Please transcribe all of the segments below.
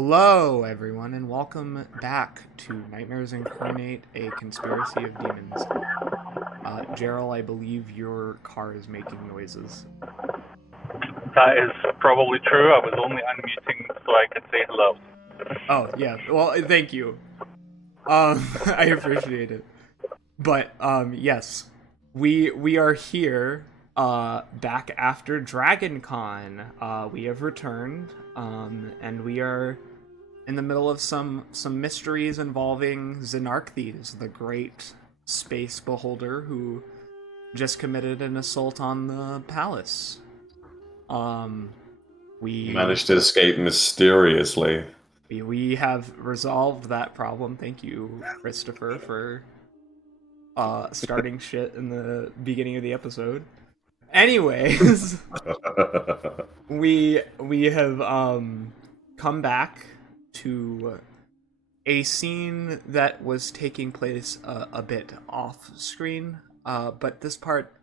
Hello, everyone, and welcome back to Nightmares Incarnate, a conspiracy of demons. Gerald, I believe your car is making noises. That is probably true. I was only unmuting so I could say hello. Oh, yeah. Well, thank you. I appreciate it. But yes, we are here. Back after Dragon Con. We have returned. And we are in the middle of some mysteries involving Xernakthes, the great space beholder who just committed an assault on the palace. Um, we Managed to escape mysteriously. we have resolved that problem. Thank you, Christopher, for starting shit in the beginning of the episode. Anyways, we have come back to a scene that was taking place a bit off screen, but this part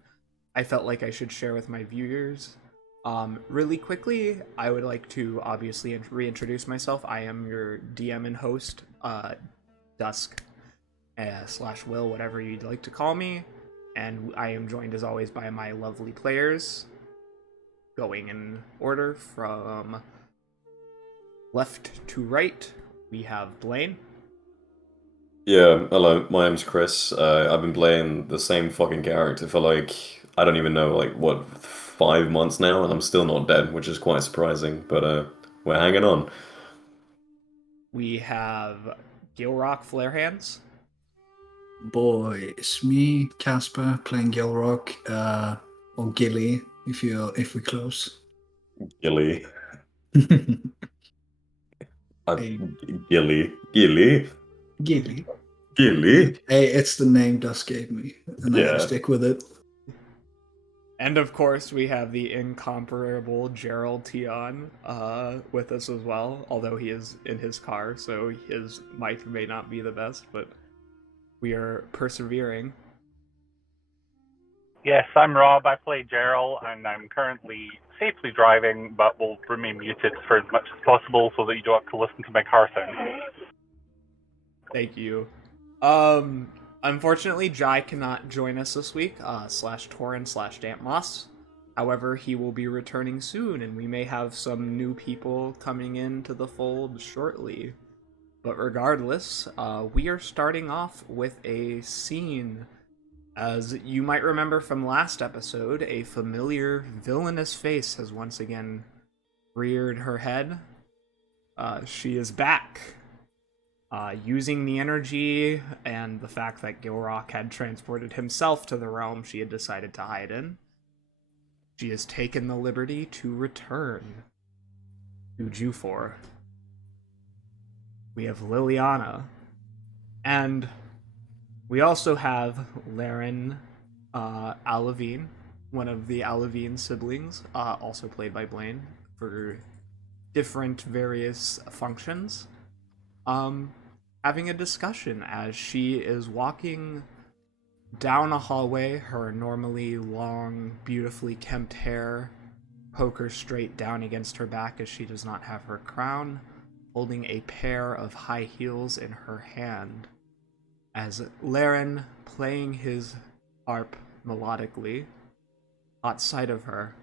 I felt like I should share with my viewers. Really quickly, I would like to obviously reintroduce myself. I am your DM and host, Dusk slash Will, whatever you'd like to call me, and I am joined as always by my lovely players, going in order from left to right. We have Blaine. Yeah, hello, my name's Chris. I've been playing the same fucking character for I don't even know, 5 months now, and I'm still not dead, which is quite surprising, but we're hanging on. We have Gilrock Flarehands. Boy, it's me, Casper, playing Gilrock, or Gilly, if we're close. Gilly. Hey, Gilly. Gilly. Gilly. Hey, it's the name Dusk gave me, and I gotta Yeah. stick with it. And of course, we have the incomparable Gerald Tion with us as well, although he is in his car, so his mic may not be the best, but we are persevering. Yes, I'm Rob. I play Gerald, and I'm currently safely driving, but will remain muted for as much as possible so that you don't have to listen to my car sound. Thank you. Unfortunately, Jai cannot join us this week, slash Torin slash Damp Moss. However, he will be returning soon, and we may have some new people coming into the fold shortly. But regardless, we are starting off with a scene. As you might remember from last episode, a familiar villainous face has once again reared her head. She is back. Using the energy and the fact that Gilrock had transported himself to the realm she had decided to hide in, she has taken the liberty to return to Jufor. We have Liliana, and we also have Laren Alavine, one of the Alavine siblings, also played by Blaine, for different various functions. Having a discussion as she is walking down a hallway, her normally long, beautifully kempt hair poker straight down against her back as she does not have her crown, holding a pair of high heels in her hand. As Laren, playing his harp melodically, caught sight of her.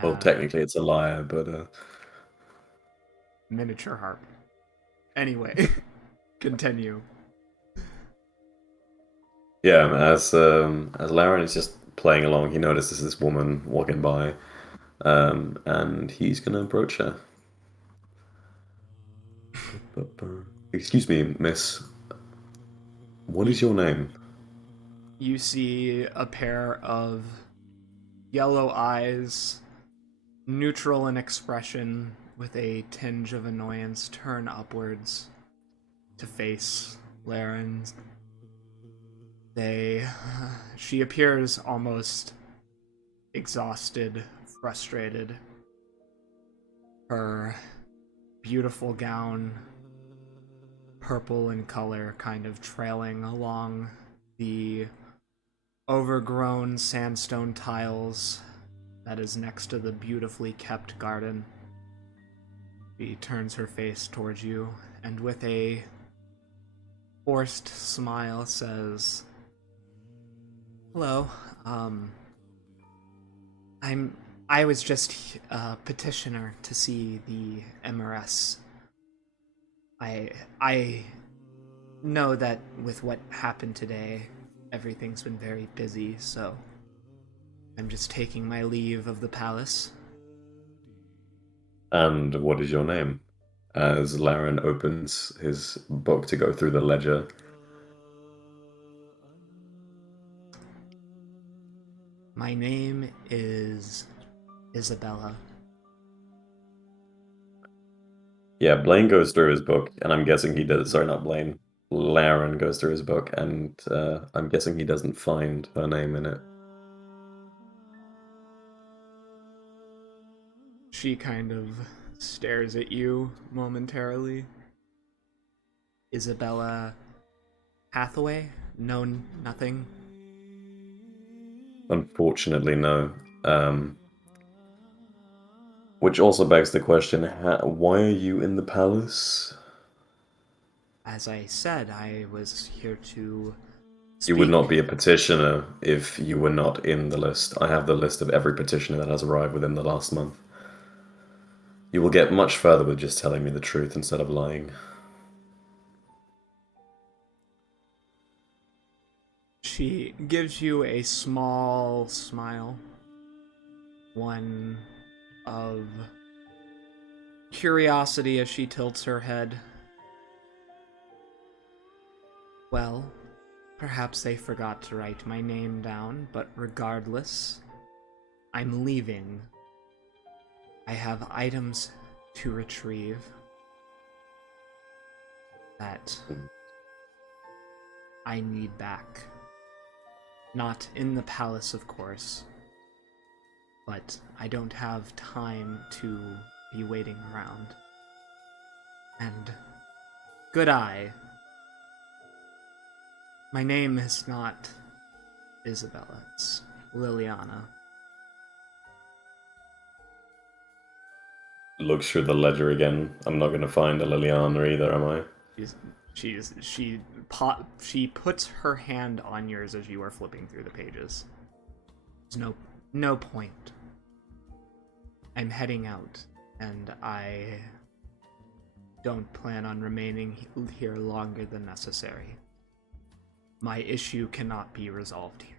Well, technically it's a liar, but Miniature harp. Anyway, continue. yeah, as Laren is just playing along, he notices this woman walking by, and he's gonna approach her. Excuse me, miss. What is your name? You see a pair of yellow eyes, neutral in expression, with a tinge of annoyance, turn upwards to face Laren. She appears almost exhausted, frustrated. Her beautiful gown, purple in color, kind of trailing along the overgrown sandstone tiles that is next to the beautifully kept garden. She turns her face towards you and with a forced smile says, "Hello, I was just a petitioner to see the MRS. I know that with what happened today, everything's been very busy, so I'm just taking my leave of the palace." And what is your name? As Laren opens his book to go through the ledger. My name is Isabella. Yeah, Blaine goes through his book, and I'm guessing he does. Sorry, not Blaine. Laren goes through his book, and I'm guessing he doesn't find her name in it. She kind of stares at you momentarily. Isabella Hathaway? No, nothing. Unfortunately, no. Which also begs the question, why are you in the palace? As I said, I was here to speak. You would not be a petitioner if you were not in the list. I have the list of every petitioner that has arrived within the last month. You will get much further with just telling me the truth instead of lying. She gives you a small smile. One of curiosity as she tilts her head. Well, perhaps they forgot to write my name down, but regardless, I'm leaving. I have items to retrieve that I need back. Not in the palace, of course, but I don't have time to be waiting around. And good eye. My name is not Isabella, it's Liliana. Looks through the ledger again. I'm not going to find a Liliana either, am I? She puts her hand on yours as you are flipping through the pages. There's no point. I'm heading out, and I don't plan on remaining here longer than necessary. My issue cannot be resolved here.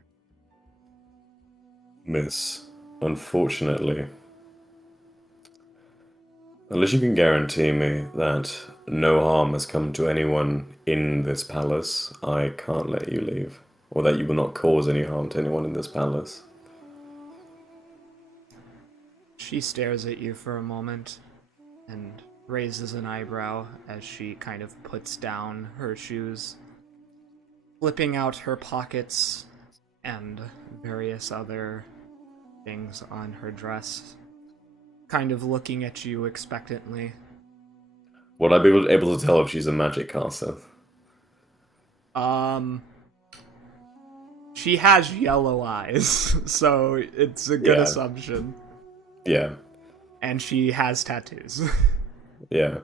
Miss, unfortunately, unless you can guarantee me that no harm has come to anyone in this palace, I can't let you leave. Or that you will not cause any harm to anyone in this palace. She stares at you for a moment and raises an eyebrow as she kind of puts down her shoes, flipping out her pockets and various other things on her dress, kind of looking at you expectantly. Would I be able to tell if she's a magic caster? She has yellow eyes, so it's a good Yeah. assumption. Yeah. And she has tattoos. Yeah.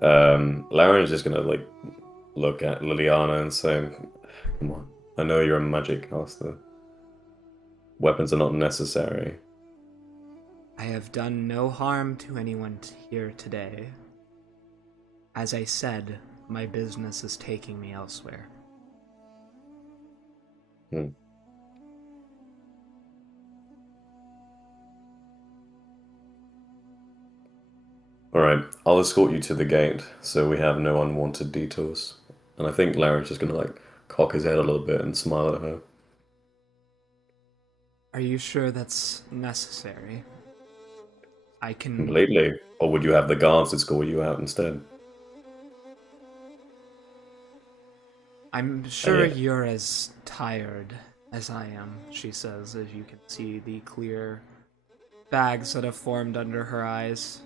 Lauren's just gonna look at Liliana and say, "Come on, I know you're a magic caster. Weapons are not necessary." I have done no harm to anyone here today. As I said, my business is taking me elsewhere. Alright, I'll escort you to the gate so we have no unwanted detours. And I think Lauren's just gonna cock his head a little bit and smile at her. Are you sure that's necessary? I can... Completely. Or would you have the guards escort you out instead? I'm sure yeah. you're as tired as I am, she says, as you can see the clear bags that have formed under her eyes.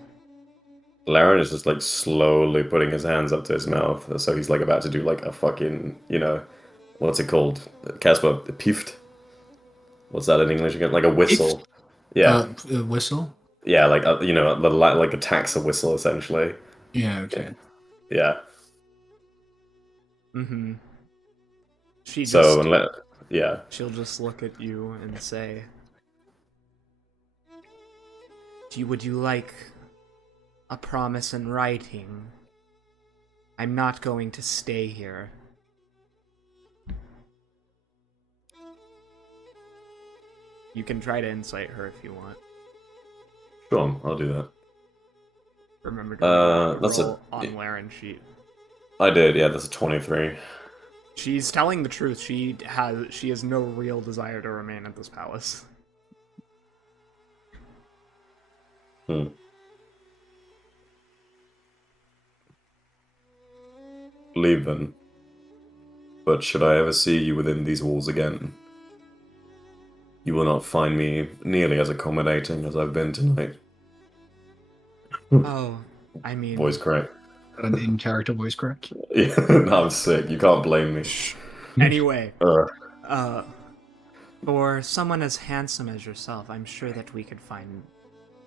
Laren is just slowly putting his hands up to his mouth, so he's about to do a fucking, what's it called? Casper, pift. What's that in English again? Like a whistle. Yeah. A whistle? Yeah, like like a taxa whistle essentially. Yeah, Yeah. okay. Yeah. Mm-hmm. She So just unless yeah. she'll just look at you and say, would you like a promise in writing? I'm not going to stay here. You can try to incite her if you want. Sure, I'll do that. Remember to That's a roll on Laren's sheet. I did, yeah, that's a 23. She's telling the truth. She has no real desire to remain at this palace. Hmm. Leave then. But should I ever see you within these walls again, you will not find me nearly as accommodating as I've been tonight. Oh, I mean, Voice crack. An in-character voice crack. Yeah, I'm sick. You can't blame me. anyway, Uh, uh, for someone as handsome as yourself, I'm sure that we could find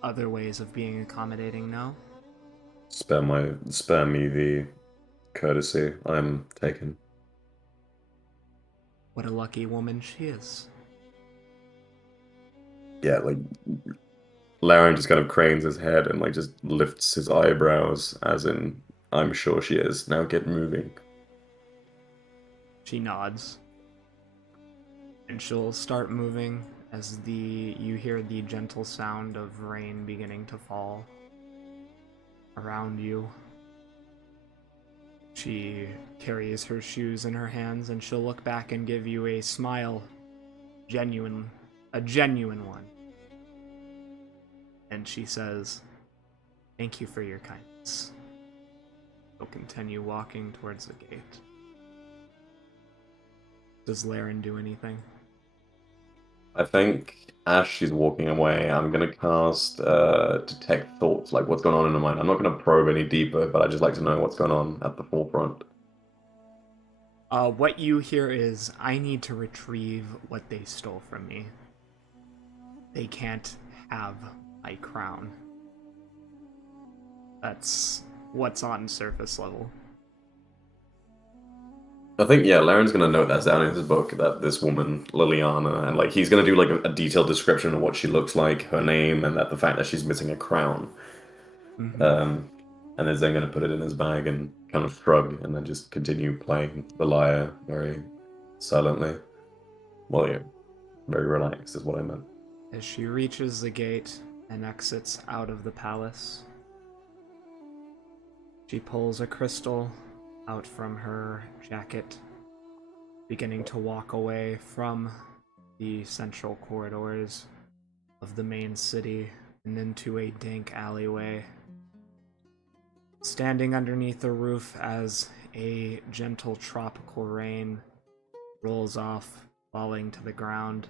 other ways of being accommodating, no? spare me the courtesy. I'm taken. What a lucky woman she is. Yeah, like Laren just kind of cranes his head and like just lifts his eyebrows, as in, I'm sure she is. Now get moving. She nods. And she'll start moving as you hear the gentle sound of rain beginning to fall around you. She carries her shoes in her hands and she'll look back and give you a smile. A genuine one. And she says, "Thank you for your kindness." She'll continue walking towards the gate. Does Laren do anything? I think as she's walking away, I'm gonna cast Detect Thoughts, like what's going on in her mind. I'm not gonna probe any deeper, but I just like to know what's going on at the forefront. What you hear is, I need to retrieve what they stole from me. They can't have my crown. That's what's on surface level. I think, yeah, Laren's gonna note that down in his book, that this woman, Liliana, and like he's gonna do like a detailed description of what she looks like, her name, and that the fact that she's missing a crown. Mm-hmm. And is then gonna put it in his bag and kind of shrug, and then just continue playing the lyre very silently. Well, yeah, very relaxed is what I meant. As she reaches the gate and exits out of the palace, she pulls a crystal out from her jacket, beginning to walk away from the central corridors of the main city and into a dank alleyway. Standing underneath the roof as a gentle tropical rain rolls off, falling to the ground,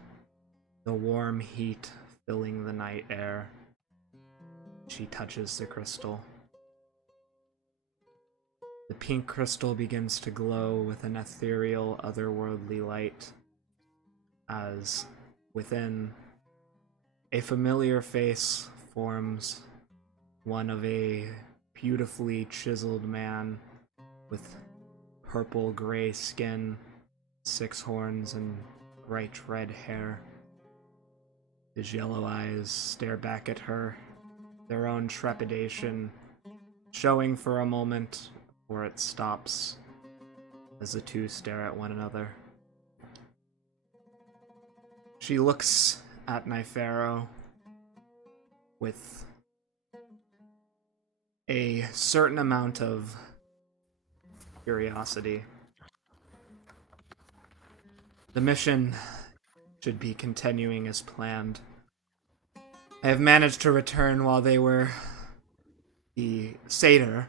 the warm heat filling the night air. She touches the crystal. The pink crystal begins to glow with an ethereal, otherworldly light, as within a familiar face forms, one of a beautifully chiseled man with purple-gray skin, 6 horns, and bright red hair. His yellow eyes stare back at her, their own trepidation showing for a moment before it stops as the two stare at one another. She looks at Nyfero with a certain amount of curiosity. The mission should be continuing as planned. I have managed to return while they were... The satyr,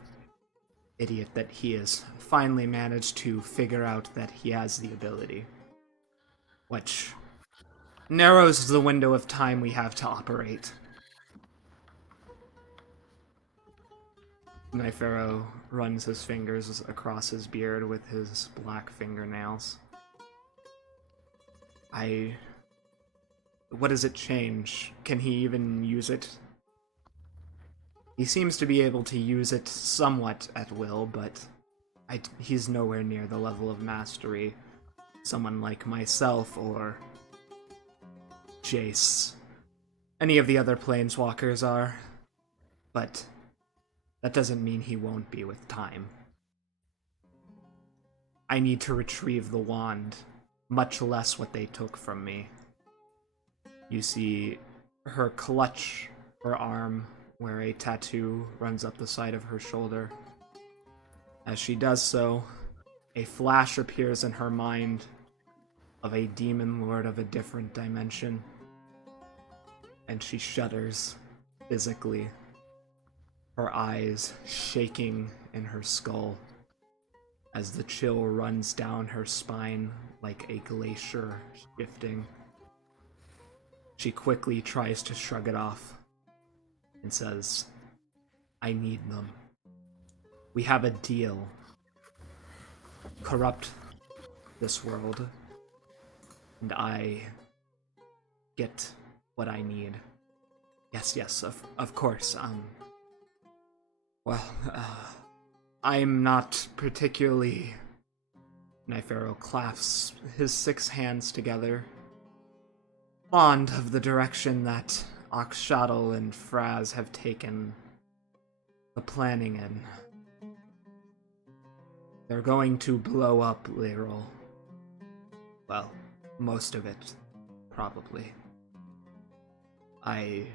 idiot that he is, finally managed to figure out that he has the ability, which narrows the window of time we have to operate. Nyfero runs his fingers across his beard with his black fingernails. What does it change? Can he even use it He seems to be able to use it somewhat at will, but he's nowhere near the level of mastery someone like myself or Jace, any of the other planeswalkers are. But that doesn't mean he won't be with time. I need to retrieve the wand, much less what they took from me. You see her clutch her arm, where a tattoo runs up the side of her shoulder. As she does so, a flash appears in her mind of a demon lord of a different dimension, and she shudders physically, her eyes shaking in her skull as the chill runs down her spine like a glacier shifting. She quickly tries to shrug it off and says, I need them. We have a deal. Corrupt this world, and I get what I need. Yes, of course. I'm not particularly... Nyphero clasps his 6 hands together, fond of the direction that Oxshottle and Fraz have taken the planning in. They're going to blow up Lyril. Well, most of it, probably. I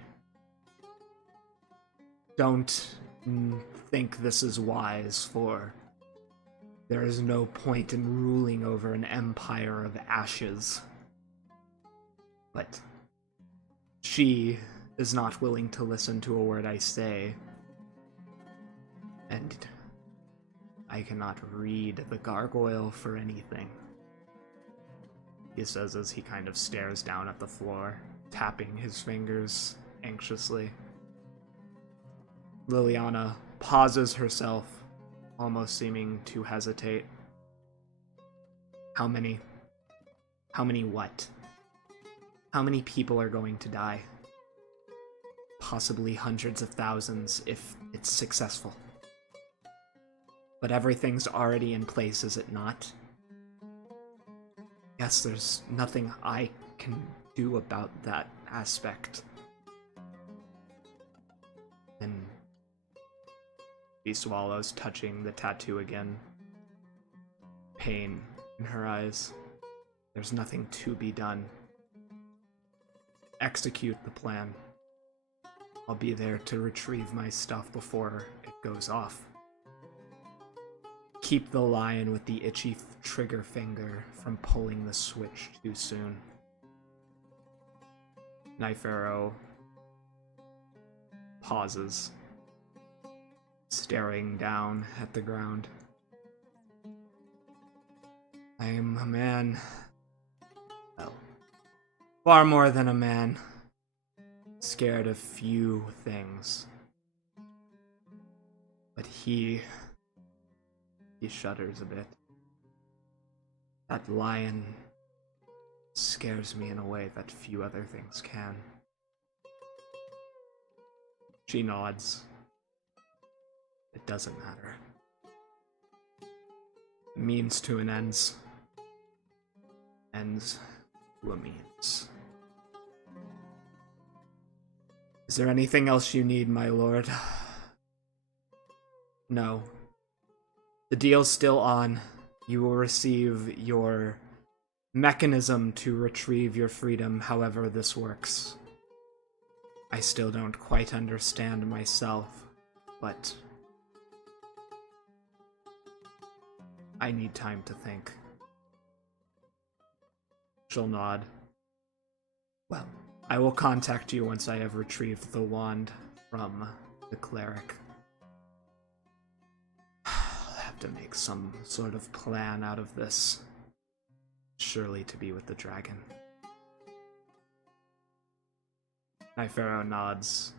don't think this is wise, for there is no point in ruling over an empire of ashes. But she is not willing to listen to a word I say, and I cannot read the gargoyle for anything, he says as he kind of stares down at the floor, tapping his fingers anxiously. Liliana pauses herself, almost seeming to hesitate. How many what? How many people are going to die? Possibly hundreds of thousands if it's successful. But everything's already in place, is it not? Yes, there's nothing I can do about that aspect. And she swallows, touching the tattoo again. Pain in her eyes. There's nothing to be done. Execute the plan. I'll be there to retrieve my stuff before it goes off. Keep the lion with the itchy trigger finger from pulling the switch too soon. Nyphero pauses, staring down at the ground. I am a man. Well, far more than a man. Scared of few things. But he shudders a bit. That lion scares me in a way that few other things can. She nods. It doesn't matter. Means to an ends. Ends to a means. Is there anything else you need, my lord? No. The deal's still on. You will receive your mechanism to retrieve your freedom, however this works. I still don't quite understand myself, but I need time to think. She'll nod. Well, I will contact you once I have retrieved the wand from the cleric. I'll have to make some sort of plan out of this. Surely to be with the dragon. Nyphero nods.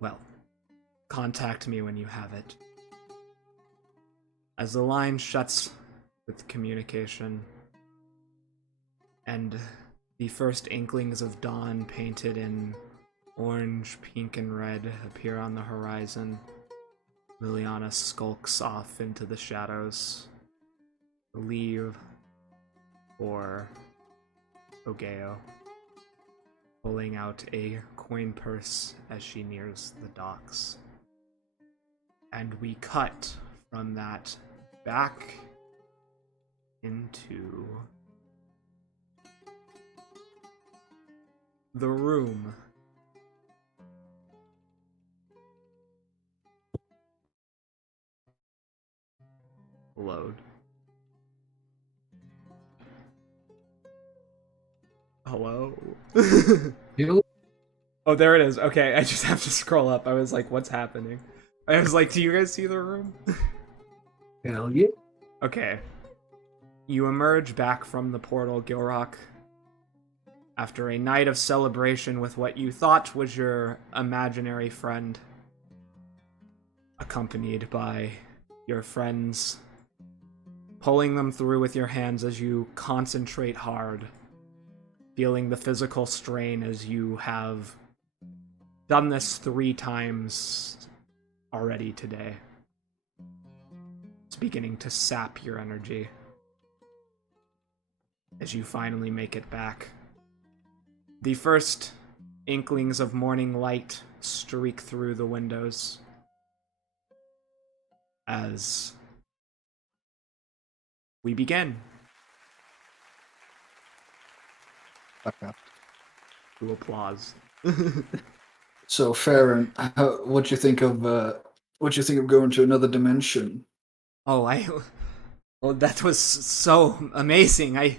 Well, contact me when you have it. As the line shuts with communication, and the first inklings of dawn painted in orange, pink, and red appear on the horizon. Liliana skulks off into the shadows. Leave for Ogeo, pulling out a coin purse as she nears the docks. And we cut from that back into the room. Load. Hello? You- Oh, there it is. Okay, I just have to scroll up. I was like, what's happening? I was like, do you guys see the room? Hell yeah. Okay. You emerge back from the portal, Gilrock, after a night of celebration with what you thought was your imaginary friend, accompanied by your friends, pulling them through with your hands as you concentrate hard, feeling the physical strain as you have done this 3 times already today. It's beginning to sap your energy as you finally make it back. The first inklings of morning light streak through the windows as we begin. Okay. To applause. So, Farron, what you think of going to another dimension? Oh, well, that was so amazing. I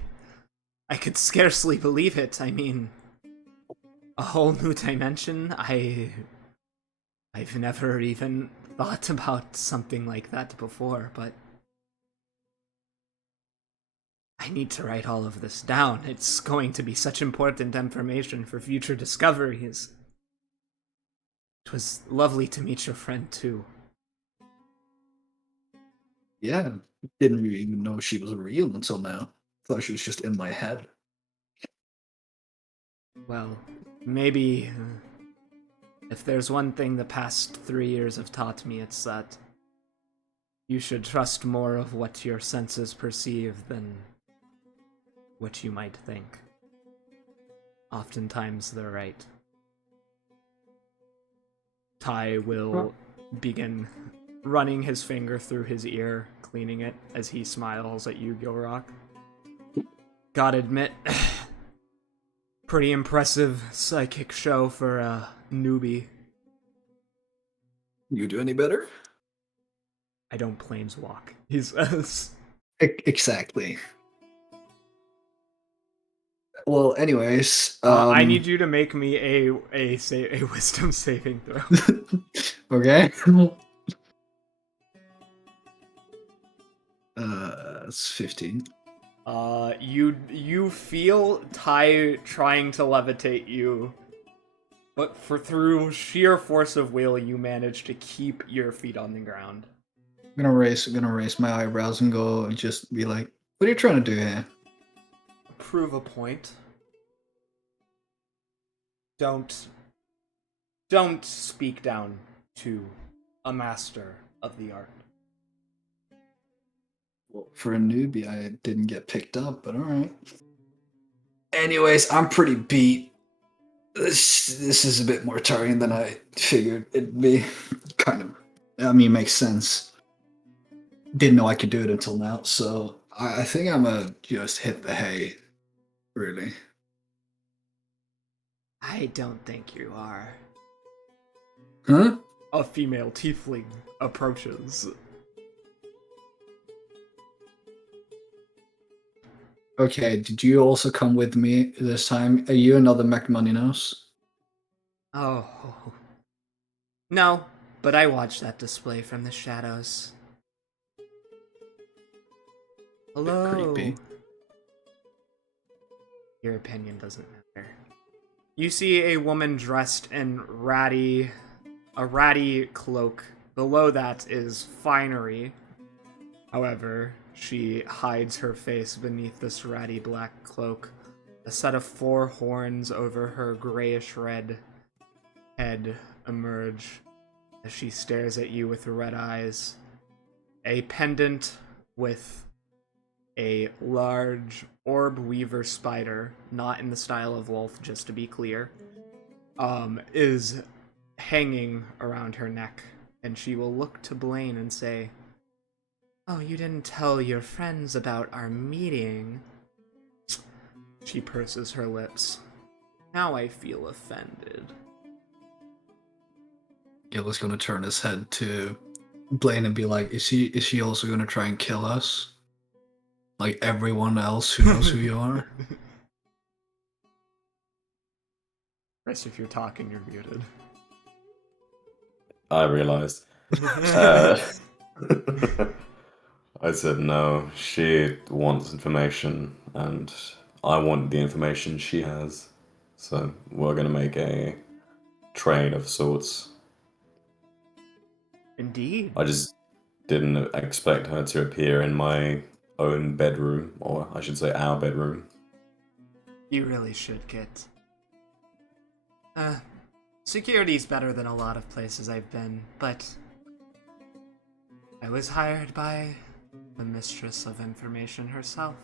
could scarcely believe it. I mean, a whole new dimension. I've never even thought about something like that before, but I need to write all of this down. It's going to be such important information for future discoveries. It was lovely to meet your friend, too. Yeah, didn't really even know she was real until now. Thought she was just in my head. Well, maybe if there's one thing the past 3 years have taught me, it's that you should trust more of what your senses perceive than what you might think. Oftentimes they're right. Ty will begin running his finger through his ear, cleaning it as he smiles at you, Gilrock. Gotta admit, pretty impressive psychic show for a newbie. You do any better? I don't planeswalk, he says. Exactly. Well, anyways, I need you to make me a wisdom saving throw. Okay. It's 15. You feel Ty trying to levitate you, but through sheer force of will, you manage to keep your feet on the ground. I'm gonna raise my eyebrows and go and just be like, "What are you trying to do here?" Prove a point. Don't speak down to a master of the art. Well, for a newbie, I didn't get picked up, but all right. Anyways, I'm pretty beat. This is a bit more tiring than I figured it'd be. Kind of. I mean, it makes sense. Didn't know I could do it until now, so I think I'm gonna just hit the hay. Really. I don't think you are. Huh? A female tiefling approaches. Okay, did you also come with me this time? Are you another McMoneynos? Oh. No, but I watched that display from the shadows. Hello. Creepy. Your opinion doesn't matter. You see a woman dressed in a ratty cloak. Below that is finery. However, she hides her face beneath this ratty black cloak. A set of 4 horns over her grayish-red head emerge as she stares at you with red eyes. A pendant with a large orb weaver spider, not in the style of wolf, just to be clear, is hanging around her neck, and she will look to Blaine and say, "Oh, you didn't tell your friends about our meeting." She purses her lips. "Now I feel offended." Gil is gonna turn his head to Blaine and be like, "Is she also gonna try and kill us? Like everyone else who knows who you are?" Chris, if you're talking, you're muted. I realized. I said no. She wants information, and I want the information she has. So we're gonna make a trade of sorts. Indeed. I just didn't expect her to appear in my own bedroom, or I should say our bedroom. You really should get. Security's better than a lot of places I've been, but I was hired by the mistress of information herself.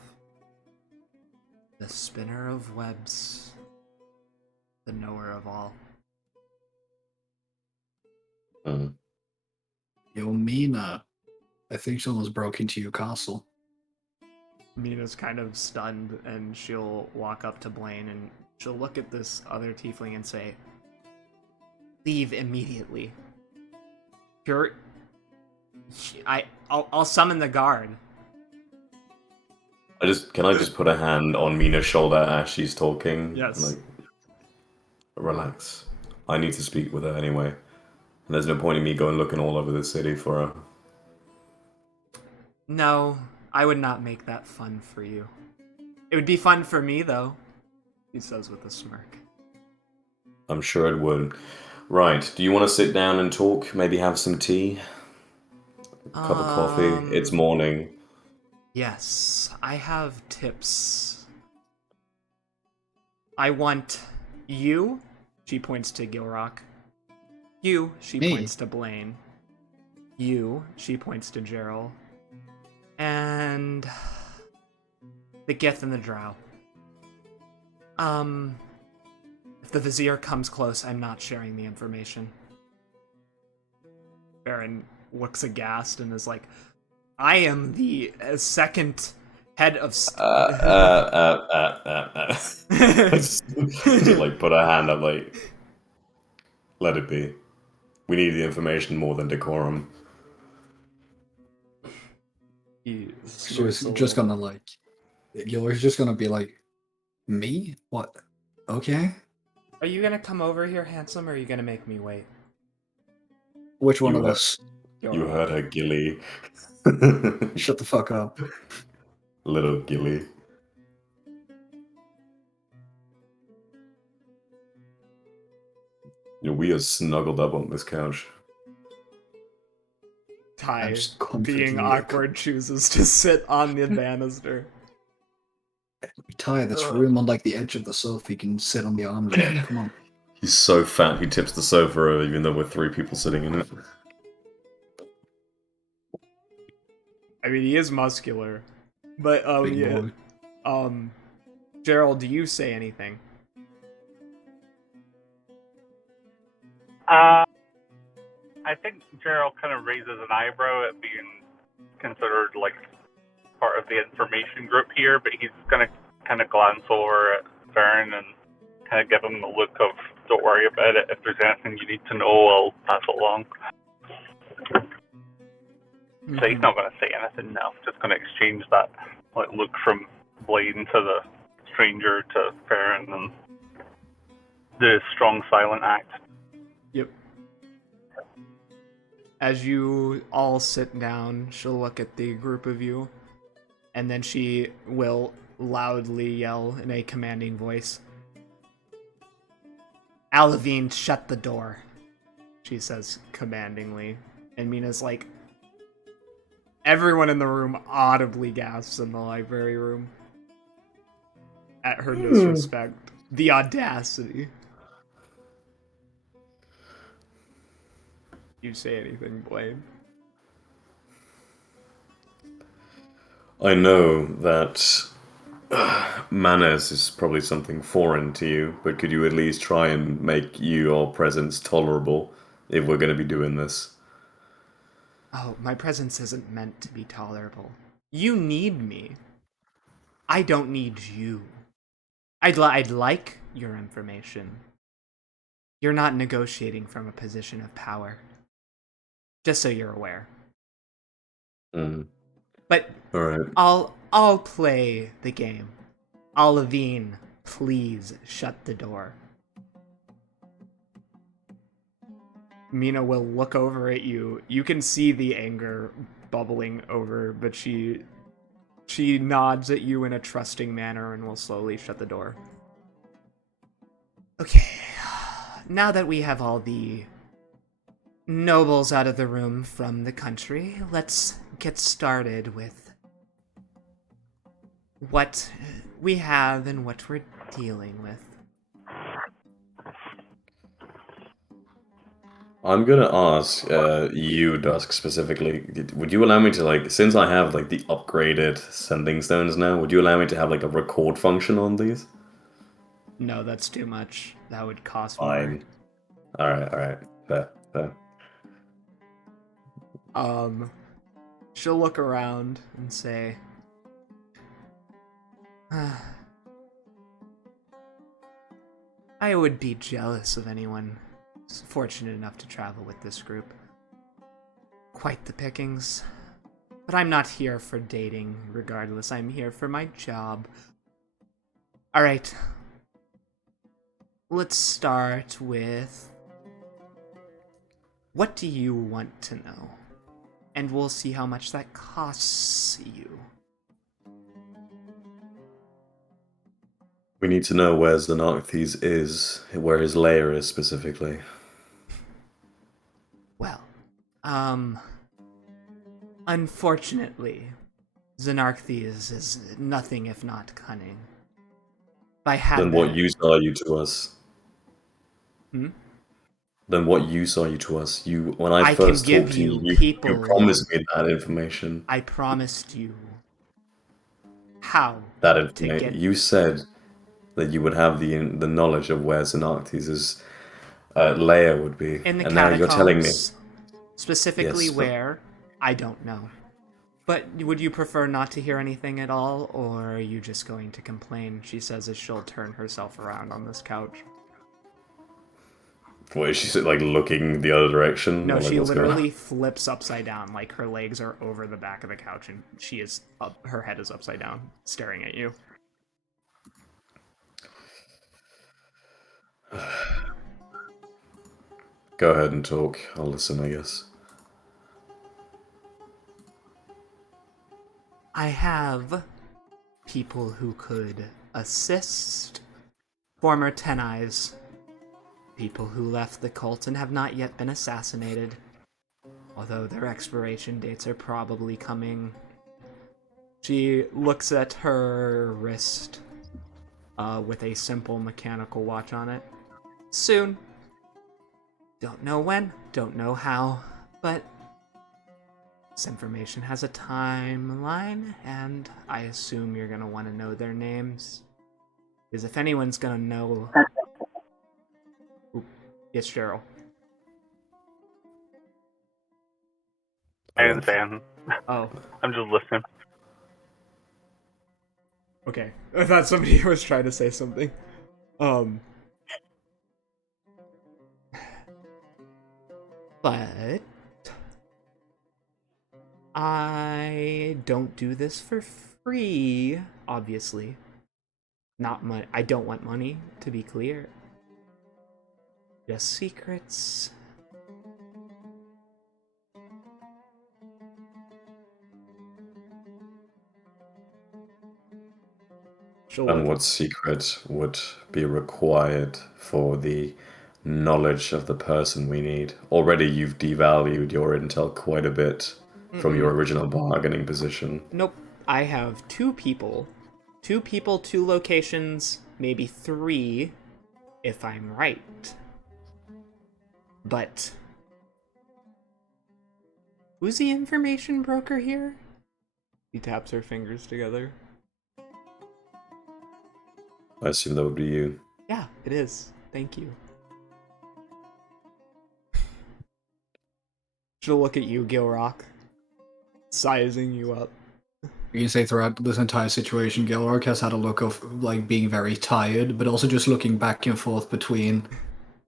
The spinner of webs. The knower of all. Mm. Yo, Mina, I think someone's broke into your castle. Mina's kind of stunned, and she'll walk up to Blaine and she'll look at this other tiefling and say, "Leave immediately." You're... I'll summon the guard. Can I just put a hand on Mina's shoulder as she's talking? Yes. Like, relax. I need to speak with her anyway. And there's no point in me going looking all over the city for her. No, I would not make that fun for you. It would be fun for me, though, he says with a smirk. I'm sure it would. Right, do you want to sit down and talk? Maybe have some tea? A cup of coffee? It's morning. Yes, I have tips. I want you, she points to Gilrock. You, she Me? points to Blaine. You, she points to Gerald. And the Gith and the Drow. If the Vizier comes close, I'm not sharing the information. Baron looks aghast and is like, "I am the second head of... Just like put her hand up, like, let it be. We need the information more than decorum. She was just gonna like, Gil's just gonna be like, "Me? What? Okay. Are you gonna come over here, handsome, or are you gonna make me wait?" Which one You of heard- us?" You heard her, Gilly. Shut the fuck up. Little Gilly. We are snuggled up on this couch. Ty, just comforting being you. awkward, chooses to sit on the banister. Ty, this room on like the edge of the sofa, you can sit on the arms of it. Come on. He's so fat he tips the sofa over even though we're 3 people sitting in it. I mean, he is muscular. But, Big yeah. boy. Gerald, do you say anything? I think Gerald kind of raises an eyebrow at being considered like part of the information group here, but he's gonna kind of glance over at Vern and kind of give him the look of, "Don't worry about it. If there's anything you need to know, I'll pass it along." So he's not going to say anything now. Just going to exchange that like look from Blaine to the stranger to Farron and the strong silent act. Yep. As you all sit down, she'll look at the group of you, and then she will loudly yell in a commanding voice, "Alavine, shut the door," she says commandingly. And Mina's like, everyone in the room audibly gasps in the library room at her disrespect. The audacity. You say anything, Blaine? I know that manners is probably something foreign to you, but could you at least try and make your presence tolerable if we're going to be doing this? Oh, my presence isn't meant to be tolerable. You need me. I don't need you. I'd like your information. You're not negotiating from a position of power. Just so you're aware. Mm. But All right. I'll play the game. Olivine, please shut the door. Mina will look over at you. You can see the anger bubbling over, but she nods at you in a trusting manner and will slowly shut the door. Okay. Now that we have all the nobles out of the room from the country, let's get started with what we have and what we're dealing with. I'm gonna ask you, Dusk, specifically. Would you allow me to, like, since I have like the upgraded sending stones now, would you allow me to have like a record function on these? No, that's too much. That would cost more. Fine. All right, fair, fair. She'll look around and say, I would be jealous of anyone fortunate enough to travel with this group. Quite the pickings. But I'm not here for dating, regardless. I'm here for my job. Alright. Let's start with... what do you want to know? And we'll see how much that costs you. We need to know where Xernakthes is, where his lair is specifically. Well, unfortunately, Xernakthes is nothing if not cunning. If I had Then what use are you to us? Hmm? Then what use are you to us? You, when I I can first give talked to you you, people. you promised me that information. I promised you how That to information. get... You said that you would have the knowledge of where Xernakthes' lair would be, in the and now you're telling me. catacombs. Specifically Yes, but where, I don't know. But would you prefer not to hear anything at all, or are you just going to complain? She says as she'll turn herself around on this couch. what is she like looking the other direction? No, Or, like, she what's going on? literally flips upside down, like her legs are over the back of the couch and she is up, her head is upside down, staring at you. Go ahead and talk. I'll listen, I guess. I have people who could assist former Ten Eyes, people who left the cult and have not yet been assassinated, although their expiration dates are probably coming. She looks at her wrist with a simple mechanical watch on it. Soon. Don't know when, don't know how, but this information has a timeline, and I assume you're going to want to know their names. Because if anyone's going to know... Ooh, yes, Cheryl. I understand. Oh, I'm just listening. okay. I thought somebody was trying to say something. But I don't do this for free, obviously. Not money. I don't want money, to be clear. Just secrets. And what secret would be required for the knowledge of the person we need? Already you've devalued your intel quite a bit from your original bargaining position. Nope. I have two people, two locations, maybe three, if I'm right. But Who's the information broker here? She taps her fingers together. I assume that would be you. Yeah, it is. Thank you. She'll look at you, Gilrock, sizing you up. You can say throughout this entire situation, Gilrock has had a look of like being very tired, but also just looking back and forth between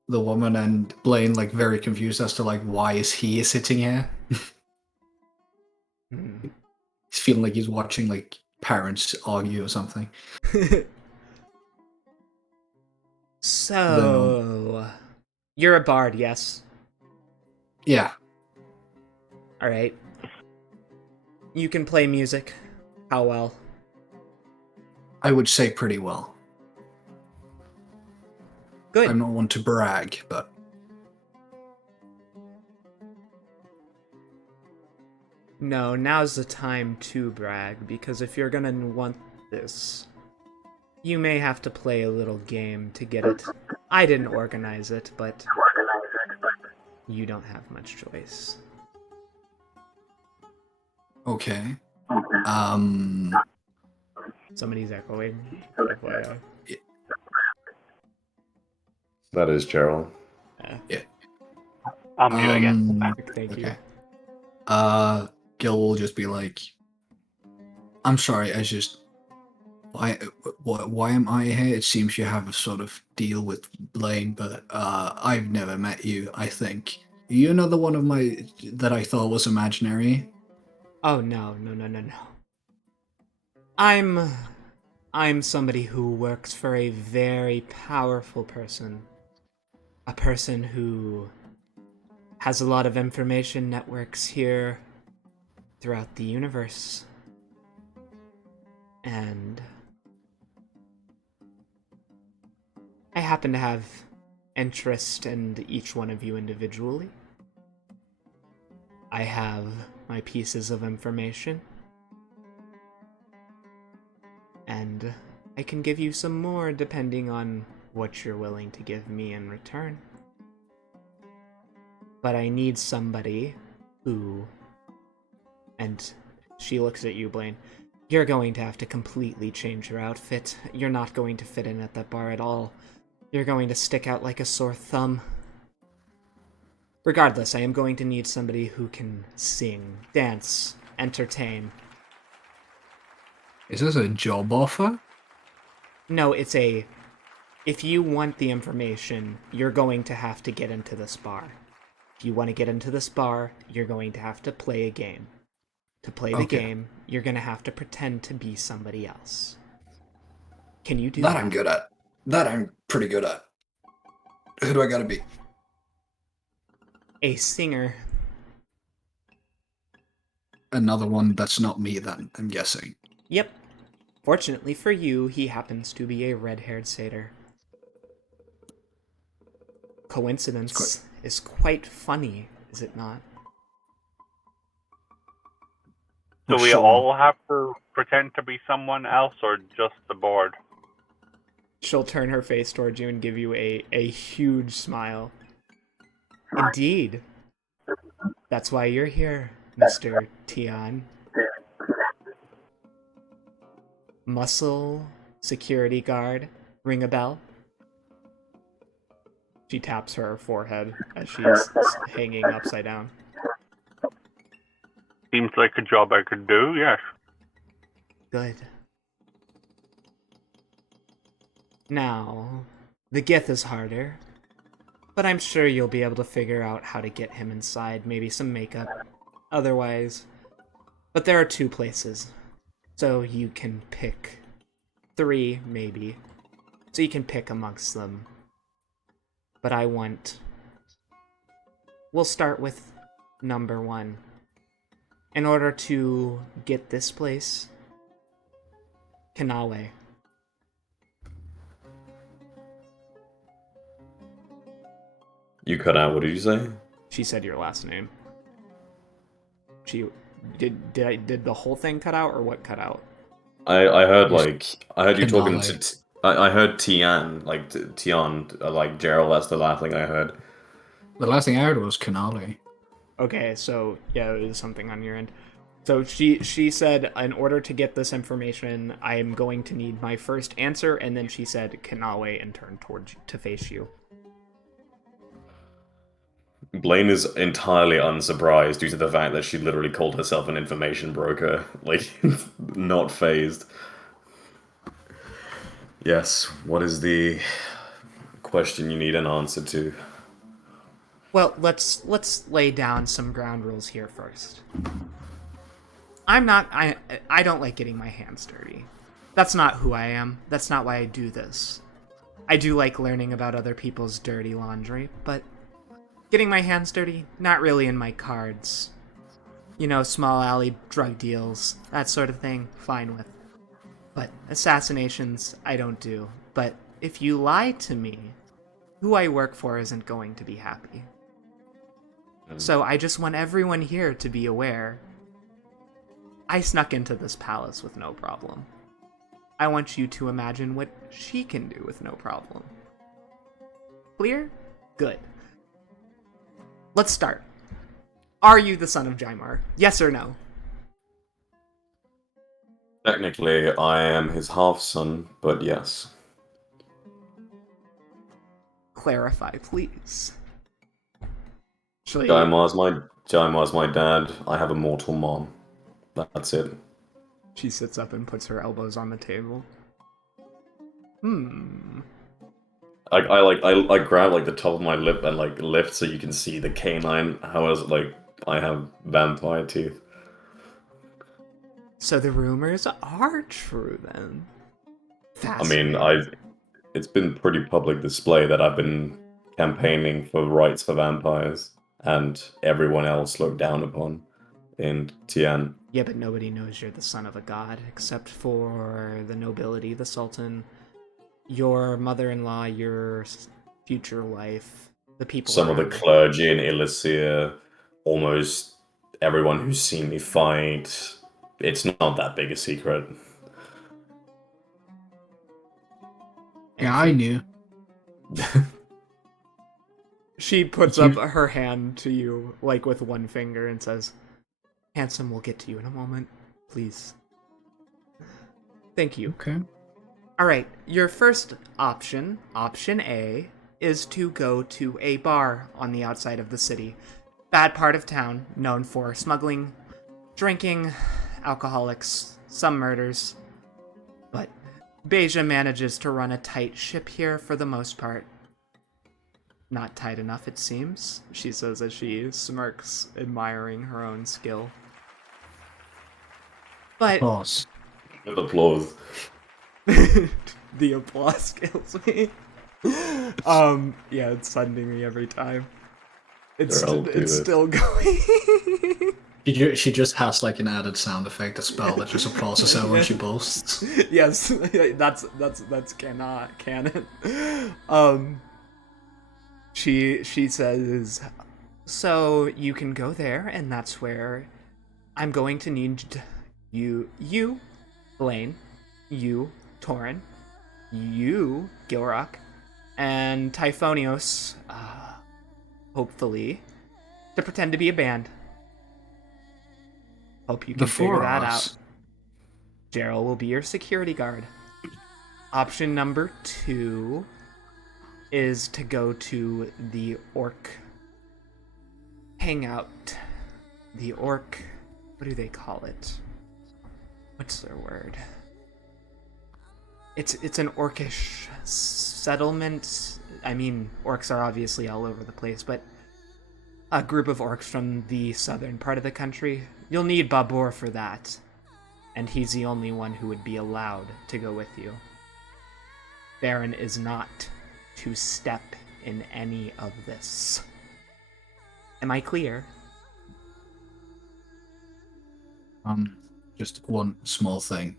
the woman and Blaine, like very confused as to like why is he sitting here. Hmm. He's feeling like he's watching like parents argue or something. So, you're a bard, yes? Yeah, Alright. You can play music. How well? I would say pretty well. Good. I'm not one to brag, but No, now's the time to brag, because if you're gonna want this, you may have to play a little game to get it. I didn't organize it, but you don't have much choice. okay. Somebody's echoing. FYI. That is Gerald. I'm mute again. Thank you. Okay. Gil will just be like, I'm sorry, why am I here? It seems you have a sort of deal with Blaine, but I've never met you, I think. You're another one of my that I thought was imaginary. Oh no. I'm somebody who works for a very powerful person. A person who has a lot of information networks here throughout the universe. And I happen to have interest in each one of you individually. I have my pieces of information. And I can give you some more depending on what you're willing to give me in return. But I need somebody who... And she looks at you, Blaine. You're going to have to completely change your outfit. You're not going to fit in at that bar at all. You're going to stick out like a sore thumb. Regardless, I am going to need somebody who can sing, dance, entertain. Is this a job offer? No, it's a... If you want the information, you're going to have to get into this bar. If you want to get into this bar, you're going to have to play a game. To play the game, you're going to have to pretend to be somebody else. Can you do that? That I'm good at. That I'm pretty good at. Who do I gotta be? A singer. Another one that's not me then, I'm guessing. Yep. Fortunately for you, he happens to be a red-haired satyr. Coincidence is quite funny, is it not? Do we all have to pretend to be someone else, or just the board? She'll turn her face towards you and give you a huge smile. Indeed. That's why you're here, Mr. Tian. Muscle, security guard, ring a bell? She taps her forehead as she's hanging upside down. Seems like a job I could do, yes. Good. Now, the Gith is harder, but I'm sure you'll be able to figure out how to get him inside, maybe some makeup, otherwise. But there are 2 places, so you can pick 3, maybe. So you can pick amongst them. But we'll start with number 1. In order to get this place, Kanawe. You cut out. What did you say? She said your last name. She did the whole thing cut out or what cut out? I heard I heard you talking Canale. to. I heard Tian Tian like Gerald. That's the last thing I heard. The last thing I heard was Canale. Okay, so yeah, it was something on your end. So she said, in order to get this information, I am going to need my first answer, and then she said, Kanawe, and turned towards to face you. Blaine is entirely unsurprised due to the fact that she literally called herself an information broker. Like, not phased. Yes, what is the question you need an answer to? Well, let's lay down some ground rules here first. I don't like getting my hands dirty. That's not who I am. That's not why I do this. I do like learning about other people's dirty laundry, but getting my hands dirty, not really in my cards. You know, small alley drug deals, that sort of thing, fine with. But assassinations, I don't do. But if you lie to me, who I work for isn't going to be happy. So I just want everyone here to be aware. I snuck into this palace with no problem. I want you to imagine what she can do with no problem. Clear? Good. Let's start. Are you the son of Jaimar? Yes or no? Technically, I am his half-son, but yes. Clarify, please. Actually, Jaimar's my dad. I have a mortal mom. That's it. she sits up and puts her elbows on the table. I grab like the top of my lip and like lift so you can see the canine. How is it like I have vampire teeth? So the rumors are true then. I mean, it's been pretty public display that I've been campaigning for rights for vampires, and everyone else looked down upon in Tian. Yeah, but nobody knows you're the son of a god, except for the nobility, the sultan, your mother-in-law, your future wife, the people Some of the around. clergy in Illysia, almost everyone who's seen me fight. It's not that big a secret. Yeah, I knew. She puts up her hand to you, like with one finger, and says, Handsome will get to you in a moment, please. Thank you. Okay. Alright, your first option, option A, is to go to a bar on the outside of the city. Bad part of town, known for smuggling, drinking, alcoholics, some murders. But Beja manages to run a tight ship here for the most part. Not tight enough, it seems, she says as she smirks, admiring her own skill. But Boss. With applause. the applause kills me. Yeah, it's sending me every time. It's still going. She just has like an added sound effect, a spell that just applauses her when she boasts. Yes, that's canon. She says, so you can go there, and that's where I'm going to need you, Blaine, you, Torin, you, Gilrock, and Typhonios, hopefully, to pretend to be a band. Hope you can figure that out. Gerald will be your security guard. Option number 2 is to go to the orc hangout. The orc... what do they call it? What's their word? It's an orcish settlement. I mean, orcs are obviously all over the place, but a group of orcs from the southern part of the country. You'll need Babur for that, and he's the only one who would be allowed to go with you. Baron is not to step in any of this. Am I clear? Just one small thing.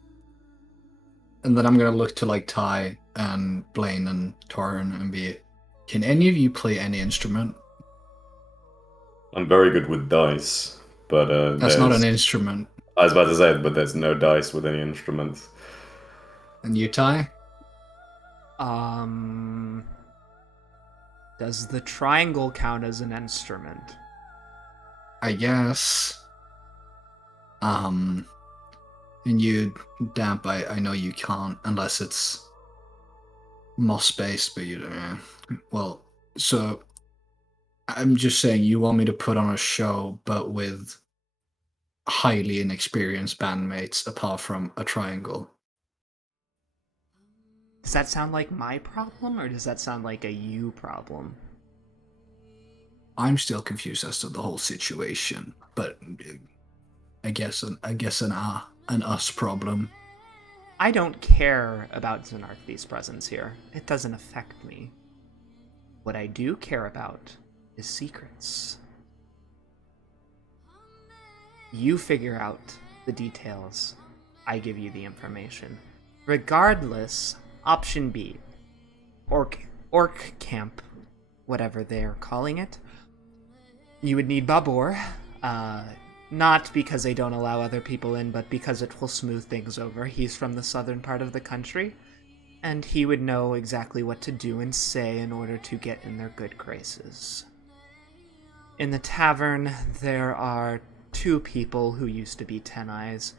And then I'm gonna look to like Ty and Blaine and Torin and be, can any of you play any instrument? I'm very good with dice, but That's not an instrument. I was about to say, but there's no dice with any instruments. And you, Ty? Does the triangle count as an instrument? I guess. And you, Damp, I know you can't unless it's moss-based, but you don't know. Well, so I'm just saying you want me to put on a show, but with highly inexperienced bandmates apart from a triangle. Does that sound like my problem, or does that sound like a you problem? I'm still confused as to the whole situation, but I guess an us problem. I don't care about Xernakthes' presence here. It doesn't affect me. What I do care about is secrets. You figure out the details. I give you the information. Regardless, option B, orc camp, whatever they're calling it. You would need Babur, not because they don't allow other people in, but because it will smooth things over. He's from the southern part of the country, and he would know exactly what to do and say in order to get in their good graces. In the tavern, there are 2 people who used to be Ten Eyes.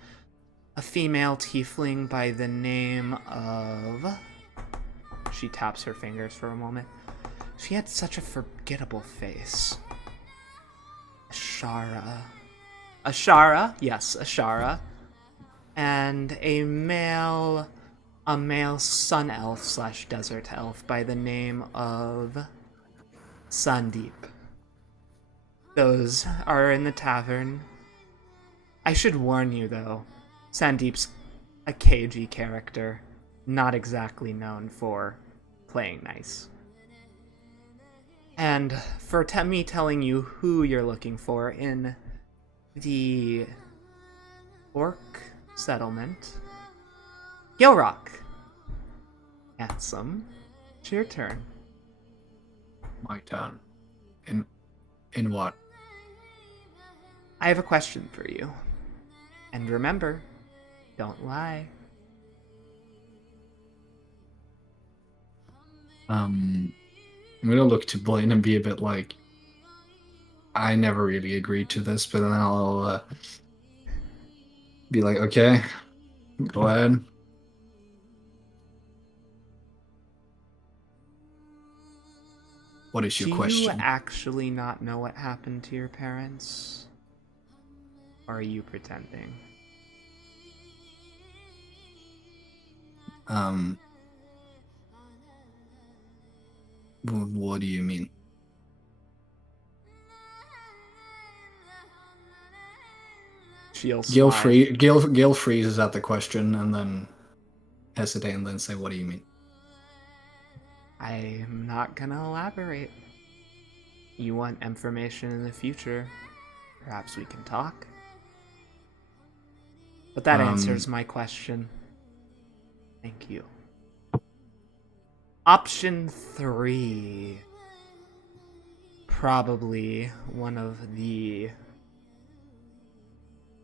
A female tiefling by the name of... She taps her fingers for a moment. She had such a forgettable face. Ashara, yes, Ashara. And a male sun elf / desert elf by the name of Sandeep. Those are in the tavern. I should warn you, though, Sandeep's a cagey character, not exactly known for playing nice. And for me telling you who you're looking for in the orc settlement, Gilrock. Handsome. It's your turn. My turn. In what? I have a question for you. And remember, don't lie. I'm gonna look to Blaine and be a bit like, I never really agreed to this, but then I'll be like, okay, go ahead. What is your Do question? you actually not know what happened to your parents? Or are you pretending? What do you mean? Gil freezes at the question and then hesitate and then say, what do you mean? I'm not gonna elaborate. You want information in the future? Perhaps we can talk? But that answers my question. Thank you. Option 3. Probably one of the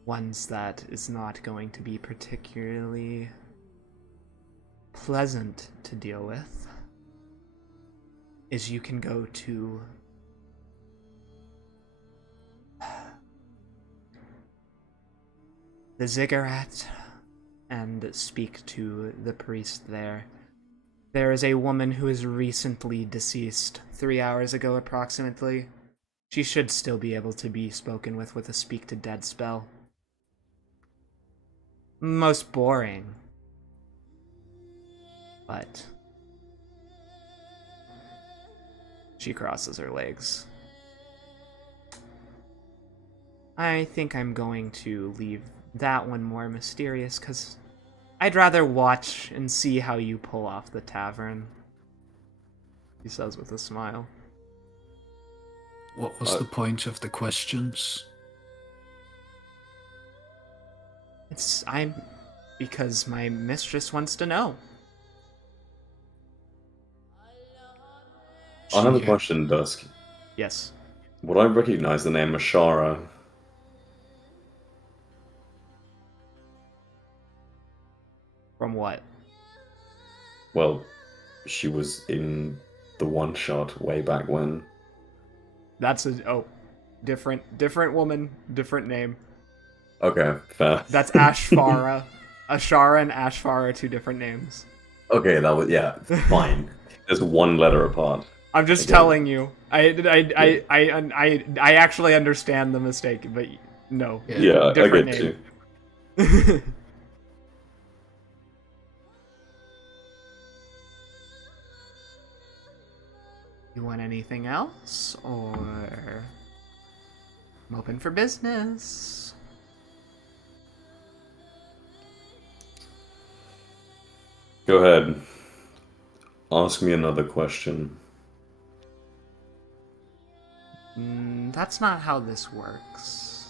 ones that is not going to be particularly pleasant to deal with is you can go to the ziggurat and speak to the priest there. There is a woman who is recently deceased, 3 hours ago approximately. She should still be able to be spoken with a speak to dead spell. Most boring. But she crosses her legs. I think I'm going to leave that one more mysterious, because I'd rather watch and see how you pull off the tavern, he says with a smile. What was the point of the questions? Because my mistress wants to know. I have a question, Dusk. Yes. Would I recognize the name Ashara? From what? Well, she was in the one shot way back when. That's a... Oh. Different woman, different name. Okay, fair. That's Ashfara. Ashara and Ashfara are two different names. Okay, that was yeah, fine. Just one letter apart. I'm just Again. telling you. I actually understand the mistake, but no. Yeah, Different I get name. you. You want anything else, or I'm open for business? Go ahead. Ask me another question. That's not how this works.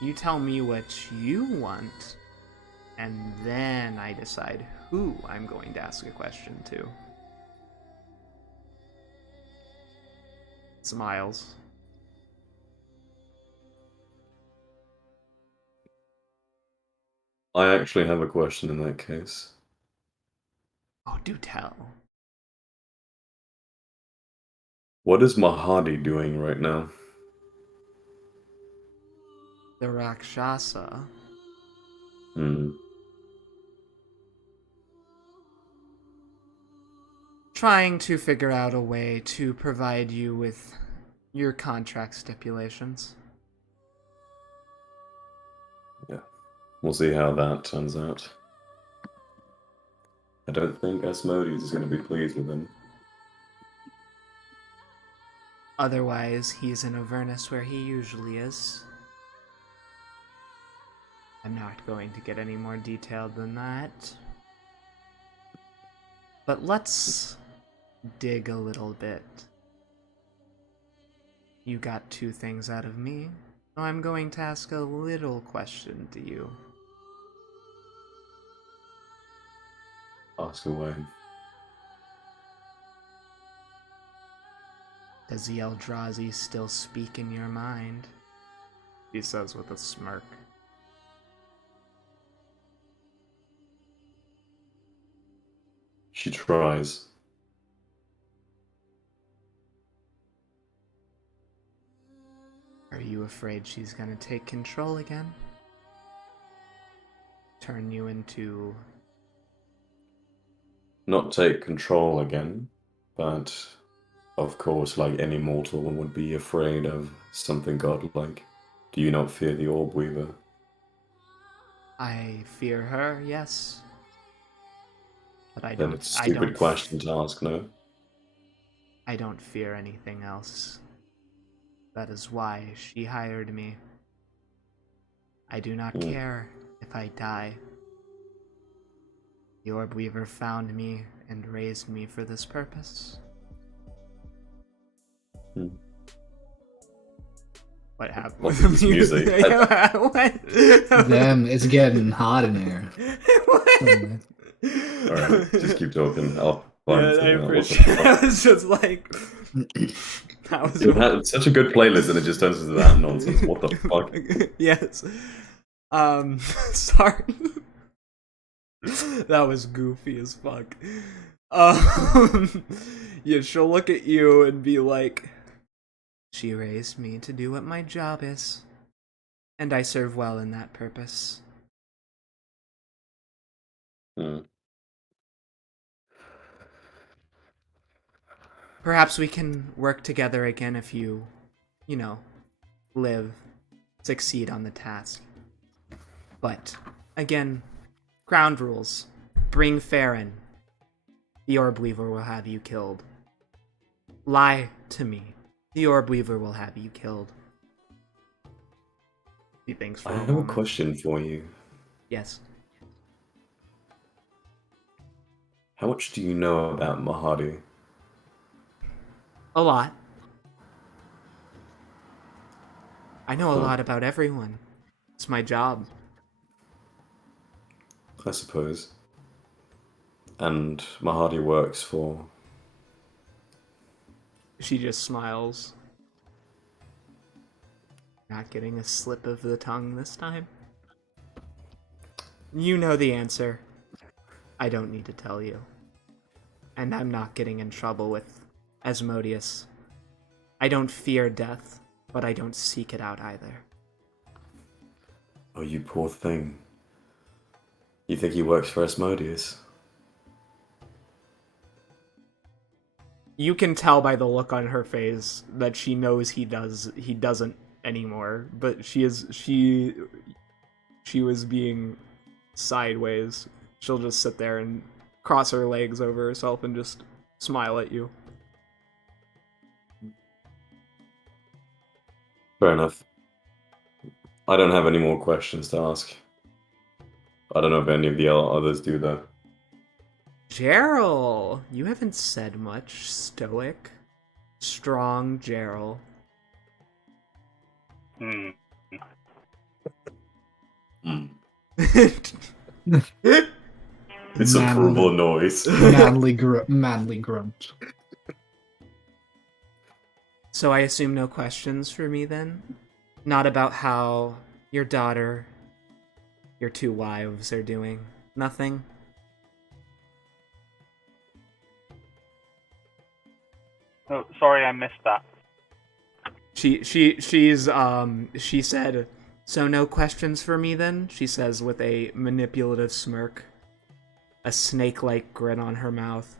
You tell me what you want, and then I decide who I'm going to ask a question to. Smiles. I actually have a question in that case. Oh, do tell. What is Mahadi doing right now? The Rakshasa. Hmm. Trying to figure out a way to provide you with your contract stipulations. Yeah. We'll see how that turns out. I don't think Asmodeus is going to be pleased with him. Otherwise, he's in Avernus where he usually is. I'm not going to get any more detailed than that. But let's dig a little bit. You got two things out of me, so I'm going to ask a little question to you. Ask away. Does the Eldrazi still speak in your mind? He says with a smirk. She tries. Are you afraid she's gonna take control again? Turn you into... Not take control again, but of course, like any mortal, one would be afraid of something godlike. Do you not fear the Orb Weaver? I fear her, yes. But Then it's a stupid question to ask, no? I don't fear anything else. That is why she hired me. I do not care if I die. The Orb Weaver found me and raised me for this purpose. Hmm. What happened What's with this the music? What? Damn, it's getting hot in here. What? Alright, just keep talking. I'll find Yeah, I something out. What the appreciate it. I fuck? was just like... That was You had such a good playlist and it just turns into that nonsense. What the fuck? Yes. Sorry. That was goofy as fuck. Yeah, she'll look at you and be like, she raised me to do what my job is, and I serve well in that purpose. Hmm. Perhaps we can work together again if you live, succeed on the task. But, again, ground rules. Bring Farron. The Orb Weaver will have you killed. Lie to me. The Orb Weaver will have you killed. He thinks for I a have a moment. question for you. Yes. How much do you know about Mahadi? A lot. I know a Huh. lot about everyone. It's my job. I suppose. And Mahadi works for... She just smiles. Not getting a slip of the tongue this time. You know the answer. I don't need to tell you. And I'm not getting in trouble with Asmodeus. I don't fear death. but I don't seek it out either. Oh, you poor thing. You think he works for Asmodeus? You can tell by the look on her face that she knows he doesn't anymore, but she was being sideways. She'll just sit there and cross her legs over herself and just smile at you. Fair enough. I don't have any more questions to ask. I don't know if any of the others do, though. Gerald, you haven't said much. Stoic, strong Gerald. Hmm. It's approval noise. manly grunt. So I assume no questions for me then? Not about how your daughter, your 2 wives are doing? Nothing? Oh, sorry, I missed that. She said, so no questions for me then? She says with a manipulative smirk. A snake-like grin on her mouth.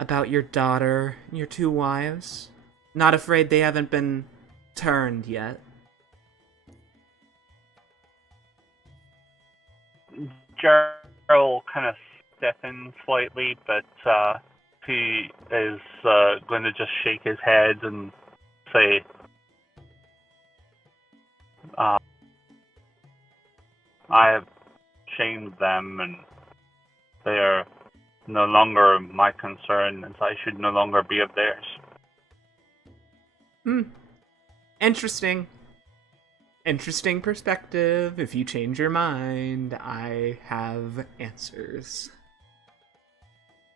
About your daughter, your 2 wives? Not afraid they haven't been turned yet? Gerald kind of stiffens slightly, but he is going to just shake his head and say, I have shamed them, and they are no longer my concern, and I should no longer be of theirs. Interesting. Interesting perspective. If you change your mind, I have answers.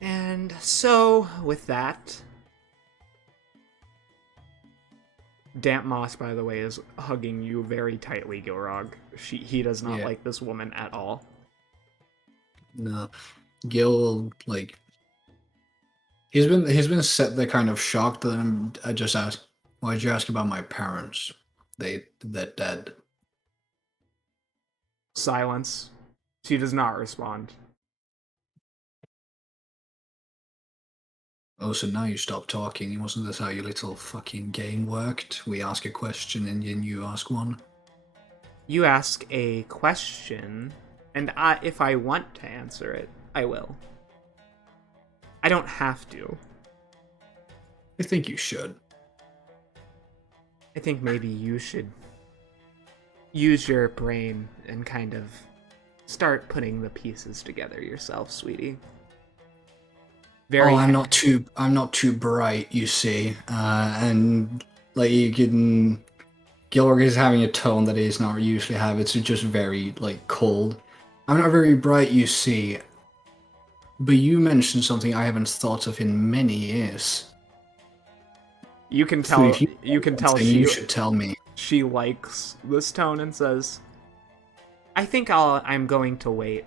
And so, with that... Damp Moss, by the way, is hugging you very tightly, Gilrog. He does not like this woman at all. No. Gil, like... He's been set there kind of shocked that I just asked, why'd you ask about my parents? They're dead. Silence. She does not respond. Oh, so now you stop talking. Wasn't this how your little fucking game worked? We ask a question and then you ask one? You ask a question, and if I want to answer it, I will. I don't have to. I think you should. I think maybe you should use your brain and kind of start putting the pieces together yourself, sweetie. I'm not too bright, you see, and like you can. Gilroy is having a tone that he does not usually have. It's just very like cold. I'm not very bright, you see, but you mentioned something I haven't thought of in many years. You can tell. So you can tell you should tell me. She likes this tone and says, "I think I'm going to wait.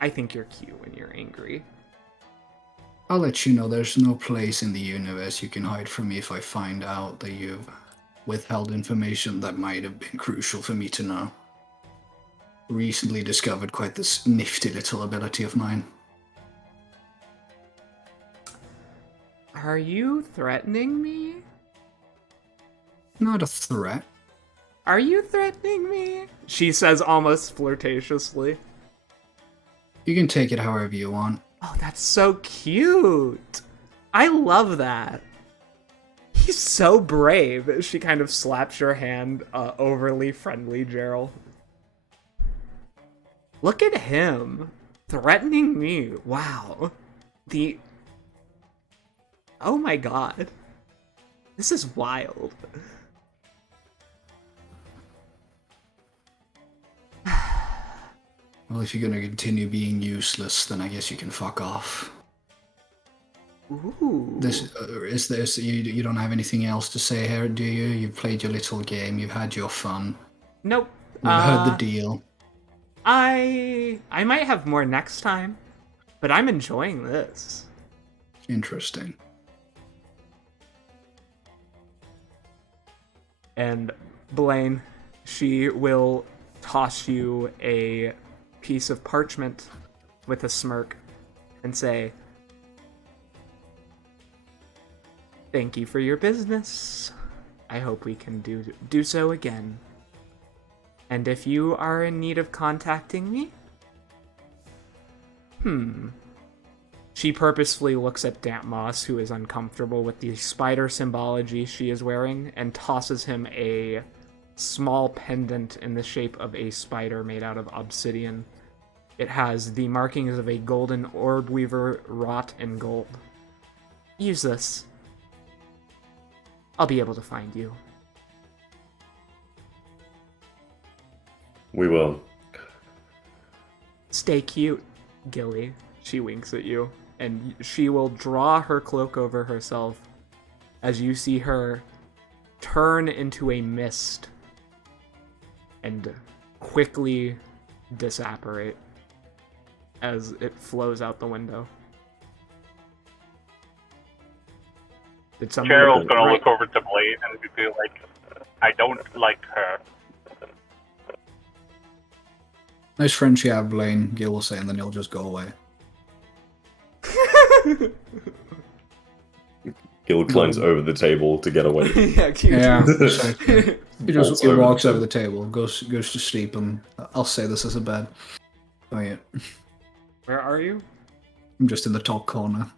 I think you're cute when you're angry." I'll let you know there's no place in the universe you can hide from me if I find out that you've withheld information that might have been crucial for me to know. Recently discovered quite this nifty little ability of mine. Are you threatening me? Not a threat. Are you threatening me? She says almost flirtatiously. You can take it however you want. Oh, that's so cute. I love that. He's so brave. She kind of slaps your hand, overly friendly, Gerald. Look at him. Threatening me. Wow. Oh my god. This is wild. Well, if you're gonna continue being useless, then I guess you can fuck off. Ooh. You don't have anything else to say here, do you? You've played your little game, you've had your fun. Nope. We've heard the deal. I might have more next time, but I'm enjoying this. Interesting. And Blaine, she will toss you a piece of parchment with a smirk and say, "Thank you for your business. I hope we can do so again. And if you are in need of contacting me..." She purposefully looks at Damp Moss, who is uncomfortable with the spider symbology she is wearing, and tosses him a small pendant in the shape of a spider made out of obsidian. It has the markings of a golden orb weaver wrought in gold. "Use this. I'll be able to find you." We will. "Stay cute, Gilly." She winks at you, and she will draw her cloak over herself as you see her turn into a mist and quickly disapparate as it flows out the window. Did somebody... Gerald's gonna Right. look over to Blade and be like, "I don't like her." Nice friends you have, Blaine, Gil will say, and then he'll just go away. Gil climbs over the table to get away. Yeah, cute. Yeah, so he Falls he over walks the over the table, goes to sleep, and I'll say this as a bed. Oh yeah, Where are you? I'm just in the top corner.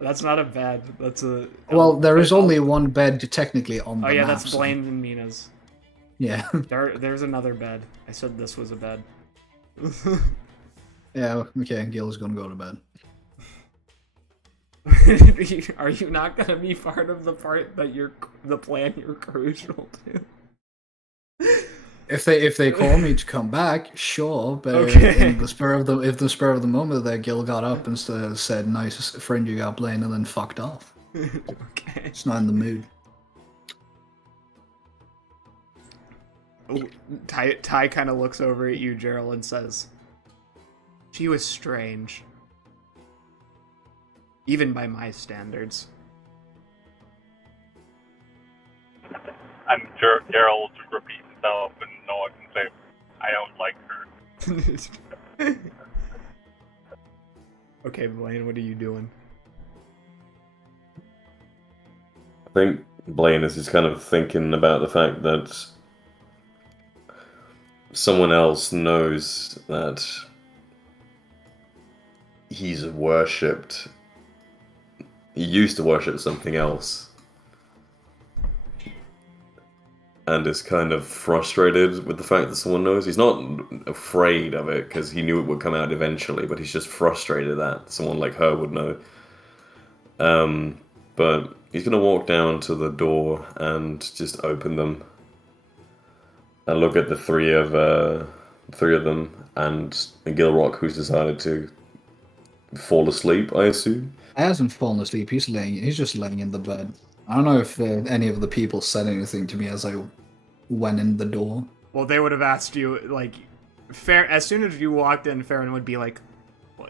That's not a bed. That's a... Well, there is only one bed technically on the Oh yeah, map, that's so- Blaine and Mina's. Yeah, There's another bed. I said this was a bed. yeah. Okay, Gil's gonna go to bed. Are you not gonna be part of the part that the plan you're crucial to? If they call me to come back, sure. But Okay. in the spur of the moment, that Gil got up and said, "Nice friend you got, Blaine," and then fucked off. Okay. It's not in the mood. Oh, Ty kind of looks over at you, Gerald, and says, "She was strange. Even by my standards." And Gerald repeats himself, and no one can say, "I don't like her." Okay, Blaine, what are you doing? I think Blaine is just kind of thinking about the fact that someone else knows that he's worshipped. He used to worship something else. And is kind of frustrated with the fact that someone knows. He's not afraid of it because he knew it would come out eventually, but he's just frustrated that someone like her would know. But he's gonna walk down to the door and just open them and look at the three of them and Gilrock, who's decided to fall asleep, I assume. He hasn't fallen asleep. He's just laying in the bed. I don't know if any of the people said anything to me as I went in the door. Well, they would have asked you, like, as soon as you walked in, Farron would be like,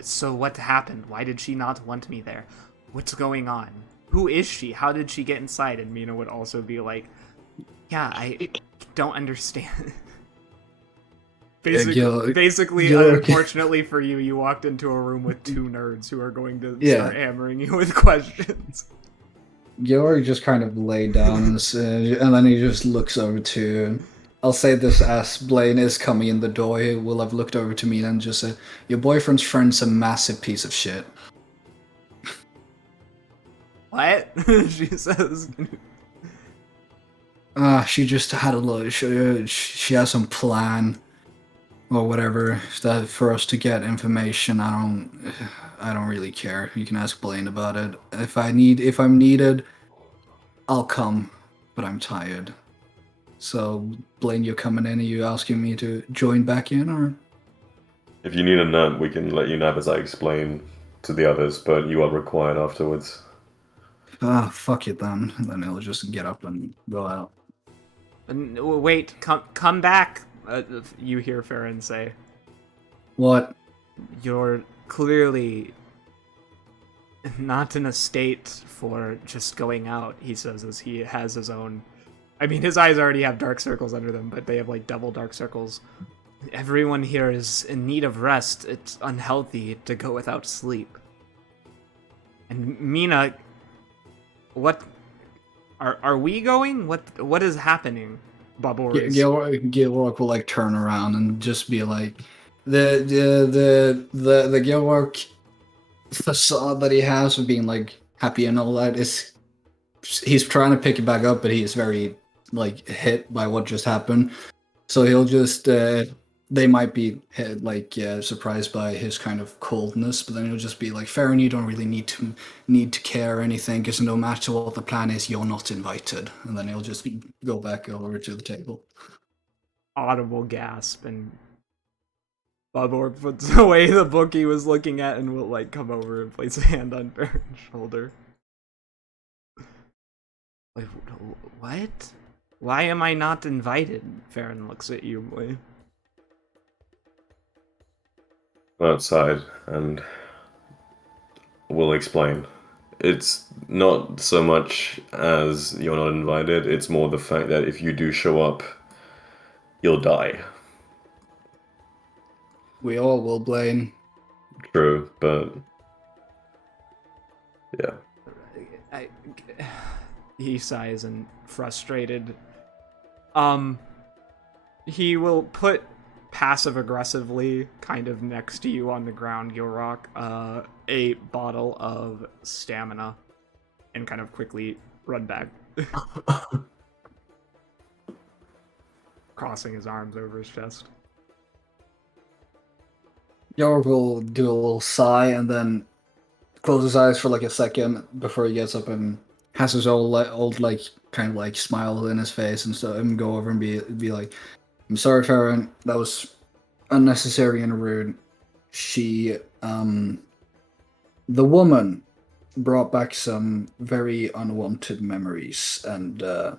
"So what happened? Why did she not want me there? What's going on? Who is she? How did she get inside?" And Mina would also be like, "Yeah, I don't understand." Basically, unfortunately for you, you walked into a room with two nerds who are going to start hammering you with questions. Georg just kind of laid down and then he just looks over to... I'll say this as Blaine is coming in the door. He will have looked over to me and just said, "Your boyfriend's friend's a massive piece of shit." What? She says. She just had a look. She has some plan or whatever that for us to get information. I don't really care. You can ask Blaine about it. If I'm needed, I'll come, but I'm tired. So, Blaine, you're coming in? Are you asking me to join back in, or? If you need a nap, we can let you nap as I explain to the others, but you are required afterwards. Fuck it then. And then he'll just get up and go out. Wait, come back, you hear Farron say. What? "You're clearly not in a state for just going out," he says as he has his own I mean, his eyes already have dark circles under them, but they have like double dark circles. Everyone here is in need of rest. It's unhealthy to go without sleep. And Mina, what are we going? What is happening? Babor is Gilrock will like turn around and just be like, the Gilrock facade that he has of being like happy and all that is, he's trying to pick it back up, but he is very like hit by what just happened. So he'll just they might be surprised by his kind of coldness, but then he'll just be like, Farron, you don't really need to care or anything, because no matter what the plan is, you're not invited. And then he'll just go back over to the table. audible gasp, and Babor puts away the book he was looking at and will like come over and place a hand on Farron's shoulder. Like, what? Why am I not invited? Farron looks at you, boy. Outside, and we'll explain. It's not so much as you're not invited, it's more the fact that if you do show up, you'll die. We all will, Blaine. True, but yeah. He sighs and frustrated. He will put passive aggressively kind of next to you on the ground, Gilrock, a bottle of stamina, and kind of quickly run back. Crossing his arms over his chest. Gilrock will do a little sigh and then close his eyes for like a second before he gets up and has his old like kind of like smile in his face and stuff, and go over and be like, I'm sorry, Farron, that was unnecessary and rude. She, the woman brought back some very unwanted memories, and I'm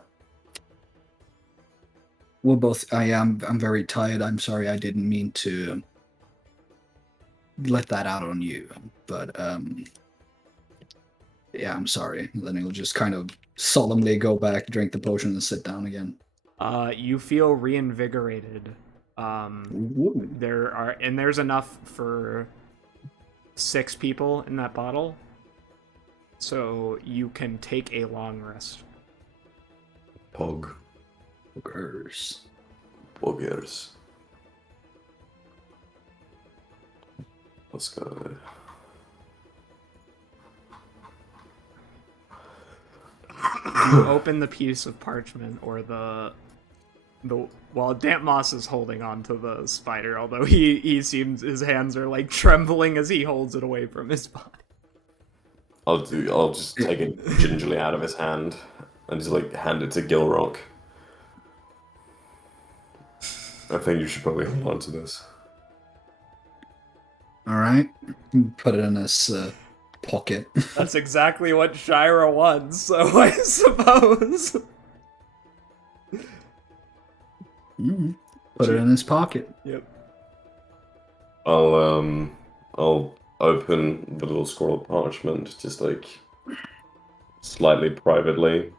very tired. I'm sorry, I didn't mean to let that out on you, but yeah, I'm sorry. Then he'll just kind of solemnly go back, drink the potion, and sit down again. You feel reinvigorated. There's enough for 6 people in that bottle, so you can take a long rest. Poggers. Let's go. You open the piece of parchment, or while Damp Moss is holding on to the spider, although he seems his hands are like trembling as he holds it away from his body. I'll just take it gingerly out of his hand and just like hand it to Gilrock. I think you should probably hold on to this. All right, put it in his pocket. That's exactly what Shira wants, so I suppose. Put it in his pocket. Yep. I'll open the little scroll of parchment, just like slightly privately.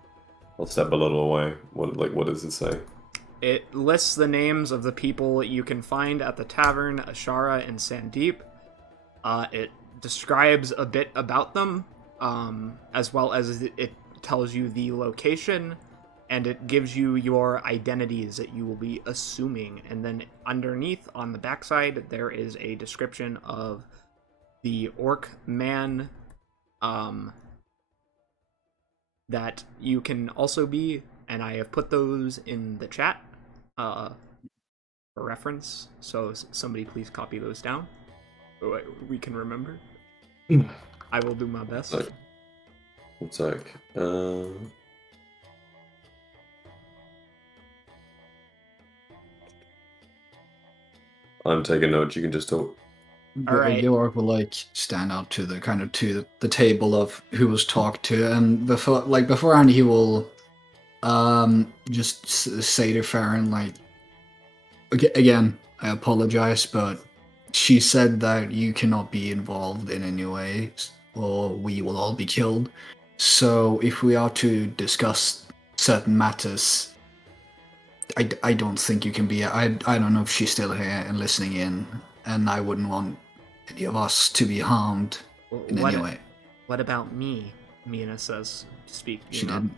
I'll step a little away. What does it say? It lists the names of the people you can find at the tavern, Ashara and Sandeep. It describes a bit about them, as well as it tells you the location, and it gives you your identities that you will be assuming. And then underneath, on the backside, there is a description of the orc man that you can also be, and I have put those in the chat for reference, so somebody please copy those down so we can remember. I will do my best. One sec. I'm taking notes. You can just talk. All right. York will like stand out to the kind of to the table of who was talked to, and beforehand he will just say to Farron like, again, I apologize, but she said that you cannot be involved in any way, or we will all be killed. So if we are to discuss certain matters, I don't think you can be. I don't know if she's still here and listening in, and I wouldn't want any of us to be harmed in any way. What about me? Mina says, speaking She up. didn't.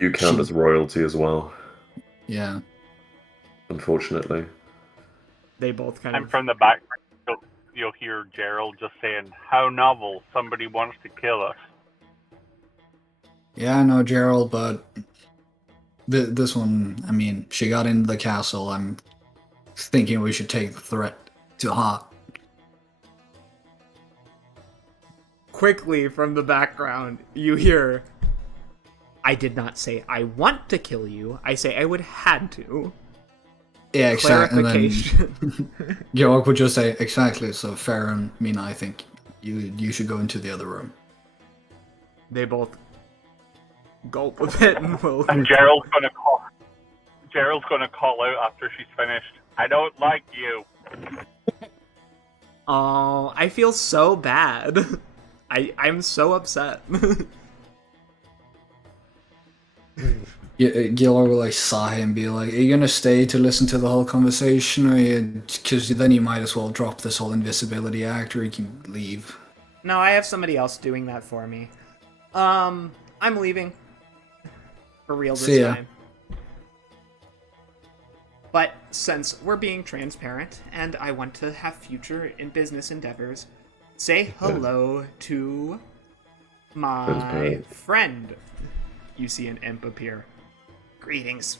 You count as royalty as well, Yeah. unfortunately. They both kind And of. from the back, you'll hear Gerald just saying, "How novel! Somebody wants to kill us." Yeah, I know Gerald, but this one, I mean, she got into the castle. I'm thinking we should take the threat to heart. Quickly from the background, you hear, I did not say I want to kill you. I say I would had to. Yeah, exactly. And then Clarification. Georg would just say, exactly, so Farah and Mina, I think you should go into the other room. They both gulp a bit and will. And Gerald's gonna call out after she's finished. "I don't like you." Oh, I feel so bad. I'm so upset. Georg will like sigh and be like, are you gonna stay to listen to the whole conversation, or because then you might as well drop this whole invisibility act, or you can leave. No, I have somebody else doing that for me. I'm leaving. For real this See ya. time. But since we're being transparent, and I want to have future in business endeavors, say hello to my Transparent. friend. You see an imp appear. Greetings.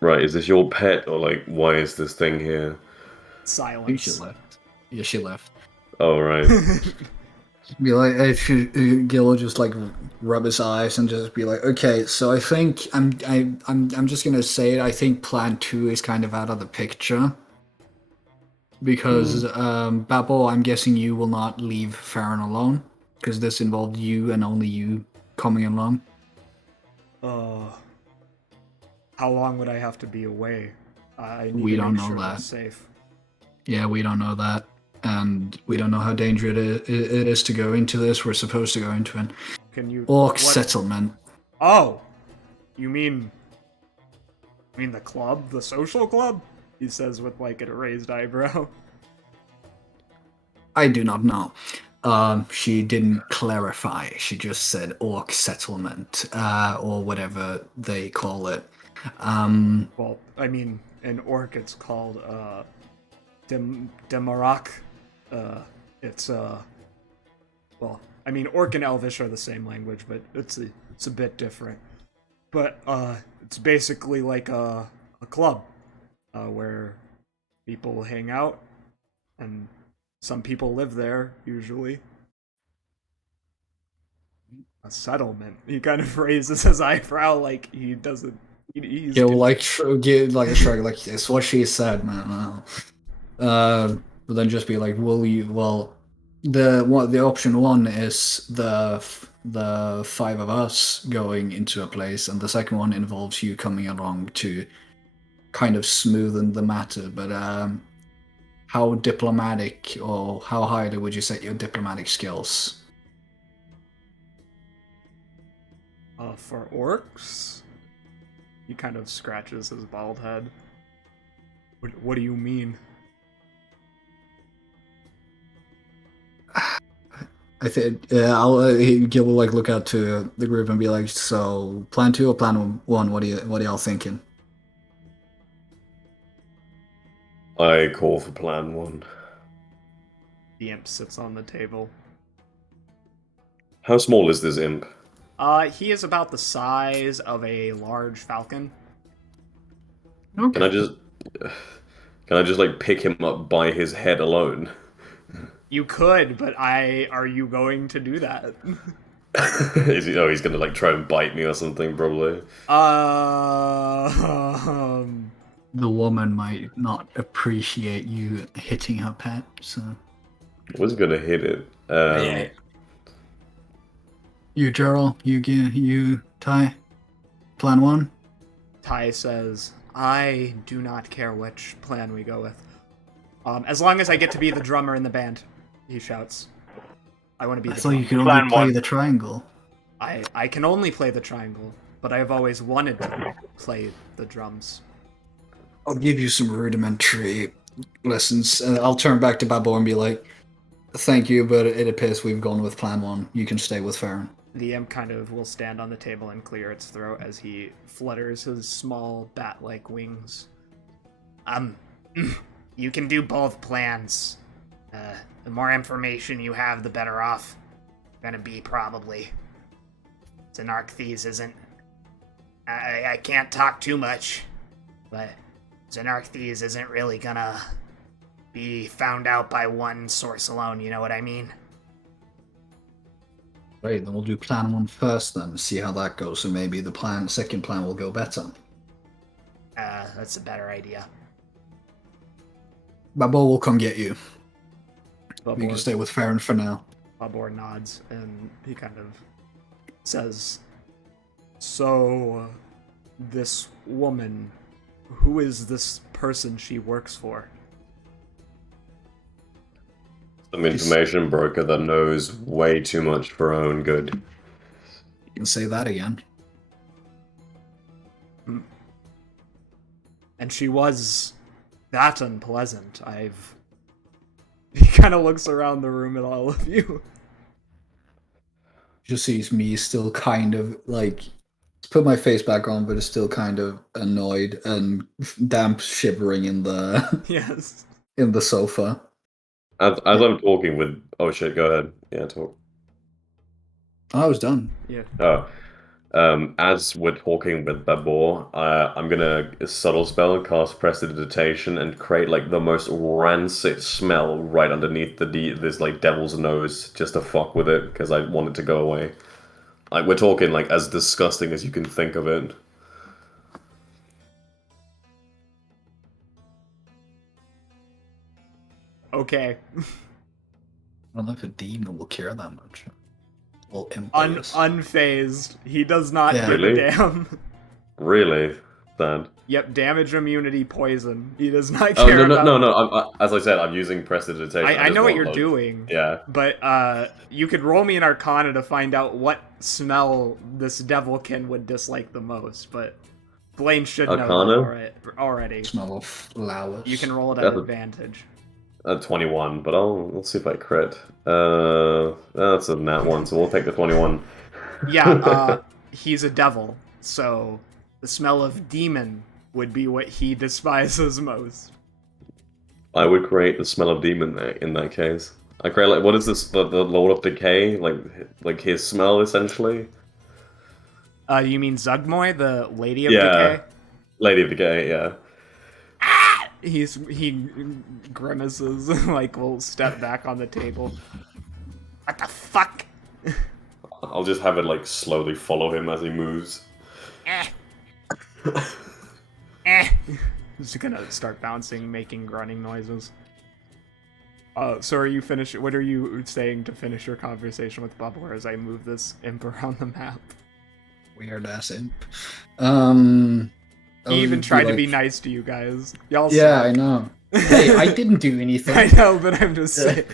Right, is this your pet, or like, why is this thing here? I think she Silence. left. Yeah, she left. Oh, right. Be like, Gil will just like rub his eyes and just be like, okay, so I think I'm just gonna say it. I think Plan 2 is kind of out of the picture because Babel, I'm guessing you will not leave Farron alone because this involved you and only you coming along. How long would I have to be away? I need We to don't make know sure we're that. safe. Yeah, we don't know that, and we don't know how dangerous it is to go into this. We're supposed to go into an Can you? orc what- settlement. Oh, you mean the club, the social club? He says with like a raised eyebrow. I do not know. She didn't clarify. She just said orc settlement, or whatever they call it. Well, I mean, in orc it's called Demarak. It's well, I mean, orc and elvish are the same language, but it's a bit different. But it's basically like a club where people hang out, and some people live there usually. A settlement. He kind of raises his eyebrow like he doesn't. He's He'll like give like a shrug, like it's what she said, man. But then just be like, will you? Well, the option one is the five of us going into a place, and the second one involves you coming along to kind of smoothen the matter. But how diplomatic or how highly would you set your diplomatic skills? For orcs? He kind of scratches his bald head. What do you mean? I think Gil will like look out to the group and be like, "So, plan 2 or plan 1? What are y'all thinking?" I call for plan 1. The imp sits on the table. How small is this imp? He is about the size of a large falcon. Okay. Can I just like pick him up by his head alone? You could, but are you going to do that? He's gonna like try and bite me or something, probably. The woman might not appreciate you hitting her pet, so. I was gonna hit it. You, Gerald, you, Ty, plan 1? Ty says, I do not care which plan we go with. As long as I get to be the drummer in the band, he shouts. I want to be I the thought you drummer. could only Plan play one. the triangle. I can only play the triangle, but I've always wanted to play the drums. I'll give you some rudimentary lessons, and I'll turn back to Babbo and be like, "Thank you, but it appears we've gone with plan one. You can stay with Farron." The imp kind of will stand on the table and clear its throat as he flutters his small bat-like wings. You can do both plans. The more information you have, the better off you're gonna be, probably. Xernakthes isn't... I can't talk too much, but Xernakthes isn't really gonna be found out by one source alone, you know what I mean? Right, then we'll do plan one first, then see how that goes. So maybe the second plan will go better. That's a better idea. Babbo will come get you. You can Babor, stay with Farron for now. Babor nods and he kind of says, "So, this woman, who is this person she works for?" Some information broker that knows way too much for her own good. You can say that again. And she was that unpleasant. He kind of looks around the room at all of you. Just sees me still kind of like put my face back on, but is still kind of annoyed and damp shivering in the Yes. in the sofa. As I'm talking with... Oh shit, go ahead. Yeah, talk. I was done. Yeah. Oh. As we're talking with Babor, I'm gonna subtle spell, cast Prestidigitation, and create like the most rancid smell right underneath this like devil's nose, just to fuck with it, because I want it to go away. Like we're talking like as disgusting as you can think of it. Okay. I don't know if a demon will care that much. Well, Unfazed. He does not Yeah. give Really? a damn. Really sad. Yep, damage, immunity, poison. He does not Oh care no no about... no no! As I said, I'm using Prestidigitation. I just know what want, you're like- doing. Yeah. But you could roll me an Arcana to find out what smell this devilkin would dislike the most. But Blaine should know Arcana? that already. Smell of flowers. You can roll it at That's a- advantage. 21, but let's see if I crit. That's a nat one, so we'll take the 21. Yeah, he's a devil, so the smell of demon would be what he despises most. I would create the smell of demon in that case. I create like what is this? The Lord of Decay, like his smell essentially. You mean Zugmoy, the Lady of Yeah. Decay? Lady of Decay, yeah. He grimaces, like will step back on the table. What the fuck? I'll just have it like slowly follow him as he moves. Just gonna start bouncing, making grunting noises. So are you finished? What are you saying to finish your conversation with Bubble as I move this imp around the map? Weird ass imp. He even tried to be nice to you guys. Y'all Yeah, suck. I know. Hey, I didn't do anything. I know, but I'm just saying.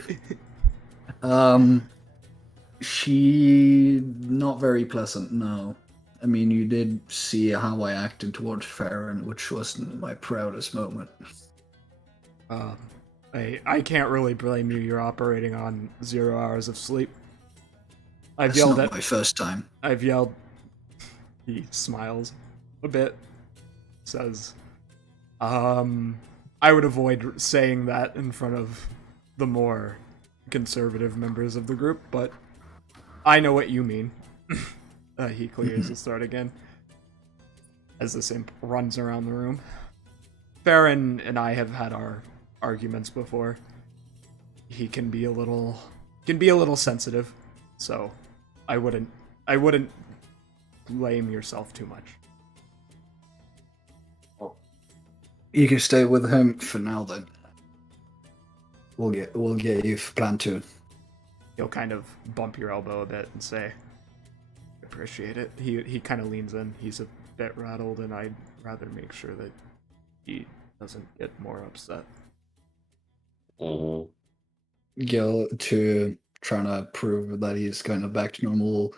She not very pleasant. No, I mean you did see how I acted towards Farron, which wasn't my proudest moment. I can't really blame you. You're operating on 0 hours of sleep. I've That's yelled not at. my first time. I've yelled. He smiles a bit. Says, I would avoid saying that in front of the more conservative members of the group, but I know what you mean. He clears his throat again as this imp runs around the room. Farron and I have had our arguments before. He can be a little sensitive, so I wouldn't blame yourself too much. You can stay with him for now. Then we'll get you for plan 2. He'll kind of bump your elbow a bit and say, "Appreciate it." He kind of leans in. He's a bit rattled, and I'd rather make sure that he doesn't get more upset. Mhm. Go to trying to prove that he's going back to normal.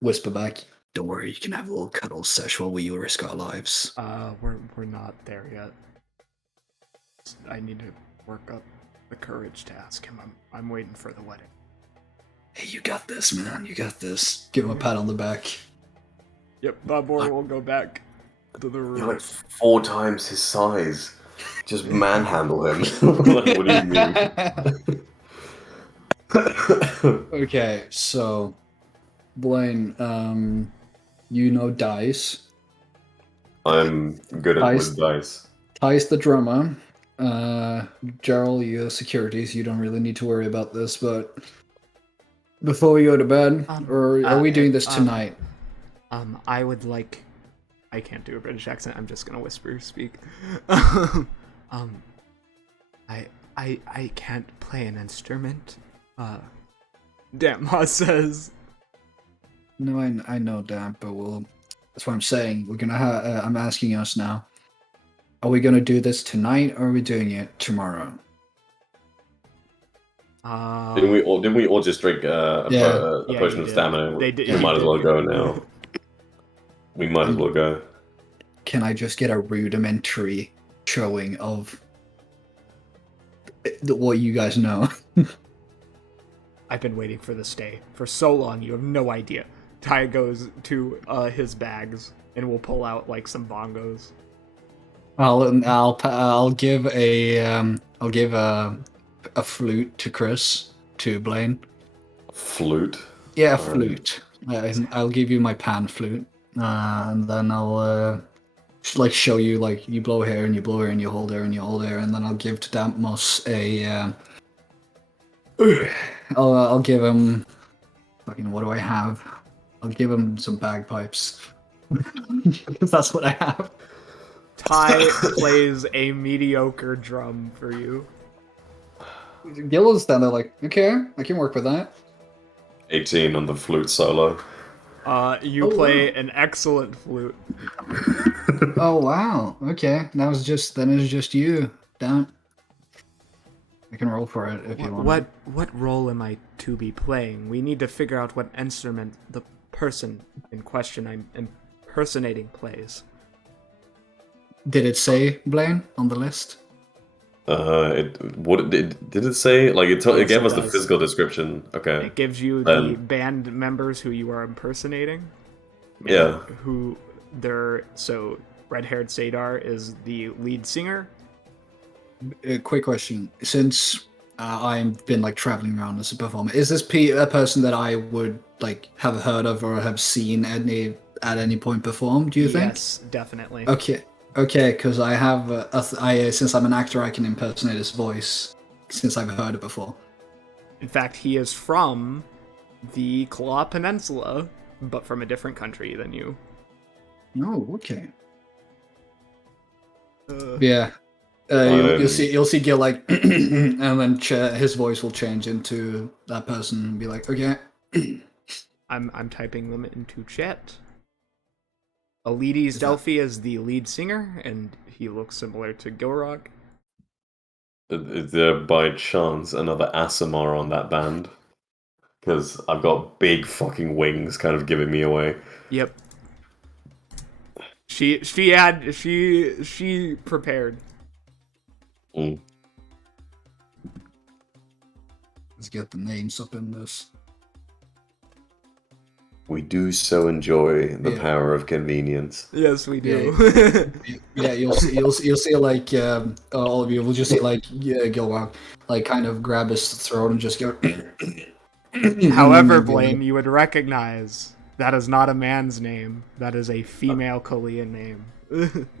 Whisper back, "Don't worry, you can have a little cuddle sesh while we risk our lives." We're not there yet. I need to work up the courage to ask him. I'm waiting for the wedding. Hey, you got this, man. You got this. Give him a pat on the back. Yep, Babor will go back to the room. You're like 4 times his size. Just manhandle him. Like, what do you mean? Okay, so Blaine, you know Dice. I'm good at with dice. Ty's the drummer. Gerald, you're securities. You don't really need to worry about this, but before we go to bed, or are we doing this tonight? I would like. I can't do a British accent. I'm just gonna whisper speak. I can't play an instrument. Damn, says. No, I know that, but that's what I'm saying. We're gonna. I'm asking us now. Are we gonna do this tonight, or are we doing it tomorrow? Didn't we all just drink a potion of stamina? We might as well go now. We might as well go. Can I just get a rudimentary showing of what you guys know? I've been waiting for this day for so long. You have no idea. Ty goes to his bags and will pull out like some bongos. I'll give a flute to Chris, to Blaine. Flute? Yeah, a flute. I'll give you my pan flute, and then I'll like show you, like, you blow here and you blow here and you hold here and you hold here, and then I'll give to Dampmos a. I'll give him. Fucking, what do I have? I'll give him some bagpipes. Because that's what I have. Ty plays a mediocre drum for you. Gillo's down there like, okay, I can work with that. 18 on the flute solo. You play an excellent flute. Oh wow, okay. Then it's just you. Down. I can roll for it if you want. What role am I to be playing? We need to figure out what instrument the person in question I'm impersonating plays. Did it say Blaine on the list? Did it say, like, it gave us the physical description? Okay. It gives you the band members who you are impersonating. Yeah. So red-haired Sadar is the lead singer. Quick question: since I've been like traveling around as a performer, is this a person that I would like have heard of or have seen at any point perform? Do you think? Yes, definitely. Okay, because I have since I'm an actor, I can impersonate his voice since I've heard it before. In fact, he is from the Claw Peninsula, but from a different country than you. Oh, okay. Yeah. You'll see Gil like, and then his voice will change into that person and be like, okay. I'm typing them into chat. Elides Delphi is the lead singer, and he looks similar to Gilrock. Is there by chance another Asimar on that band? Because I've got big fucking wings kind of giving me away. Yep. She prepared. Mm. Let's get the names up in this. We do so enjoy the power of convenience. Yes, we do. Yeah, you'll see like all of you will just see like Gilrock like kind of grab his throat and just go. However, Blaine, you would recognize that is not a man's name. That is a female Kolean name.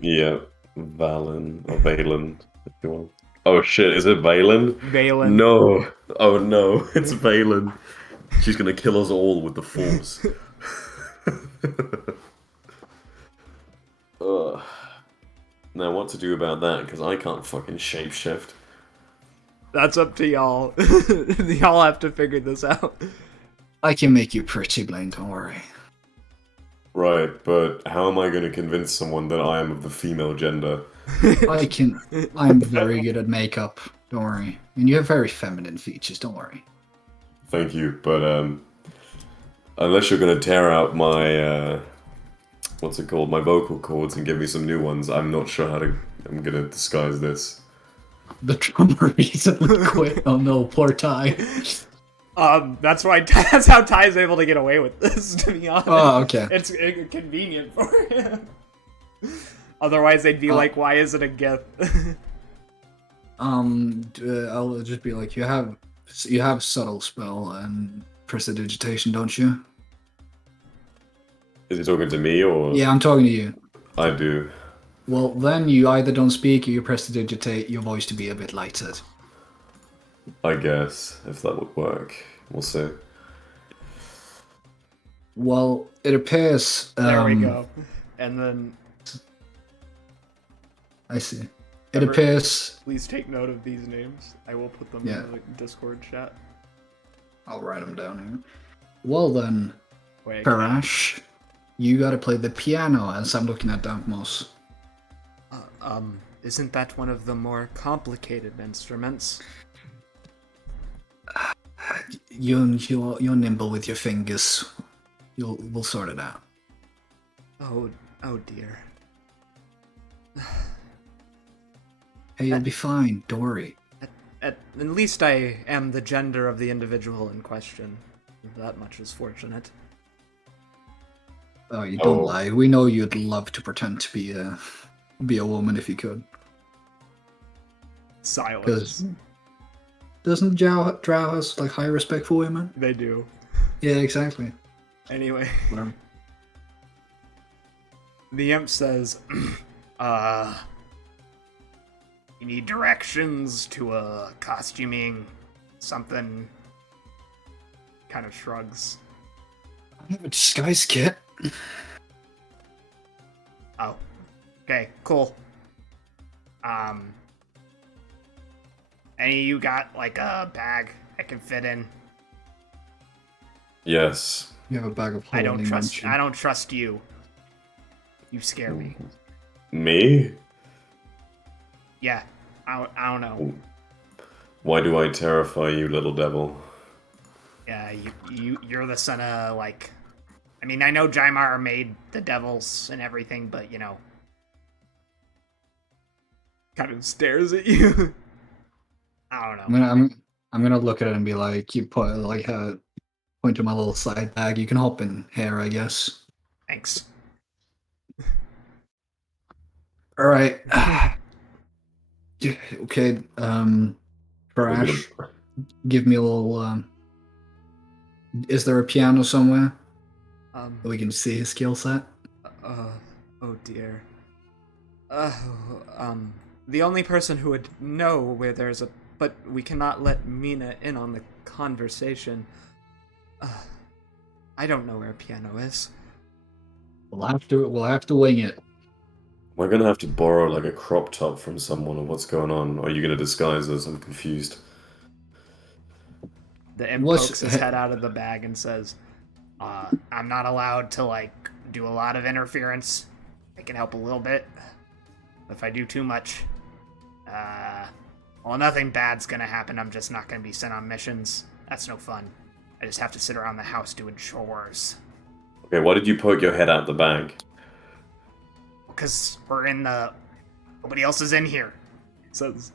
Yeah, Valen or Valen, if you want. Oh shit, is it Valen? Valen. No. Oh no, it's Valen. She's gonna kill us all with the Force. Now, what to do about that? Because I can't fucking shapeshift. That's up to y'all. Y'all have to figure this out. I can make you pretty, Blaine. Don't worry. Right, but how am I going to convince someone that I am of the female gender? I'm very good at makeup. Don't worry. And you have very feminine features. Don't worry. Thank you, but unless you're gonna tear out my what's it called, my vocal cords and give me some new ones, I'm not sure how to. I'm gonna disguise this. The drummer recently quit. Oh no, poor Ty. That's why that's how Ty's able to get away with this. To be honest, Oh, okay. It's convenient for him. Otherwise, they'd be like, "Why is it a gift?" I'll just be like, you have subtle spell and prestidigitation, don't you? Is he talking to me or? Yeah, I'm talking to you. I do. Well, then you either don't speak or you prestidigitate your voice to be a bit lighter. I guess if that would work, we'll see. Well, it appears. There we go. And then I see. It appears. please take note of these names. I will put them in the Discord chat. I'll write them down here. Well then, Wait, Parash, you gotta play the piano as I'm looking at Dampmos. Isn't that one of the more complicated instruments? You're nimble with your fingers. We'll sort it out. Oh dear. Hey, you'll be fine. Don't worry. At least I am the gender of the individual in question. That much is fortunate. Oh, you don't lie. We know you'd love to pretend to be a woman if you could. Silence. Doesn't Drow has like high respect for women? They do. Yeah, exactly. Anyway, Whatever. the imp says, you need directions to a costuming something. Kind of shrugs. I have a disguise kit. Oh. Okay, cool. Any of you got like a bag I can fit in? Yes. You have a bag of I holding. don't trust you. You scare me. Me? Yeah. I don't know. Why do I terrify you, little devil? Yeah, you're the son of like. I mean, I know Jaimar made the devils and everything, but you know, kind of stares at you. I don't know. I'm gonna look at it and be like, you put point to my little side bag. You can hop in here, I guess. Thanks. All right. Okay. Brash, give me a little. Is there a piano somewhere that we can see his skill set? Oh dear. The only person who would know where there's a, but we cannot let Mina in on the conversation. I don't know where a piano is. We'll have to wing it. We're gonna have to borrow like a crop top from someone, or what's going on? Or are you gonna disguise us? I'm confused. The imp pokes his head out of the bag and says, I'm not allowed to, like, do a lot of interference. I can help a little bit. If I do too much, well, nothing bad's gonna happen. I'm just not gonna be sent on missions. That's no fun. I just have to sit around the house doing chores. Okay, why did you poke your head out the bag? Because we're in the... Nobody else is in here. Says...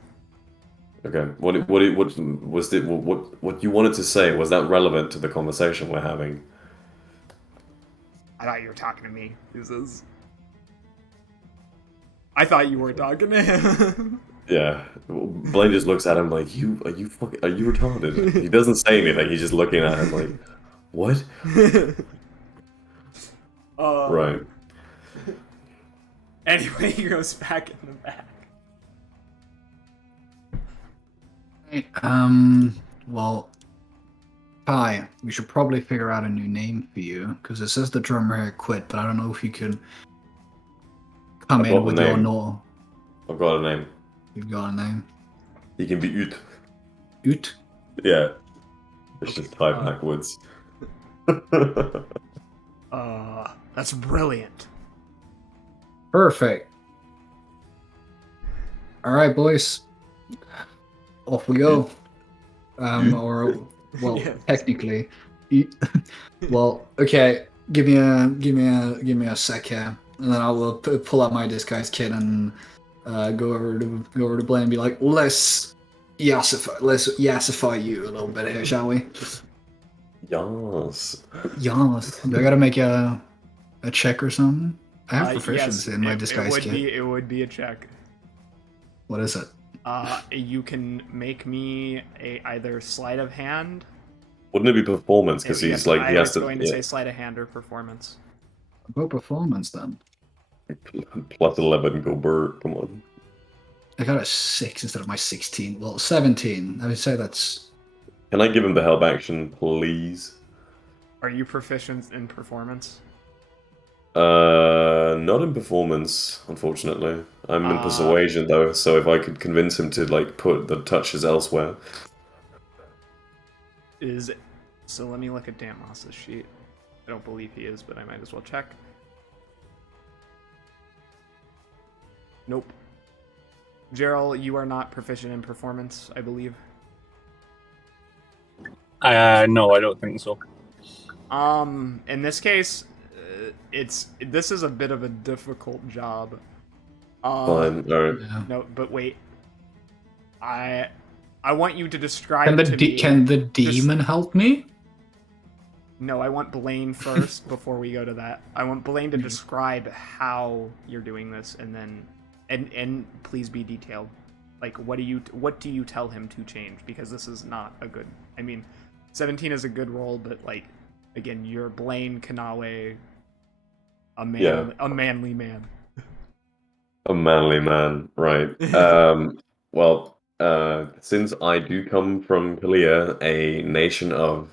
Okay, what was it? What you wanted to say, was that relevant to the conversation we're having? I thought you were talking to me. He says... I thought you were talking to him. Yeah, Blaine just looks at him like, are you retarded? He doesn't say anything. He's just looking at him like, what? Right. Anyway, he goes back in the back. Well, Ty, we should probably figure out a new name for you, because it says the drummer here quit, but I don't know if you could come in with your no. I've got a name. You've got a name? He can be Ut. Ut? Yeah. It's just Ty backwards. That's brilliant. Perfect. Alright, boys. Off we go. Or Well, Yeah. technically. You- well, okay. Give me a sec here, and then I will pull out my disguise kit and go over to Blaine and be like, let's yassify you a little bit here, shall we? Yes. Yes. Do I gotta make a check or something? I have Yes, proficiency in my disguise kit. it would be a check. What is it? You can make me either sleight of hand. Wouldn't it be performance? Because Yes, he's like, I he has was to. going to Yeah. say sleight of hand or performance. About performance then. Plus 11, go Bert. Come on. I got a 6 instead of my 16. Well, 17. I would say that's. Can I give him the help action, please? Are you proficient in performance? Not in performance, unfortunately. I'm in persuasion though, so if I could convince him to like put the touches elsewhere. So let me look at Dan Moss's sheet. I don't believe he is, but I might as well check. Nope. Gerald, you are not proficient in performance, I believe. No, I don't think so. In this case, this is a bit of a difficult job. Fine, alright. Yeah. No, but wait. I want you to describe Can the to me. can the demon help me? No, I want Blaine first before we go to that. I want Blaine to describe how you're doing this, and then and please be detailed. Like, what do you tell him to change? Because this is not a good. I mean, 17 is a good roll, but like, again, you're Blaine Kanawe, a manly man. A manly man, right. Well, since I do come from Kalia, a nation of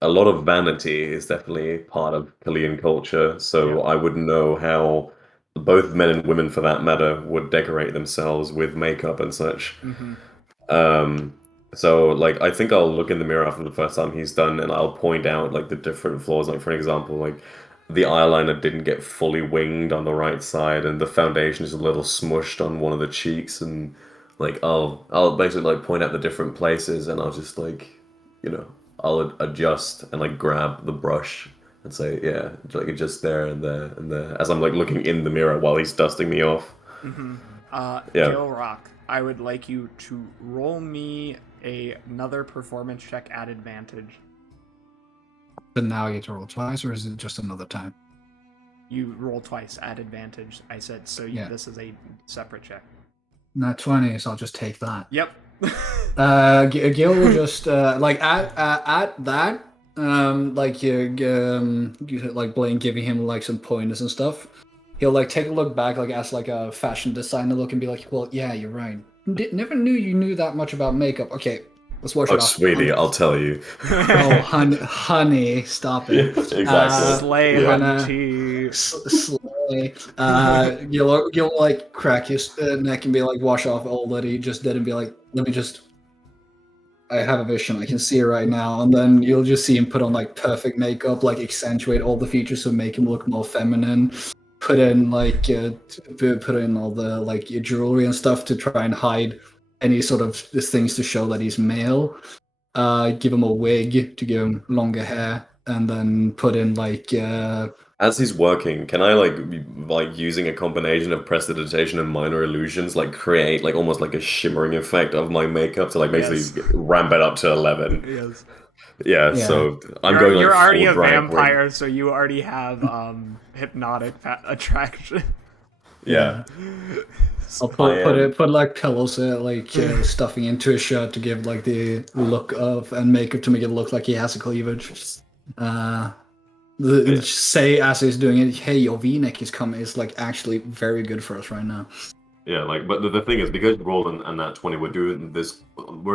a lot of vanity is definitely part of Kalian culture, so Yeah. I would know how both men and women, for that matter, would decorate themselves with makeup and such. Mm-hmm. So, like, I think I'll look in the mirror after the first time he's done, and I'll point out, like, the different flaws. Like, for example, like, the eyeliner didn't get fully winged on the right side, and the foundation is a little smushed on one of the cheeks, and, like, I'll basically, like, point out the different places, and I'll just, like, you know, I'll adjust and, like, grab the brush and say, yeah, like, adjust there and there and there, as I'm, like, looking in the mirror while he's dusting me off. Mm-hmm. Yeah. Joe Rock, I would like you to roll me another performance check at advantage. But now I get to roll twice, or is it just another time? You roll twice at advantage. I said so. Yeah. This is a separate check. Not 20, so I'll just take that. Yep. Gil will just like at that like you like Blaine giving him like some pointers and stuff. He'll like take a look back, like as like a fashion designer look, and be like, "Well, yeah, you're right. Never knew you knew that much about makeup." Okay, let's wash it off. Sweetie, I'll tell you. Oh, honey, stop it. Exactly. Slay, Yeah. hunty. Slay. You'll like crack his neck and be like, wash off all that he just did, and be like, let me just. I have a vision. I can see it right now, and then you'll just see him put on like perfect makeup, like accentuate all the features to make him look more feminine. Put in like put in all the like jewelry and stuff to try and hide any sort of things to show that he's male. Give him a wig to give him longer hair, and then put in like As he's working, can I like using a combination of prestidigitation and minor illusions, like create like almost like a shimmering effect of my makeup to like basically ramp it up to 11? Yes. Yeah, Yeah. so I'm going like You're already full a drag vampire, so you already have hypnotic attraction. Yeah. I'll put like pillows like stuffing into his shirt to give like the look of, and makeup to make it look like he has a cleavage. Say as he's doing it, hey, your V-neck is coming. It's like actually very good for us right now. Yeah, like, but the thing is, because Roland and that 20, we're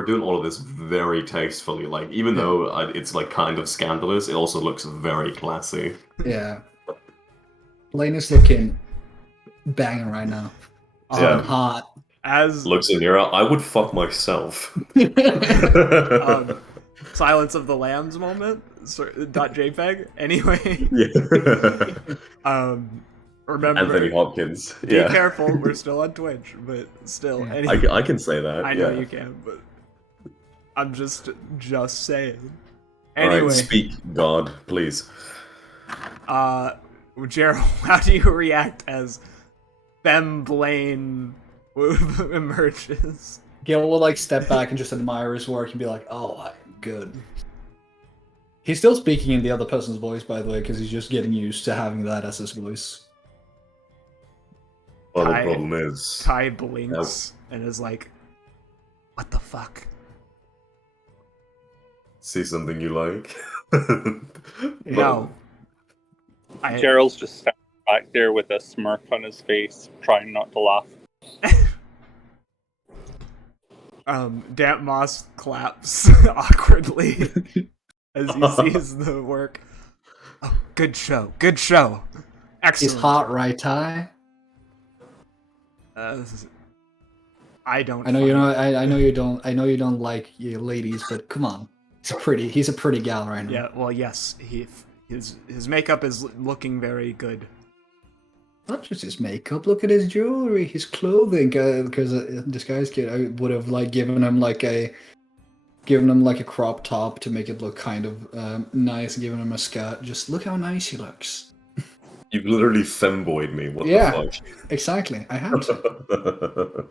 doing all of this very tastefully. Like, even though it's like kind of scandalous, it also looks very classy. Yeah. Blaine is looking banging right now. Hot. As Looks in the mirror, I would fuck myself. Silence of the Lambs moment. .jpeg. Anyway. Yeah. Remember, Anthony Hopkins. Be Yeah. careful. We're still on Twitch, but still. Yeah. Anyway, I can say that. I know yeah. you can, but I'm just saying. All right, Anyway, speak, God, please. Gerald, how do you react as Fem Blaine emerges? Gil will like step back and just admire his work and be like, "Oh, I'm good." He's still speaking in the other person's voice, by the way, because he's just getting used to having that as his voice. Well, the Ty- problem is... Ty blinks and is like, "What the fuck?" See something you like? No. Gerald's just standing back there with a smirk on his face, trying not to laugh. Damp Moss claps awkwardly as he sees the work. Oh, good show. Good show. Excellent. He's hot, right, Ty? I don't. I know you know. I know you don't. I know you don't like your ladies, but come on, he's a pretty gal right now. Yeah. Well, yes. His makeup is looking very good. Not just his makeup. Look at his jewelry, his clothing. Because this guy's kid, I would have like given him like a crop top to make it look kind of nice. Giving him a skirt. Just look how nice he looks. You've literally femboyed me. What Yeah, the fuck? exactly. I have to.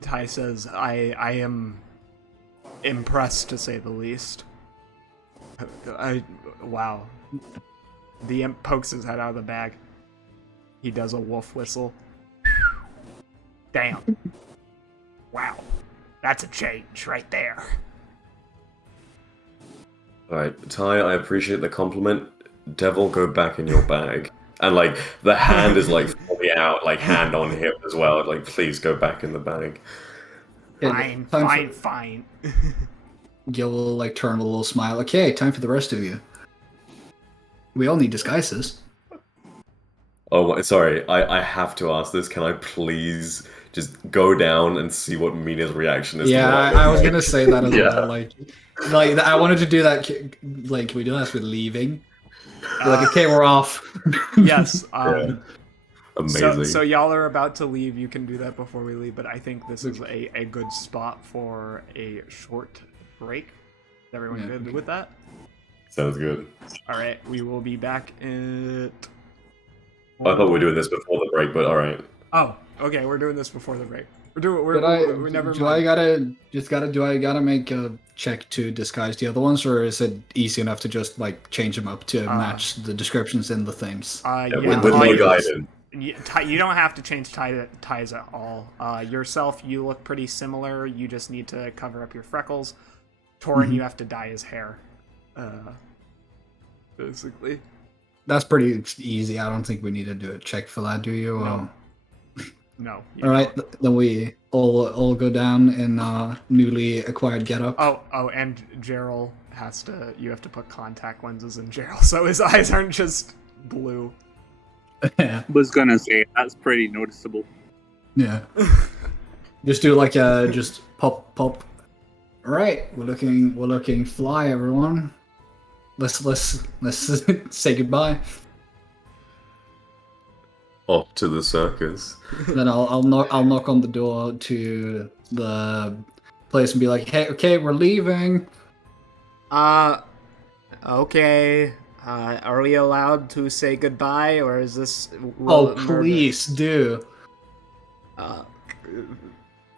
Ty says, I am impressed, to say the least. Wow. The imp pokes his head out of the bag. He does a wolf whistle. Damn. Wow. That's a change right there. Alright, Ty, I appreciate the compliment. Devil, go back in your bag. And, like, the hand is, like, fully out, like, hand on hip as well. Like, please go back in the bag. Fine. Gil will like turn with a little smile. Okay, time for the rest of you. We all need disguises. Oh, sorry, I have to ask this. Can I please just go down and see what Mina's reaction is? Yeah, to I was gonna say that as Yeah. well. Like I wanted to do that. Like, can we do that with leaving? Like, okay, we're off. Yes. Yeah. Amazing. So y'all are about to leave. You can do that before we leave, but I think this is a good spot for a short break. Is everyone good with that? Sounds good. All right, we will be back at... I thought we were doing this before the break, but alright. Oh, okay, we're doing this before the break. We never do mind. I gotta make a check to disguise the other ones, or is it easy enough to just like change them up to match the descriptions in the things? With no guidance. You don't have to change ties at all. Yourself, you look pretty similar. You just need to cover up your freckles. Torin, you have to dye his hair. Basically. That's pretty easy. I don't think we need to do a check for that, do you? No. All right, then we all go down in newly acquired getup. Oh, and Gerald you have to put contact lenses in Gerald, so his eyes aren't just blue. Yeah. Was gonna say that's pretty noticeable. Yeah. Just do like just pop. All right, we're looking fly, everyone. Let's say goodbye. Off to the circus. Then I'll knock on the door to the place and be like, hey, okay, we're leaving. Okay. Are we allowed to say goodbye, or is this... Oh, please do.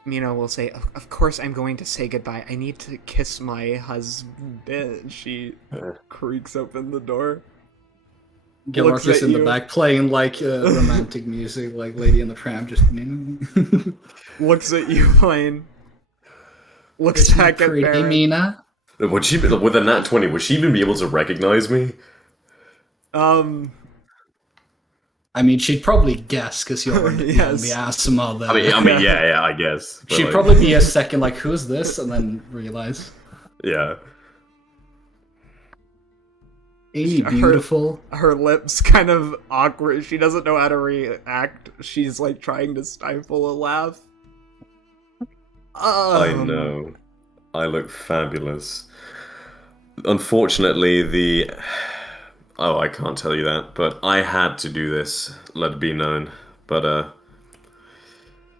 Mina will say, of course I'm going to say goodbye. I need to kiss my husband. She creaks open the door. Gilmark is in the back playing like romantic music, like Lady in the Tramp, just... Looks at you, Blaine. Looks back at Baron. Mina? Would she, with a nat 20, would she even be able to recognize me? I mean, she'd probably guess because you're Yes. the asthma there. I mean, yeah, I guess. But She'd like, probably be a second like, who's this? And then realize. Yeah. Amy, beautiful. Her lips kind of awkward. She doesn't know how to react. She's like trying to stifle a laugh. I know. I look fabulous. Unfortunately, Oh, I can't tell you that, but I had to do this, let it be known. But,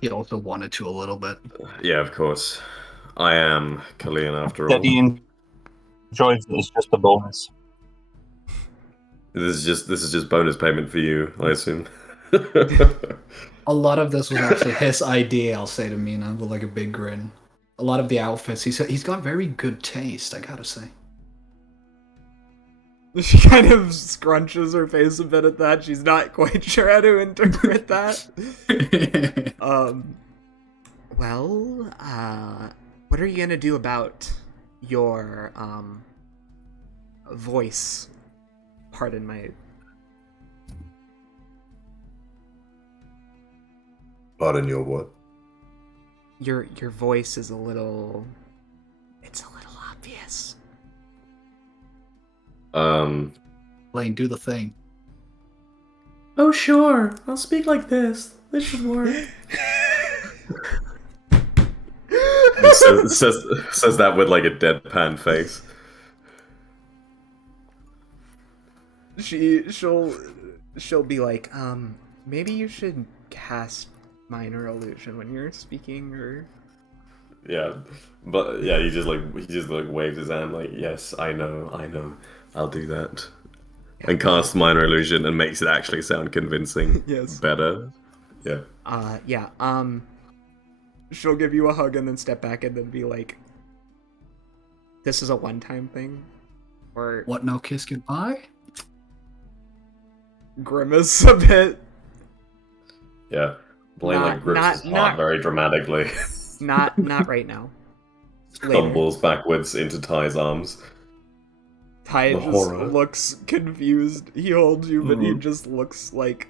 He also wanted to a little bit. Yeah, of course. I am Kalian after That all. he enjoys it is just a bonus. This is just bonus payment for you, I assume. A lot of this was actually his idea, I'll say to Mina, with like a big grin. A lot of the outfits, he's got very good taste, I gotta say. She kind of scrunches her face a bit at that. She's not quite sure how to interpret that. Well, what are you gonna do about your voice? Pardon my. Pardon your what? Your voice is a little. It's a little obvious. Lane, do the thing. Oh sure, I'll speak like this. This should work. says that with like a deadpan face. She'll be like, maybe you should cast minor illusion when you're speaking, or Yeah, but yeah, he just like waves his hand like, yes, I know, I'll do that, and casts minor illusion and makes it actually sound convincing. Yes. Better. Yeah. Yeah. She'll give you a hug and then step back and then be like, "This is a one-time thing," or What now, kiss goodbye? grimace a bit. Yeah, Blaine Not- like grips not- his heart not- very dramatically. not right now. Later. Stumbles backwards into Ty's arms. Ty The just horror. looks confused. He holds you, but he Mhm. just looks like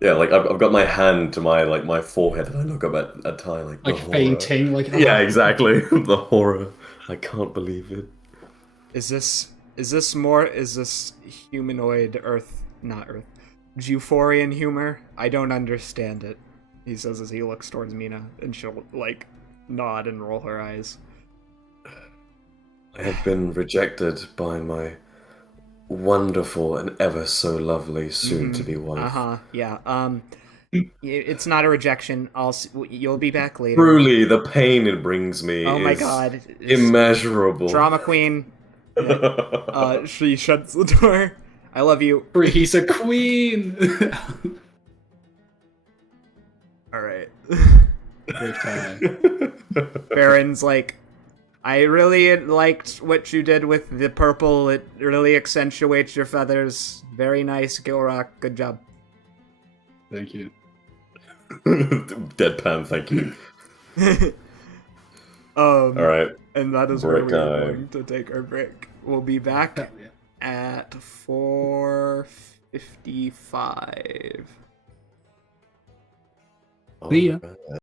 Yeah, like I've got my hand to my forehead, and I look up at Ty like the Like horror. fainting, like Yeah, exactly. The horror. I can't believe it. Is this humanoid Earth, not Earth, Euphorian humor? I don't understand it, he says as he looks towards Mina, and she'll like nod and roll her eyes. I have been rejected by my wonderful and ever so lovely soon-to-be wife. Yeah. It's not a rejection. You'll be back later. Truly, the pain it brings me Oh my is god. immeasurable. Drama queen. She shuts the door. I love you. he's a queen. Alright. Great time. Baron's like, I really liked what you did with the purple. It really accentuates your feathers. Very nice, Gilrock. Good job. Thank you. Deadpan, thank you. Alright. And that is Break where we're time. going to take our break. We'll be back Hell yeah. at 4:55. See ya. Alright.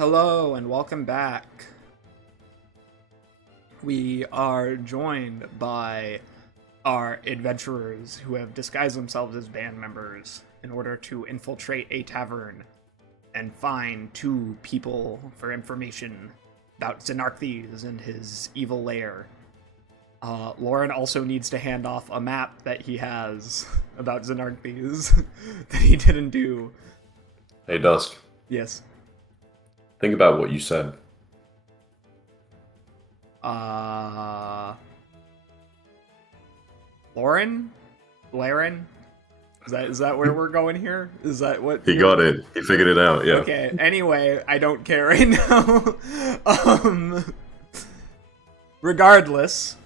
Hello and welcome back. We are joined by our adventurers who have disguised themselves as band members in order to infiltrate a tavern and find two people for information about Xernakthes and his evil lair. Lauren also needs to hand off a map that he has about Xernakthes that he didn't do. Hey, Dusk. Yes. Think about what you said. Lauren? Laren? Is that where we're going here? Is that what He got it. He figured it out, yeah. Okay, anyway, I don't care right now. Regardless,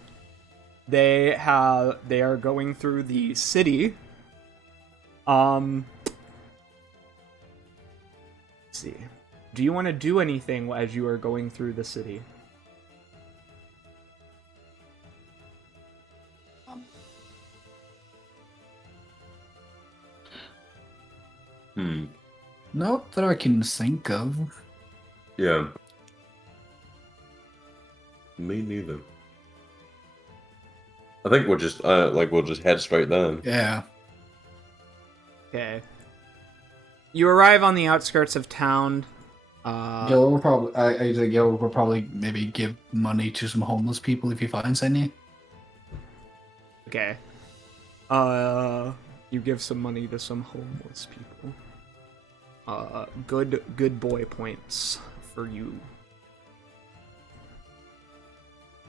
they are going through the city. Let's see. Do you want to do anything as you are going through the city? Not that I can think of. Yeah. Me neither. I think we'll just head straight there. Yeah. Okay. You arrive on the outskirts of town. Gil will probably. I think Gil will probably maybe give money to some homeless people if he finds any. Okay. You give some money to some homeless people. Good boy points for you.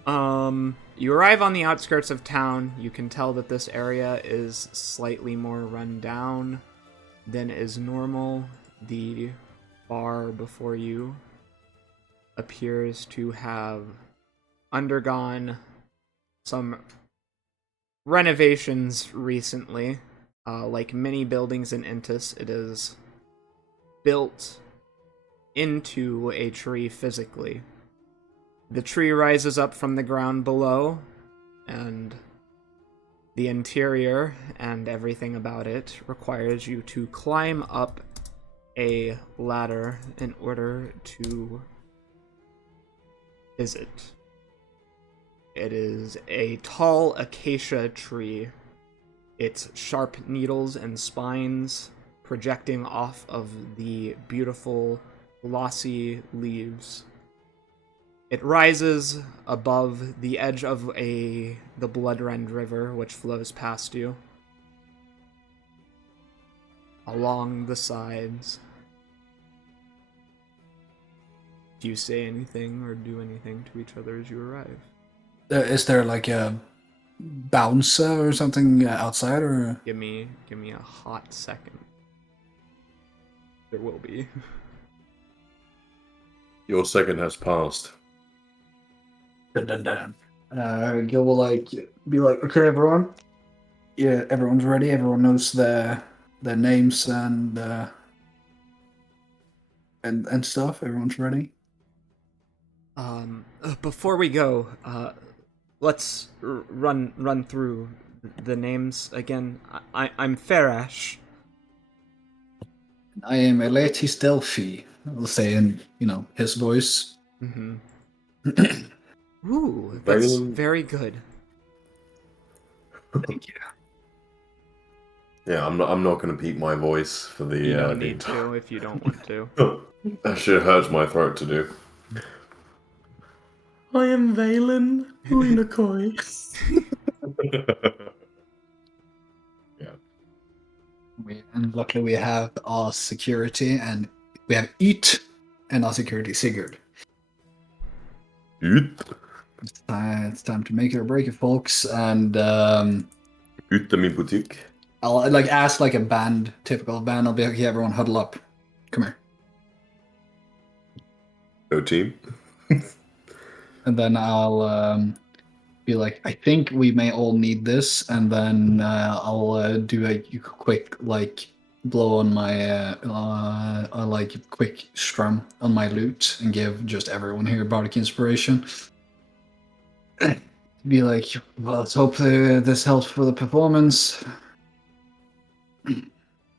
You arrive on the outskirts of town. You can tell that this area is slightly more run down than is normal. The bar before you appears to have undergone some renovations recently. Like many buildings in Intis, it is built into a tree physically. The tree rises up from the ground below, and the interior and everything about it requires you to climb up a ladder in order to visit. It is a tall acacia tree. Its sharp needles and spines projecting off of the beautiful glossy leaves. It rises above the edge of the Bloodrend River, which flows past you. Along the sides. Do you say anything or do anything to each other as you arrive? Is there like a bouncer or something outside, or? Give me a hot second. There will be. Your second has passed. Dun, dun, dun. Gil will be like, okay, everyone. Yeah, everyone's ready. Everyone knows their names and stuff. Everyone's ready. Before we go, let's run through the names again. I'm Farash. I am Elatis Delphi. I'll say in his voice. Mm-hmm. Ooh, that's very good. Thank you. Yeah, I'm not going to peak my voice for the. You don't need to if you don't want to. That shit hurts my throat to do. I am Valen Uinakoi. And luckily we have our security, and we have Eat and our security Sigurd. Ut. It's time to make it or break it, folks. And Ut de min butik. I'll ask a band, typical band. I'll be like, okay, everyone huddle up. Come here. Go team. And then I'll be like, I think we may all need this, and then I'll do a quick blow on my quick strum on my lute and give just everyone here bardic inspiration. Be like, well, let's hope this helps for the performance.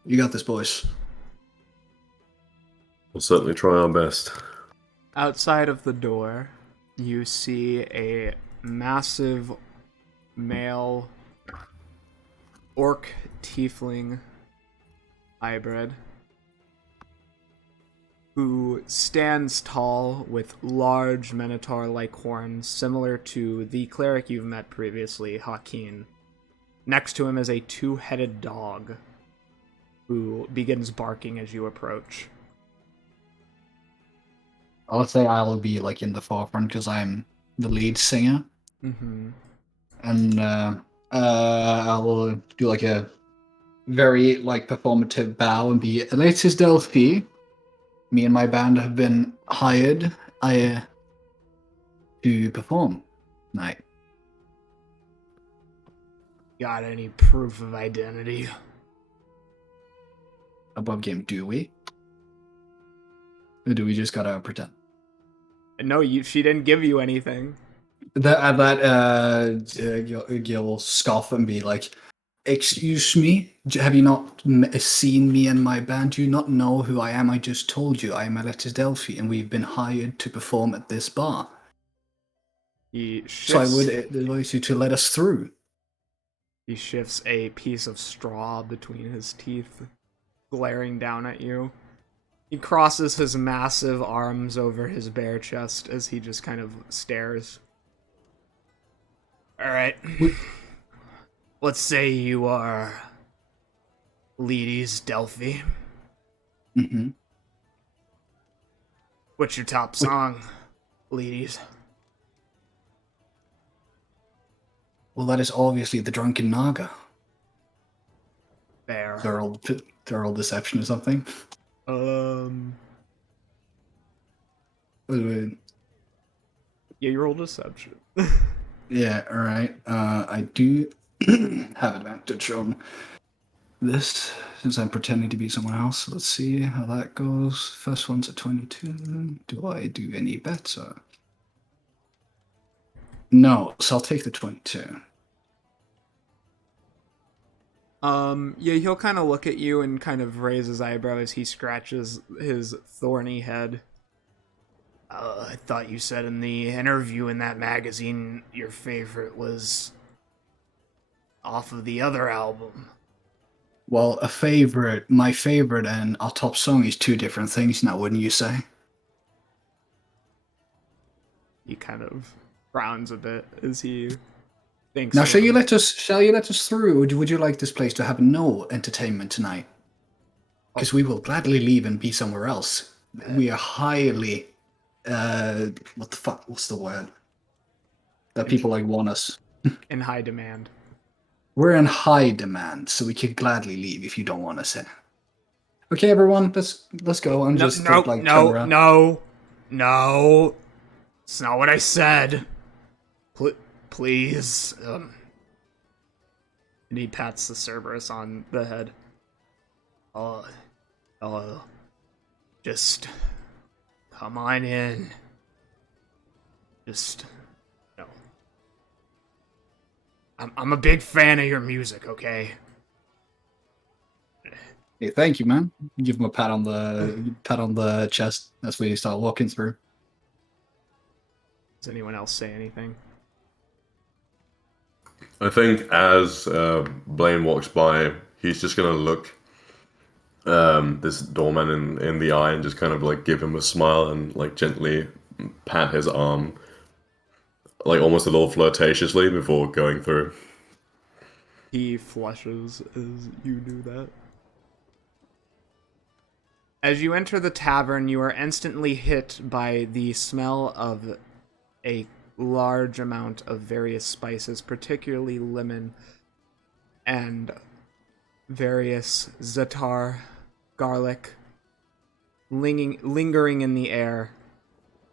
You got this, boys. We'll certainly try our best. outside of the door, you see a massive male orc tiefling hybrid who stands tall with large minotaur-like horns similar to the cleric you've met previously, Hakin. Next to him is a two-headed dog who begins barking as you approach. I would say I'll be like in the forefront because I'm the lead singer, Mm-hmm. and I will do like a very like performative bow and be Alexis Delphi. Me and my band have been hired to perform tonight. Got any proof of identity? Above game, do we? Or do we just gotta pretend? No, she didn't give you anything. Gil will scoff and be like, "Excuse me, have you not seen me and my band? Do you not know who I am? I just told you I am Alexis Delphi, and we've been hired to perform at this bar. He shifts, So I would advise you to let us through." He shifts a piece of straw between his teeth, glaring down at you. He crosses his massive arms over his bare chest as he just kind of stares. Alright. Let's say you are Ladies Delphi. Mm-hmm. What's your top song, Ladies? Well, that is obviously the Drunken Naga. Fair. Thorough deception or something. Yeah, you roll deception. Yeah, alright. I do have advantage on this since I'm pretending to be someone else. Let's see how that goes. First one's a 22. Do I do any better? No, so I'll take the 22. Yeah, he'll kind of look at you and kind of raise his eyebrow as he scratches his thorny head. I thought you said in the interview in that magazine your favorite was off of the other album. Well, my favorite and our top song is two different things now, wouldn't you say? He kind of frowns a bit as he thinks. Now, shall you let us through, or would you like this place to have no entertainment tonight? Because we will gladly leave and be somewhere else. We are highly, what the fuck? What's the word? That people like want us. In high demand. We're in high demand, so we could gladly leave if you don't want us here. Okay, everyone, let's go. I'm just no. It's not what I said. Please. And he pats the Cerberus on the head. Just come on in. Just no. I'm a big fan of your music, okay? Hey, thank you, man. Give him a pat on the chest. That's where you start walking through. Does anyone else say anything? I think as Blaine walks by, he's just gonna look this doorman in the eye and just kind of like give him a smile and like gently pat his arm, like almost a little flirtatiously before going through. He flushes as you do that. As you enter the tavern, you are instantly hit by the smell of a large amount of various spices, particularly lemon and various za'atar, garlic, lingering in the air.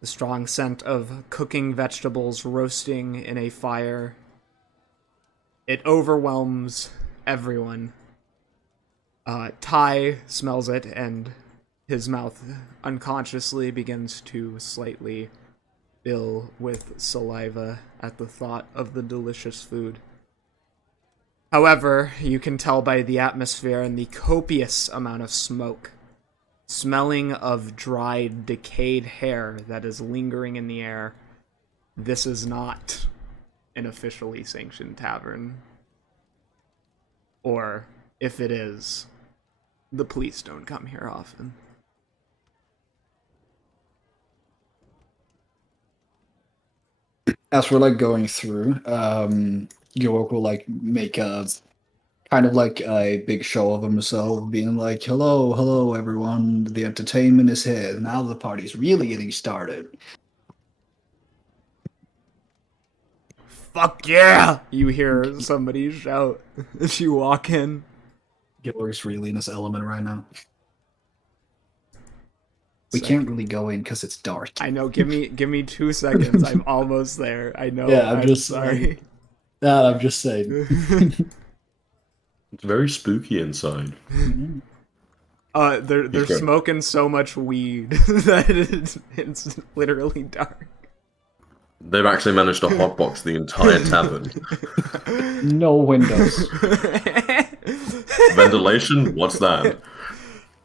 The strong scent of cooking vegetables roasting in a fire. It overwhelms everyone. Ty smells it, and his mouth unconsciously begins to slightly fill with saliva at the thought of the delicious food. However, you can tell by the atmosphere and the copious amount of smoke smelling of dried, decayed hair that is lingering in the air. This is not an officially sanctioned tavern. Or, if it is, the police don't come here often. As we're like going through, York will like make a kind of like a big show of himself, being like, "Hello, hello, everyone! The entertainment is here. Now the party's really getting started." Fuck yeah! You hear somebody shout as you walk in. York's really in his element right now. We Sick. can't really go in because it's dark. I know. Give me 2 seconds. I'm almost there. I know. Yeah, I'm just sorry. I'm just saying. It's very spooky inside. They're good. smoking so much weed that it's literally dark. They've actually managed to hotbox the entire tavern. No windows. Ventilation? What's that?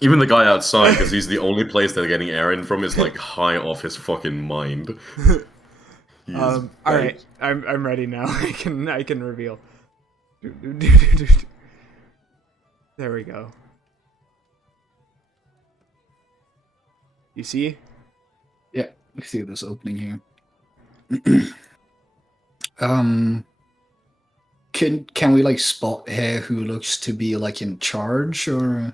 Even the guy outside, because he's the only place they're getting air in from, is like high off his fucking mind. All right, I'm ready now. I can reveal. There we go. You see? Yeah, I see this opening here. Can we like spot here who looks to be like in charge, or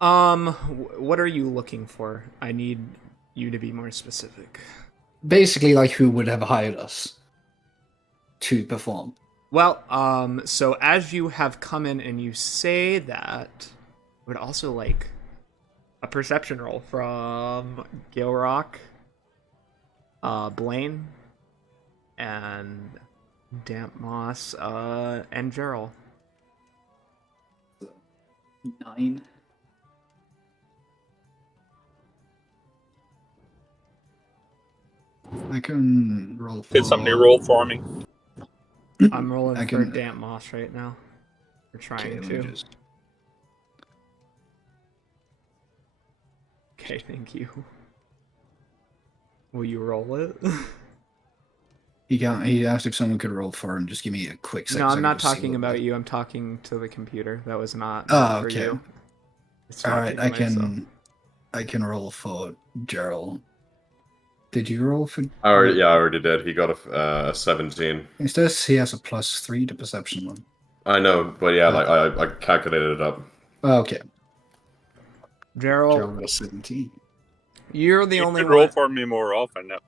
What are you looking for? I need you to be more specific. basically like who would have hired us to perform? Well, so as you have come in and you say that, would also like a perception roll from Gilrock, Blaine, and Damp Moss, and Gerald. 9. I can roll. Could somebody roll for me? I'm rolling I for can- Damp Moss right now. We're Okay, trying let to. me just. Okay, thank you. Will you roll it? He asked if someone could roll for him. Just give me a quick second. No, so I I'm can not just see talking what about the- you. I'm talking to the computer. That was not Oh, for okay. you. It's All talking right, to myself. I can roll for Gerald. Did you roll for? I already did. He got a 17. It says he has a +3 to perception one. I know, but yeah, like I calculated it up. Oh, okay. Gerald, Gerald got a 17. you're the You only could roll one. for me more often. No.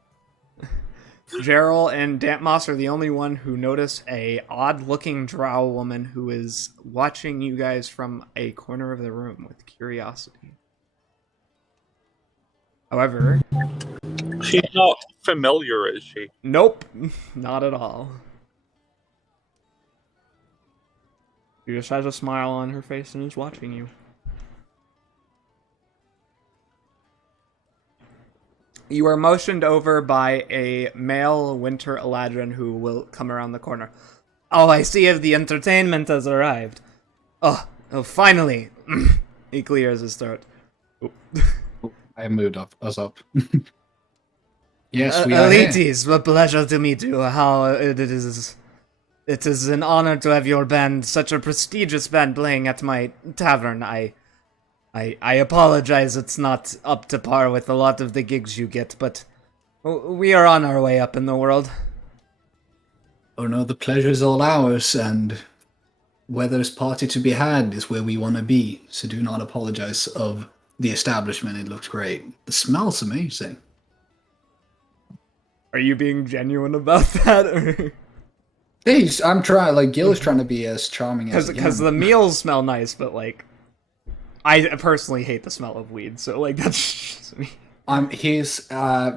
Gerald and Damp Moss are the only one who notice a odd-looking drow woman who is watching you guys from a corner of the room with curiosity. However, She's not familiar, is she? nope, not at all. She just has a smile on her face and is watching you. You are motioned over by a male winter Eladrin who will come around the corner. Oh, I see if the entertainment has arrived. Oh, finally. He clears his throat. I moved us up. Yes, we are here. Elites, a pleasure to meet you. How it is an honor to have your band, such a prestigious band, playing at my tavern. I apologize, it's not up to par with a lot of the gigs you get, but we are on our way up in the world. Oh no, the pleasure is all ours, and where there's party to be had is where we want to be. So do not apologize of the establishment. It looks great. The smell's amazing. Are you being genuine about that? Or... Hey, I'm trying. Like Gil is trying to be as charming as Because the meals smell nice, but like, I personally hate the smell of weed. So like, that's just me.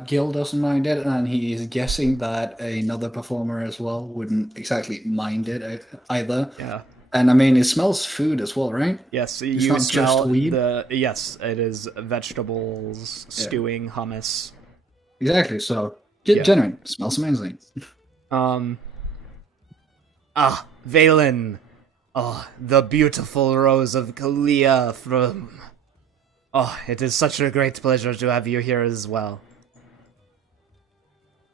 Gil doesn't mind it, and he's guessing that another performer as well wouldn't exactly mind it either. Yeah. And I mean, it smells food as well, right? Yes, It's you not just smell weed? yes, it is vegetables, stewing, hummus. Exactly. So, Yeah. genuine. It smells amazing. Valen. Oh, the beautiful rose of Kalia from Oh, it is such a great pleasure to have you here as well.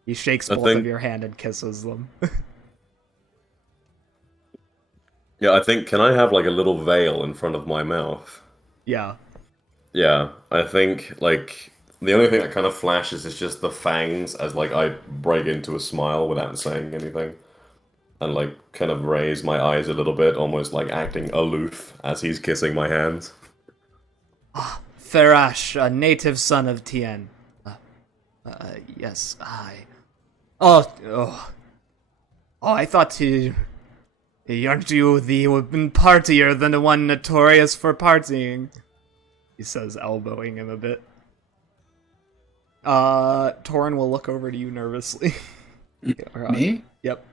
He shakes I both think- of your hand and kisses them. Yeah, I think, can I have like a little veil in front of my mouth? Yeah. Yeah, I think like the only thing that kind of flashes is just the fangs as like I break into a smile without saying anything. And like kind of raise my eyes a little bit, almost like acting aloof as he's kissing my hands. Farash, a native son of Tien. Yes, I. Oh, oh. Oh, I thought you. Aren't you the partier than the one notorious for partying? He says, elbowing him a bit. Torin will look over to you nervously. Me? Yep.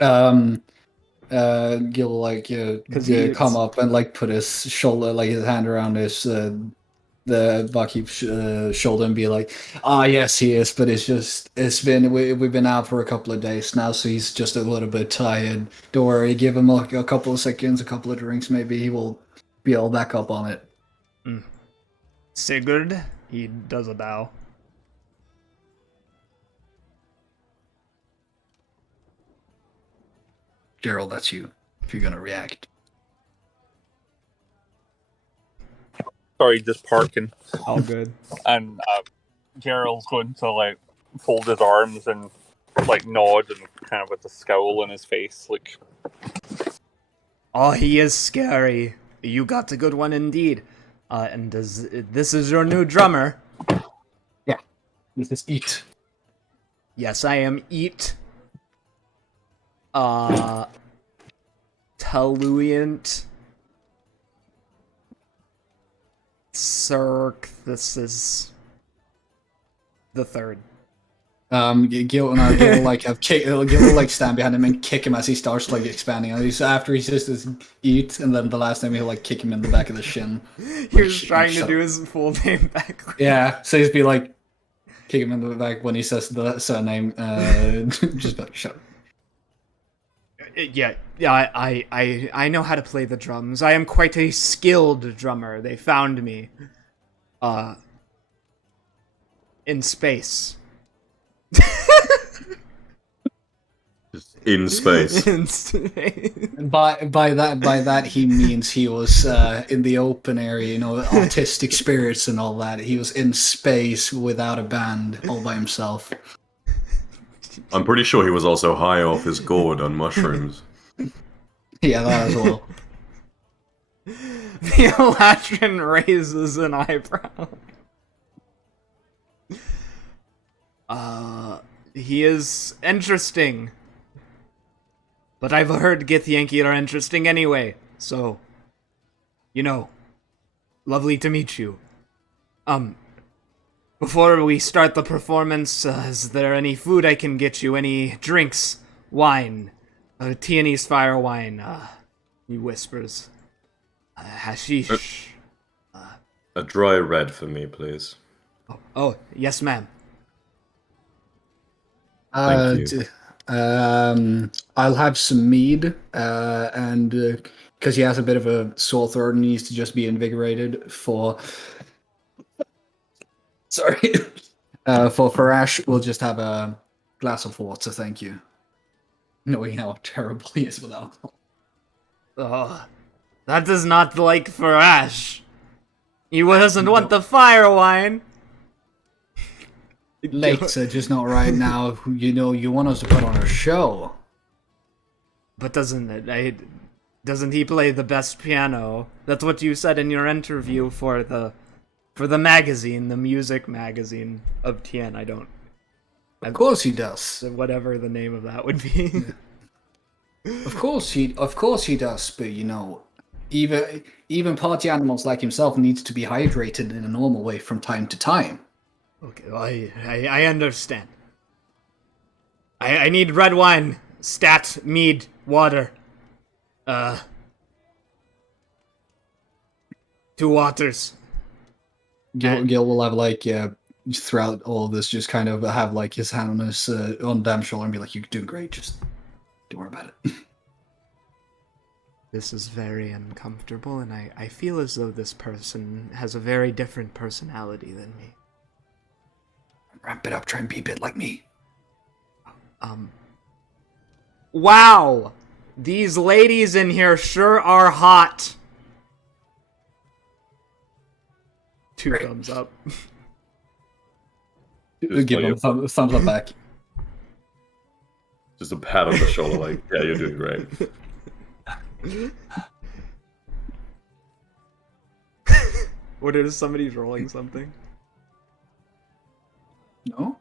Gil like he- come up and like put his shoulder, like his hand around his the barkeep's shoulder and be like, "Ah, yes, he is, but we've been out for a couple of days now, so he's just a little bit tired. Don't worry, give him like a couple of seconds, a couple of drinks, maybe he will be all back up on it." Sigurd, he does a bow. Gerald, that's you. If you're gonna react. Sorry, just parking. All good. And Gerald's going to like fold his arms and like nod and kind of with a scowl on his face, like. Oh, he is scary. You got a good one indeed. And this is your new drummer? Yeah, this is Eat. Yes, I am Eat. Telluient. Xernakthes the third. Gil and I will like have kick. Gil will like stand behind him and kick him as he starts like expanding. And he's after he says this Eat, and then the last time he'll like kick him in the back of the shin. He was trying to do his full name backwards. Yeah, so he's be like, kick him in the back when he says the surname. Just like, shut up. Yeah, I know how to play the drums. I am quite a skilled drummer. They found me, in space. Just in space. In space. By that he means he was in the open area, you know, artistic spirits and all that. He was in space without a band, all by himself. I'm pretty sure he was also high off his gourd on mushrooms. Yeah, that as well. The Elatrin raises an eyebrow. He is interesting. But I've heard Githyanki are interesting anyway, so, you know, lovely to meet you. Before we start the performance, is there any food I can get you? Any drinks? Wine? Tianese fire wine, he whispers. Hashish. A dry red for me, please. Oh, yes, ma'am. Thank you. I'll have some mead, and because he has a bit of a sore throat and needs to just be invigorated for. Sorry, for Farash, we'll just have a glass of water, thank you. Knowing how terrible he is with alcohol. Oh, that is not like Farash. He doesn't want the fire wine. Later, just not right now. You know, you want us to put on a show. But doesn't he play the best piano? That's what you said in your interview for the magazine, the music magazine of Tien. Of course he does. Whatever the name of that would be. Of course he does. But you know, even party animals like himself needs to be hydrated in a normal way from time to time. Okay, well, I understand. I need red wine, stat, mead, water. 2 waters. Gil will have like throughout all of this just kind of have like his hand on his on Dam's shoulder and be like, "You're doing great. Just don't worry about it." This is very uncomfortable, and I feel as though this person has a very different personality than me. Wrap it up, try and be a bit like me. Wow! These ladies in here sure are hot! 2 Great. thumbs up. Give him a thumbs up back. Just a pat on the shoulder, like, yeah, you're doing great. What is somebody's rolling something? No?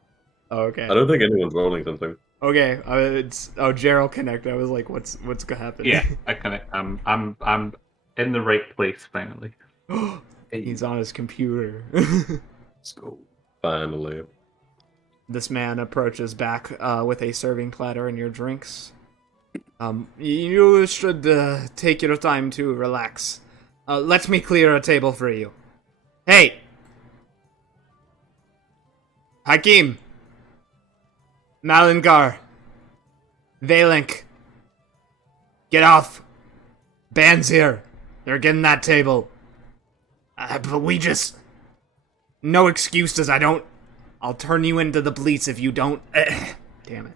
Oh, okay. I don't think anyone's rolling something. Okay, it's Gerald connect. I was like, what's gonna happen? Yeah, I connect. I'm in the right place finally. He's on his computer. Let's go. Finally. This man approaches back with a serving platter and your drinks. You should take your time to relax. Let me clear a table for you. Hey! Hakim! Malingar! Valink! Get off! Band's here! They're getting that table. But we just... No excuses, I'll turn you into the police if you don't... Damn it.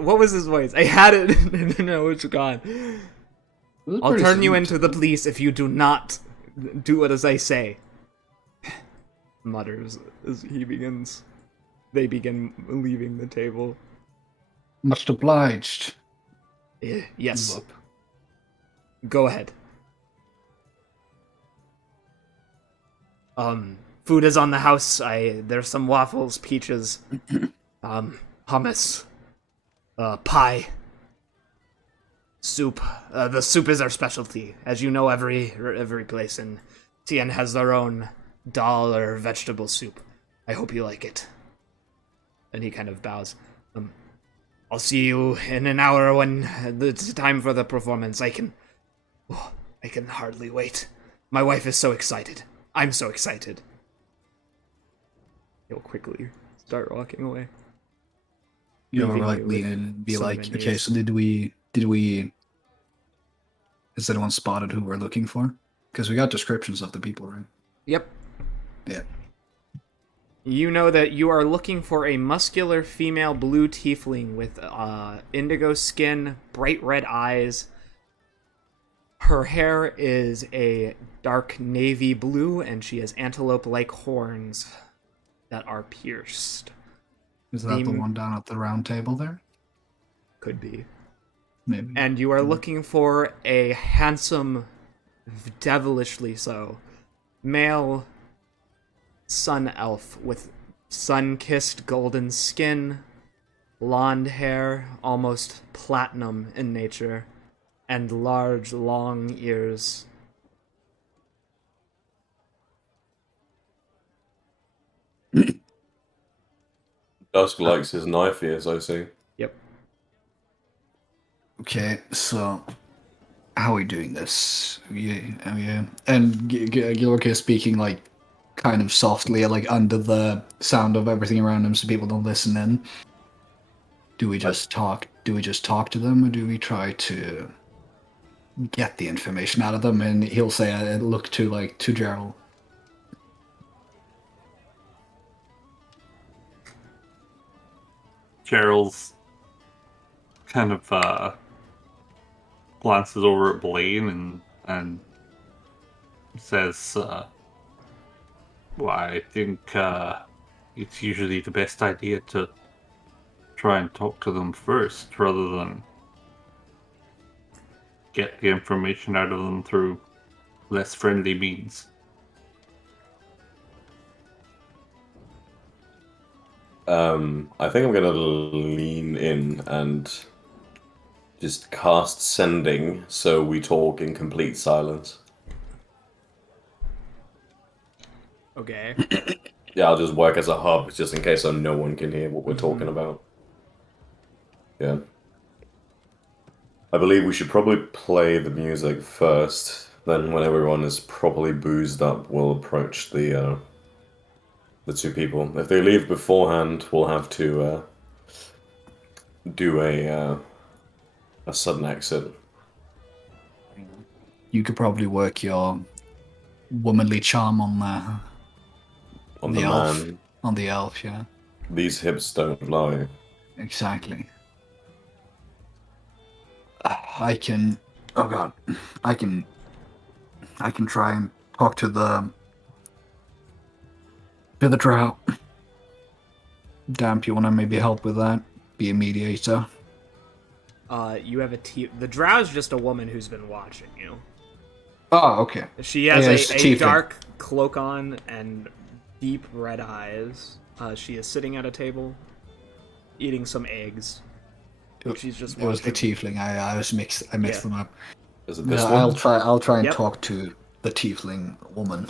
What was his voice? I had it. No, it's gone. I'll turn you into the police if you do not do what as I say. Mutters as they begin leaving the table. Much obliged. Yes. Go ahead. Food is on the house. There's some waffles, peaches, hummus, pie, soup. The soup is our specialty. As you know, every place in Tien has their own dal or vegetable soup. I hope you like it. And he kind of bows. I'll see you in an hour when it's time for the performance. I can hardly wait. My wife is so excited. I'm so excited. He'll quickly start walking away. You know, Leaving like you lean with in and be some like, menus. okay, so did we has anyone spotted who we're looking for? Because we got descriptions of the people, right? Yep. Yeah. You know that you are looking for a muscular female blue tiefling with indigo skin, bright red eyes. Her hair is a dark navy blue, and she has antelope-like horns that are pierced. Is that the The- one down at the round table there? Could be. Maybe. And you are looking for a handsome, devilishly so, male sun elf with sun-kissed golden skin, blonde hair, almost platinum in nature, and large, long ears. Dusk likes his knife ears, I see. Yep. Okay, so how are we doing this? Yeah. And Gilroy is speaking like kind of softly, like under the sound of everything around him, so people don't listen in. Do we just talk? Do we just talk to them, or do we try to get the information out of them? And he'll say, "I look to Gerald." Gerald's kind of glances over at Blaine and says, "Well, I think it's usually the best idea to try and talk to them first, rather than get the information out of them through less friendly means." I think I'm gonna lean in and just cast sending so we talk in complete silence. Okay. Yeah, I'll just work as a hub just in case so no one can hear what we're talking about. Yeah. I believe we should probably play the music first, then when everyone is properly boozed up, we'll approach the two people. If they leave beforehand, we'll have to do a sudden exit. you could probably work your womanly charm on On the the elf. man, On the elf, yeah. these hips don't lie. Exactly. I can. Oh god, I can. I can try and talk to the drow. Damp, you want to maybe help with that? Be a mediator. You have the drow is just a woman who's been watching you. Oh, okay. She has it's a tiefling. dark cloak on and deep red eyes. She is sitting at a table, eating some eggs. She's just It was the watching. tiefling. I mixed Yeah. them up. Is it this Yeah, one? I'll try and Yep. talk to the tiefling woman.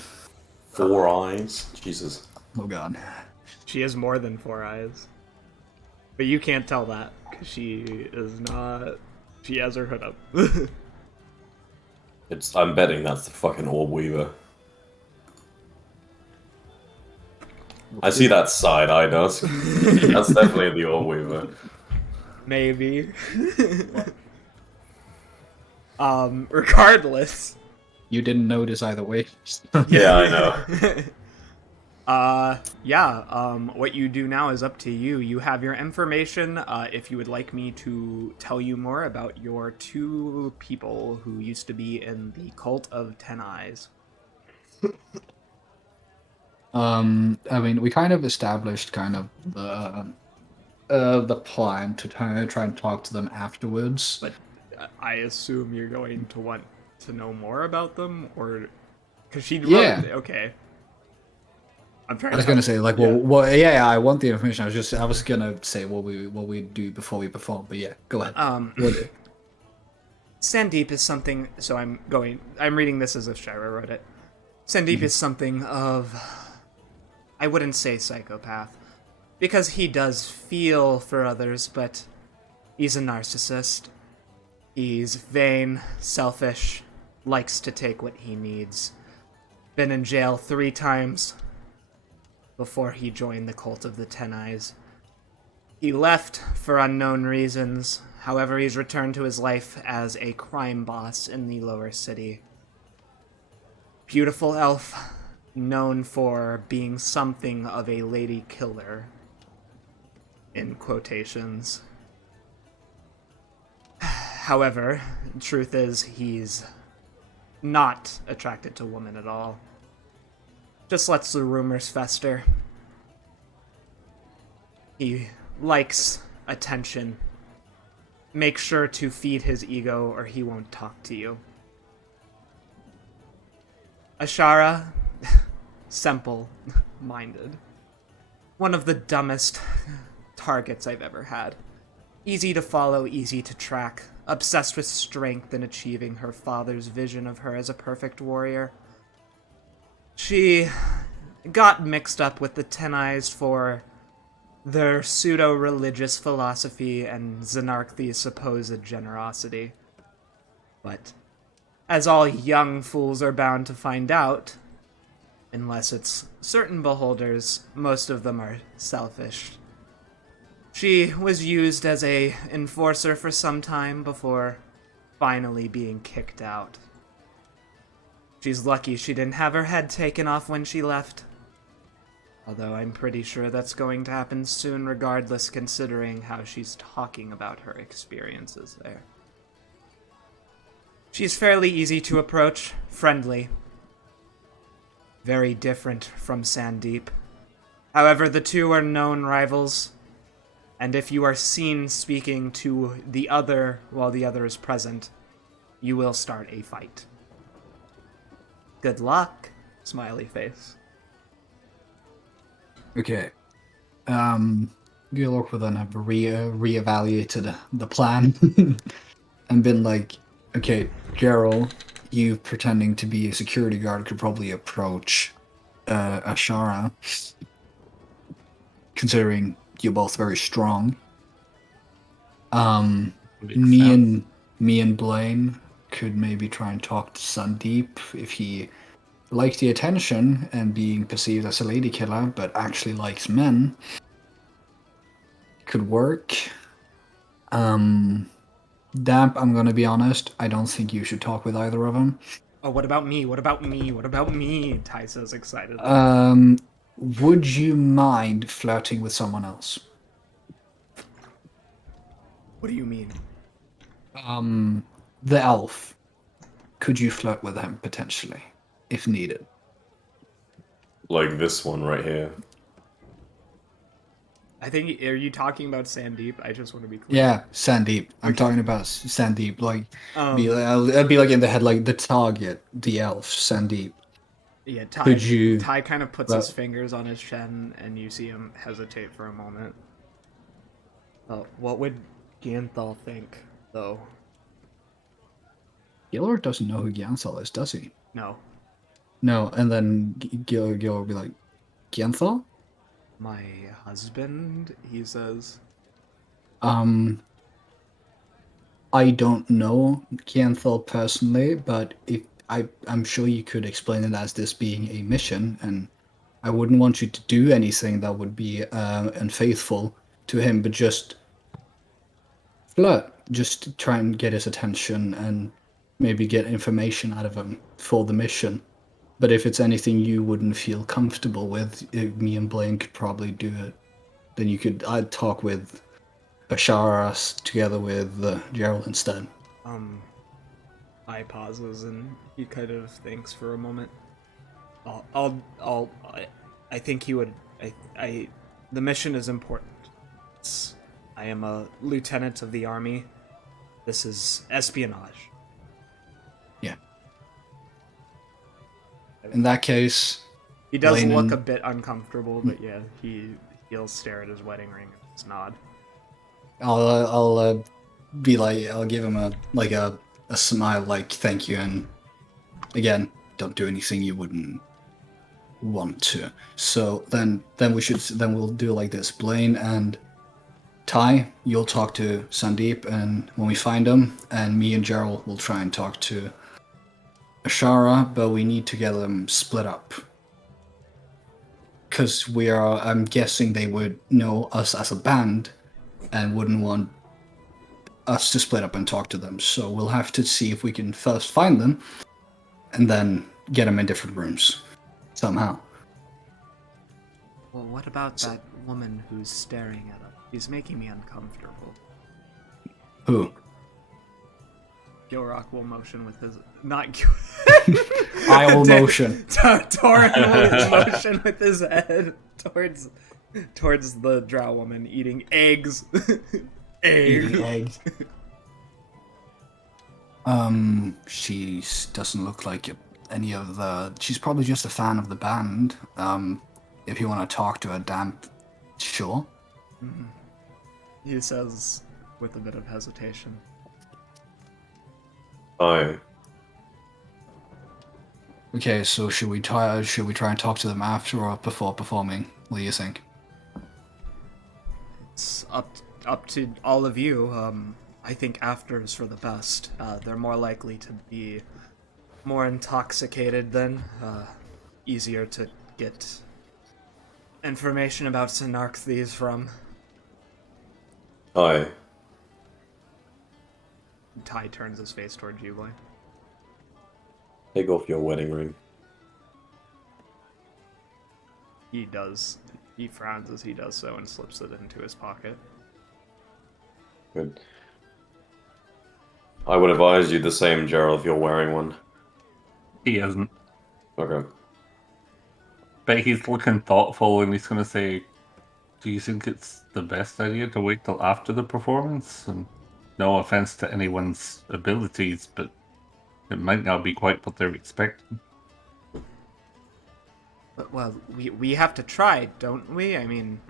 4 eyes? Jesus. Oh god. She has more than 4 eyes. But you can't tell that, because she is not... She has her hood up. I'm betting that's the fucking orb weaver. I see that side eye dusk. That's definitely the orb weaver. Maybe. Regardless. You didn't notice either way. Yeah, I know. What you do now is up to you. You have your information. If you would like me to tell you more about your 2 people who used to be in the Cult of Ten Eyes. I mean, we kind of established kind of the plan to try and talk to them afterwards. But I assume you're going to want to know more about them, or because she Yeah. Okay. I'm trying. I was gonna say like, Yeah. yeah, I want the information. I was gonna say what we do before we perform, but yeah, go ahead. What- Sandeep is something. So I'm reading this as if Shira wrote it. Sandeep is something of, I wouldn't say psychopath, because he does feel for others, but he's a narcissist. He's vain, selfish, likes to take what he needs. Been in jail 3 times before he joined the Cult of the Ten Eyes. He left for unknown reasons. However, he's returned to his life as a crime boss in the lower city. Beautiful elf, known for being something of a lady killer. In quotations. However, truth is, he's not attracted to women at all. Just lets the rumors fester. He likes attention. Make sure to feed his ego or he won't talk to you. Ashara, simple-minded. One of the dumbest targets I've ever had. Easy to follow, easy to track. Obsessed with strength and achieving her father's vision of her as a perfect warrior. She got mixed up with the Ten Eyes for their pseudo-religious philosophy and Xernakthes' supposed generosity. But, as all young fools are bound to find out, unless it's certain beholders, most of them are selfish. She was used as a enforcer for some time before finally being kicked out. She's lucky she didn't have her head taken off when she left. Although I'm pretty sure that's going to happen soon regardless, considering how she's talking about her experiences there. She's fairly easy to approach, friendly. Very different from Sandeep. However, the 2 are known rivals, and if you are seen speaking to the other while the other is present, you will start a fight. Good luck, smiley face. Okay. Gilok will then have reevaluated the plan and been like, okay, Geralt, you pretending to be a security guard could probably approach Ashara, considering you're both very strong. Me and Blaine could maybe try and talk to Sandeep if he likes the attention and being perceived as a lady killer, but actually likes men. Could work. Damp, I'm gonna be honest, I don't think you should talk with either of them. Oh, what about me? What about me? What about me? Ty says excitedly. Would you mind flirting with someone else? What do you mean? The elf. Could you flirt with him potentially, if needed? Like this one right here. I think, are you talking about Sandeep? I just want to be clear. Yeah, Sandeep. I'm Okay. talking about Sandeep. Like, Um, I'd be like in the head, like the target, the elf, Sandeep. Yeah, Could you? Ty kind of puts his fingers on his chin, and you see him hesitate for a moment. What would Ganthal think, though? Gilor doesn't know who Gyanthal is, does he? No. No, and then Gilor will be like, Gyanthal? My husband, he says. I don't know Gyanthal personally, but I'm sure you could explain it as this being a mission, and I wouldn't want you to do anything that would be unfaithful to him, but just flirt, just try and get his attention and maybe get information out of him for the mission. But if it's anything you wouldn't feel comfortable with, me and Blaine could probably do it. Then I'd talk with Ashara together with Gerald instead. I pauses and he kind of thinks for a moment. I think he would. The mission is important. I am a lieutenant of the army. This is espionage. Yeah. In that case, he does Blaine look and... a bit uncomfortable, but yeah, he'll stare at his wedding ring and just nod. I'll be like, I'll give him a smile, like thank you, and again, don't do anything you wouldn't want to. So then we'll do it like this. Blaine and Ty, you'll talk to Sandeep, and when we find him, and me and Gerald will try and talk to Ashara, but we need to get them split up. Because I'm guessing they would know us as a band and wouldn't want us to split up and talk to them. So we'll have to see if we can first find them and then get them in different rooms somehow. Well, what about that woman who's staring at us? She's making me uncomfortable. Who? Gilrock will motion with his... Not I will motion. Torin will motion with his head towards the drow woman eating eggs. Eggs. She doesn't look like any of the... She's probably just a fan of the band. If you want to talk to her, Damp, sure. He says with a bit of hesitation. Aye. Okay, so should we try and talk to them after or before performing? What do you think? It's up to all of you. I think after is for the best. They're more likely to be more intoxicated then. Easier to get information about Xernakthes from. Aye. Ty turns his face towards you, Blaine. Take off your wedding ring. He does. He frowns as he does so and slips it into his pocket. Good. I would advise you the same, Gerald, if you're wearing one. He isn't. Okay. But he's looking thoughtful and he's going to say, do you think it's the best idea to wait till after the performance? And no offense to anyone's abilities, but it might not be quite what they're expecting. But, well, we have to try, don't we? I mean,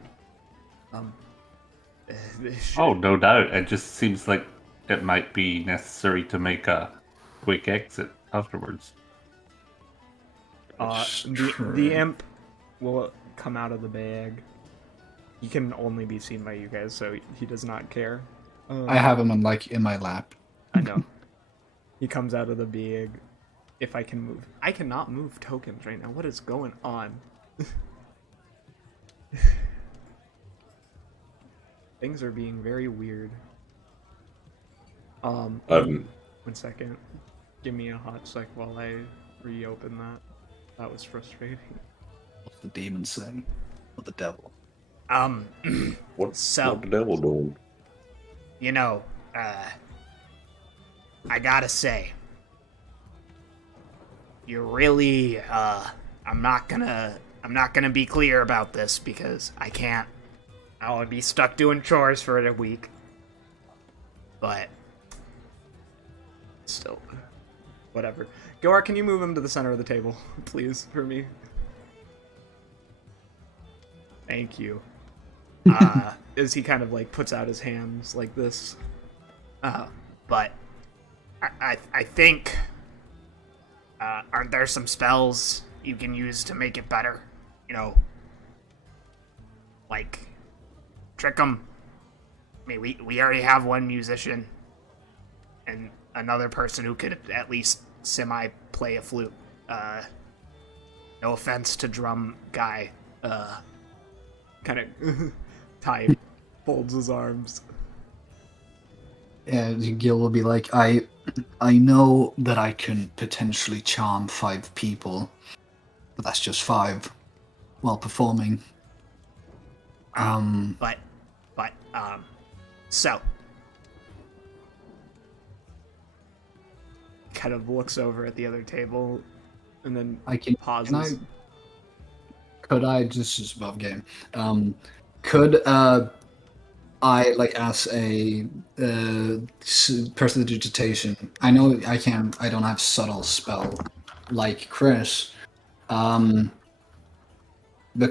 Oh, no doubt. It just seems like it might be necessary to make a quick exit afterwards. the imp will come out of the bag. He can only be seen by you guys, so he does not care. I have him in my lap. I know. He comes out of the bag. If I can move. I cannot move tokens right now. What is going on? Things are being very weird. I've 1 second. Give me a hot sec while I reopen that. That was frustrating. What's the demon say? Or the devil? what So- the devil doing? You know, I gotta say, you really, I'm not gonna be clear about this because I can't. I would be stuck doing chores for a week. But still, whatever. Goar, can you move him to the center of the table, please, for me? Thank you. As he kind of like puts out his hands like this. But I think aren't there some spells you can use to make it better? You know, like trick 'em. I mean, we already have one musician and another person who could at least semi play a flute. No offense to drum guy. Kind of Ty folds his arms. Yeah, Gil will be like, I know that I can potentially charm 5 people, but that's just 5 while performing. So kind of looks over at the other table and then I can pauses. Could I this is above game? Could I like as a prestidigitation? I know I can't. I don't have subtle spell like Chris. But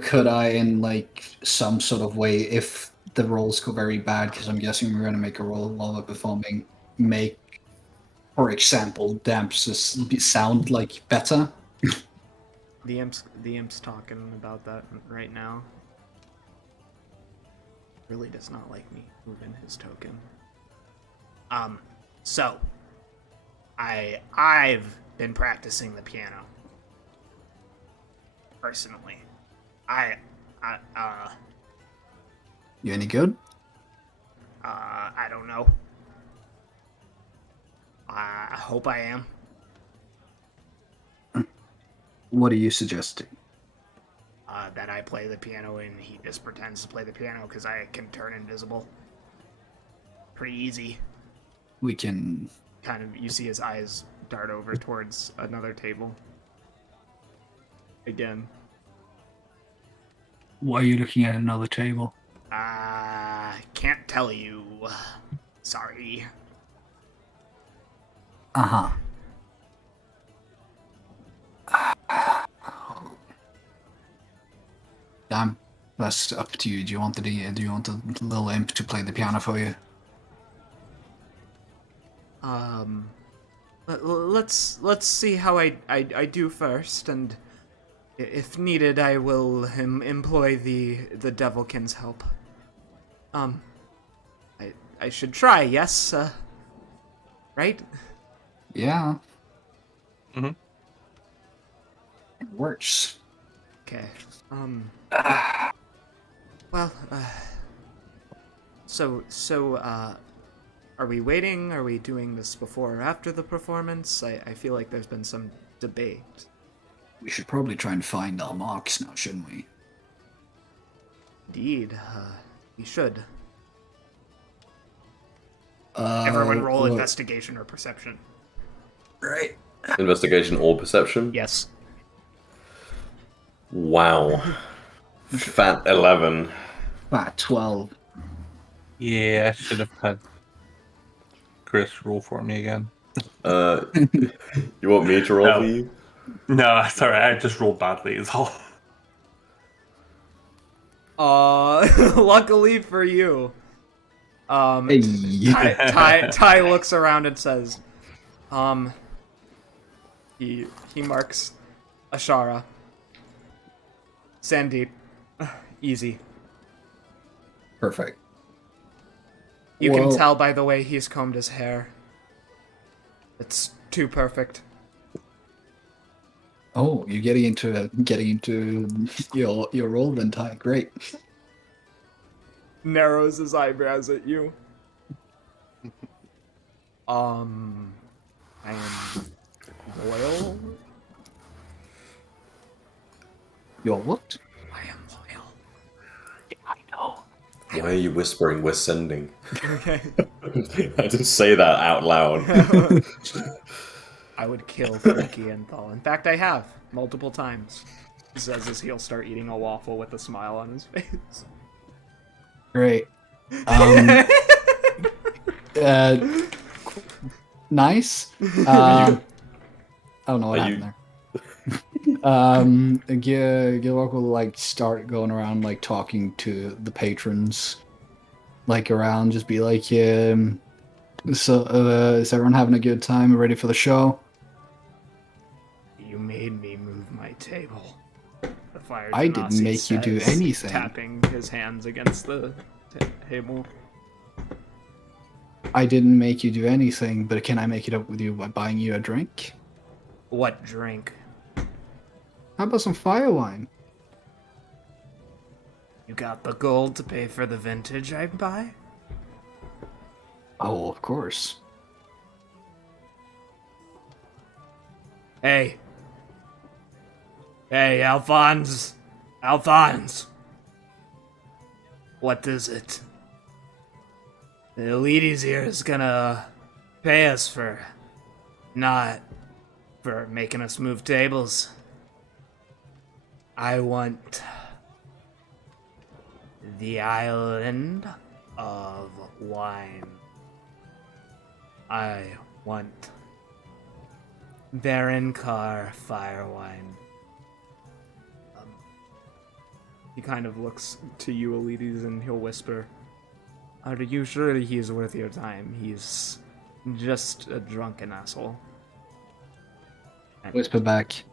could I, in like some sort of way, if the rolls go very bad, because I'm guessing we're going to make a roll while we're performing, make, for example, damps sound like better? The imp's talking about that right now. Really does not like me moving his token. So I've been practicing the piano personally. You any good? I don't know. I hope I am. What are you suggesting? That I play the piano and he just pretends to play the piano because I can turn invisible. Pretty easy. We can. Kind of, you see his eyes dart over towards another table. Again. Why are you looking at another table? Can't tell you. Sorry. Uh-huh. That's up to you. Do you want the little imp to play the piano for you? Let's see how I do first, and if needed, I will employ the Devilkin's help. I should try. Yes. Right. Yeah. Mm-hmm. It works. Okay. Well. So. Are we waiting? Are we doing this before or after the performance? I feel like there's been some debate. We should probably try and find our marks now, shouldn't we? Indeed. We should. Everyone roll well, investigation or perception. Right. Investigation or perception? Yes. Wow. Fat 11. 12. Yeah, I should have had Chris roll for me again. You want me to roll No. for you? No, sorry, I just rolled badly is all. Luckily for you. Hey. Ty looks around and says, he marks Ashara. Sandeep. Easy. Perfect. You Well- can tell by the way he's combed his hair. It's too perfect. Oh, you're getting into your role then, Ty. Great. Narrows his eyebrows at you. I am loyal. You're what? I am loyal. I know. Why are you whispering we're sending? Okay. I didn't say that out loud. I would kill Frikienthal. In fact, I have multiple times. He says as he'll start eating a waffle with a smile on his face. Great. Nice. I don't know what Are happened there. Gilrock will like start going around like talking to the patrons, like around, just be like, so is everyone having a good time? Ready for the show? You made me move my table. The fire I didn't genasi make you do says, anything. tapping his hands against the table. I didn't make you do anything, but can I make it up with you by buying you a drink? What drink? How about some fire wine? You got the gold to pay for the vintage I buy? Oh, of course. Hey. Hey, Alphonse. Alphonse. What is it? The Elites here is gonna pay us for making us move tables. I want the island of wine. I want Varenkar fire wine. He kind of looks to you, Elites, and he'll whisper, "Are you sure he's worth your time? He's just a drunken asshole." Whisper back.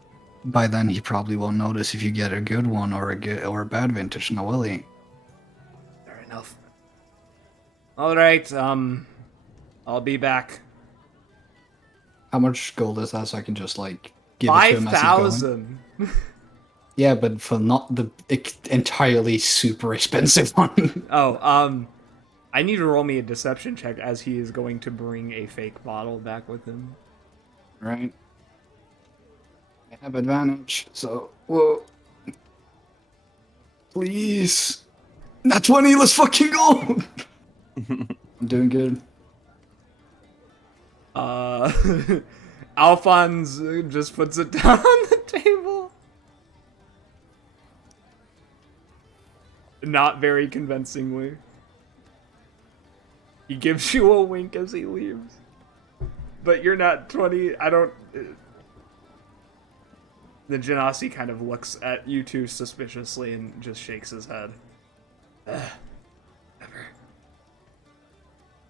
By then, he probably won't notice if you get a good one or a bad vintage, now will he? Fair enough. All right, I'll be back. How much gold is that so I can just, like, give it to him as he's going? 5,000. Yeah, but for not the entirely super expensive one. Oh, I need to roll me a deception check as he is going to bring a fake bottle back with him. Right. I have advantage, so... Whoa. Please. Not 20, let's fucking go! I'm doing good. Alphonse just puts it down on the table. Not very convincingly. He gives you a wink as he leaves. But you're not 20. I don't... The Genasi kind of looks at you two suspiciously and just shakes his head. Never.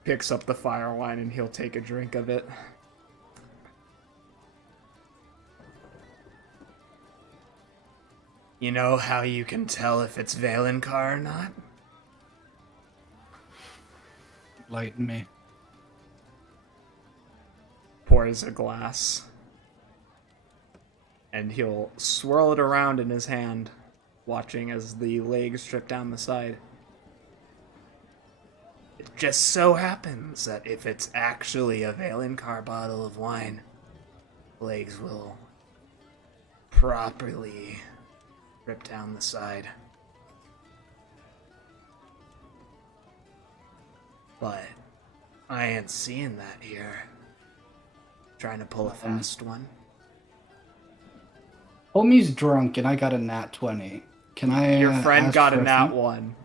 Picks up the fire wine and he'll take a drink of it. You know how you can tell if it's Valencar or not? Lighten me. Pours a glass. And he'll swirl it around in his hand, watching as the legs strip down the side. It just so happens that if it's actually a Valencar bottle of wine, legs will properly rip down the side. But I ain't seeing that here. Trying to pull a fast one. Homie's drunk and I got a nat 20. Can I Your friend ask got a for nat thing? 1.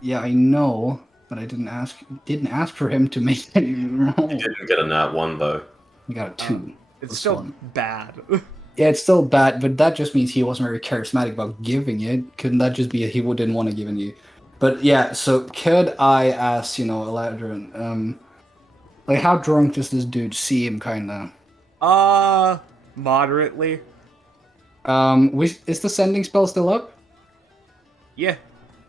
Yeah, I know, but I didn't ask for him to make any roll. You didn't get a nat 1 though. He got a 2. It's Plus still 1. bad. Yeah, it's still bad, but that just means he wasn't very charismatic about giving it. Couldn't that just be he didn't want to give it you? But yeah, so could I ask, Eladrin, like how drunk does this dude seem, kinda? Moderately. Is the sending spell still up? Yeah.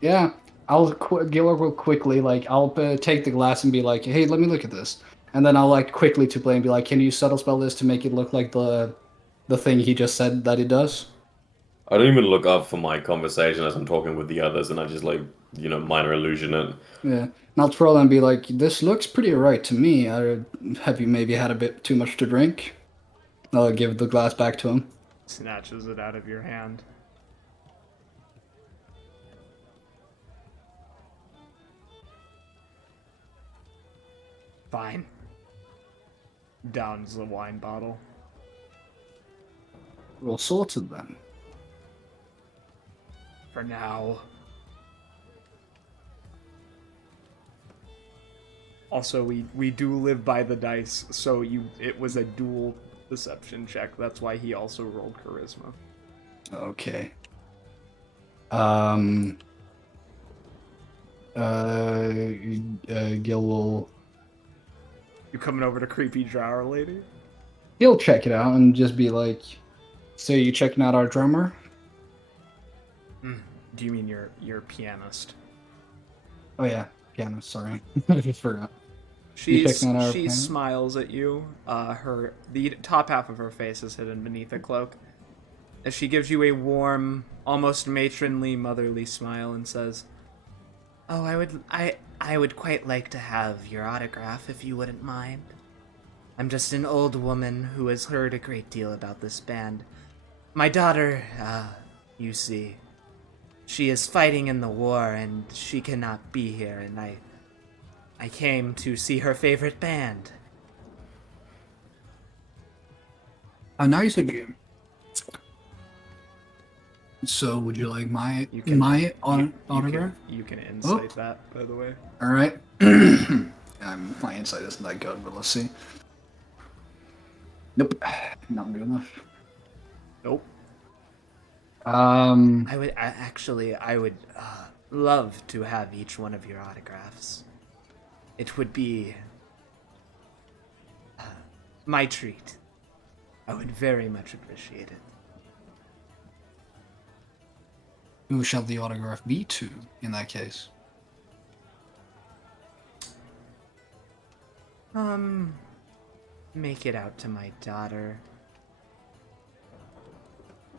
Yeah, Gilrock will quickly, I'll take the glass and be like, hey, let me look at this. And then I'll, quickly to play and be like, can you subtle spell this to make it look like the thing he just said that it does? I don't even look up for my conversation as I'm talking with the others, and I just minor illusion it. Yeah. And I'll twirl and be like, this looks pretty right to me. Have you maybe had a bit too much to drink? I'll give the glass back to him. Snatches it out of your hand. Fine. Downs the wine bottle. We're all sorted then. For now. Also, we do live by the dice, so it was a dual deception check. That's why he also rolled charisma. Okay. Gil will... You coming over to creepy drower lady? He'll check it out and just be like, so you checking out our drummer? Do you mean your pianist? Oh yeah, piano, sorry. I just forgot. She checking out our she piano? smiles at you. The top half of her face is hidden beneath a cloak. As she gives you a warm, almost matronly, motherly smile and says, "Oh, I would quite like to have your autograph if you wouldn't mind. I'm just an old woman who has heard a great deal about this band. My daughter, you see, she is fighting in the war and she cannot be here, and I came to see her favorite band." Now you said game. So would you like my You can- autograph? You can insight that, by the way. All right. My insight isn't that good, but let's see. Nope, not good enough. Nope. Um, I would love to have each one of your autographs. It would be my treat. I would very much appreciate it. who shall the autograph be to in that case? Make it out to my daughter.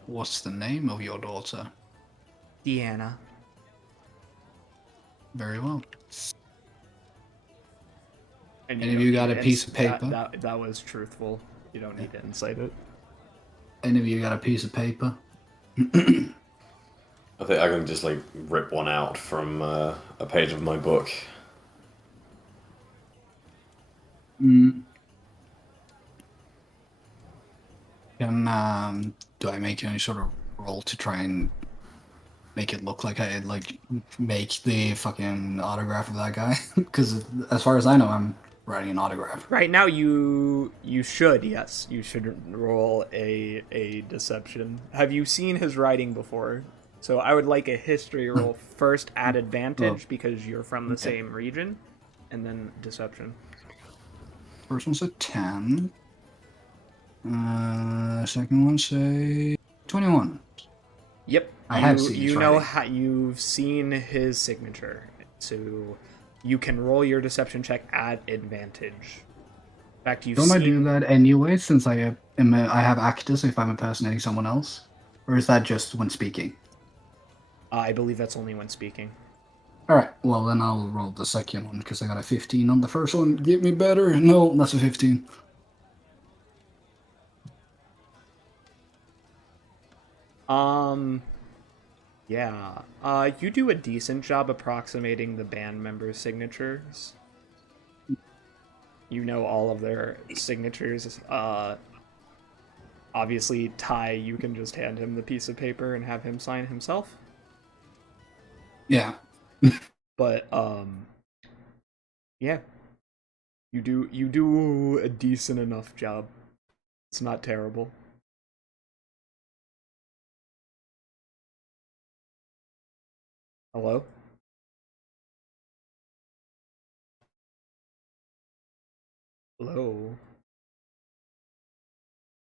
What's the name of your daughter? Deanna. Very well. And Any of don't you got need a piece of that- paper? That was truthful. You don't need to incite it. Any of you got a piece of paper? I think I can just rip one out from a page of my book. Do I make any sort of roll to try and make it look like I make the fucking autograph of that guy? Because as far as I know, I'm writing an autograph. Right now, you should, yes, you should roll a deception. Have you seen his writing before? So I would like a history roll first at advantage because you're from the same region, and then deception. First one said 10. Second one say 21. Yep, I have seen his you know writing. how you've seen his signature, so you can roll your deception check at advantage. In fact, you've Don't I seen. do that anyway since I have actors if I'm impersonating someone else? Or is that just when speaking? I believe that's only when speaking. Alright, well then I'll roll the second one because I got a 15 on the first one. Get me better. No, that's a 15. Yeah. You do a decent job approximating the band members' signatures. You know all of their signatures. Obviously, Ty, you can just hand him the piece of paper and have him sign himself. Yeah. But, yeah. You do a decent enough job. It's not terrible. Hello? Hello?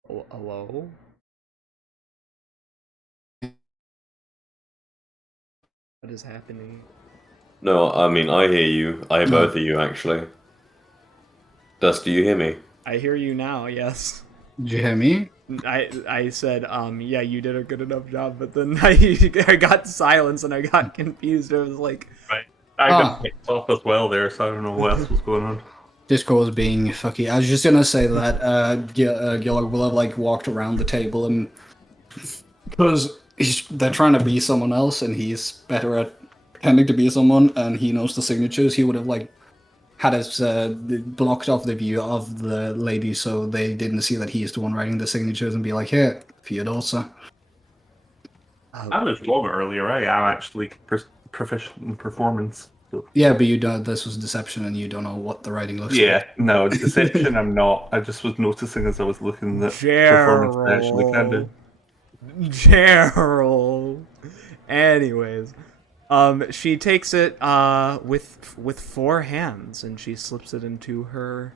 Hello? What is happening? No, I mean, I hear you. I hear both of you, actually. Dust, do you hear me? I hear you now, yes. Did you hear me? I said, yeah, you did a good enough job, but then I got silence and I got confused. I was like, Right. I got picked off as well there, so I don't know what else was going on. Discord's being fucky. I was just gonna say that Gillig will have like walked around the table and because they're trying to be someone else and he's better at pretending to be someone and he knows the signatures. He would have like had us blocked off the view of the lady so they didn't see that he's the one writing the signatures and be like, here, Theodosa. I was wrong earlier. I am actually proficient in performance. So. Yeah, but you don't. This was deception, and you don't know what the writing looks like. Yeah, no, deception. I'm not. I just was noticing as I was looking at performance. I actually can do. Gerald. Anyways, she takes it with 4 hands and she slips it into her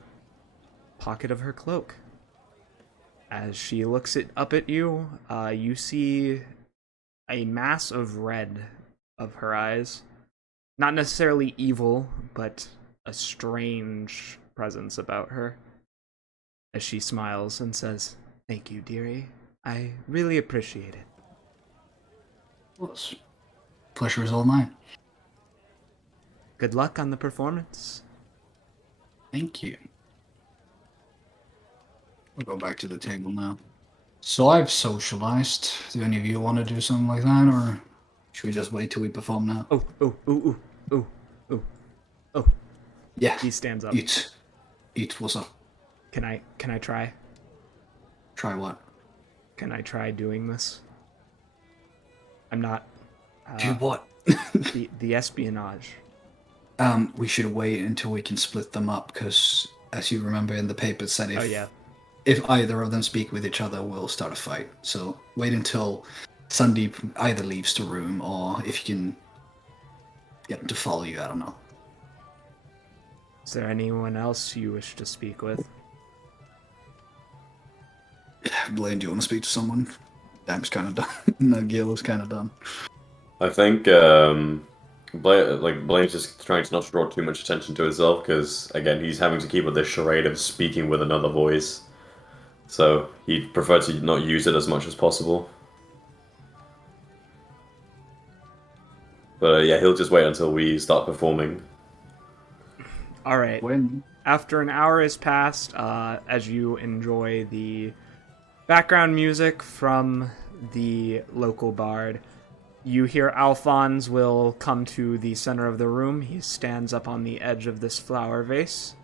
pocket of her cloak. As she looks up at you, you see a mass of red of her eyes. Not necessarily evil, but a strange presence about her. As she smiles and says, "Thank you, dearie. I really appreciate it." Well, pleasure is all mine. Good luck on the performance. Thank you. We'll go back to the table now. So I've socialized. Do any of you want to do something like that, or should we just wait till we perform now? Oh. Yeah. He stands up. Eat. What's up? Can I try? Try what? Can I try doing this? I'm not. Do what? the espionage. We should wait until we can split them up, because as you remember in the paper it said if either of them speak with each other, we'll start a fight. So wait until Sandeep either leaves the room, or if you can get him to follow you, I don't know. Is there anyone else you wish to speak with? Blaine, do you want to speak to someone? Dam's kind of done. No, Gil is kind of done. I think Blaine's just trying to not draw too much attention to himself because, again, he's having to keep up this charade of speaking with another voice. So he'd prefer to not use it as much as possible. But yeah, he'll just wait until we start performing. All right. When? After an hour has passed, as you enjoy the background music from the local bard, you hear Alphonse will come to the center of the room. He stands up on the edge of this flower vase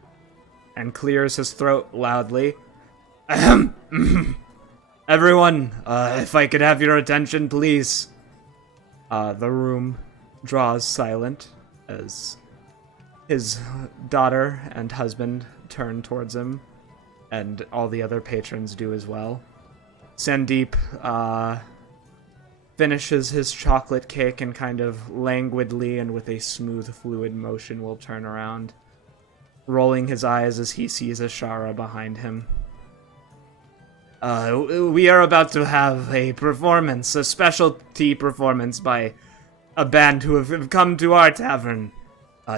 and clears his throat loudly. Ahem. Everyone, if I could have your attention, please. The room draws silent as his daughter and husband turn towards him, and all the other patrons do as well. Sandeep finishes his chocolate cake and kind of languidly and with a smooth, fluid motion will turn around, rolling his eyes as he sees Ashara behind him. We are about to have a performance, a specialty performance by a band who have come to our tavern.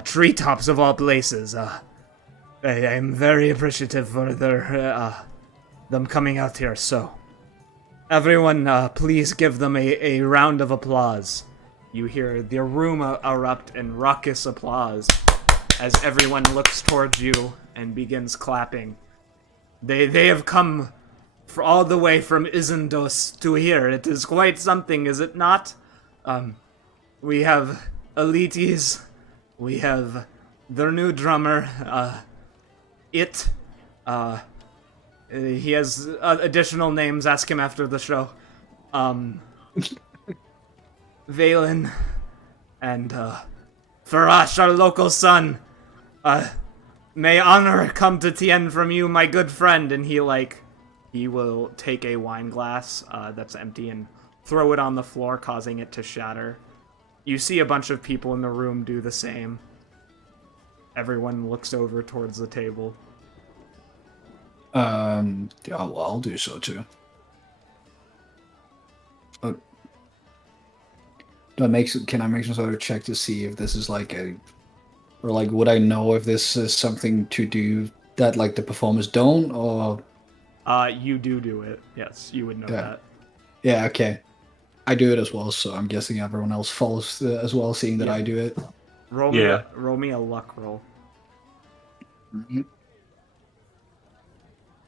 Treetops of all places. I am very appreciative for them coming out here, so everyone, please give them a round of applause. You hear the room erupt in raucous applause as everyone looks towards you and begins clapping. They have come all the way from Isendos to here. It is quite something, is it not? We have Elites. We have their new drummer, he has additional names, ask him after the show. Valen, and Farash, our local son. May honor come to Tien from you, my good friend. And he will take a wine glass that's empty and throw it on the floor, causing it to shatter. You see a bunch of people in the room do the same. Everyone looks over towards the table. Yeah, well, I'll do so too. Can I make some sort of check to see if this is would I know if this is something to do that like the performers don't, or You do it. Yes, you would know Yeah. that. Yeah, okay. I do it as well, so I'm guessing everyone else follows as well, seeing that Yeah. I do it. Roll me a luck roll. Mhm.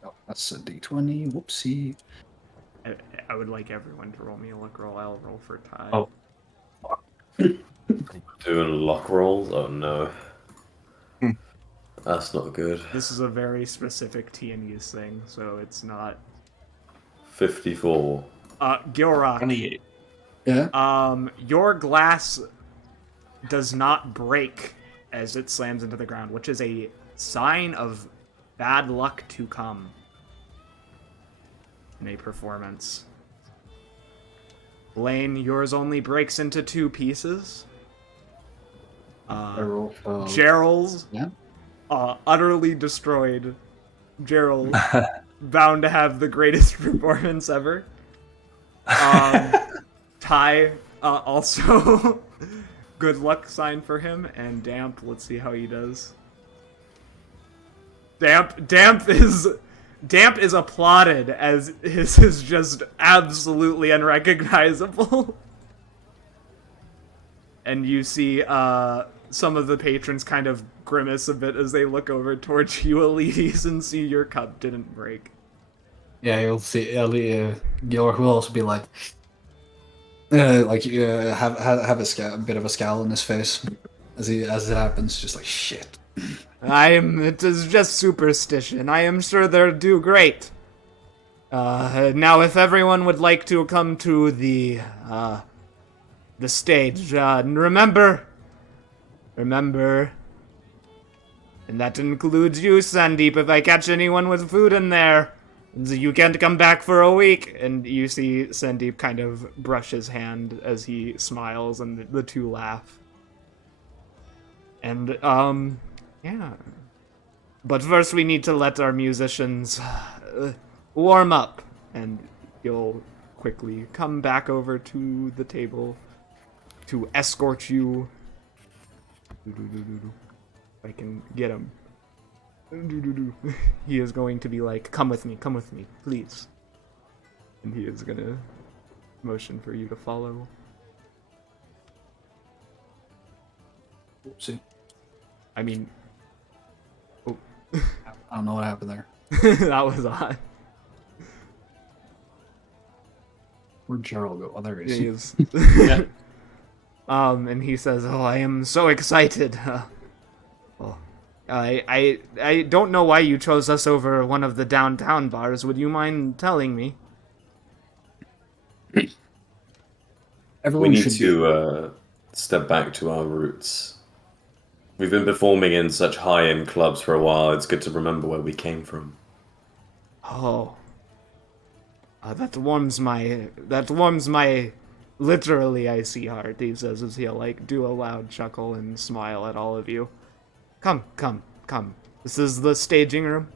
Oh, that's a d20. Whoopsie. I would like everyone to roll me a luck roll. I'll roll for Ty. Oh. Doing luck rolls? Oh no. Hmm. That's not good. This is a very specific T&E's thing, so it's not. 54. Gilrock. 28. Yeah. Your glass does not break as it slams into the ground, which is a sign of bad luck to come in a performance. Blaine, yours only breaks into 2 pieces. I roll. Gerald's Yeah. utterly destroyed. Gerald, bound to have the greatest performance ever. Ty, also good luck sign for him, and Damp, let's see how he does. Damp is applauded as his is just absolutely unrecognizable. And you see some of the patrons kind of grimace a bit as they look over towards you, Elides, and see your cup didn't break. Yeah, you'll see. Gilrock will also be like, have a bit of a scowl on his face as it happens, just like shit. It is just superstition. I am sure they'll do great. Now if everyone would like to come to the stage, remember, and that includes you, Sandeep, if I catch anyone with food in there, you can't come back for a week. And you see Sandeep kind of brush his hand as he smiles, and the 2 laugh. And, yeah. But first we need to let our musicians warm up. And you'll quickly come back over to the table to escort you. If I can get him. He is going to be like, come with me, please. And he is gonna motion for you to follow. Oopsie. I mean, oh. I don't know what happened there. That was odd. Where'd Gerald go? Oh, there he is. He is. And he says, "Oh, I am so excited. I don't know why you chose us over one of the downtown bars. Would you mind telling me?" We Everyone need should to step back to our roots. We've been performing in such high-end clubs for a while. It's good to remember where we came from. Oh. That warms my literally icy heart, he says as he'll like do a loud chuckle and smile at all of you. Come. This is the staging room.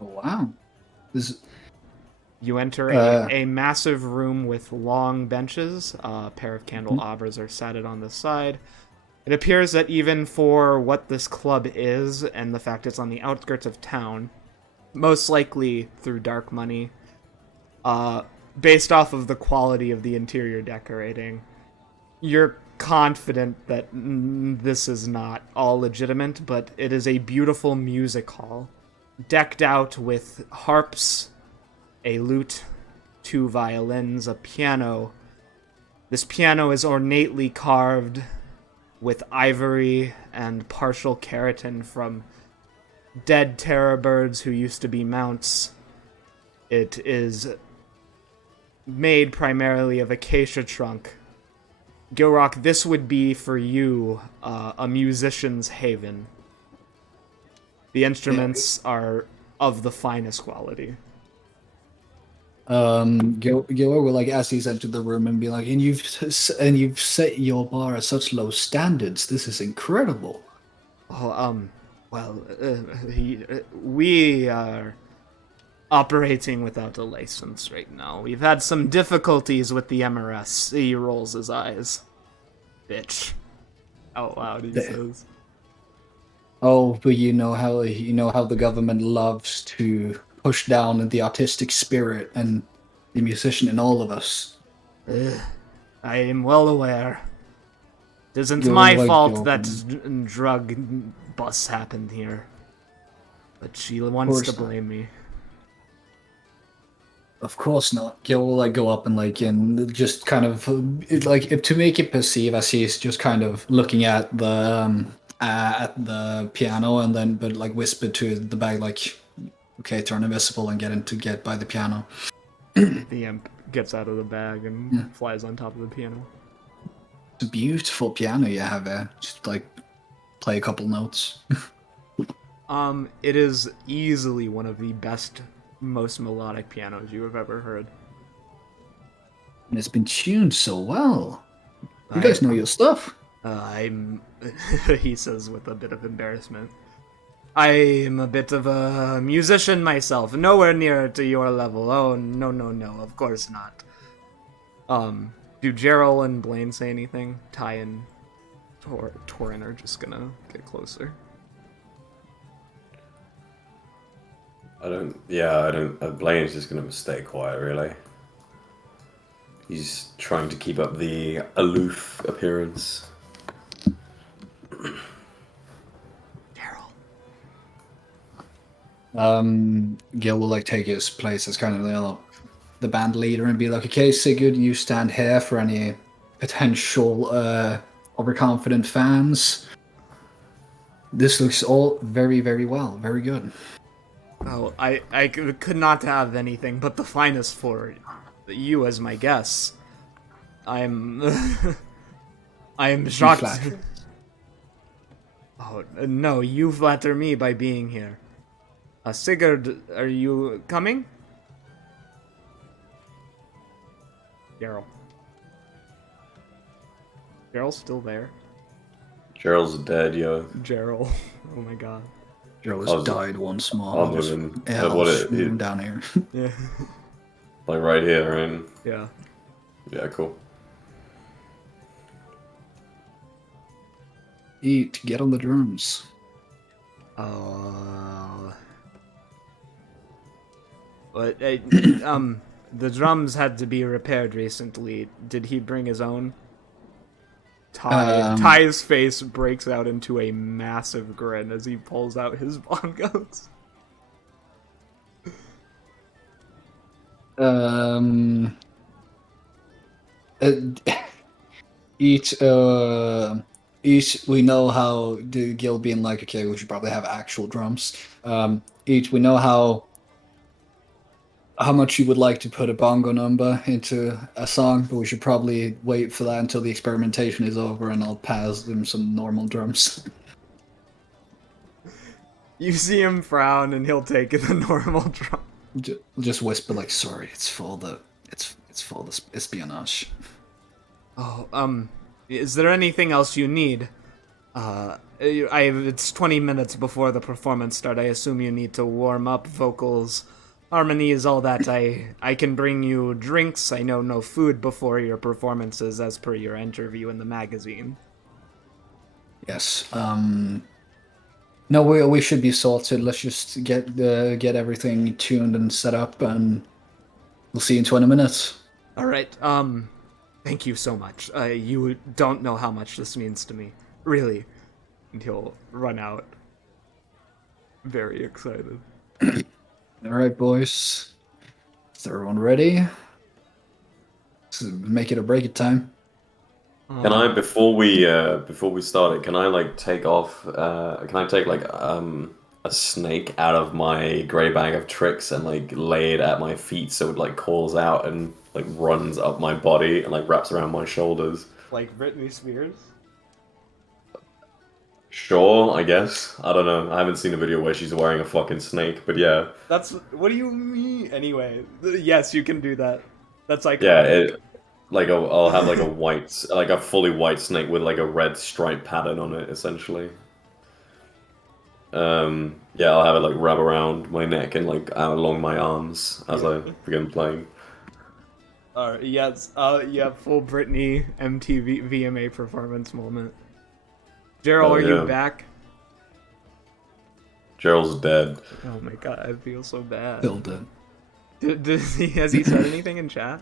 Oh, wow. This. You enter a massive room with long benches. A pair of candelabras are set on the side. It appears that even for what this club is, and the fact it's on the outskirts of town, most likely through dark money, based off of the quality of the interior decorating, you're confident that this is not all legitimate, but it is a beautiful music hall, decked out with harps, a lute, 2 violins, a piano. This piano is ornately carved with ivory and partial keratin from dead terror birds who used to be mounts. It is made primarily of acacia trunk. Gilrock, this would be for you a musician's haven. The instruments are of the finest quality. Gilroy will, like, as he's entered the room and be like, and you've set your bar at such low standards. This is incredible. Oh, we are operating without a license right now. We've had some difficulties with the MRS. He rolls his eyes. bitch. Out loud, he The- says. Oh, but you know how the government loves to push down the artistic spirit and the musician in all of us. Ugh, I am well aware. It isn't You're my like fault that Gilman. drug busts happened here. But she wants course to not. blame me. Of course not. Gil will like go up and just kind of to make it perceive as he's just kind of looking at the piano and then but like whisper to the bag like, okay, turn invisible and get by the piano. The imp gets out of the bag and Yeah. flies on top of the piano. It's a beautiful piano you have there. Just like play a couple notes. It is easily one of the best, most melodic pianos you have ever heard. And it's been tuned so well. You guys know your stuff. I'm, he says with a bit of embarrassment. I'm a bit of a musician myself, nowhere near to your level. Oh, no, of course not. Do Gerald and Blaine say anything? Ty and Torin are just gonna get closer. I don't. Blaine's just gonna stay quiet, really. He's trying to keep up the aloof appearance. Gerald. Gil will like take his place as kind of the band leader and be like, okay, Sigurd, you stand here for any potential overconfident fans. This looks all very, very well, very good. Oh, I could not have anything but the finest for you as my guest. I'm shocked. flatter. Oh, no, you flatter me by being here. Sigurd, are you coming? Gerald. Gerald's still there. Gerald's dead, yo. Gerald. Oh my god. Gerald I has was- died once more. I'm Just- moving. yeah, What I'll it- move it- him down here. Yeah. Like right here, and Yeah. yeah, cool. Eat, get on the drums. But the drums had to be repaired recently. Did he bring his own? Ty's face breaks out into a massive grin as he pulls out his bongos. Each we know how the Gil being like, okay, we should probably have actual drums. Each we know how much you would like to put a bongo number into a song, but we should probably wait for that until the experimentation is over, and I'll pass them some normal drums. You see him frown, and he'll take the normal drum. Just whisper like, sorry, it's for the espionage. Oh, is there anything else you need? It's 20 minutes before the performance start. I assume you need to warm up, vocals, harmonies, all that. I can bring you drinks. I know no food before your performances, as per your interview in the magazine. Yes. No, we should be sorted. Let's just get everything tuned and set up, and we'll see you in 20 minutes. All right. Thank you so much. You don't know how much this means to me, really. And he'll run out, very excited. All right, boys. Is everyone ready? This is make it or break it time. Can I before we start it? Can I like take off? Can I take like a snake out of my grey bag of tricks and like lay it at my feet so it like calls out and like runs up my body and like wraps around my shoulders? Like Britney Spears? Sure, I guess. I don't know. I haven't seen a video where she's wearing a fucking snake, but yeah. What do you mean? Anyway, yes, you can do that. That's iconic. Yeah, I'll have like a fully white snake with like a red stripe pattern on it, essentially. Yeah, I'll have it like wrap around my neck and like out along my arms as I begin playing. Yes. Yeah. Full Britney MTV VMA performance moment. Gerald, Oh, are you yeah. back? Gerald's dead. Oh my god, I feel so bad. Still dead. Has he said anything in chat?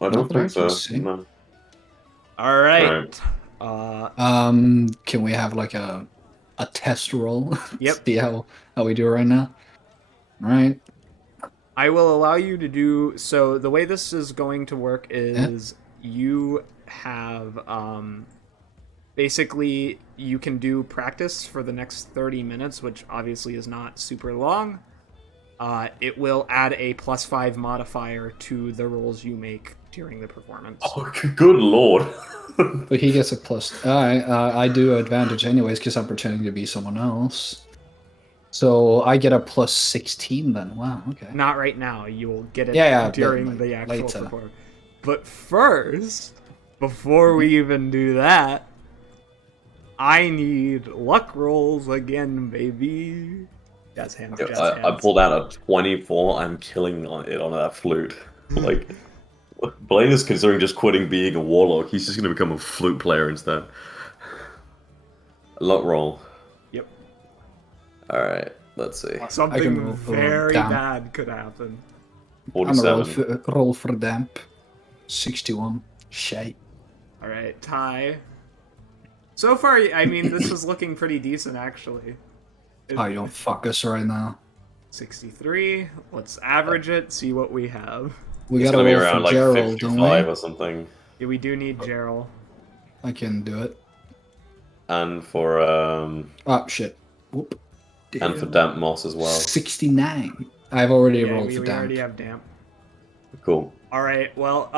I Not don't that I think can so. see. No. All right. Alright. Can we have like a test roll? Yep. See how we do right now. All right. I will allow you to do so. The way this is going to work is you have basically you can do practice for the next 30 minutes, which obviously is not super long. It will add a +5 modifier to the rolls you make during the performance. Oh, good lord. But he gets a plus. I do advantage anyways because I'm pretending to be someone else. So I get a +16 then. Wow. Okay. Not right now. You'll get it Yeah, during but the actual later. performance. But first, before we even do that, I need luck rolls again, baby. Jazz hands, jazz hands. I pulled out a 24. I'm killing it on that flute. Like, Blaine is considering just quitting being a warlock. He's just going to become a flute player instead. Luck roll. Yep. Alright, let's see. I can Something roll for very damp. bad could happen. I'm a 47. roll for damp. 61. Shite. All right, tie. So far, I mean, this is looking pretty decent, actually. Oh, you don't fuck us right now. 63. Let's average it, see what we have. We It's gotta going to be roll around for like Gerald, don't 55 we? or something. Yeah, we do need Gerald. I can do it. And for Oh, shit. Whoop. and for damp moss as well. 69. I've already Yeah, rolled we for damp. already have damp. Cool. All right, well,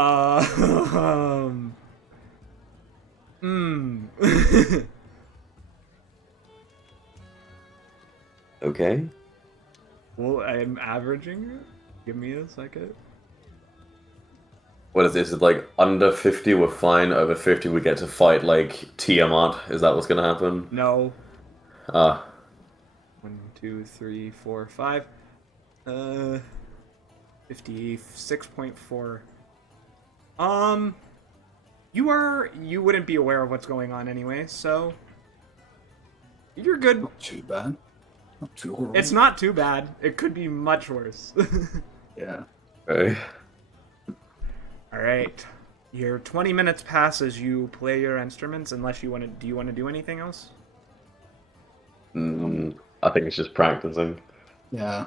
Okay. well, I'm averaging it. Give me a second. What is this? Is it like under 50 we're fine, over 50 we get to fight like Tiamat? Is that what's gonna happen? No. Ah. 1, 2, 3, 4, 5. 56.4. You wouldn't be aware of what's going on anyway, so you're good. Not too bad. Not too horrible. It's not too bad. It could be much worse. Yeah. Okay. All right. Your 20 minutes pass as you play your instruments. Unless you want to, do you want to do anything else? I think it's just practicing. Yeah.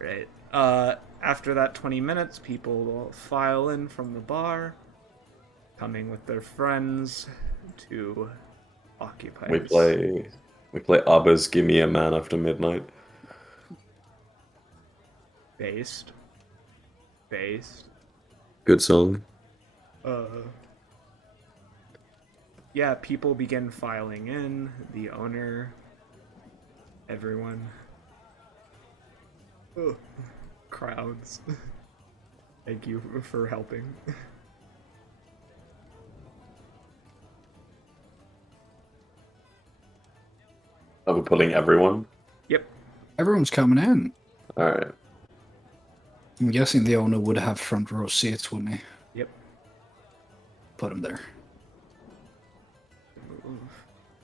Right. After that 20 minutes, people will file in from the bar, coming with their friends to occupy. We play ABBA's Give Me a Man After Midnight. Based. Good song. Yeah, people begin filing in. The owner, everyone. Ugh. Crowds. Thank you for helping. Are we pulling everyone? Yep. Everyone's coming in. Alright. I'm guessing the owner would have front row seats, wouldn't he? Yep. Put him there. Move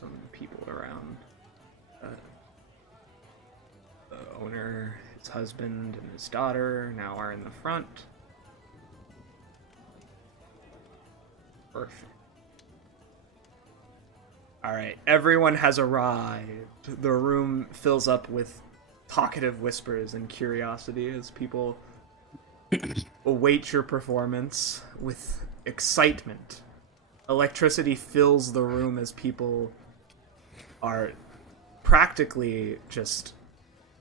some people around. The owner, his husband, and his daughter now are in the front. Perfect. Alright, everyone has arrived. The room fills up with talkative whispers and curiosity as people await your performance with excitement. Electricity fills the room as people are practically just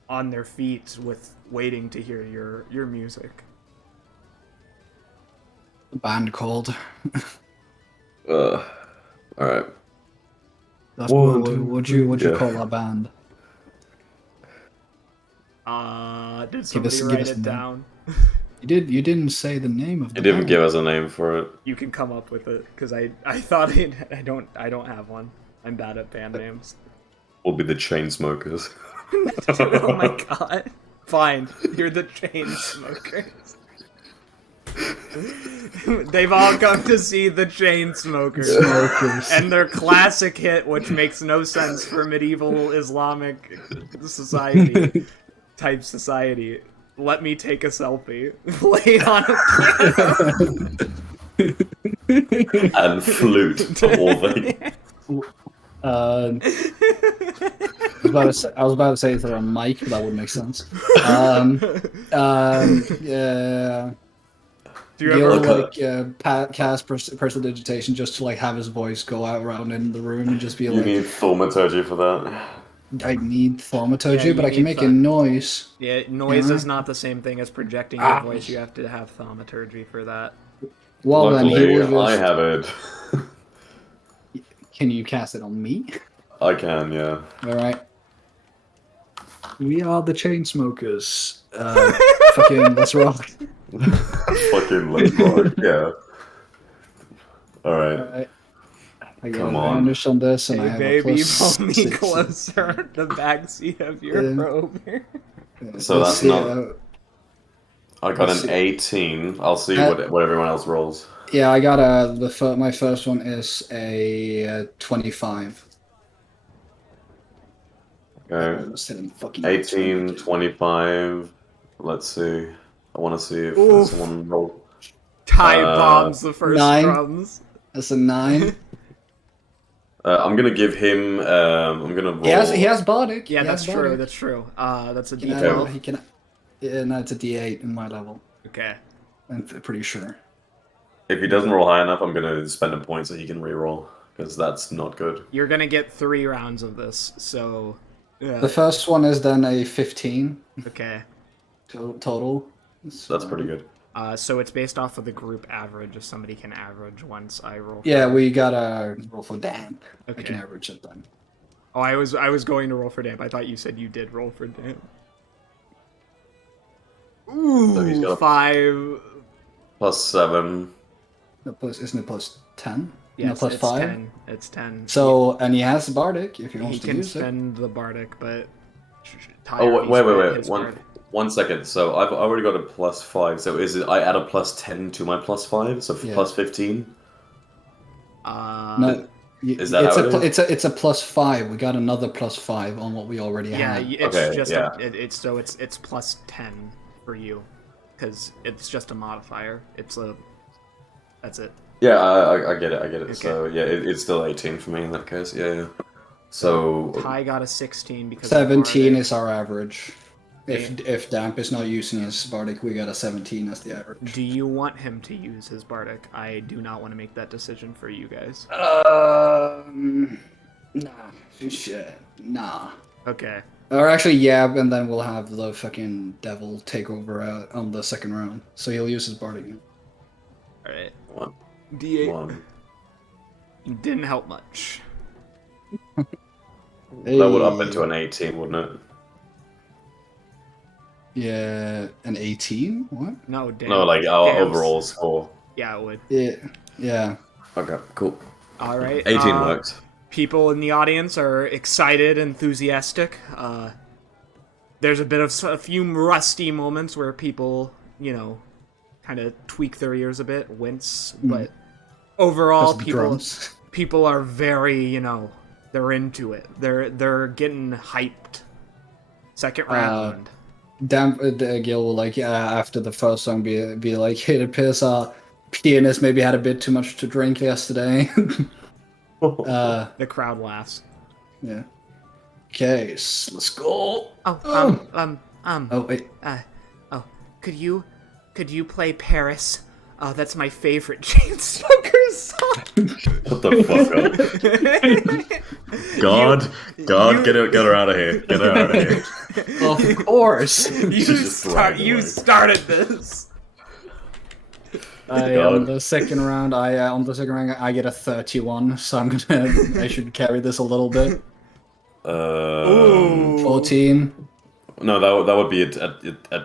on their feet with waiting to hear your music. The band called. Alright. That's One, what two, would you yeah. call that band? Did somebody give write us it the name. down? You didn't say the name of the It didn't band. give us a name for it. You can come up with it because I thought I don't have one. I'm bad at band names. We'll be the Chainsmokers. Oh my god. Fine. You're the chain smokers. They've all come to see the Chainsmokers. Smokers. And their classic hit, which makes no sense for medieval Islamic society, type society. Let me take a selfie. Played on a piano. And flute of all things. I was about to say they're on mic, but that would make sense. Yeah. Do you Gil ever cast personal digitation just to like have his voice go out around in the room and just be You like, need thaumaturgy for that. I need thaumaturgy, Yeah, but you I can need make a noise. Yeah, noise Yeah. is not the same thing as projecting your voice. You have to have thaumaturgy for that. Well, then he Luckily, will I just. have it. Can you cast it on me? I can, yeah. All right. We are the Chainsmokers. Fucking let's rock. Fucking let's rock, yeah. Alright. All right. I got Come a on. vanish on this, and I Hey have baby, a plus pull me 6. closer. The backseat of your Yeah. robe. So Let's that's see, not- I got let's an see. 18. I'll see Uh, what everyone else rolls. Yeah, I got my first one is a 25. Okay. I'm still in fucking 18, 25. Let's see. I want to see if Oof. someone roll. Ty bombs the first 9. drums. That's a 9. I'm gonna give him. I'm gonna roll. He has bardic. Yeah, He that's has true. bardic. That's true. That's a He can D12. he can. Yeah, no, it's a D8 in my level. Okay. I'm pretty sure. If he doesn't roll high enough, I'm gonna spend a point so he can re-roll because that's not good. You're gonna get 3 rounds of this, so. The first one is then a 15 Okay. total. That's pretty good. So it's based off of the group average. If somebody can average once I roll. Yeah, we gotta roll for damp. I Okay. can average it then. Oh, I was going to roll for damp. I thought you said you did roll for damp. So he's Ooh, got a- 5. +7. No, isn't it plus 10? Yes, no, plus it's 5? 10. It's 10. So, and he has bardic if he he wants to can use it. spend the bardic, but. Ty Oh already wait, spent his one bardic. 1 second. So I've already got a +5. So is it I add a +10 to my +5? So Yeah. +15. No, Is that it's how a it pl- is? it's a plus 5. We got another plus 5 on what we already Yeah, had. it's Okay, just yeah. it's so it's plus 10 for you, because it's just a modifier. That's it. Yeah, I get it. I get it. Okay. So yeah, it's still 18 for me in that case. Yeah, yeah. So Ty got a 16 because 17 of is our average. Okay. If Damp is not using his bardic, we got a 17 as the average. Do you want him to use his bardic? I do not want to make that decision for you guys. Nah. Shit. Nah. Okay. Or actually, yeah, and then we'll have the fucking devil take over on the second round. So he'll use his bardic. All right. One. D8 1. didn't help much. That would up into an 18, wouldn't it? Yeah, an 18? What? No, damn. No, like our Damn. overall score. Yeah, it would. Yeah. Yeah. Okay, cool. All right. 18 works. People in the audience are excited, enthusiastic. There's a few rusty moments where people, kind of tweak their ears a bit, wince, but overall, That's the drums. people are very, they're into it. They're getting hyped. Second round. Damp Gil will after the first song be like, hey, the piss our pianist maybe had a bit too much to drink yesterday. The crowd laughs. Yeah. Okay, let's go. Oh, wait. could you play Paris? Oh, that's my favorite Chainsmokers song. What the fuck up? God, get her out of here. Get her out of here. Of course. You started this. On the second round, I get a 31, so I should carry this a little bit. 14. No, that would be a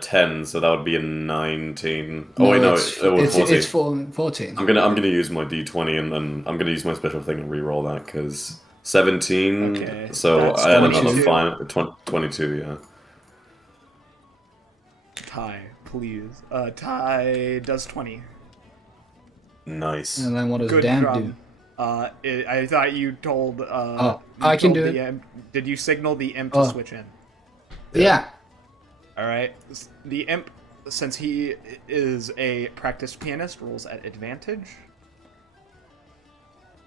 10, so that would be a 19. Oh wait, no, it was 14. It's 14. I'm gonna use my d20 and then I'm gonna use my special thing and re-roll that because 17. Okay, So that's I had 22. another 22. Yeah. Ty, please. Ty does 20. Nice. And then what does Good Dan drum. do? I thought you told. I can told do the it. Imp, did you signal the imp to switch in? Yeah. All right. The imp, since he is a practiced pianist, rolls at advantage.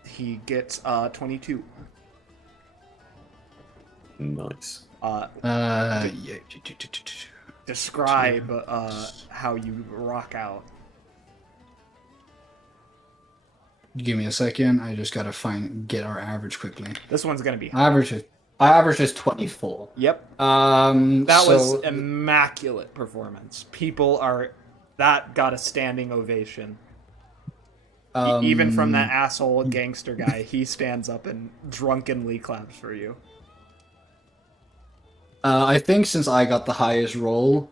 He gets 22. Nice. Yeah. Describe how you rock out. Give me a second. I just gotta get our average quickly. This one's gonna be high. Average is 24. Yep. That That was immaculate performance. That got a standing ovation. Even from that asshole gangster guy, he stands up and drunkenly claps for you. I think since I got the highest roll,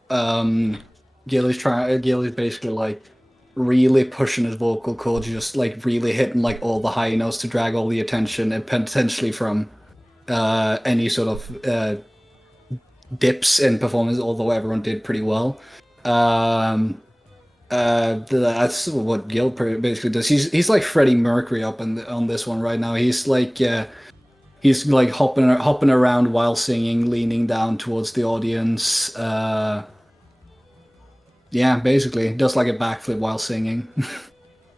Gilly's basically like really pushing his vocal cords, just like really hitting like all the high notes to drag all the attention and potentially from any sort of dips in performance, although everyone did pretty well. That's what Gil basically does. He's like Freddie Mercury on this one right now. He's like hopping around while singing, leaning down towards the audience. Yeah, basically does like a backflip while singing.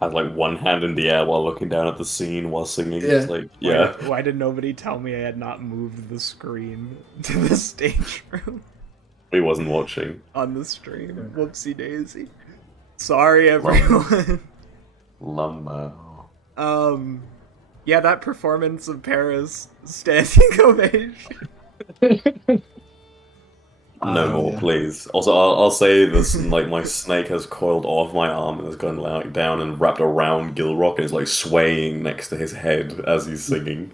Has like one hand in the air while looking down at the scene while singing. Yeah. It's like, yeah. Why did nobody tell me I had not moved the screen to the stage room He wasn't watching. on the stream? Whoopsie daisy. Sorry, everyone. Lumber. Yeah, that performance of Paris, standing ovation. No more, yeah. please. Also, I'll say this: like my snake has coiled off my arm and has gone like down and wrapped around Gilrock and is like swaying next to his head as he's singing.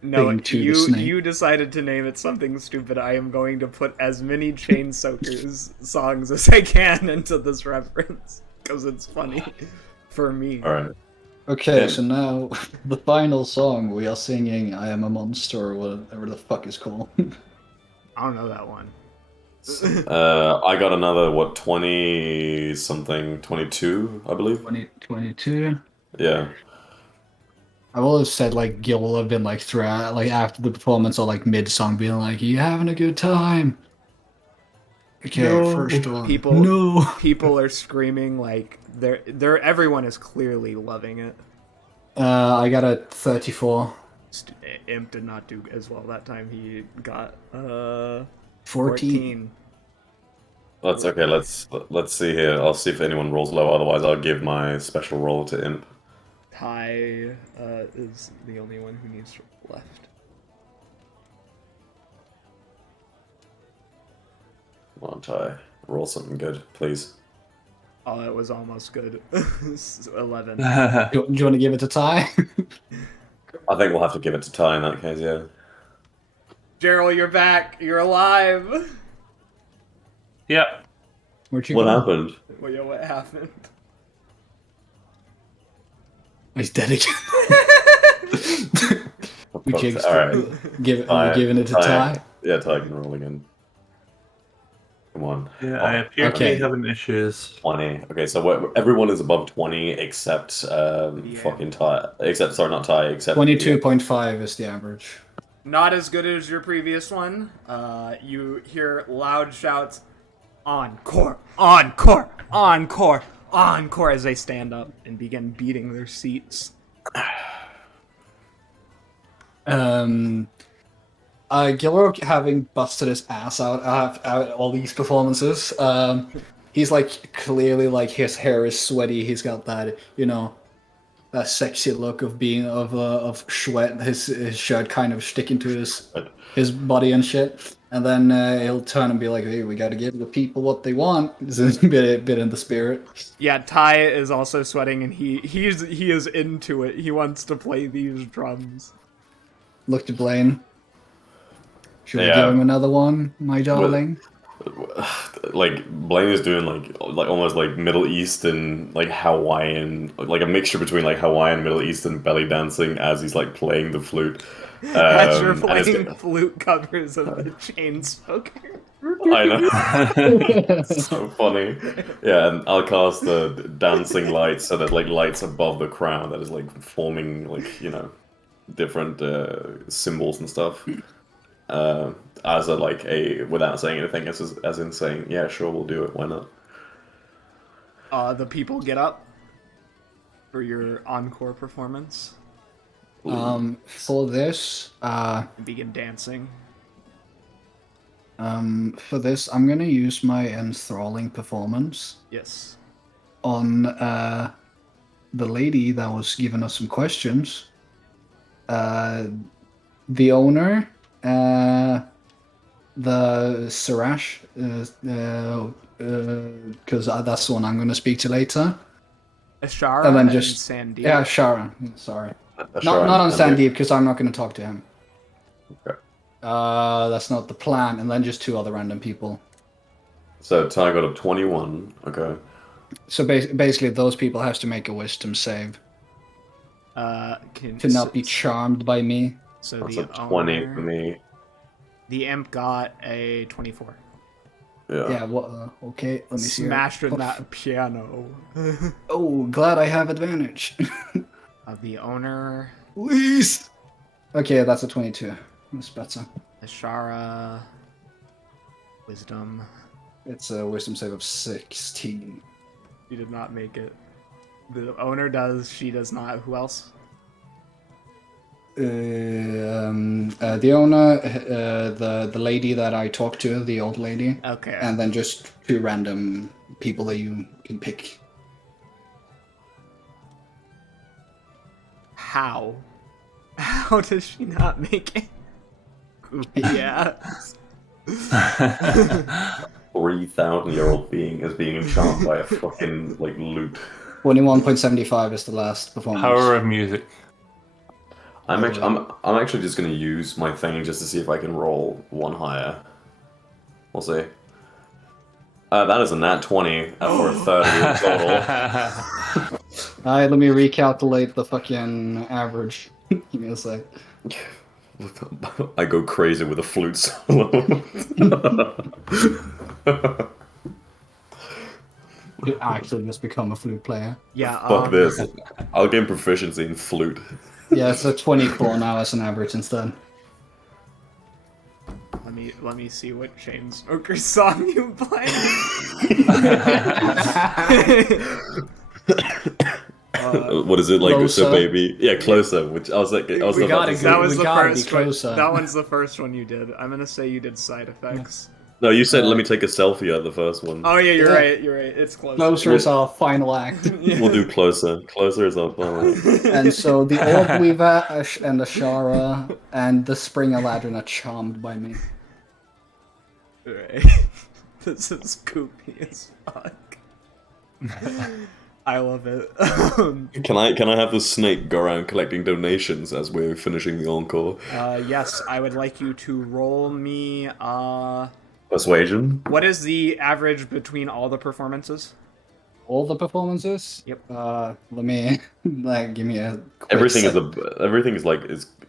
No, Thing to the snake. you decided to name it something stupid. I am going to put as many Chain Soakers songs as I can into this reference because it's funny for me. All right. Okay, Yeah. so now the final song we are singing "I Am a Monster" or whatever the fuck it's called. I don't know that one. I got another 20 something, 22, I believe. 2022. Yeah. I've always said like Gil will have been like throughout, like after the performance or like mid song, being like, "You having a good time?" Okay, No. first one. People- No. People are screaming like everyone is clearly loving it. I got a 34. Imp did not do as well that time. He got 14. 14. That's okay. Let's see here. I'll see if anyone rolls low. Otherwise, I'll give my special roll to Imp. Ty is the only one who needs to roll left. Come on, Ty. Roll something good, please. Oh, it was almost good. 11. Do you want to give it to Ty? I think we'll have to give it to Ty in that case. Yeah. Gerald, you're back. You're alive. Yep. Where'd you What go? happened? Well, yeah, what happened? He's dead again. We jinxed All it. right. Are we giving it to Ty? Yeah, Ty can roll again. Come on. Yeah, I appear to Okay. be having issues. 20. Okay, so everyone is above 20 except fucking Ty. Except, sorry, not Ty, except 22.5 is the average. Not as good as your previous one. You hear loud shouts, "Encore! Encore! Encore! Encore!" as they stand up and begin beating their seats. Gilrock, having busted his ass out all these performances, he's like clearly like his hair is sweaty. He's got that that sexy look of being of sweat. His shirt kind of sticking to his body and shit. And then he'll turn and be like, "Hey, we got to give the people what they want." It's a bit in the spirit. Yeah, Ty is also sweating, and he is into it. He wants to play these drums. Look to Blaine. Should we Yeah. give him another one, my darling? Like Blaine is doing like almost like Middle Eastern, like Hawaiian, like a mixture between like Hawaiian, Middle Eastern belly dancing as he's like playing the flute. As you're and it's- playing flute covers of the Chain Smoker. I know. So funny. Yeah, and I'll cast the dancing lights so that like lights above the crowd that is like forming like different symbols and stuff. As a like a without saying anything, as in saying, yeah, sure, we'll do it. Why not? The people get up for your encore performance For this, and begin dancing. I'm gonna use my enthralling performance Yes. on the lady that was giving us some questions. The owner, the Sirash, because that's the one I'm gonna speak to later. Ashara And then and just Sandeep. yeah, Sharon. Sorry, Sure, not on and Sandeep because I'm not gonna talk to him. Okay. That's not the plan. And then just two other random people. So Ty got a 21. Okay. So basically, those people have to make a wisdom save to not be charmed by me. So That's the a 20 owner, for me. the imp got a 24. Yeah. Well, okay. Let me see. Smashed in that piano. Oh, glad I have advantage. The owner, Please. Okay, that's a 22. That's better. Ashara, wisdom. It's a wisdom save of 16. She did not make it. The owner does. She does not. Who else? The owner, the lady that I talked to, the old lady, Okay. and then just two random people that you can pick. How? How does she not make it? Yeah. 3,000-year-old being is being enchanted by a fucking like lute. 21.75 is the last performance. Power of music. I'm actually just gonna use my thing just to see if I can roll one higher. We'll see. That is a nat 20 for 30 in total. Alright, let me recalculate the fucking average. Give me a sec. I go crazy with a flute solo. You actually just become a flute player. Yeah. Fuck this. I'll gain proficiency in flute. Yeah, it's a 24 now as an average instead. Let me see what Shane Smoker's song you play. What is it like? Closer. So baby, yeah, closer. Which I was like, I was We about gotta to say. That was We the gotta be first one. closer. That one's the first one you did. I'm gonna say you did side effects. No, you said let me take a selfie at the first one. Oh yeah, you're Yeah. right. You're right. It's close. Closer is our final act. We'll do closer. Closer is our final. And so the Orb Weaver and the Shara and the Spring Eladrin are charmed by me. Right. This is goopy as fuck. I love it. Can I have the snake go around collecting donations as we're finishing the encore? Yes, I would like you to roll me. Persuasion. What is the average between all the performances? All the performances? Yep. Let me give me a quick Everything sec.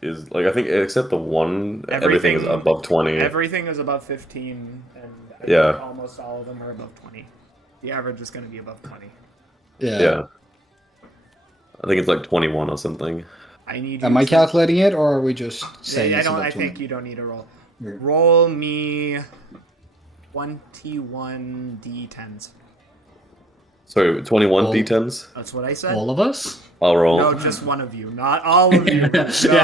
is like I think except the one everything is above 20. Everything is above 15, and I Yeah. think almost all of them are above 20. The average is going to be above 20. Yeah. I think it's like 21 or something. I need. You Am I to- calculating it, or are we just saying I it's don't. above I 20? think you don't need to roll. Yeah. Roll me 21 d10s. Sorry, 21 All- d10s. That's what I said. All of us? I'll roll. No, just one of you, not all of you. What's No.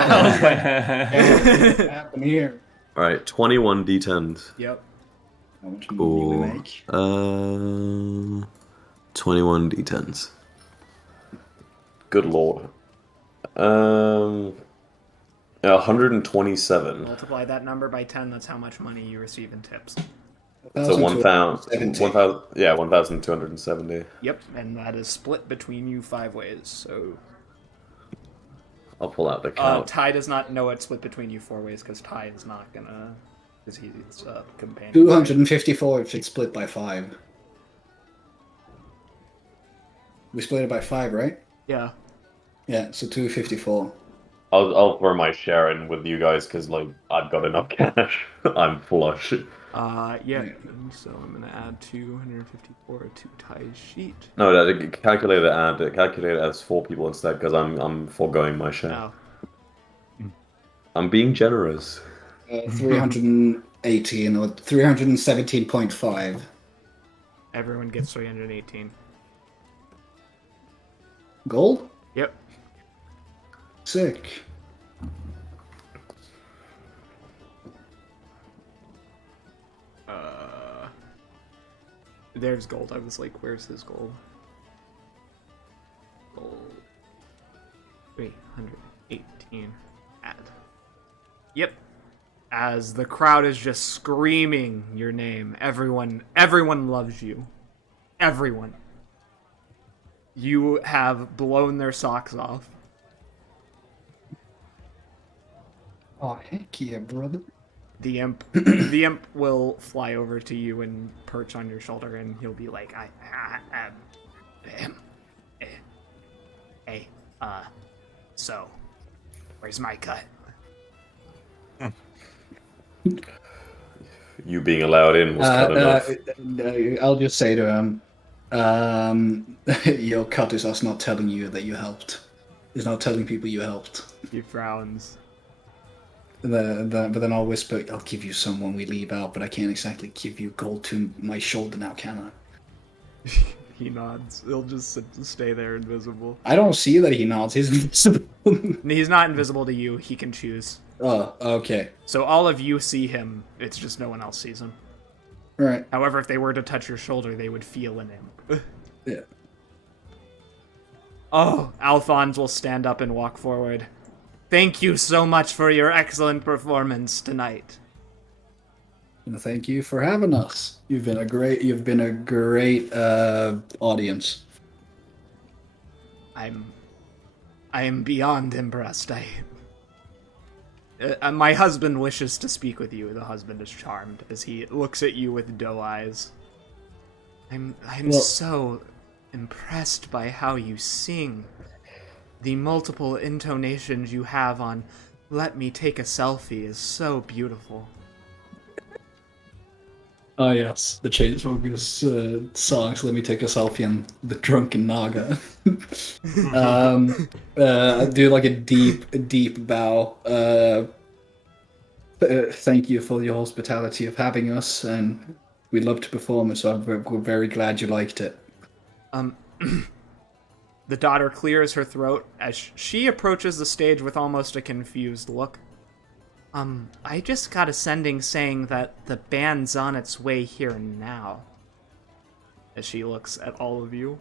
happening here? All right, 21 d10s. Yep. How much money do Cool. we make? 21 d10s. Good lord. 127. Multiply that number by 10. That's how much money you receive in tips. So 1,000. 1,270. 1,000. Yeah, 1,270. Yep, and that is split between you 5 ways. So I'll pull out the count. Ty does not know it's split between you 4 ways because Ty is not gonna, because he's companion. 254 if it's split by 5. We split it by 5, right? Yeah. Yeah, so 254. I'll throw my share in with you guys because like I've got enough cash. I'm flush. Yeah. And so I'm gonna add 254 to Ty's sheet. No, calculate it as 4 people instead because I'm foregoing my share. Oh. I'm being generous. 318 or 317.5. Everyone gets 318. Gold? Yep. Sick. There's gold. I was like, where's his gold? Gold. 318. Add. Yep. As the crowd is just screaming your name. Everyone loves you. Everyone. You have blown their socks off. Oh, heck yeah, brother. The imp will fly over to you and perch on your shoulder, and he'll be like, hey, so, where's my cut? You being allowed in was cut enough. I'll just say to him, your cut is us not telling you that you helped. It's not telling people you helped. He frowns. But then I'll whisper, I'll give you some when we leave out, but I can't exactly give you gold to my shoulder now, can I? He nods. He'll just stay there invisible. I don't see that he nods. He's invisible. He's not invisible to you. He can choose. Oh, okay. So all of you see him. It's just no one else sees him. Right. However, if they were to touch your shoulder, they would feel an imp. Yeah. Oh, Alphonse will stand up and walk forward. Thank you so much for your excellent performance tonight. And thank you for having us. You've been a great audience. I am beyond impressed. My husband wishes to speak with you. The husband is charmed as he looks at you with doe eyes. I'm so impressed by how you sing. The multiple intonations you have on "Let Me Take a Selfie" is so beautiful. Oh yes, the Chainsmokers songs. Let me take a selfie and the drunken Naga. I do like a deep bow. Thank you for your hospitality of having us, and we'd love to perform it. So we're very glad you liked it. The daughter clears her throat as she approaches the stage with almost a confused look. I just got a sending saying that the band's on its way here now. As she looks at all of you.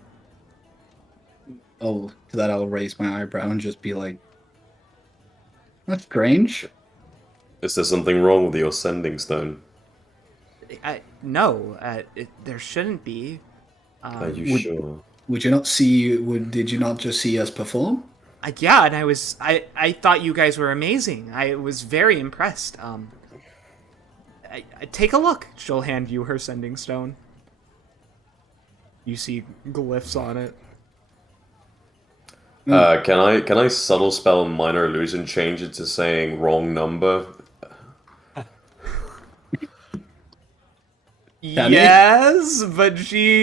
Oh, to that I'll raise my eyebrow and just be like, "That's strange." Is there something wrong with your sending stone? No, there shouldn't be. Are you sure? Did you not just see us perform? Yeah, and I thought you guys were amazing. I was very impressed. Take a look. She'll hand you her sending stone. You see glyphs on it. Can I subtle spell minor illusion change it to saying wrong number? Yes, but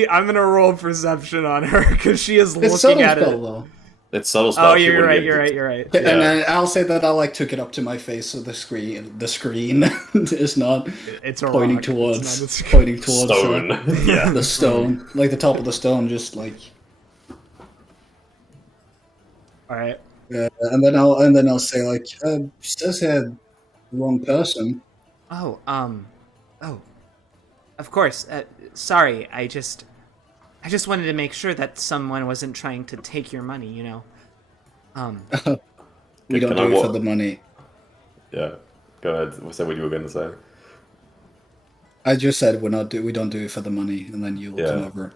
I'm gonna roll perception on her because she is It's looking subtle at spell, it. though. It's subtle spell. Oh, you're right. And then I'll say that I took it up to my face, so the screen is not It's a pointing rock. towards It's not Stone. Yeah. the stone, like the top of the stone, just like. All right. And then I'll say like, says here, wrong person. Oh, of course. Sorry, I just wanted to make sure that someone wasn't trying to take your money. You know. We don't do it for the money. Yeah. Go ahead. Say what you were going to say. I just said we don't do it for the money, and then you'll come over.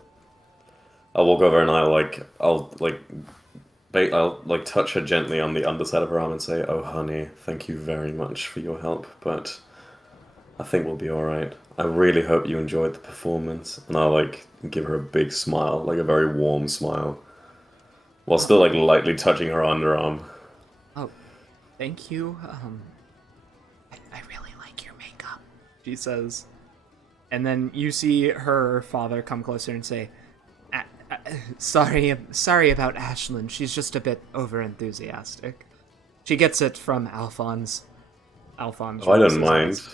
I'll walk over and I'll touch her gently on the underside of her arm and say, "Oh, honey, thank you very much for your help, but I think we'll be all right. I really hope you enjoyed the performance." And I'll give her a big smile, like a very warm smile, while still lightly touching her underarm. Oh, Thank you. I really like your makeup, she says. And then you see her father come closer and say, sorry about Ashlyn. She's just a bit overenthusiastic. She gets it from Alphonse. Alphonse Oh, I rolls don't his mind. eyes.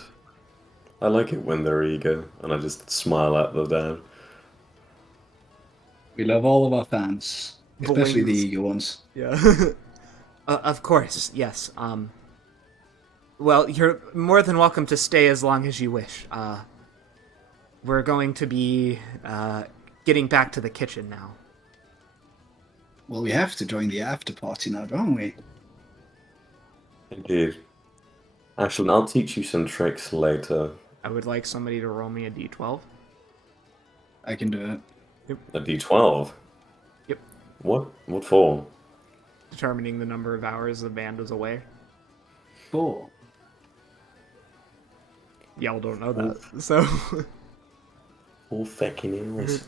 I like it when they're eager, and I just smile at the dad. We love all of our fans, especially the Blings. eager ones. Yeah. Of course, yes. Well, you're more than welcome to stay as long as you wish. We're going to be getting back to the kitchen now. Well, we have to join the after party now, don't we? Indeed. Ashlyn, I'll teach you some tricks later. I would like somebody to roll me a d12. I can do it. A D12. Yep. What for? Determining the number of hours the band is away. 4. Y'all don't know that, so... All fucking hours.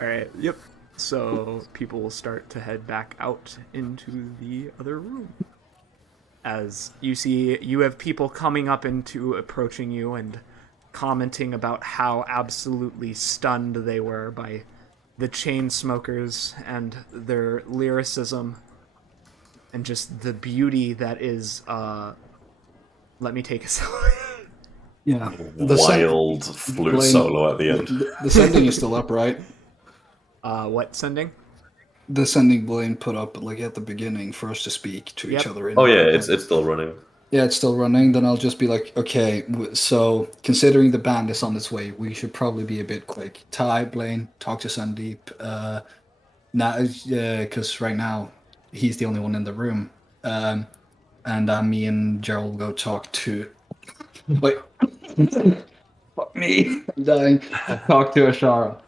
Alright, yep. So people will start to head back out into the other room. As you see, you have people coming up into approaching you and commenting about how absolutely stunned they were by the chain smokers and their lyricism and just the beauty that is let me take a second. Yeah. Wild flute Blaine, solo at the end. The sending is still up, right? What sending? The sending Blaine put up like at the beginning for us to speak to each Yep. other. Oh yeah, it's still running. Yeah, it's still running. Then I'll just be like, okay, so considering the band is on its way, we should probably be a bit quick. Ty, Blaine, talk to Sandeep. Now, because right now he's the only one in the room. And me and Gerald will go talk to. Wait, fuck me, I'm dying. Talk to Ashara.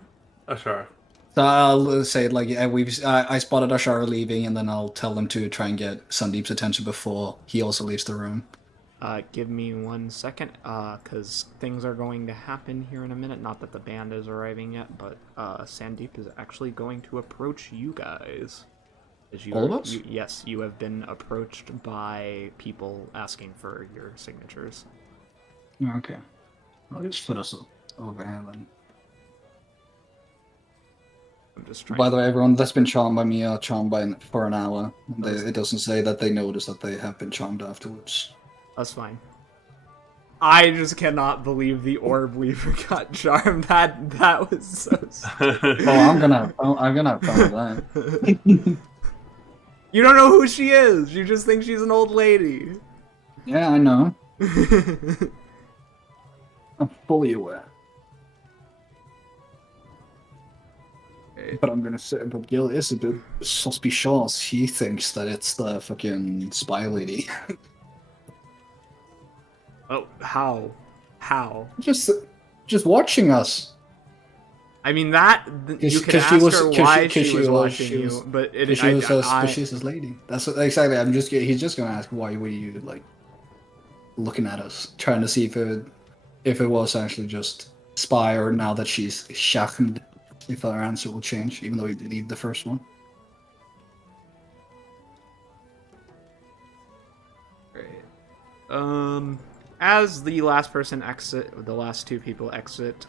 Sure. So I'll say like, yeah, I spotted Ashara leaving, and then I'll tell them to try and get Sandeep's attention before he also leaves the room. Give me 1 second, because things are going to happen here in a minute. Not that the band is arriving yet, but Sandeep is actually going to approach you guys. As you, All of us? Yes, you have been approached by people asking for your signatures. Okay. I'll just put us over here then. I'm just trying. By the way, everyone that's been charmed by me are charmed for an hour. That's- It doesn't say that they notice that they have been charmed afterwards. That's fine. I just cannot believe the orb weaver got charmed. That was so. Oh, I'm gonna have fun with that. You don't know who she is. You just think she's an old lady. Yeah, I know. I'm fully aware. But I'm gonna say, but Gil is a bit suspicious. He thinks that it's the fucking spy lady. Oh, how? Just watching us. I mean that you can ask her why she was watching you, but it she was suspicious as lady. That's what, exactly. He's just gonna ask why were you like looking at us, trying to see if it was actually just spy or now that she's shamed, if our answer will change, even though we believed the first one. Great. As the last person exit, the last two people exit,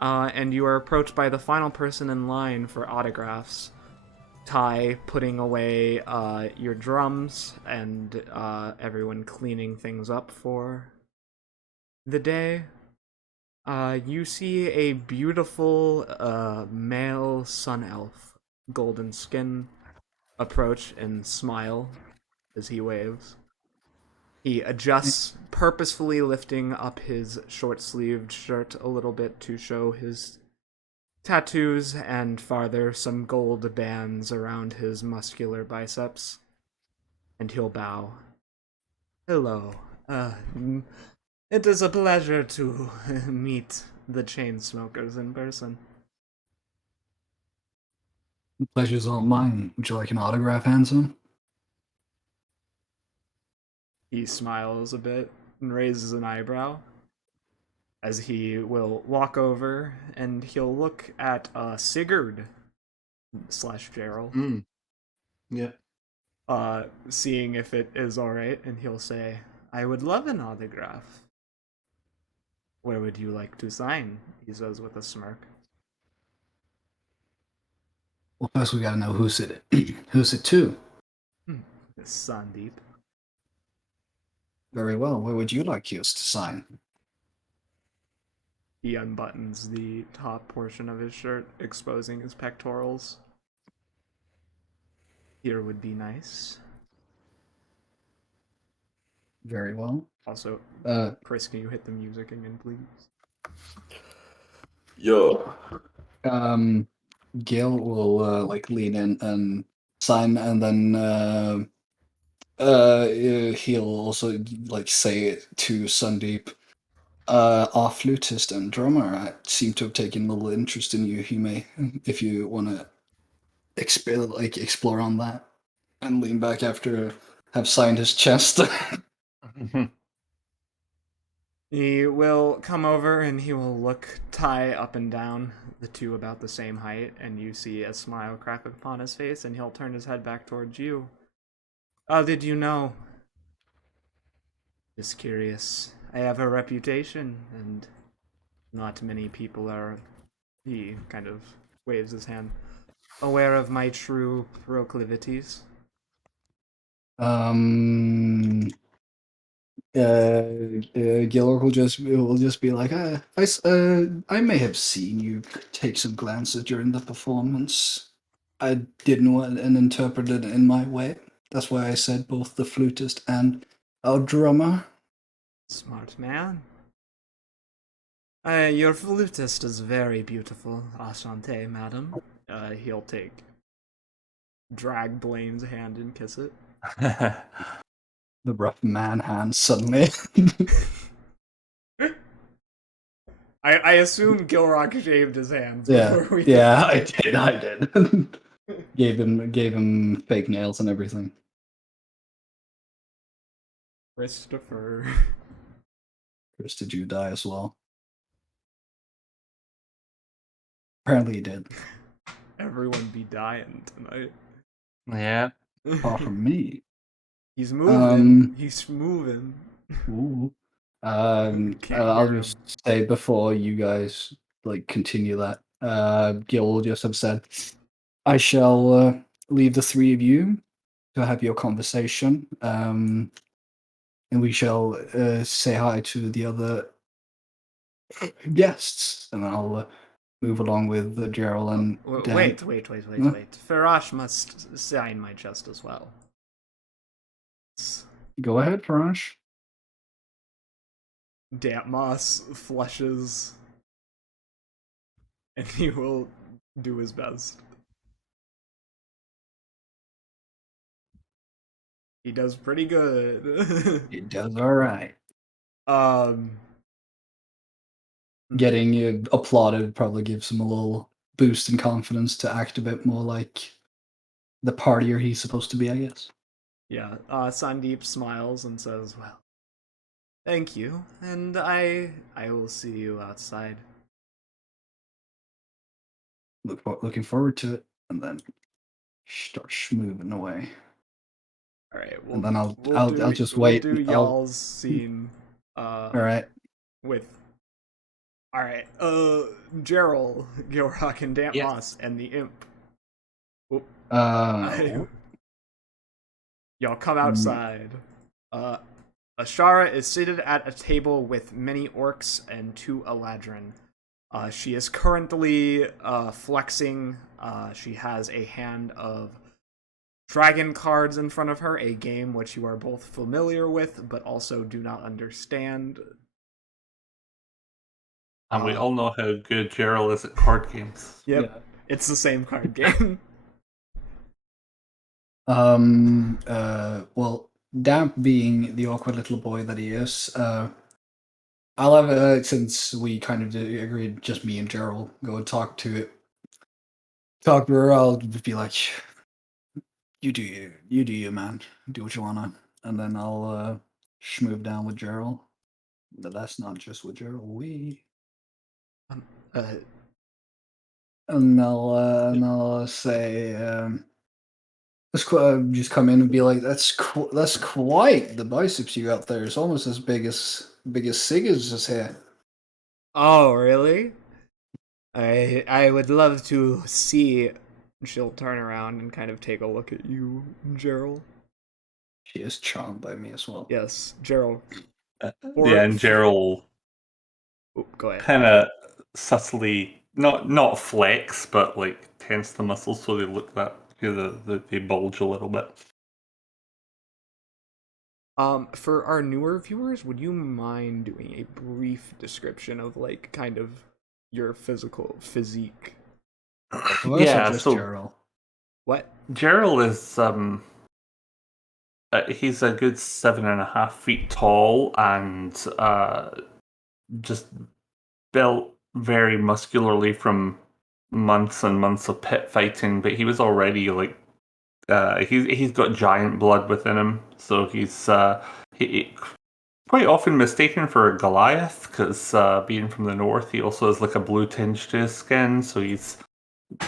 and you are approached by the final person in line for autographs, Ty putting away your drums and everyone cleaning things up for the day. You see a beautiful male sun elf, golden skin, approach and smile as he waves. He adjusts, purposefully lifting up his short-sleeved shirt a little bit to show his tattoos and farther some gold bands around his muscular biceps. And he'll bow. Hello. It is a pleasure to meet the chain smokers in person. The pleasure's all mine. Would you like an autograph, handsome? He smiles a bit and raises an eyebrow as he will walk over and he'll look at Sigurd / Gerald. Yeah. seeing if it is alright, and he'll say, I would love an autograph. Where would you like to sign? He says with a smirk. Well, first we gotta know who's it. Who's it to? It's Sandeep. Very well. Where would you like yours to sign? He unbuttons the top portion of his shirt, exposing his pectorals. Here would be nice. Very well. Also, Chris, can you hit the music again, please? Yo. Gil will like lean in and sign, and then he'll also like say it to Sandeep. Our flutist and drummer seem to have taken a little interest in you. He may, if you want to explore on that, and lean back after have signed his chest. He will come over and he will look Ty up and down, the two about the same height, and you see a smile crack upon his face, and he'll turn his head back towards you. How did you know? Just curious. I have a reputation, and not many people are. He kind of waves his hand. Aware of my true proclivities. Gilroy will just be like, I may have seen you take some glances during the performance. I didn't want and interpret it in my way. That's why I said both the flutist and our drummer. Smart man. Your flutist is very beautiful. Enchanté, madam. He'll drag Blaine's hand and kiss it. The rough man hand suddenly. I assume Gilrock shaved his hands Yeah, before we yeah, I did. gave him fake nails and everything. Christopher. Chris, did you die as well? Apparently he did. Everyone be dying tonight. Yeah. Apart from me. He's moving. He's moving. Ooh. Can't I'll hear just say before you guys like continue that, Gil will just have said, I shall leave the three of you to have your conversation, and we shall say hi to the other guests, and I'll move along with Gerald and Dan. Wait. Huh? Farash must sign my chest as well. Go ahead, Farash. Damp Moss flushes, and he will do his best. He does pretty good. He does all right. Um, Getting applauded probably gives him a little boost in confidence to act a bit more like the partier he's supposed to be, I guess. yeah. Sandeep smiles and says, "Well, thank you, and I will see you outside." Looking forward to it, and then starts moving away. All right, And then I'll just wait. We'll do y'all's scene. All right. With. All right. Gerald, Gilrock, and Damp Yes. Moss, and the imp. Y'all come outside. Ashara is seated at a table with many orcs and 2 Eladrin. She is currently flexing. She has a hand of dragon cards in front of her, a game which you are both familiar with, but also do not understand. And we all know how good Gerald is at card games. Yep, Yeah. it's the same card game. Well, Damp being the awkward little boy that he is, I'll have, since we kind of agreed, just me and Gerald go and talk to her. I'll just be like, you do you, man. Do what you wanna. And then I'll schmooze down with Gerald. But that's not just with Gerald. And I'll say, Just come in and be like, that's quite the biceps you got there. It's almost as big as Sigurd's here. Oh, really? I would love to see. She'll turn around and kind of take a look at you, Gerald. She is charmed by me as well. Yes, Gerald. Yeah, and Gerald Go ahead. kind of subtly, not flex, but like tense the muscles so they look that they bulge a little bit. For our newer viewers, would you mind doing a brief description of like kind of your physical physique? Yeah, just so Gerald. What? Gerald is he's a good 7.5 feet tall and just built very muscularly from months and months of pit fighting. But he was already like he's got giant blood within him, so he's he quite often mistaken for a Goliath because being from the north, he also has like a blue tinge to his skin. So he's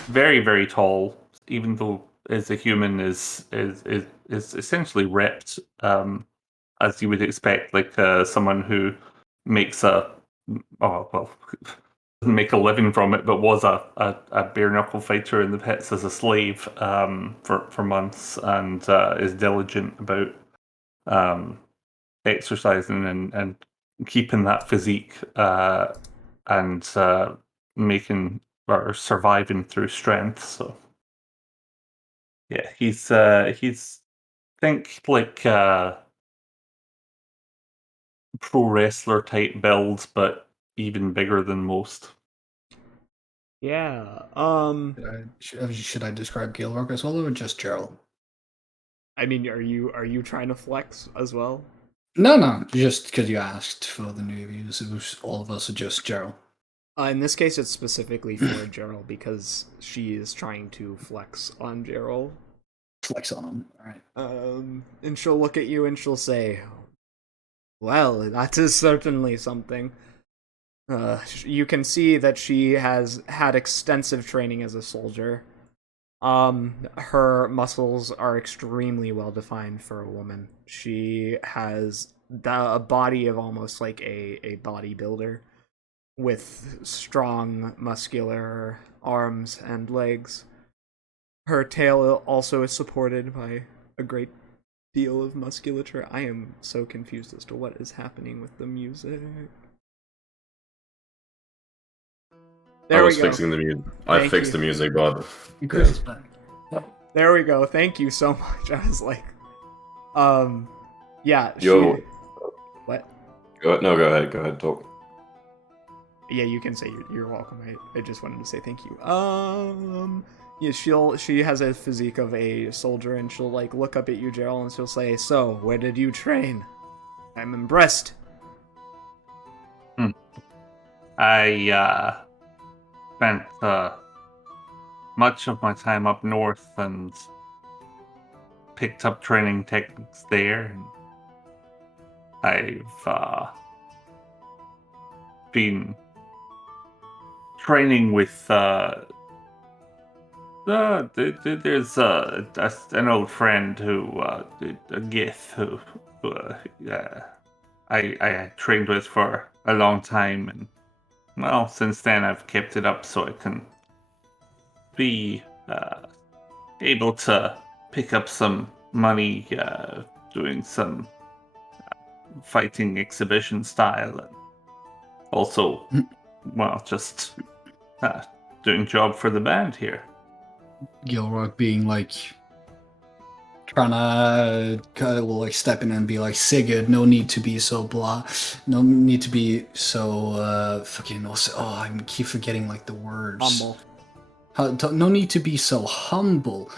very very tall, even though as a human is essentially ripped, as you would expect, like someone who makes a doesn't make a living from it, but was a bare knuckle fighter in the pits as a slave for months, and is diligent about exercising and keeping that physique and making or surviving through strength. So yeah, he's think like pro wrestler type builds, but even bigger than most. Yeah. Should I describe Gilrock as well, or just Gerald? I mean, are you trying to flex as well? No, just because you asked for the new views, it was all of us are just Gerald. In this case, it's specifically for Gerald because she is trying to flex on Gerald. Flex on him. All right. And she'll look at you and she'll say, "Well, that is certainly something." You can see that she has had extensive training as a soldier. Her muscles are extremely well defined for a woman. She has a body of almost like a bodybuilder with strong, muscular arms and legs. Her tail also is supported by a great deal of musculature. I am so confused as to what is happening with the music. There I we was go. fixing the music. I Thank fixed you. the music, but Chris is back. There we go. Thank you so much. I was like, yeah. Yo. What? Go ahead, talk. Yeah, you can say you're welcome. I just wanted to say thank you. Yeah, she has a physique of a soldier, and she'll like look up at you, Gerald, and she'll say, "So, where did you train? I'm impressed." I spent much of my time up north and picked up training techniques there. And I've been training with there's an old friend who a Gith who I trained with for a long time, and well, since then I've kept it up so I can be able to pick up some money doing some fighting exhibition style, and also, well, just doing job for the band here. Gilrock being like trying to kind of like step in and be like, Sigurd, no need to be so blah, no need to be so fucking. I keep forgetting like the words. Humble. No need to be so humble.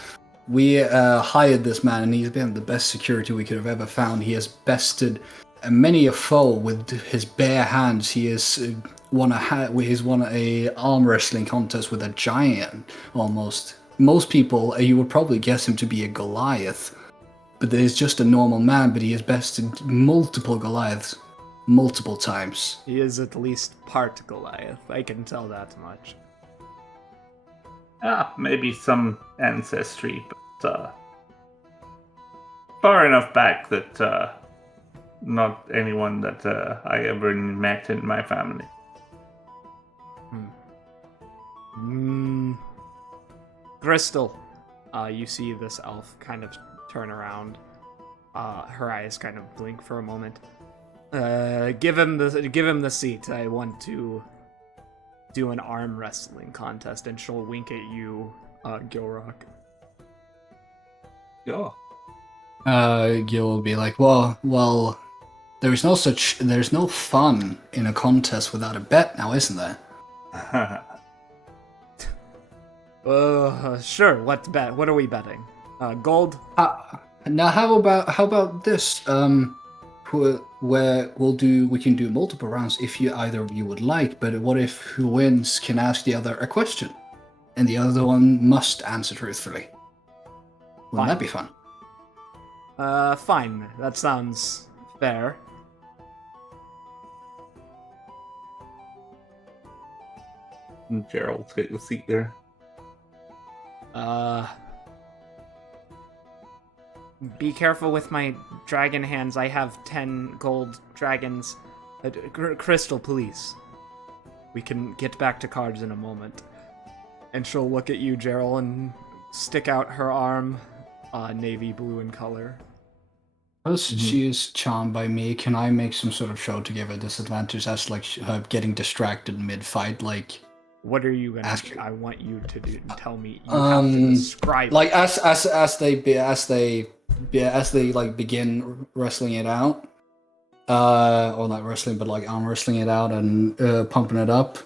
We hired this man, and he's been the best security we could have ever found. He has bested many a foe with his bare hands. He has won a arm wrestling contest with a giant almost. Most people, you would probably guess him to be a Goliath, but he's just a normal man. But he has bested multiple Goliaths, multiple times. He is at least part Goliath. I can tell that much. Maybe some ancestry, but far enough back that not anyone that I ever met in my family. Crystal, you see this elf kind of turn around. Her eyes kind of blink for a moment. Give him the seat. I want to do an arm wrestling contest, and she'll wink at you, Gilrock. Yeah. Gil will be like, well, there's no fun in a contest without a bet now, isn't there? Sure. What bet? What are we betting? Gold. Now, how about this? Where we can do multiple rounds if either of you would like. But what if who wins can ask the other a question, and the other one must answer truthfully? Wouldn't that be fun? Fine. That sounds fair. Gerald, take the seat there. Be careful with my dragon hands. I have 10 gold dragons. Crystal, please. We can get back to cards in a moment. And she'll look at you, Gerald, and stick out her arm, navy blue in color. Because she is charmed by me, can I make some sort of show to give her disadvantage as like her getting distracted mid-fight, like... What are you gonna ask? I want you to do. Tell me. You have to describe. Like as they like begin wrestling it out, or not wrestling, but like arm wrestling it out and pumping it up.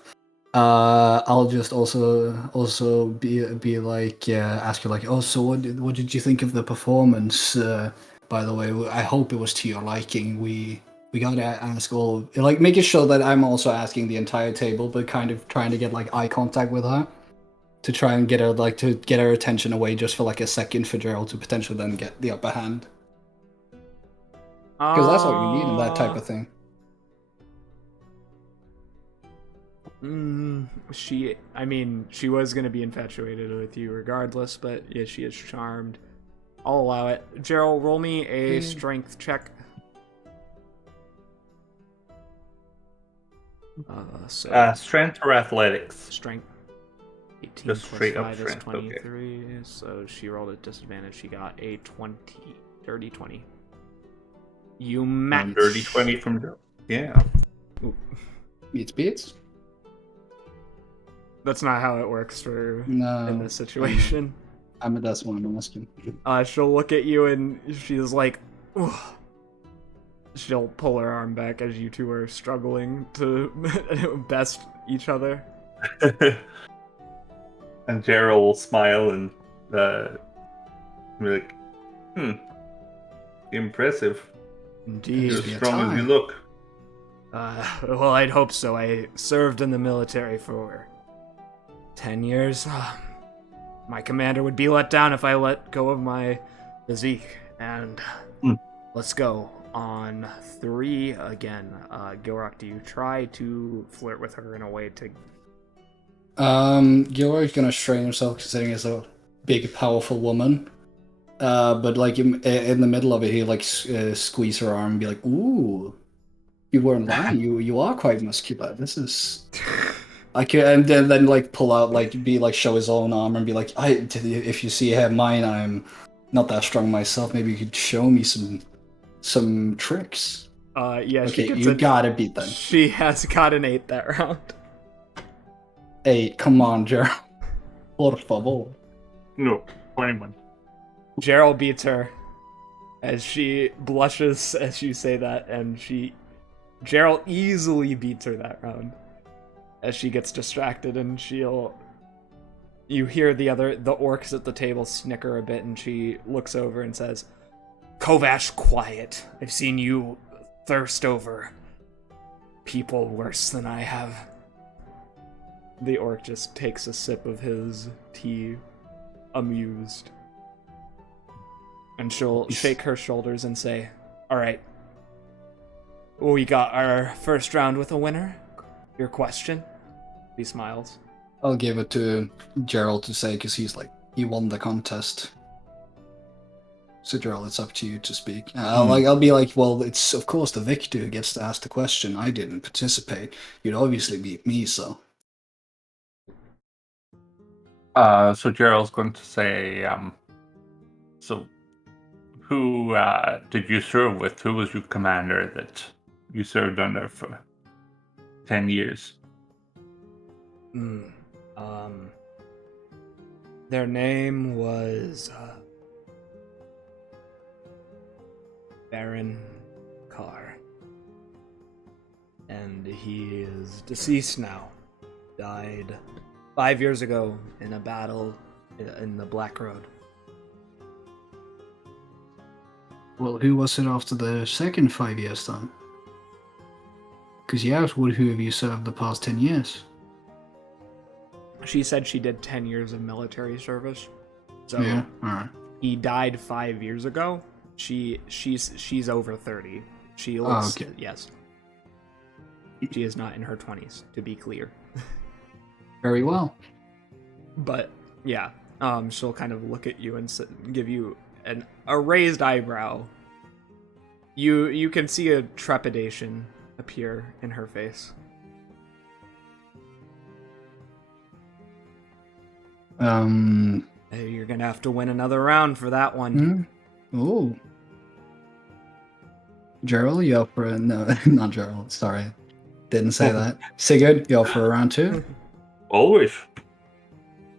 I'll just also be like ask you like, oh, so what did you think of the performance? By the way, I hope it was to your liking. We gotta ask all, like, making sure that I'm also asking the entire table, but kind of trying to get like eye contact with her to try and get her attention away just for like a second for Gerald to potentially then get the upper hand. Because that's what you need in that type of thing. She was gonna be infatuated with you regardless, but yeah, she is charmed. I'll allow it. Gerald, roll me a strength check. Strength or athletics? Strength. 18 Just plus straight up 5 is strength, 23, so she rolled a disadvantage. She got a 30, 20. You match. Dirty 20 from Joe. Yeah. Beats? That's not how it works No. in this situation. That's what I'm asking. She'll look at you and she's like, ugh. She'll pull her arm back as you two are struggling to best each other. And Gerald will smile and be like, impressive. Indeed. You're as strong as you look. Well, I'd hope so. I served in the military for 10 years. My commander would be let down if I let go of my physique. And let's go. On 3 again, Gilrock, do you try to flirt with her in a way to... Gilroy's gonna strain himself considering he's a big, powerful woman. But like in the middle of it, he like squeeze her arm and be like, "Ooh, you weren't lying. You are quite muscular. This is." And then like pull out show his own arm and be like, if you see mine, I'm not that strong myself. Maybe you could show me some tricks. Yeah. Okay, you gotta beat them. She has got an 8 that round. 8, come on, Gerald. Por favor. No, 21. Gerald beats her as she blushes as you say that, and Gerald easily beats her that round as she gets distracted, and you hear the orcs at the table snicker a bit, and she looks over and says, "Kovash, quiet. I've seen you thirst over people worse than I have." The orc just takes a sip of his tea, amused. And she'll shake her shoulders and say, "All right. We got our first round with a winner. Your question?" He smiles. I'll give it to Gerald to say because he won the contest. So, Gerald, it's up to you to speak. I'll be like, well, it's of course the victor who gets to ask the question. I didn't participate. You'd obviously beat me, so. So Gerald's going to say, so who did you serve with? Who was your commander that you served under for 10 years? Their name was Baron Carr. And he is deceased now. Died 5 years ago in a battle in the Black Road. Well, who was it after the second 5 years then? Because you asked, who have you served the past 10 years? She said she did 10 years of military service. So Yeah, alright. he died 5 years ago. She's over 30. She looks okay. yes. She is not in her 20s, to be clear. Very well. But yeah, she'll kind of look at you and give you a raised eyebrow. You can see a trepidation appear in her face. Hey, you're gonna have to win another round for that one. Oh. Gerald, you up for a... No, not Gerald, sorry. Didn't say that. Sigurd, you up for a round 2? Always.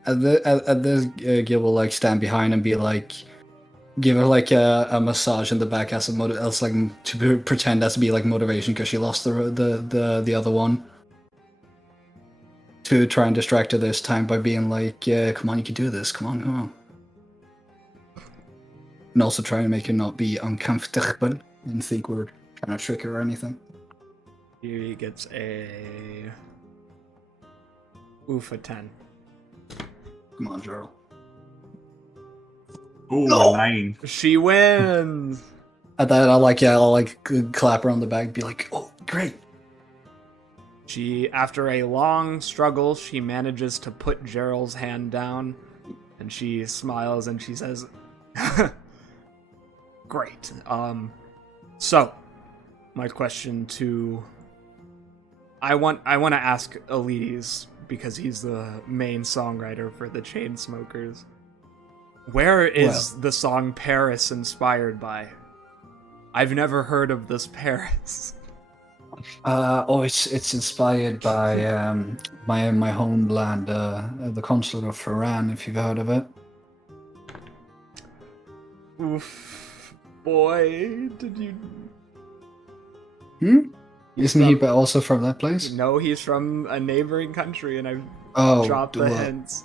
At this, Gil will like stand behind and be like, give her like a massage in the back as like to pretend as to be like motivation because she lost the other one. To try and distract her this time by being like, yeah, come on, you can do this. Come on. And also try and make her not be uncomfortable and think we're trying to trick her or anything. He gets a 10. Come on, Gerald. Ooh, No! 9. She wins. At that, I'll clap her on the back, and be like, oh, great. She, after a long struggle, she manages to put Gerald's hand down, and she smiles and she says, "Great. So, my question to I want to ask Elides, because he's the main songwriter for the Chainsmokers. Where is the song Paris inspired by? I've never heard of this Paris." It's inspired by my homeland, the consulate of Ferran, if you've heard of it. Oof, boy, did you? Isn't he also from that place? No, he's from a neighboring country, and I've dropped the hints.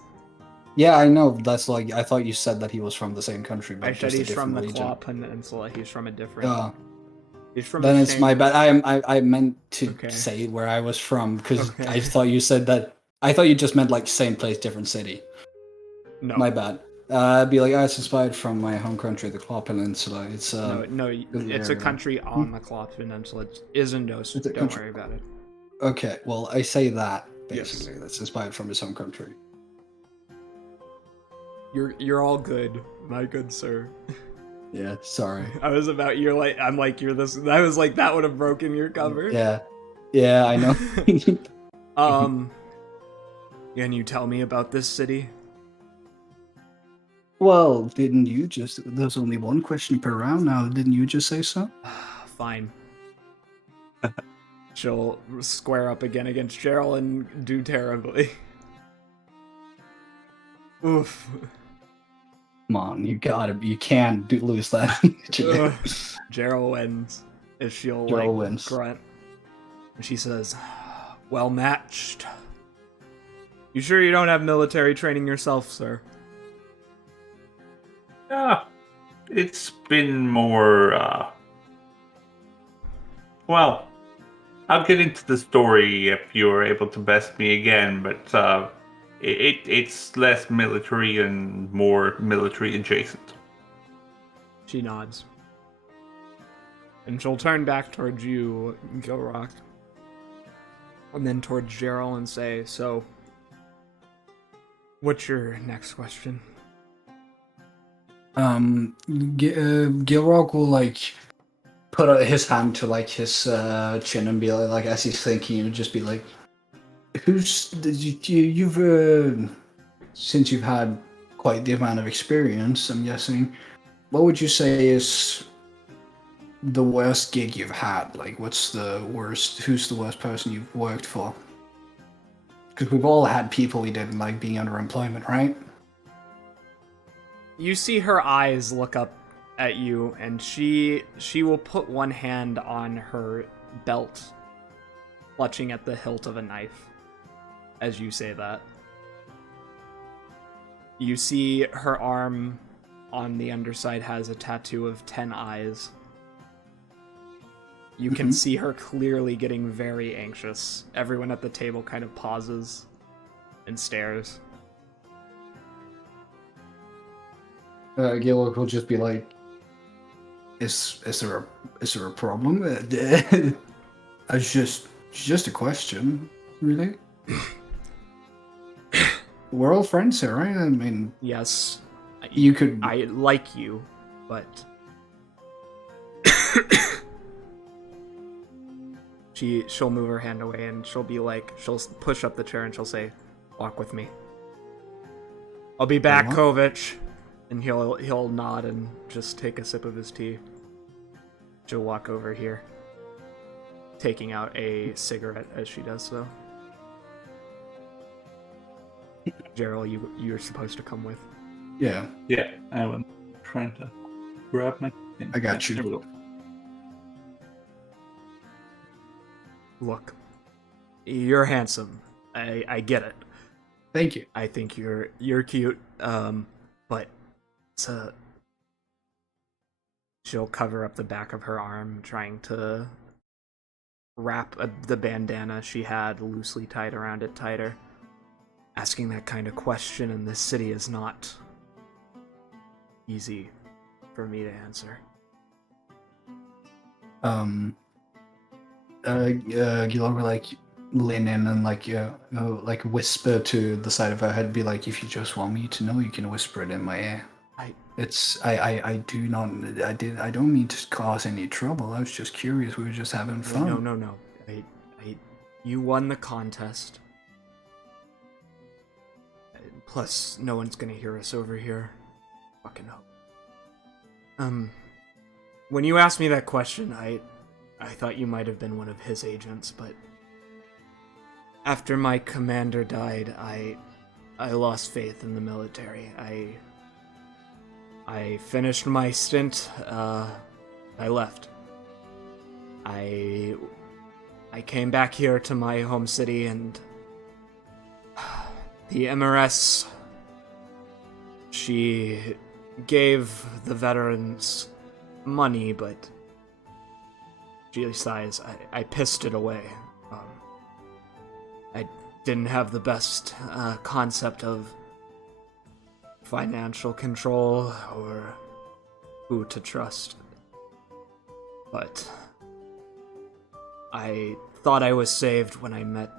Yeah, I know. That's like, I thought you said that he was from the same country, but I said just a he's from different the region. Claw Peninsula. He's from a different. He's from. Then it's my bad. I meant to Okay. say where I was from because Okay. I thought you said that. I thought you just meant like same place, different city. No. My bad. I'd be like, it's inspired from my home country, the Claw Peninsula. It's No, it's a country on the Claw Peninsula. It is Indos. It's a Don't country. worry about it. Okay, well, I say that Yes. basically. That's inspired from his home country. You're all good, my good sir. Yeah, sorry. I was about you're this. I was like, that would have broken your cover. Yeah, I know. Can you tell me about this city? Well, didn't you just? There's only one question per round now. Didn't you just say so? Fine. She'll square up again against Gerald and do terribly. Oof. Come on, you can't lose that. Gerald wins. If she'll Gerald wins. grunt. And she says, "Well matched. You sure you don't have military training yourself, sir?" Yeah, it's been more, well, I'll get into the story if you're able to best me again, but it's less military and more military adjacent. She nods. And she'll turn back towards you, Gilrock. And then towards Gerald and say, "So, what's your next question?" Gilrock will like put his hand to like his chin and be like as he's thinking, and just be like, "Who's you've since you've had quite the amount of experience, I'm guessing. What would you say is the worst gig you've had? Like, what's the worst? Who's the worst person you've worked for? Because we've all had people we didn't like being under employment, right? You see her eyes look up at you, and she will put one hand on her belt, clutching at the hilt of a knife as you say that. You see her arm on the underside has a tattoo of 10 eyes. You can see her clearly getting very anxious. Everyone at the table kind of pauses and stares. Gilrock will just be like, "Is there a problem? It's just a question, really. We're all friends here, right? I mean, Yes, you could. I like you, but she'll move her hand away and she'll be like, she'll push up the chair and she'll say, "Walk with me. I'll be back, What? Kovich." And he'll nod and just take a sip of his tea. She'll walk over here, taking out a cigarette as she does so. Gerald, you're supposed to come with. Yeah, Yeah, I am trying to grab my. I got you. There we go. Look, you're handsome. I get it. thank you. I think you're cute. But it's a. She'll cover up the back of her arm, trying to wrap the bandana she had loosely tied around it tighter. Asking that kind of question in this city is not easy for me to answer. Gilrock will like lean in and like whisper to the side of her head, be like, "If you just want me to know, you can whisper it in my ear." I don't mean to cause any trouble. I was just curious. We were just having fun. No. You won the contest. Plus, no one's gonna hear us over here. Fucking hope. When you asked me that question, I thought you might have been one of his agents, but after my commander died, I lost faith in the military. I finished my stint. I left. I came back here to my home city, and the MRS, she gave the veterans money, but she sighs. I pissed it away. I didn't have the best concept of financial control or who to trust. But I thought I was saved when I met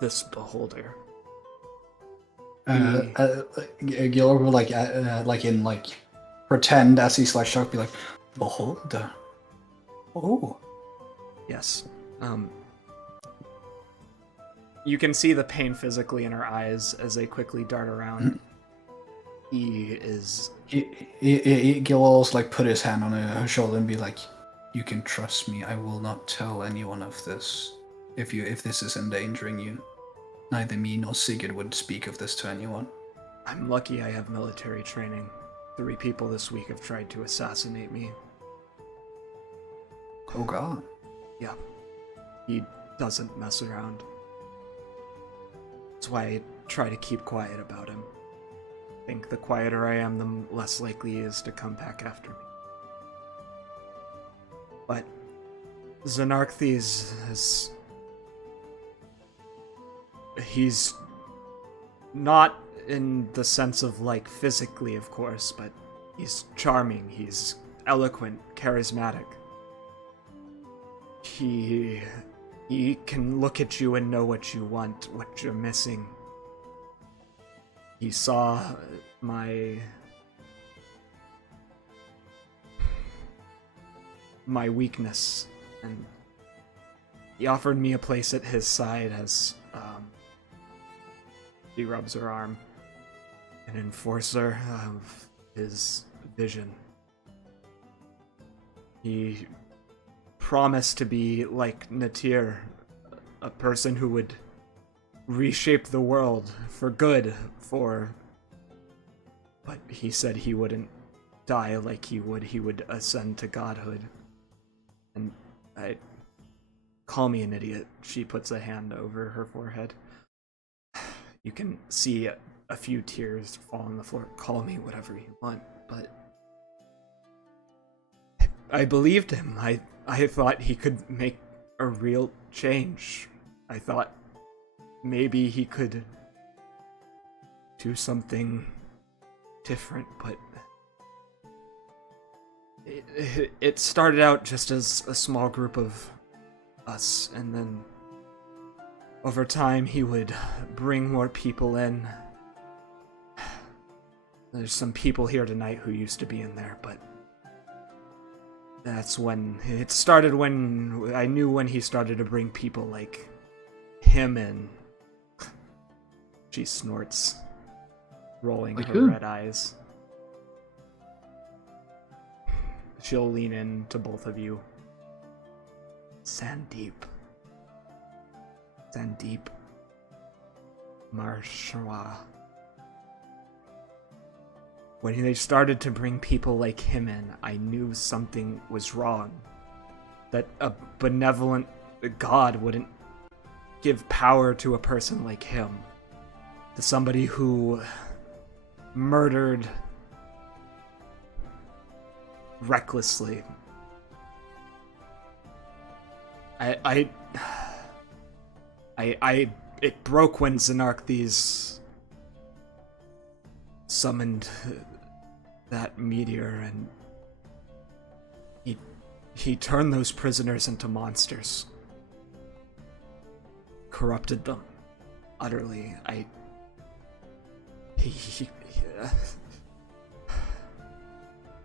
this beholder. Gilrock will like pretend as he's like shocked, be like, "Beholder. Oh." Yes. You can see the pain physically in her eyes as they quickly dart around. Gilrock's like put his hand on her shoulder and be like, "You can trust me. I will not tell anyone of this. If this is endangering you, neither me nor Sigurd would speak of this to anyone." I'm lucky I have military training. 3 people this week have tried to assassinate me. Oh God. Yeah. He doesn't mess around. That's why I try to keep quiet about him. I think the quieter I am, the less likely he is to come back after me. But Xernakthes is... He's not in the sense of, like, physically, of course, but he's charming, he's eloquent, charismatic. He can look at you and know what you want, what you're missing. he saw my weakness, and he offered me a place at his side as she rubs her arm, an enforcer of his vision. He promised to be like Natir, a person who would reshape the world for good, but he said he wouldn't die like he would ascend to godhood. And call me an idiot. She puts a hand over her forehead. You can see a few tears fall on the floor. Call me whatever you want, but I believed him. I thought he could make a real change. I thought maybe he could do something different, but it started out just as a small group of us, and then over time he would bring more people in. There's some people here tonight who used to be in there, but that's when it started, when I knew when he started to bring people like him in. She snorts, rolling Like her who? red eyes. She'll lean in to both of you. Sandeep. Marshwa. When they started to bring people like him in, I knew something was wrong. That a benevolent god wouldn't give power to a person like him. To somebody who murdered recklessly. It broke when Xernakthes summoned that meteor, and he turned those prisoners into monsters. Corrupted them utterly.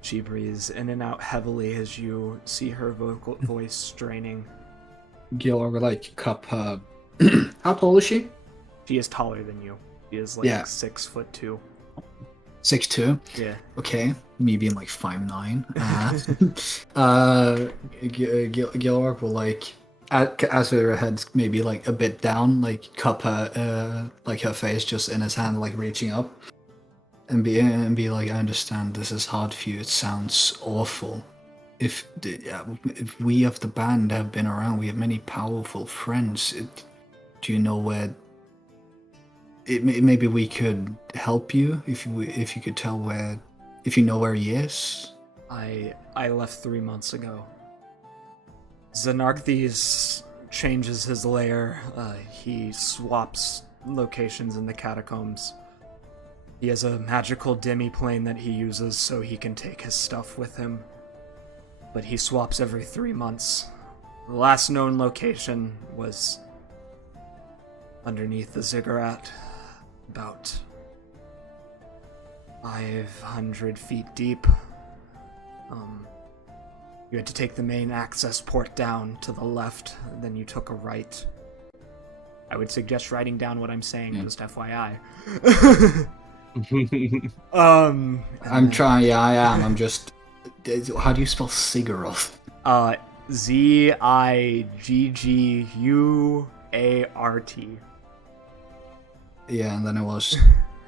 She breathes in and out heavily as you see her voice straining. Gil, like Cup. How tall is she? She is taller than you. She is like Yeah. 6'2". 6'2". Yeah. Okay, me being like 5'9". Gilrock will like, as her head's maybe like a bit down, like cup her, like her face just in his hand, like reaching up, and be like, I understand this is hard for you. It sounds awful. If we of the band have been around, we have many powerful friends. Do you know where? Maybe we could help you if you could tell where, if you know where he is. I left 3 months ago. Xernakthes changes his lair. He swaps locations in the catacombs. He has a magical demi-plane that he uses so he can take his stuff with him. But he swaps every 3 months. The last known location was underneath the ziggurat, about 500 feet deep. You had to take the main access port down to the left, then you took a right. I would suggest writing down what I'm saying, just FYI. I'm trying. Yeah, I am. I'm just. How do you spell Sigurd? Ziggguart. Yeah, and then it was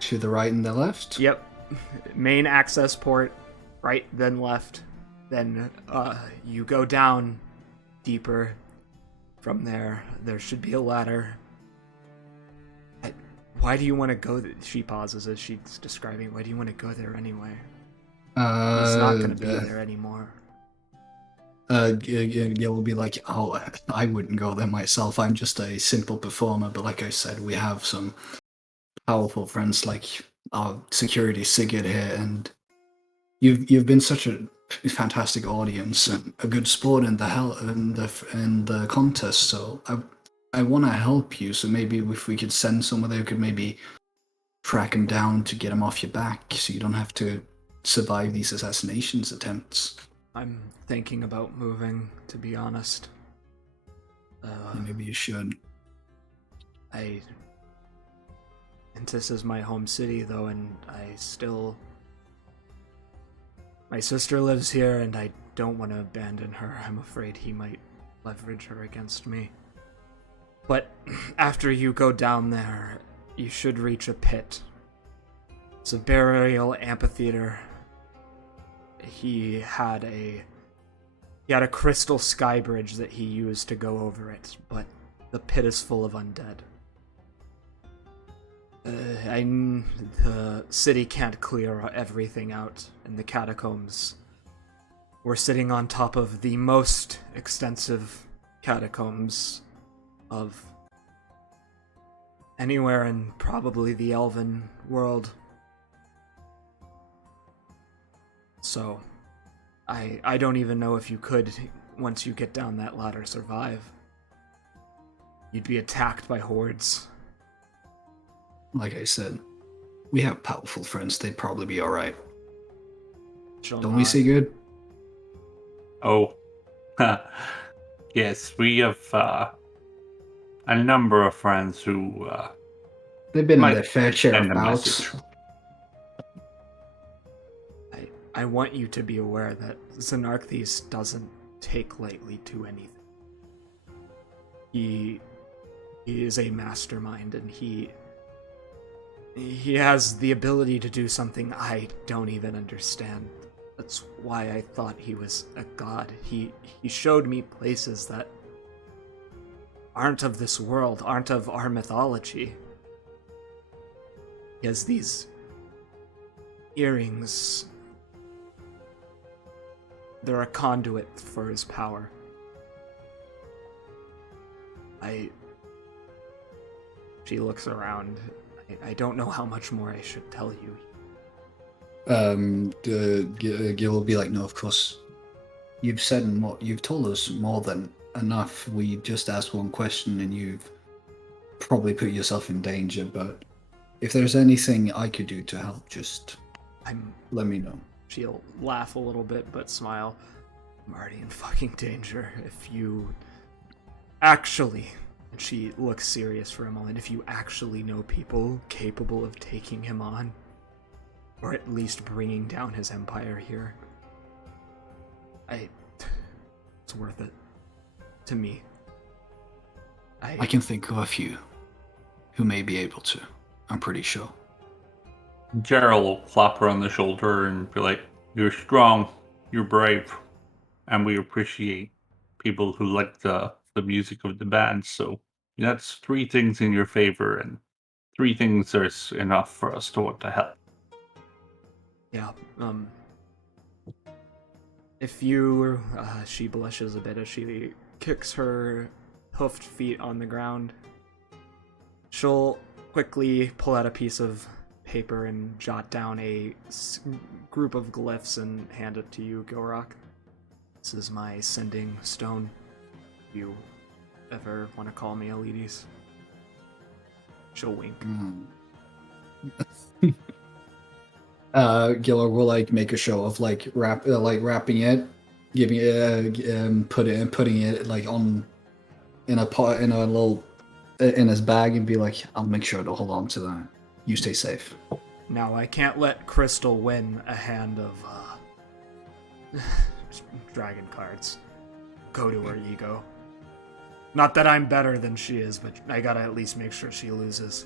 to the right and the left. Yep. Main access port, right, then left. Then you go down deeper. From there, there should be a ladder. Why do you want to go there? She pauses as she's describing. Why do you want to go there anyway? He's not going to be there anymore. Yeah, will be like, oh, I wouldn't go there myself. I'm just a simple performer. But like I said, we have some powerful friends like our security Sigurd here, and you've been such a fantastic audience and a good sport in the contest. So I want to help you. So maybe if we could send someone there who could maybe track him down to get him off your back so you don't have to survive these assassinations attempts. I'm thinking about moving, to be honest. Maybe you should. And this is my home city, though, and my sister lives here, and I don't want to abandon her. I'm afraid he might leverage her against me. But after you go down there, you should reach a pit. It's a burial amphitheater. He had a crystal sky bridge that he used to go over it, but the pit is full of undead. The city can't clear everything out in the catacombs. We're sitting on top of the most extensive catacombs of anywhere in probably the Elven world. So, I don't even know if you could, once you get down that ladder, survive. You'd be attacked by hordes. Like I said, we have powerful friends. They'd probably be alright. Shall Don't we, not- Sigurd? Oh, yes, we have a number of friends who They've been in might their fair share of send a bouts. message. I want you to be aware that Xernakthes doesn't take lightly to anything. He is a mastermind, and he has the ability to do something I don't even understand. That's why I thought he was a god. He showed me places that aren't of this world, aren't of our mythology. He has these earrings. They're a conduit for his power. She looks around. I don't know how much more I should tell you. Gil will be like, no, of course. You've said more. You've told us more than enough. We just asked one question, and you've probably put yourself in danger. But if there's anything I could do to help, just let me know. She'll laugh a little bit, but smile. I'm already in fucking danger. If you actually, and she looks serious for a moment, if you actually know people capable of taking him on, or at least bringing down his empire here, it's worth it. To me. I can think of a few who may be able to. I'm pretty sure. Gerald will clap her on the shoulder and be like, "You're strong, you're brave, and we appreciate people who like the music of the band. So that's 3 things in your favor, and 3 things is enough for us to want to help." Yeah, if you, she blushes a bit as she kicks her hoofed feet on the ground. She'll quickly pull out a piece of paper and jot down a group of glyphs and hand it to you, Gilrock. This is my sending stone. If you ever want to call me Elides. She'll wink. Giller will like make a show of like wrapping it, giving it, putting it like on in a pot in a little in his bag, and be like, "I'll make sure to hold on to that. You stay safe." Now, I can't let Crystal win a hand of dragon cards. Go to her ego. Not that I'm better than she is, but I gotta at least make sure she loses.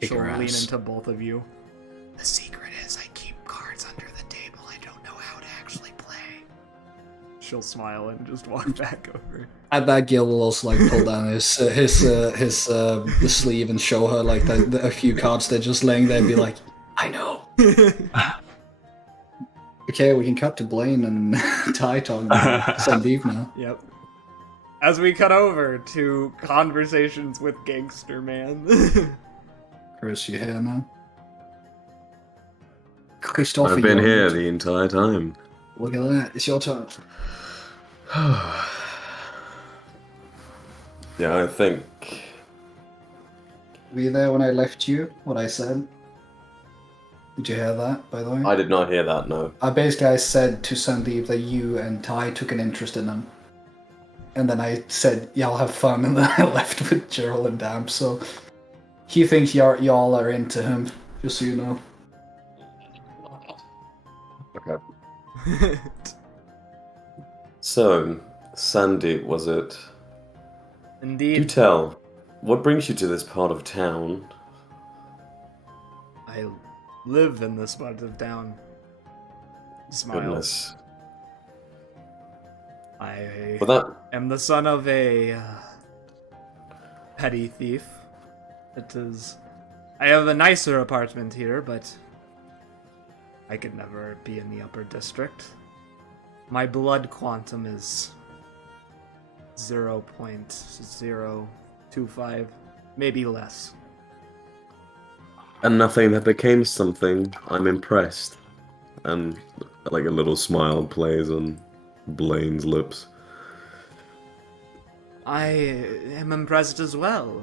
Kick She'll her lean ass. into both of you. The secret is I keep cards under the table. I don't know how to actually play. She'll smile and just walk back over. At that, Gil will also like pull down his sleeve and show her like a few cards they're just laying there and be like, "I know." Okay, we can cut to Blaine and Ty talking about Sandeep now. Yep. As we cut over to conversations with Gangster Man. Chris, you here now? Christopher, I've been you're here on the entire time. Look at that. It's your turn. Yeah, I think Were you there when I left you? What I said? Did you hear that, by the way? I did not hear that, no. I said to Sandeep that you and Ty took an interest in him. And then I said, y'all have fun, and then I left with Gerald and Damp, so he thinks y'all are into him, just so you know. Okay. So, Sandy, was it? Do Indeed, tell, what brings you to this part of town? I live in this part of town. Smiles. Goodness. I Well, that... am the son of a petty thief. I have a nicer apartment here, but I could never be in the upper district. My blood quantum is 0.025, maybe less. And nothing that became something. I'm impressed. And like a little smile plays on Blaine's lips. I am impressed as well.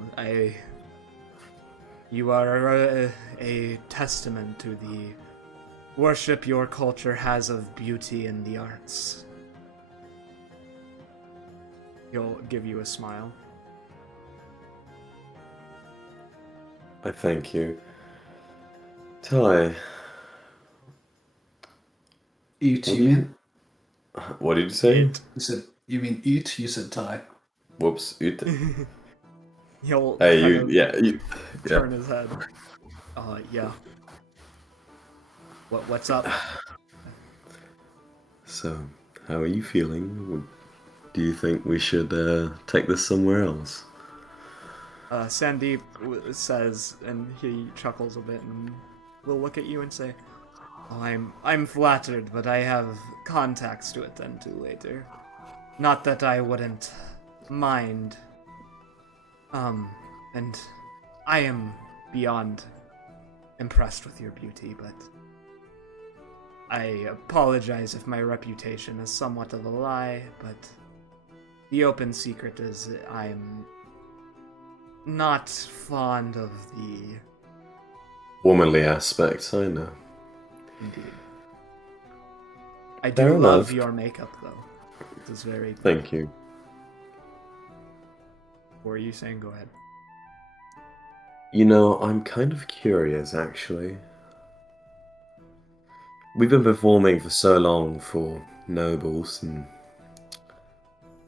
You are a testament to the worship your culture has of beauty and the arts. He'll give you a smile. I thank you. Ty, Eat, what you mean? what did you say? You said, you mean eat? You said Ty. Whoops. He'll Hey, kind you, of yeah, you, yeah. turn his head. Yeah. What's up? So, how are you feeling? Do you think we should take this somewhere else? Sandeep says, and he chuckles a bit, and will look at you and say, "Oh, I'm flattered, but I have contacts to attend to later. Not that I wouldn't mind. And I am beyond impressed with your beauty, but I apologize if my reputation is somewhat of a lie, but the open secret is I'm not fond of the... Womanly aspects, I know. Indeed. I Fair do love enough. your makeup, though. It is very... Thank you. What were you saying? Go ahead. You know, I'm kind of curious, actually. We've been performing for so long for nobles and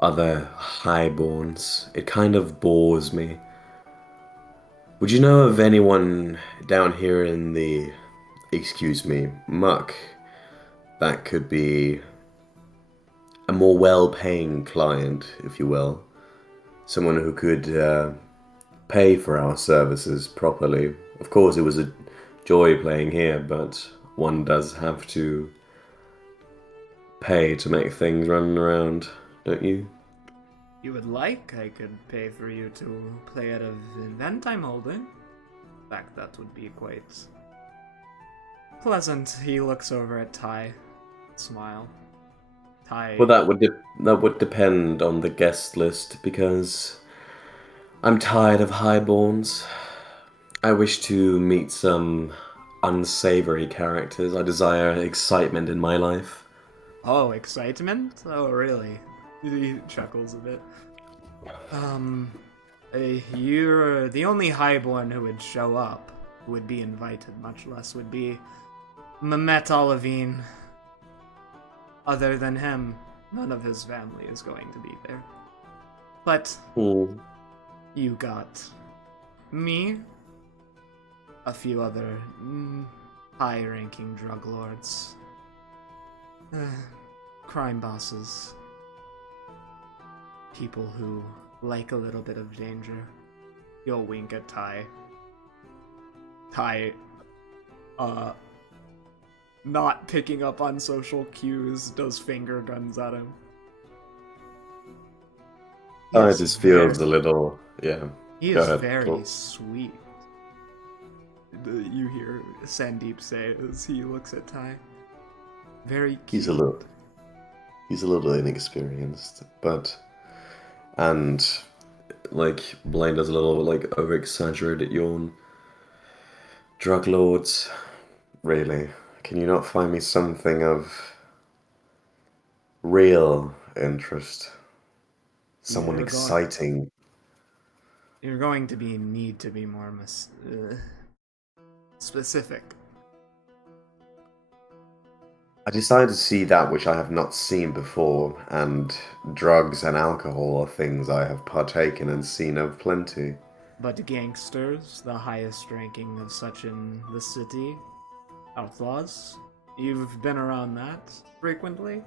other highborns. It kind of bores me. Would you know of anyone down here in the, excuse me, muck, that could be a more well-paying client, if you will? Someone who could pay for our services properly. Of course, it was a joy playing here, but one does have to pay to make things run around, don't you? You would like, I could pay for you to play at an event I'm holding. In fact, that would be quite pleasant. He looks over at Ty. Smile. Ty... Well, that would depend on the guest list, because I'm tired of highborns. I wish to meet some unsavory characters. I desire excitement in my life. Oh, excitement? Oh, really? He chuckles a bit. You're the only highborn who would show up, who would be invited, much less would be Mehmet Olivine. Other than him, none of his family is going to be there. But you got me, a few other high-ranking drug lords, crime bosses, people who like a little bit of danger. You'll wink at Ty. Ty, not picking up on social cues, does finger guns at him. Oh, it just feels a little, yeah. He Go is ahead, very Paul. sweet. You hear Sandeep say as he looks at Ty. Very cute. He's a little inexperienced, and like Blaine does a little like over-exaggerated yawn. Drug lords, really? Can you not find me something of real interest? Someone You're going. exciting. You're going to need to be more specific. I decided to see that which I have not seen before, and drugs and alcohol are things I have partaken and seen of plenty. But gangsters, the highest ranking of such in the city, outlaws, you've been around that frequently?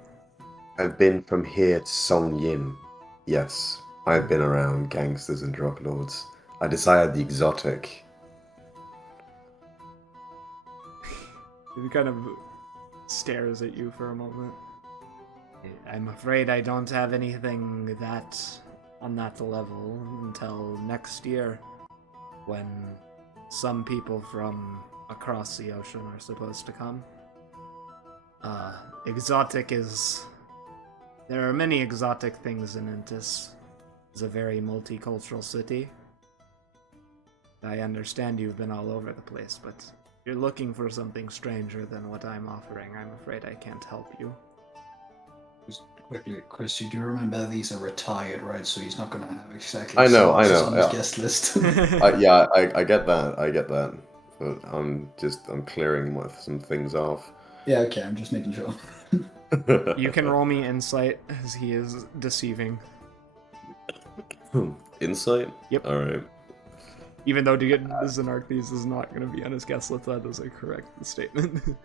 I've been from here to Song Yin. Yes, I've been around gangsters and drug lords. I desired the exotic. He kind of stares at you for a moment. I'm afraid I don't have anything that on that level until next year, when some people from across the ocean are supposed to come. Exotic is... There are many exotic things in Intis. It's a very multicultural city. I understand you've been all over the place, but if you're looking for something stranger than what I'm offering, I'm afraid I can't help you. Just quickly, Chris, you do remember these are retired, right? So he's not going to have exactly I know, synopsis on his yeah. guest list. I get that. But I'm clearing some things off. Yeah, okay, I'm just making sure. You can roll me insight, as he is deceiving. Insight? Yep. Alright. Even though to get Xernakthes is not going to be on his guest list, that is a correct statement.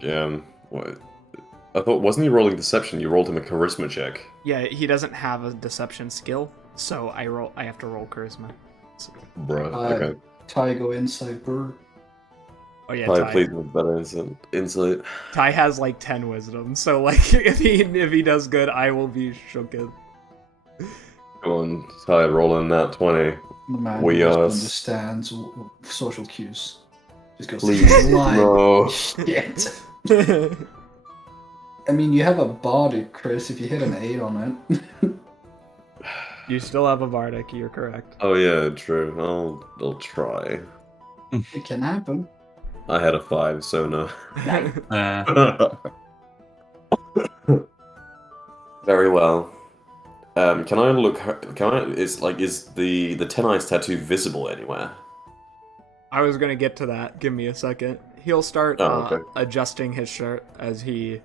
Yeah, what? I thought, wasn't he rolling deception? You rolled him a charisma check. Yeah, he doesn't have a deception skill, so I have to roll charisma. So, Bruh, okay. Ty, go inside, bird. oh yeah, Probably Ty. pleased with better insight. Ty has like 10 wisdom, so like if he does good, I will be shooketh. Go on, Ty, rolling that 20. The man We who are... just understands social cues. Just goes, Please, line. no. Shit. I mean, you have a bardic, Chris, if you hit an 8 on it. You still have a bardic, you're correct. Oh yeah, true. I'll try. It can happen. I had a 5, so no. Very well. Can I look? Is the 10 eyes tattoo visible anywhere? I was gonna get to that. Give me a second. He'll start Okay. adjusting his shirt as he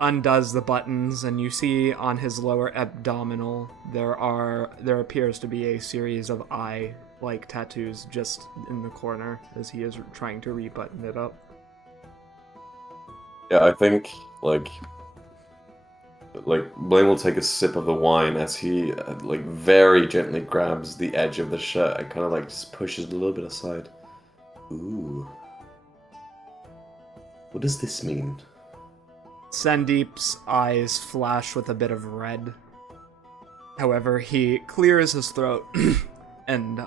undoes the buttons, and you see on his lower abdominal there appears to be a series of eye-like tattoos just in the corner as he is trying to rebutton it up. Yeah, I think like Blaine will take a sip of the wine as he very gently grabs the edge of the shirt and kind of just pushes it a little bit aside. Ooh. What does this mean? Sandeep's eyes flash with a bit of red. However, he clears his throat and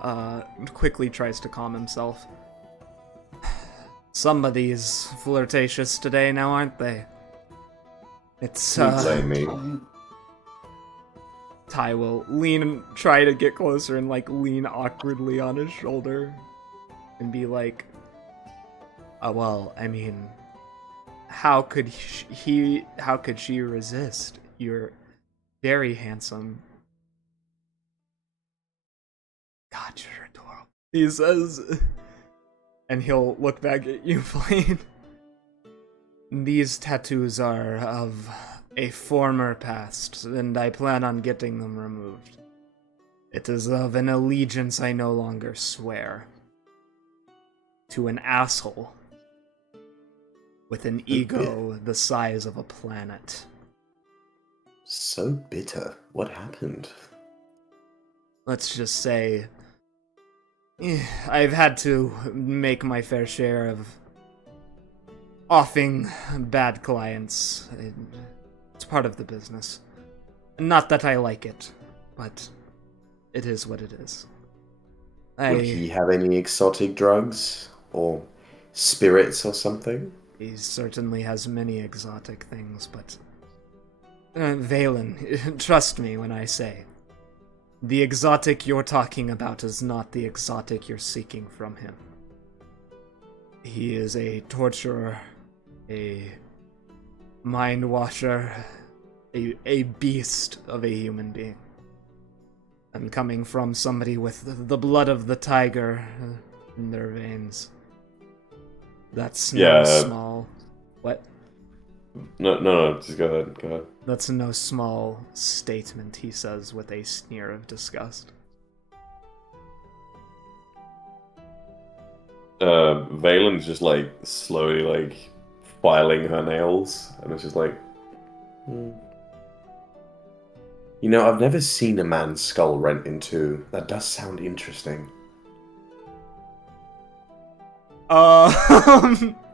quickly tries to calm himself. Somebody's flirtatious today now, aren't they? It's, Blame me. Ty will try to get closer and, lean awkwardly on his shoulder and be like, well, I mean, how could she resist? You're very handsome. God, you're adorable. He says, and he'll look back at you, Blaine. These tattoos are of a former past, and I plan on getting them removed. It is of an allegiance I no longer swear. To an asshole. With an ego the size of a planet. So bitter. What happened? Let's just say, I've had to make my fair share of offing bad clients. It's part of the business. Not that I like it, but it is what it is. Would he have any exotic drugs? Or spirits or something? He certainly has many exotic things, but... Valen, trust me when I say, The exotic you're talking about is not the exotic you're seeking from him. He is a torturer, a mind washer, a beast of a human being. And coming from somebody with the blood of the tiger in their veins. That's no small... What? No, just go ahead. That's no small statement, he says with a sneer of disgust. Valen's just like slowly like filing her nails, and it's just like, You know, I've never seen a man's skull rent in two. That does sound interesting.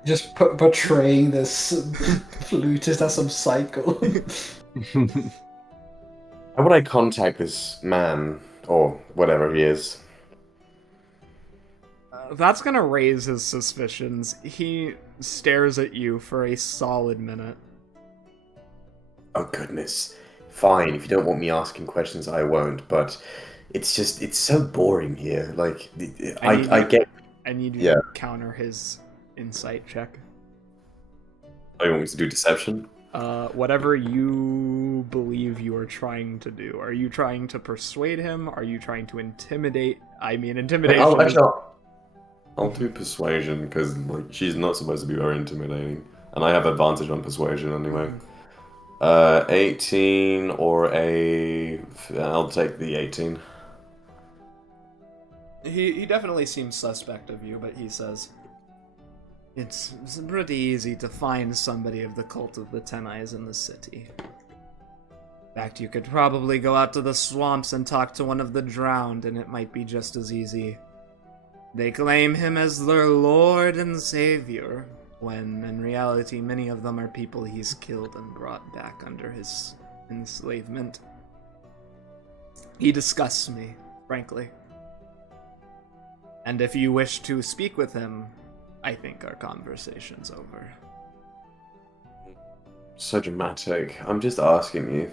Just portraying this flutist as some psycho. How would I contact this man, or whatever he is? That's gonna raise his suspicions. He stares at you for a solid minute. Oh goodness. Fine, if you don't want me asking questions, I won't, but it's just, it's so boring here. Like, I get... I need you to counter his insight check. Oh, you want me to do deception? Whatever you believe you are trying to do. Are you trying to persuade him? Are you trying to intimidate? I mean, intimidation I'll do persuasion, because like, she's not supposed to be very intimidating. And I have advantage on persuasion anyway. 18 or a... I'll take the 18. He definitely seems suspect of you, but he says, It's pretty easy to find somebody of the cult of the Ten Eyes in the city. In fact, you could probably go out to the swamps and talk to one of the drowned, and it might be just as easy. They claim him as their lord and savior, when in reality many of them are people he's killed and brought back under his enslavement. He disgusts me, frankly. And if you wish to speak with him, I think our conversation's over. So dramatic. I'm just asking you.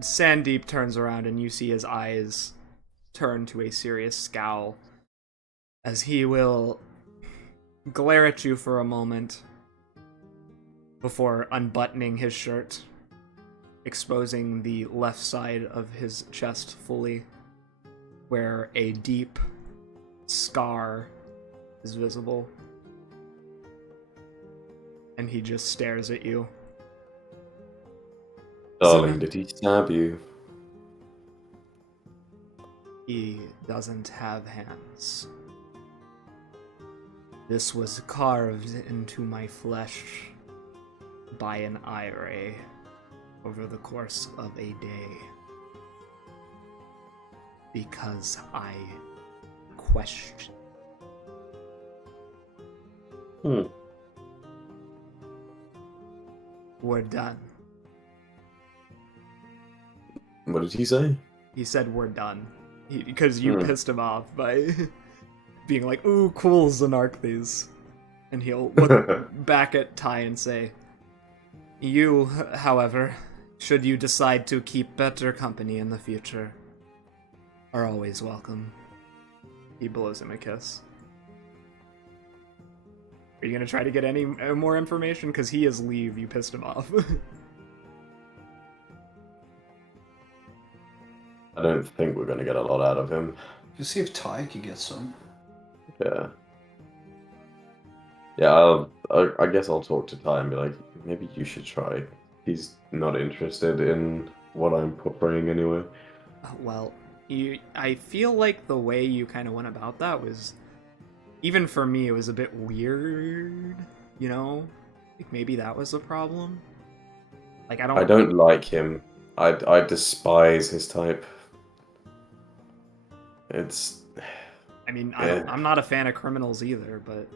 Sandeep turns around and you see his eyes turn to a serious scowl as he will glare at you for a moment before unbuttoning his shirt, exposing the left side of his chest fully, where a deep scar is visible. And he just stares at you. Darling, did he stab you? He doesn't have hands. This was carved into my flesh by an eye ray over the course of a day. Because I questioned. We're done. What did he say? He said we're done. Because you pissed him off by being like, ooh, cool, Xernakthes. And he'll look back at Ty and say, You, however, should you decide to keep better company in the future, are always welcome. He blows him a kiss. Are you gonna try to get any more information? Because he is leave, you pissed him off. I don't think we're gonna get a lot out of him. You see if Ty could get some. Yeah. Yeah, I guess I'll talk to Ty and be like, maybe you should try. He's not interested in what I'm portraying anyway. Well, I feel like the way you kind of went about that was, even for me, it was a bit weird, you know? Like maybe that was a problem. Like I don't like him. I despise his type. It's... I mean, I'm not a fan of criminals either, but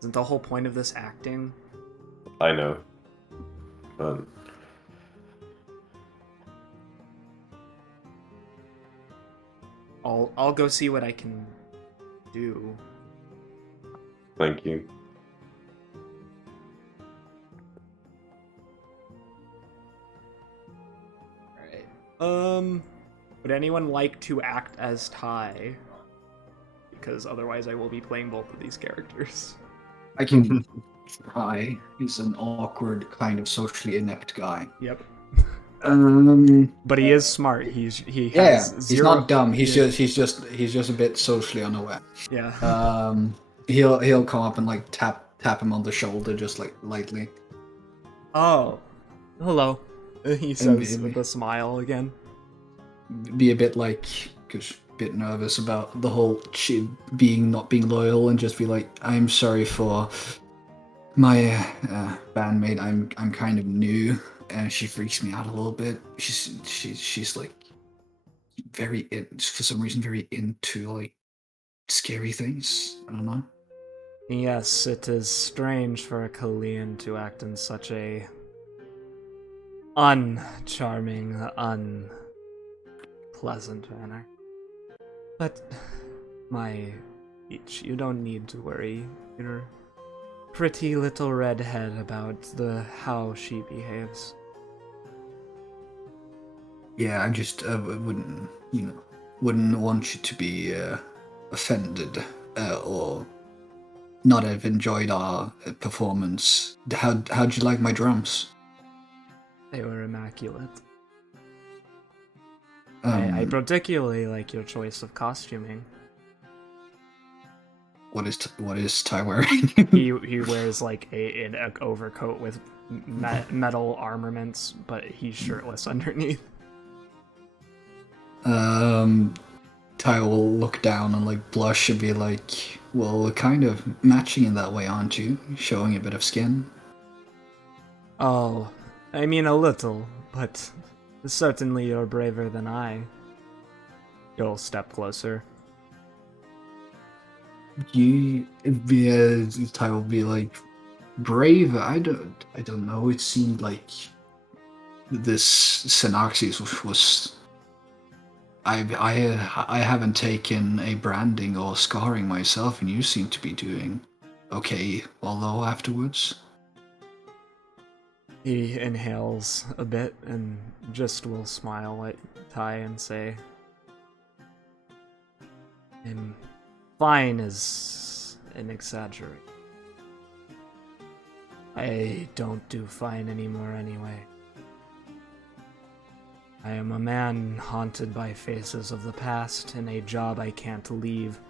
isn't the whole point of this acting? I know. But... I'll go see what I can do. Thank you. Alright. Would anyone like to act as Ty? Because otherwise I will be playing both of these characters. I can try. He's an awkward, kind of socially inept guy. Yep. But he is smart. He has yeah, zero. he's not dumb. He's yeah. just a bit socially unaware. Yeah. He'll come up and like tap him on the shoulder just like lightly. Oh, hello. He says with a smile again. Be a bit like, cause a bit nervous about the whole not being loyal, and just be like, I'm sorry for my bandmate. I'm kind of new, and she freaks me out a little bit. She's like for some reason very into like scary things. I don't know. Yes, it is strange for a Kalian to act in such a uncharming, unpleasant manner. But, my Peach, you don't need to worry your pretty little redhead about how she behaves. Yeah, I just wouldn't want you to be offended or not have enjoyed our performance. How'd you like my drums? They were immaculate. I Um, particularly like your choice of costuming. what is Ty wearing? He wears like an overcoat with metal armaments, but he's shirtless underneath. Ty will look down and like blush and be like, well, we're kind of matching in that way, aren't you? Showing a bit of skin. Oh, I mean a little, but certainly you're braver than I. You'll step closer. Ty will be like, brave. I don't know. It seemed like this Xernakthes was. I haven't taken a branding or scarring myself, and you seem to be doing okay. Although afterwards, He inhales a bit and just will smile at Ty and say, fine is an exaggeration. I don't do fine anymore anyway. I am a man haunted by faces of the past in a job I can't leave,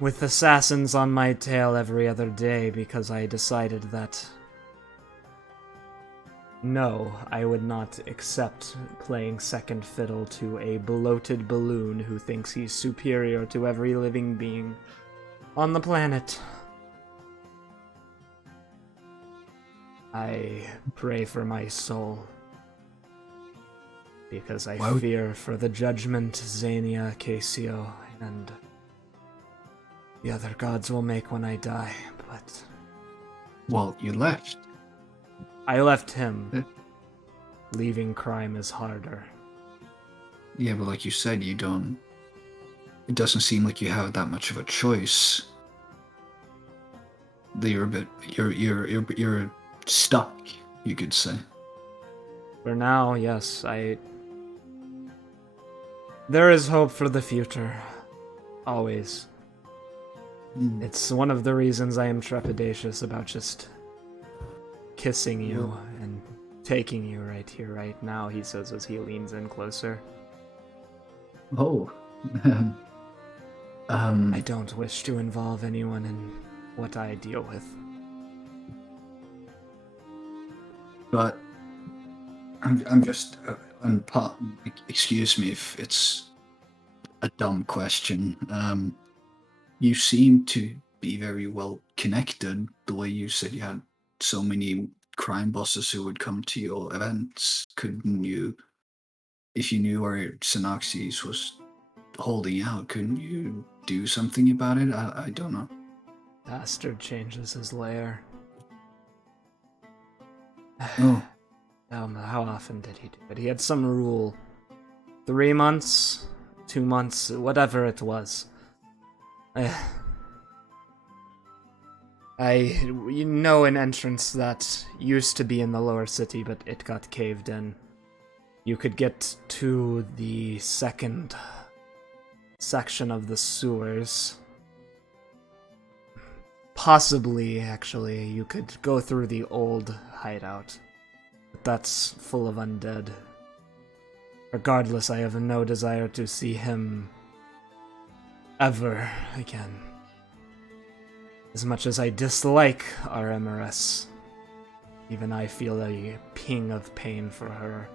with assassins on my tail every other day because I decided that no, I would not accept playing second fiddle to a bloated balloon who thinks he's superior to every living being on the planet. I pray for my soul, because I fear for the judgment Xenia, Casio, and the other gods will make when I die, but... well, you left. I left him. Leaving crime is harder. Yeah, but like you said, you don't. It doesn't seem like you have that much of a choice. That you're a bit. You're stuck. You could say. For now, yes, there is hope for the future. Always. It's one of the reasons I am trepidatious about just kissing you and taking you right here, right now, he says as he leans in closer. Oh. I don't wish to involve anyone in what I deal with. But I'm just excuse me if it's a dumb question. You seem to be very well connected. The way you said you had so many crime bosses who would come to your events. Couldn't you, if you knew where Xernakthes was holding out, couldn't you do something about it? I don't know. Bastard changes his lair. Oh. How often did he do it? He had some rule. 3 months, 2 months, whatever it was. You know an entrance that used to be in the lower city, but it got caved in. You could get to the second section of the sewers. Possibly, actually, you could go through the old hideout. But that's full of undead. Regardless, I have no desire to see him ever again. As much as I dislike our MRS, even I feel a ping of pain for her,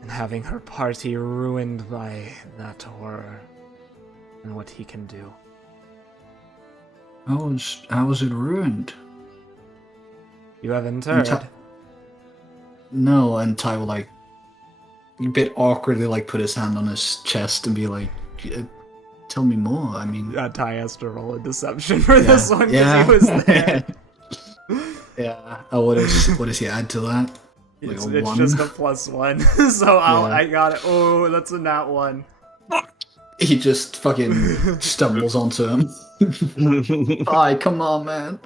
and having her party ruined by that horror, and what he can do. How was it ruined? You haven't And heard? No, and Ty will like a bit awkwardly like put his hand on his chest and be like, "Tell me more." I mean, Ty has to roll a deception for this one because yeah. he was there. Yeah. Oh, what does he add to that? Like It's, a it's 1? just a +1, so Yeah. I got it. Oh, that's a nat 1. He just fucking stumbles onto him. Hi, come on, man.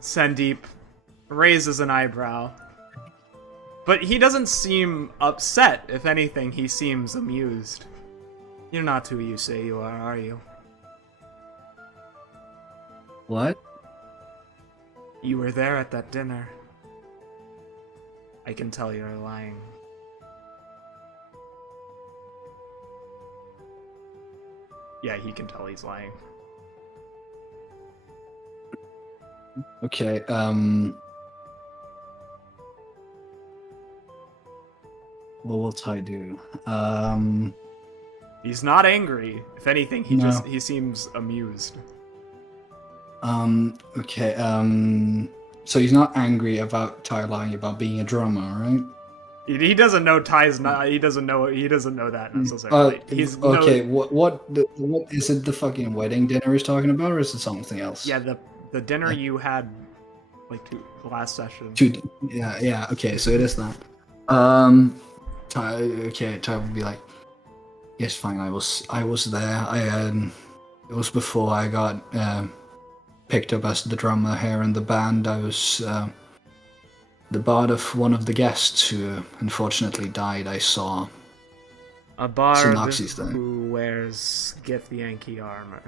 Sandeep raises an eyebrow. But he doesn't seem upset. If anything, he seems amused. You're not who you say you are you? What? You were there at that dinner. I can tell you're lying. Yeah, he can tell he's lying. Okay, what will Ty do? He's not angry. If anything, No. he seems amused. Okay, so he's not angry about Ty lying about being a drummer, right? He doesn't know Ty's not. He doesn't know that necessarily. He's okay. no, What is it? The fucking wedding dinner he's talking about, or is it something else? yeah, the dinner you had like last session. Yeah. Okay, so it is that. Ty will be like, yes, fine. I was there. It was before I got picked up as the drummer here in the band. I was the bard of one of the guests who unfortunately died. I saw A bard Xernakthes there. who wears Gith Yankee armor.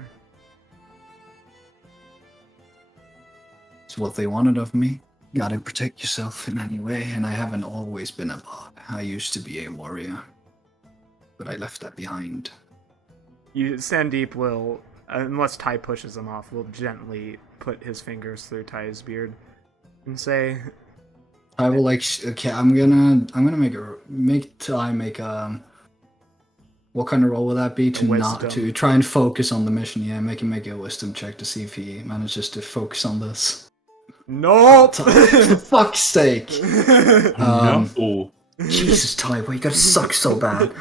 It's what they wanted of me. Gotta protect yourself in any way, and I haven't always been a bard. I used to be a warrior, but I left that behind. Sandeep will, unless Ty pushes him off, will gently put his fingers through Ty's beard and say, I will okay. I'm gonna make Ty make what kind of role will that be to try and focus on the mission? Yeah, make him make a wisdom check to see if he manages to focus on this. "Nope." For fuck's sake! No. Jesus, Ty, why you gotta suck so bad?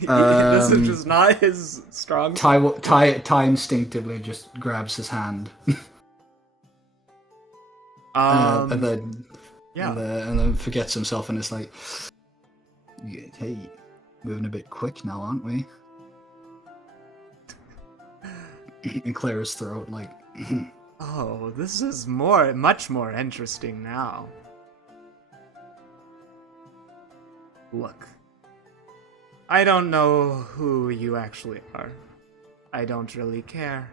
This is just not his strong. Ty instinctively just grabs his hand. And then yeah. and then forgets himself and is like, "Hey, moving a bit quick now, aren't we?" And clear his throat like, Oh, this is much more interesting now. Look, I don't know who you actually are. I don't really care.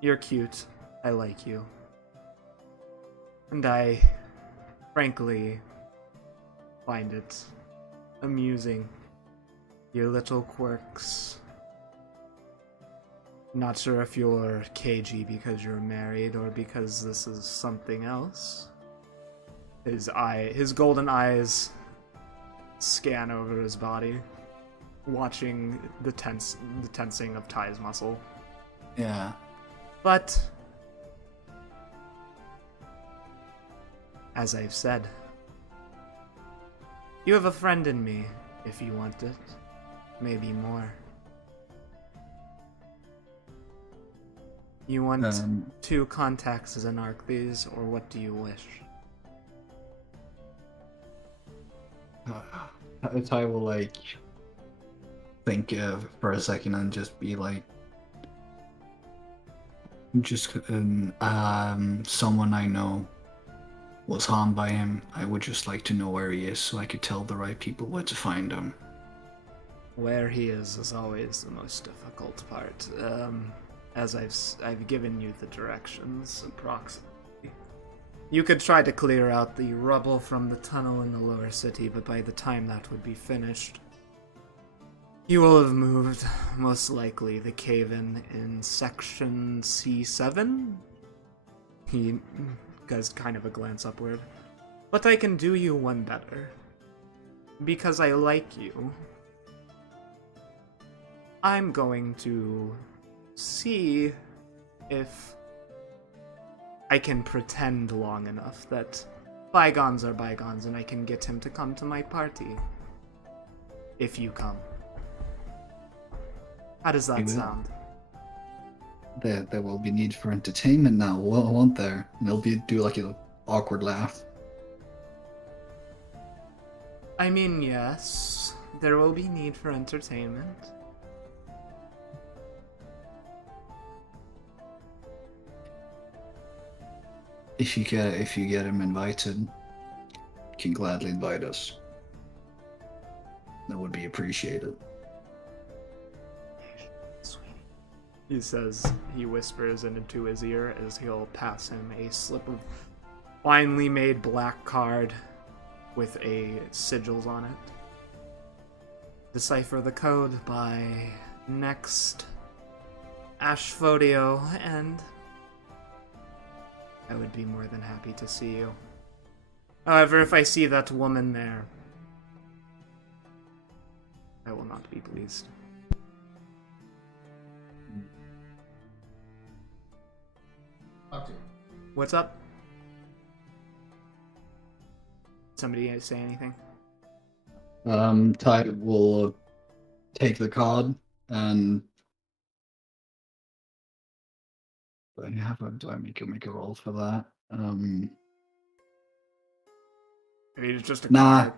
You're cute. I like you. And I, frankly, find it amusing. Your little quirks. Not sure if you're cagey because you're married or because this is something else. His golden eyes scan over his body, watching the tensing of Ty's muscle. yeah. But as I've said, you have a friend in me if you want it. Maybe more. You want 2 contacts as Xernakthes, or what do you wish? Ty will like think for a second and just be like, just someone I know was harmed by him. I would just like to know where he is so I could tell the right people where to find him. Where he is always the most difficult part. As I've given you the directions approximately. You could try to clear out the rubble from the tunnel in the lower city, but by the time that would be finished, you will have moved, most likely, the cave-in section C7? He does kind of a glance upward. But I can do you one better. Because I like you. I'm going to see if I can pretend long enough that bygones are bygones and I can get him to come to my party. If you come. How does that sound? There will be need for entertainment now, won't there? And they'll do like an awkward laugh. I mean, yes. There will be need for entertainment. If you get him invited, you can gladly invite us. That would be appreciated. He says, he whispers into his ear as he'll pass him a slip of finely made black card with sigils on it. Decipher the code by next Asphodio, and I would be more than happy to see you. However, if I see that woman there, I will not be pleased. What's up? Somebody say anything? Ty will take the card and do I make a roll for that? Maybe it's just a Nah. card.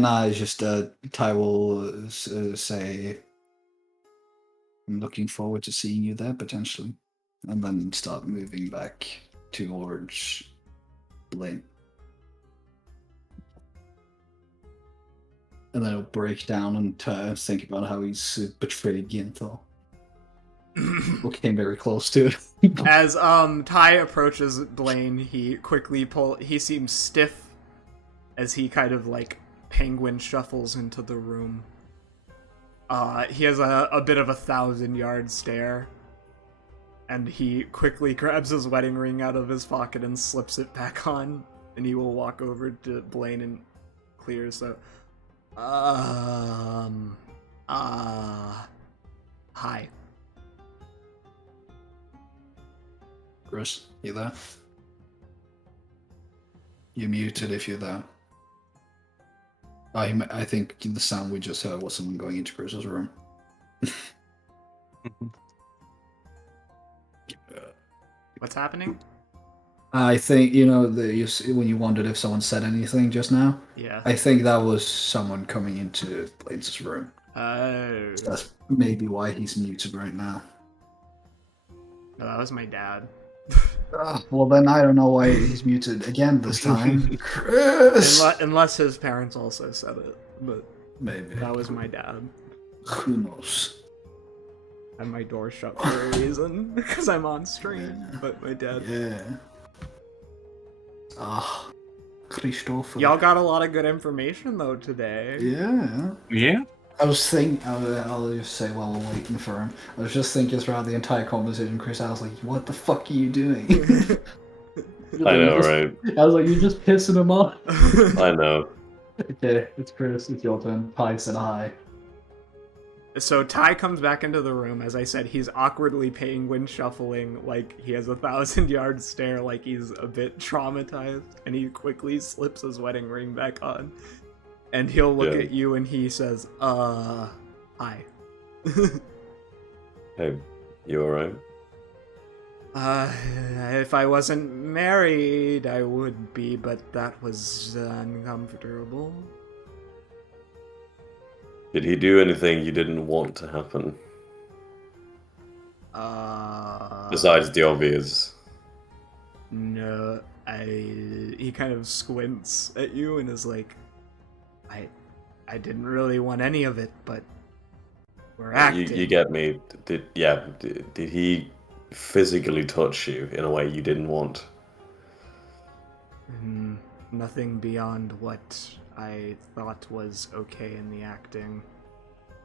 Nah, it's just Ty will say, I'm looking forward to seeing you there potentially. And then start moving back towards Blaine. And then he'll break down and think about how he's betrayed Ginthal. Or came very close to it. As Ty approaches Blaine, he seems stiff as he kind of like penguin shuffles into the room. He has a bit of a 1,000-yard stare. And he quickly grabs his wedding ring out of his pocket and slips it back on. And he will walk over to Blaine and clears the... Hi. Chris, you there? You're muted if you're there. I think the sound we just heard was someone going into Chris's room. What's happening? I think, when you wondered if someone said anything just now, Yeah. I think that was someone coming into Blaine's room. Oh. So that's maybe why he's muted right now. No, that was my dad. Well, then I don't know why he's muted again this time. Chris! Unless his parents also said it, but Maybe. that was my dad. Who knows? And my door shut for a reason, because I'm on stream, but my dad... Yeah. Christopher. Y'all got a lot of good information, though, today. Yeah. Yeah? I was thinking, I'll just say while we're waiting for him, I was just thinking throughout the entire conversation, Chris, I was like, what the fuck are you doing? I know, right? I was like, you're just pissing him off. I know. Okay, it's Chris, it's your turn. Pi said hi. So Ty comes back into the room. As I said, he's awkwardly penguin shuffling, like he has a 1,000-yard stare, like he's a bit traumatized, and he quickly slips his wedding ring back on. And he'll look at you and he says, hi. Hey, you alright? If I wasn't married, I would be, but that was uncomfortable. Did he do anything you didn't want to happen? Besides the obvious. No, he kind of squints at you and is like, I didn't really want any of it, but we're acting. You get me. Did he physically touch you in a way you didn't want? Nothing beyond what I thought was okay in the acting.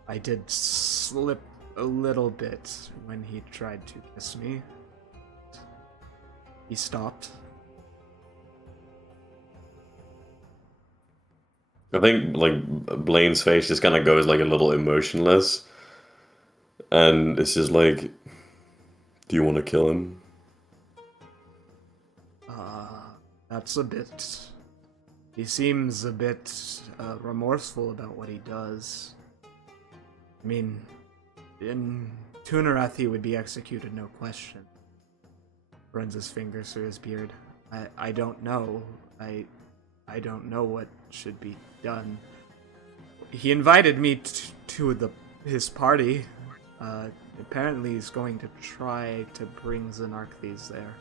I did slip a little bit when he tried to kiss me. He stopped. I think like Blaine's face just kind of goes like a little emotionless, and it's just like, do you want to kill him? That's a bit... He seems a bit remorseful about what he does. I mean, in Tunereth he would be executed, no question. Runs his fingers through his beard. I don't know. I don't know what should be done. He invited me to his party. Apparently he's going to try to bring Xernakthes there.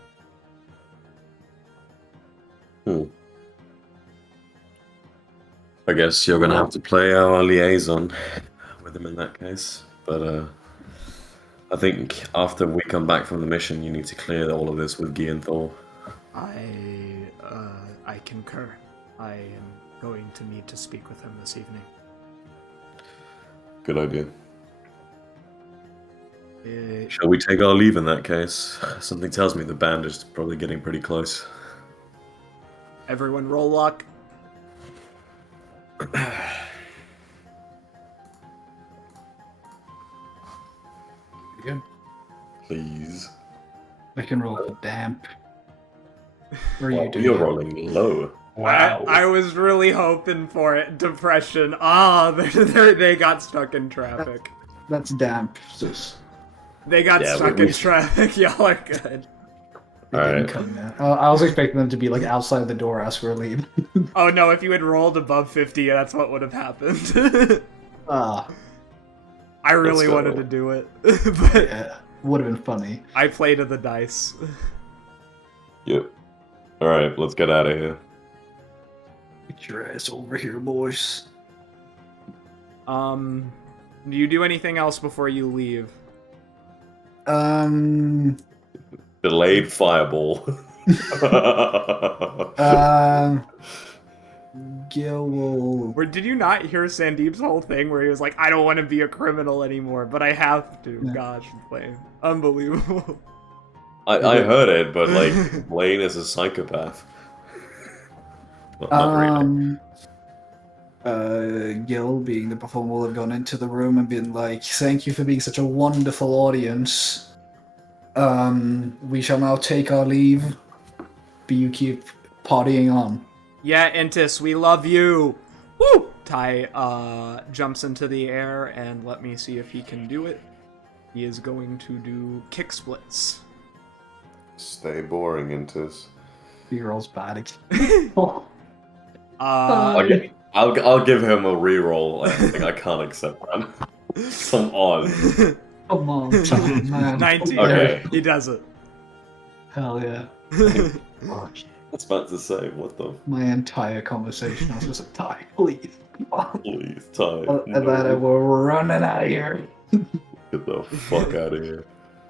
I guess you're gonna have to play our liaison with him in that case. But I think after we come back from the mission, you need to clear all of this with Guy and Thor. I concur. I am going to need to speak with him this evening. Good idea. Shall we take our leave in that case? Something tells me the band is probably getting pretty close. Everyone roll luck. Good. Please. I can roll for damp. Or you do. You're rolling low. Wow. I was really hoping for it. Depression. They got stuck in traffic. That's damp. Sis. They got Yeah, stuck in traffic. Y'all are good. They All didn't right. come in. I was expecting them to be like outside the door, ask for a lead. Oh no, if you had rolled above 50, that's what would have happened. Ah, I really Let's go. wanted to do it, but yeah, would have been funny. I played of the dice. Yep. All right, let's get out of here. Get your ass over here, boys. Do you do anything else before you leave? Delayed fireball. Gil will. Or did you not hear Sandeep's whole thing where he was like, I don't want to be a criminal anymore, but I have to. Yeah. Gosh, Blaine. Unbelievable. I heard it, but like Blaine is a psychopath. Well, not really. Gil, being the performer, will have gone into the room and been like, "Thank you for being such a wonderful audience. We shall now take our leave, but you keep partying on." Yeah, Entis, we love you! Woo! Ty jumps into the air, and let me see if he can do it. He is going to do kick splits. Stay boring, Intus. The girl's bad again. Oh. Okay, I'll give him a reroll. I can't accept that. Come on. Come on, Tom, man. 19. Okay. He does it. Hell yeah. I was about to say, what the My entire conversation I was just like, Ty, please. Come on. please, Ty. And then we're running out of here. Get the fuck out of here.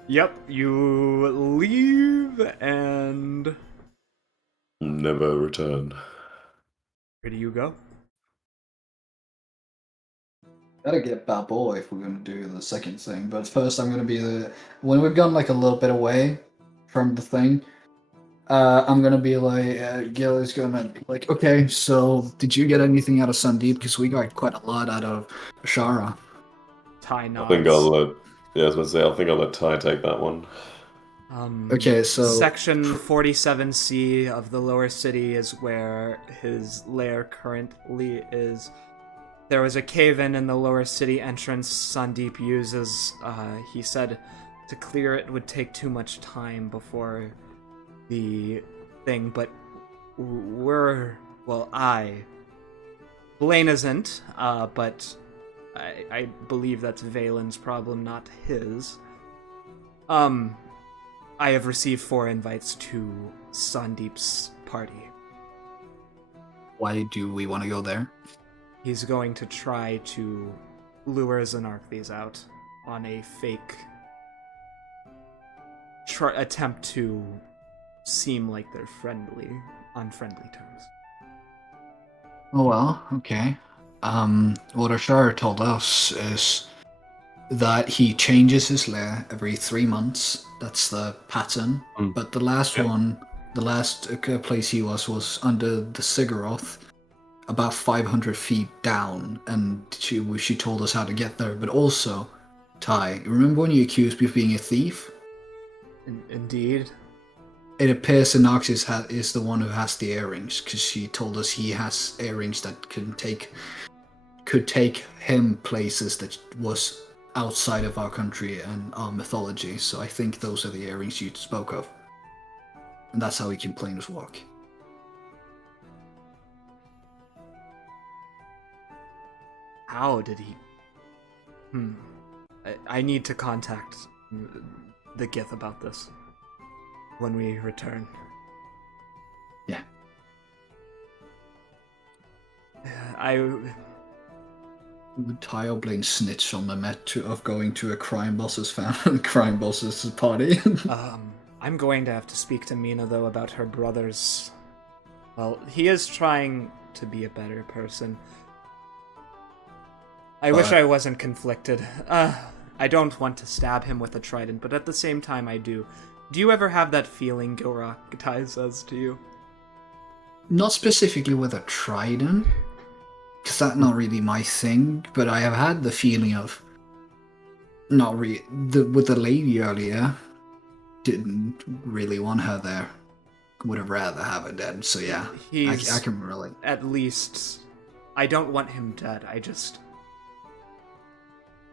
Yep, you leave, and Never return. where do you go? Gotta get Bad Boy if we're gonna do the second thing, but first I'm gonna be when we've gone like a little bit away from the thing, I'm gonna be like, Gil is gonna be like, okay, so did you get anything out of Sandeep? Because we got quite a lot out of Ashara. Ty I nods. think I'll let. Yeah, I was about to say, I think I'll let Ty take that one. Okay, so Section 47C of the lower city is where his lair currently is. There was a cave-in in the lower city entrance Sandeep uses. He said to clear it would take too much time before the thing, but Blaine isn't, but I believe that's Valen's problem, not his. I have received 4 invites to Sandeep's party. Why do we want to go there? He's going to try to lure Xernakthes out on a fake attempt to seem like they're on friendly terms. Oh well, okay. What Ashara told us is that he changes his lair every 3 months. That's the pattern. But the last one, the last place he was under the Sigurath, about 500 feet down, and she told us how to get there. But also, Ty, remember when you accused me of being a thief? Indeed. It appears Xernakthes is the one who has the earrings, because she told us he has earrings that could take him places that was outside of our country and our mythology. So I think those are the earrings you spoke of, and that's how he can planeswalk. How did he? I need to contact the Gith about this when we return. Yeah. Would Tile blame snitch on the met of going to a crime boss's party? I'm going to have to speak to Mina though about her brother's. Well, he is trying to be a better person. I wish I wasn't conflicted. I don't want to stab him with a trident, but at the same time I do. Do you ever have that feeling Xernakthes says to you? Not specifically with a trident, because that's not really my thing, but I have had the feeling of with the lady earlier, didn't really want her there. Would have rather have her dead, so yeah, I can relate. At least, I don't want him dead,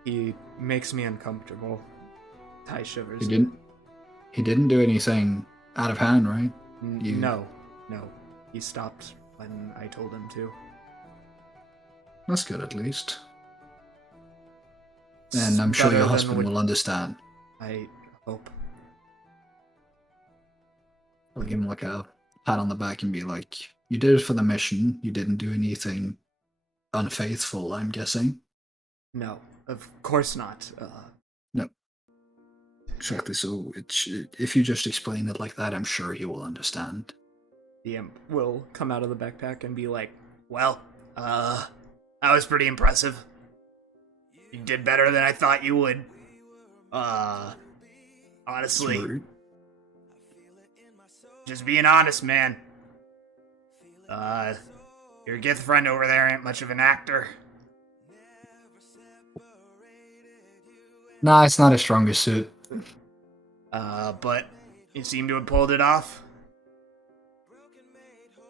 he makes me uncomfortable. Ty shivers. He didn't do anything out of hand, right? No. He stopped when I told him to. That's good, at least. And I'm sure your husband will understand. I hope. I'll give him like a pat on the back and be like, you did it for the mission. You didn't do anything unfaithful, I'm guessing. No, of course not. No. Exactly, so if you just explain it like that, I'm sure he will understand. The imp will come out of the backpack and be like, well, that was pretty impressive. You did better than I thought you would. Honestly. True. Just being honest, man. Your Gith friend over there ain't much of an actor. Nah, it's not his strongest suit. But you seem to have pulled it off.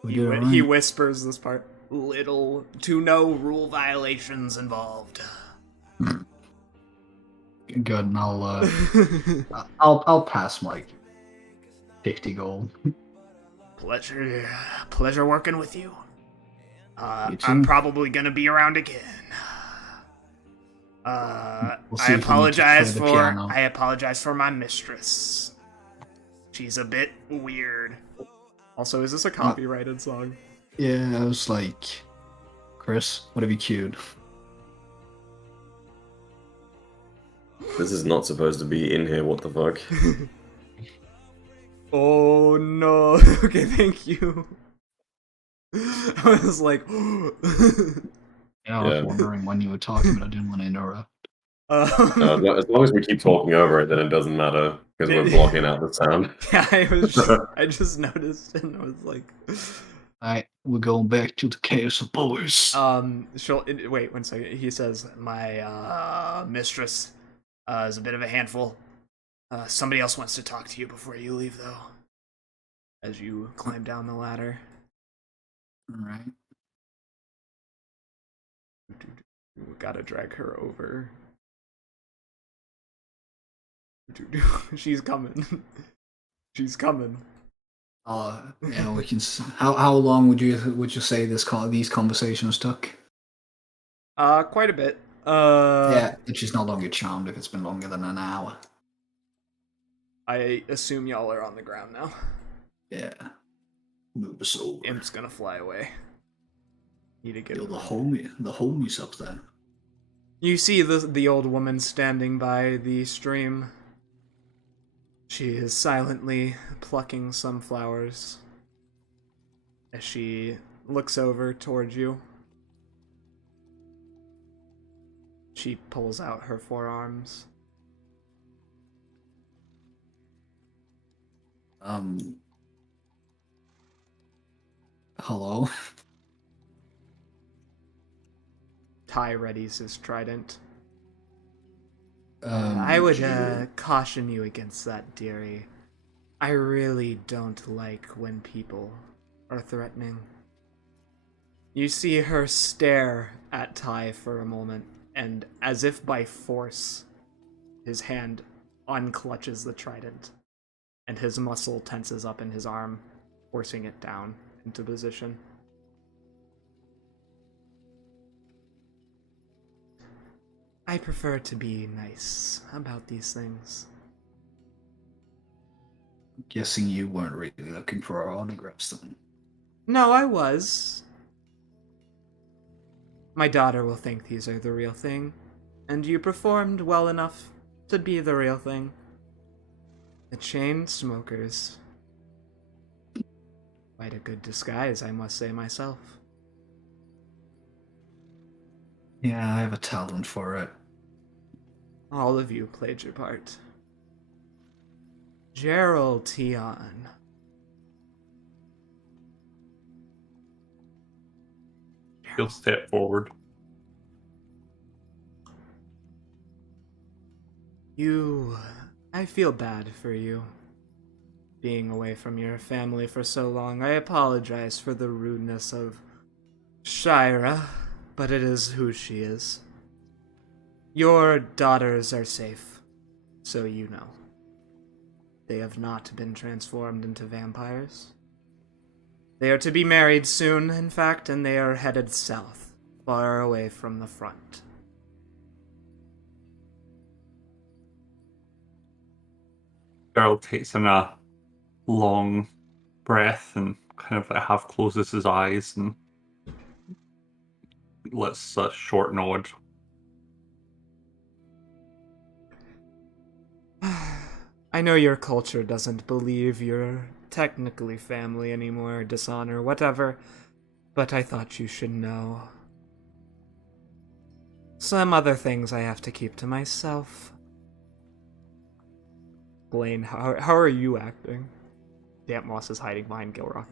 He whispers this part. Little to no rule violations involved. Good, and I'll pass Mike. 50 gold. Pleasure working with you. You too. I'm probably gonna be around again. We'll I see if we need to play the piano. I apologize for my mistress. She's a bit weird. Also, is this a copyrighted song? Yeah, I was like, Chris, what have you queued? This is not supposed to be in here, what the fuck? Oh no. Okay, thank you. I was like, I was wondering when you were talking, but I didn't want to interrupt. As long as we keep talking over it, then it doesn't matter, because we're blocking out the sound. Yeah, I just noticed, and I was like... Alright, we're going back to the Chaos of Boars. Wait 1 second. He says, my mistress is a bit of a handful. Somebody else wants to talk to you before you leave, though. As you climb down the ladder. Alright. We gotta drag her over. She's coming. She's coming. Yeah, we can. How long would you say these conversations took? Quite a bit. Yeah, which is no longer charmed if it's been longer than an hour. I assume y'all are on the ground now. Yeah. Move us over. Imp's gonna fly away. Need to get Yo, in the homie's up there. You see the old woman standing by the stream. She is silently plucking some flowers as she looks over towards you. She pulls out her forearms. Hello? Ty readies his trident. I would caution you against that, dearie. I really don't like when people are threatening. You see her stare at Ty for a moment, and as if by force, his hand unclutches the trident, and his muscle tenses up in his arm, forcing it down into position. I prefer to be nice about these things. Guessing you weren't really looking for our autographs then. No, I was. My daughter will think these are the real thing, and you performed well enough to be the real thing. The chain smokers. Quite a good disguise, I must say myself. Yeah, I have a talent for it. All of you played your part. Gerald Tion. He'll step forward. I feel bad for you. Being away from your family for so long, I apologize for the rudeness of Shira, but it is who she is. Your daughters are safe, so you know. They have not been transformed into vampires. They are to be married soon, in fact, and they are headed south, far away from the front. Gerald takes in a long breath and kind of like half closes his eyes and lets a short nod. I know your culture doesn't believe you're technically family anymore, dishonor, whatever, but I thought you should know. Some other things I have to keep to myself. Blaine, how are you acting? Damp Moss is hiding behind Gilrock.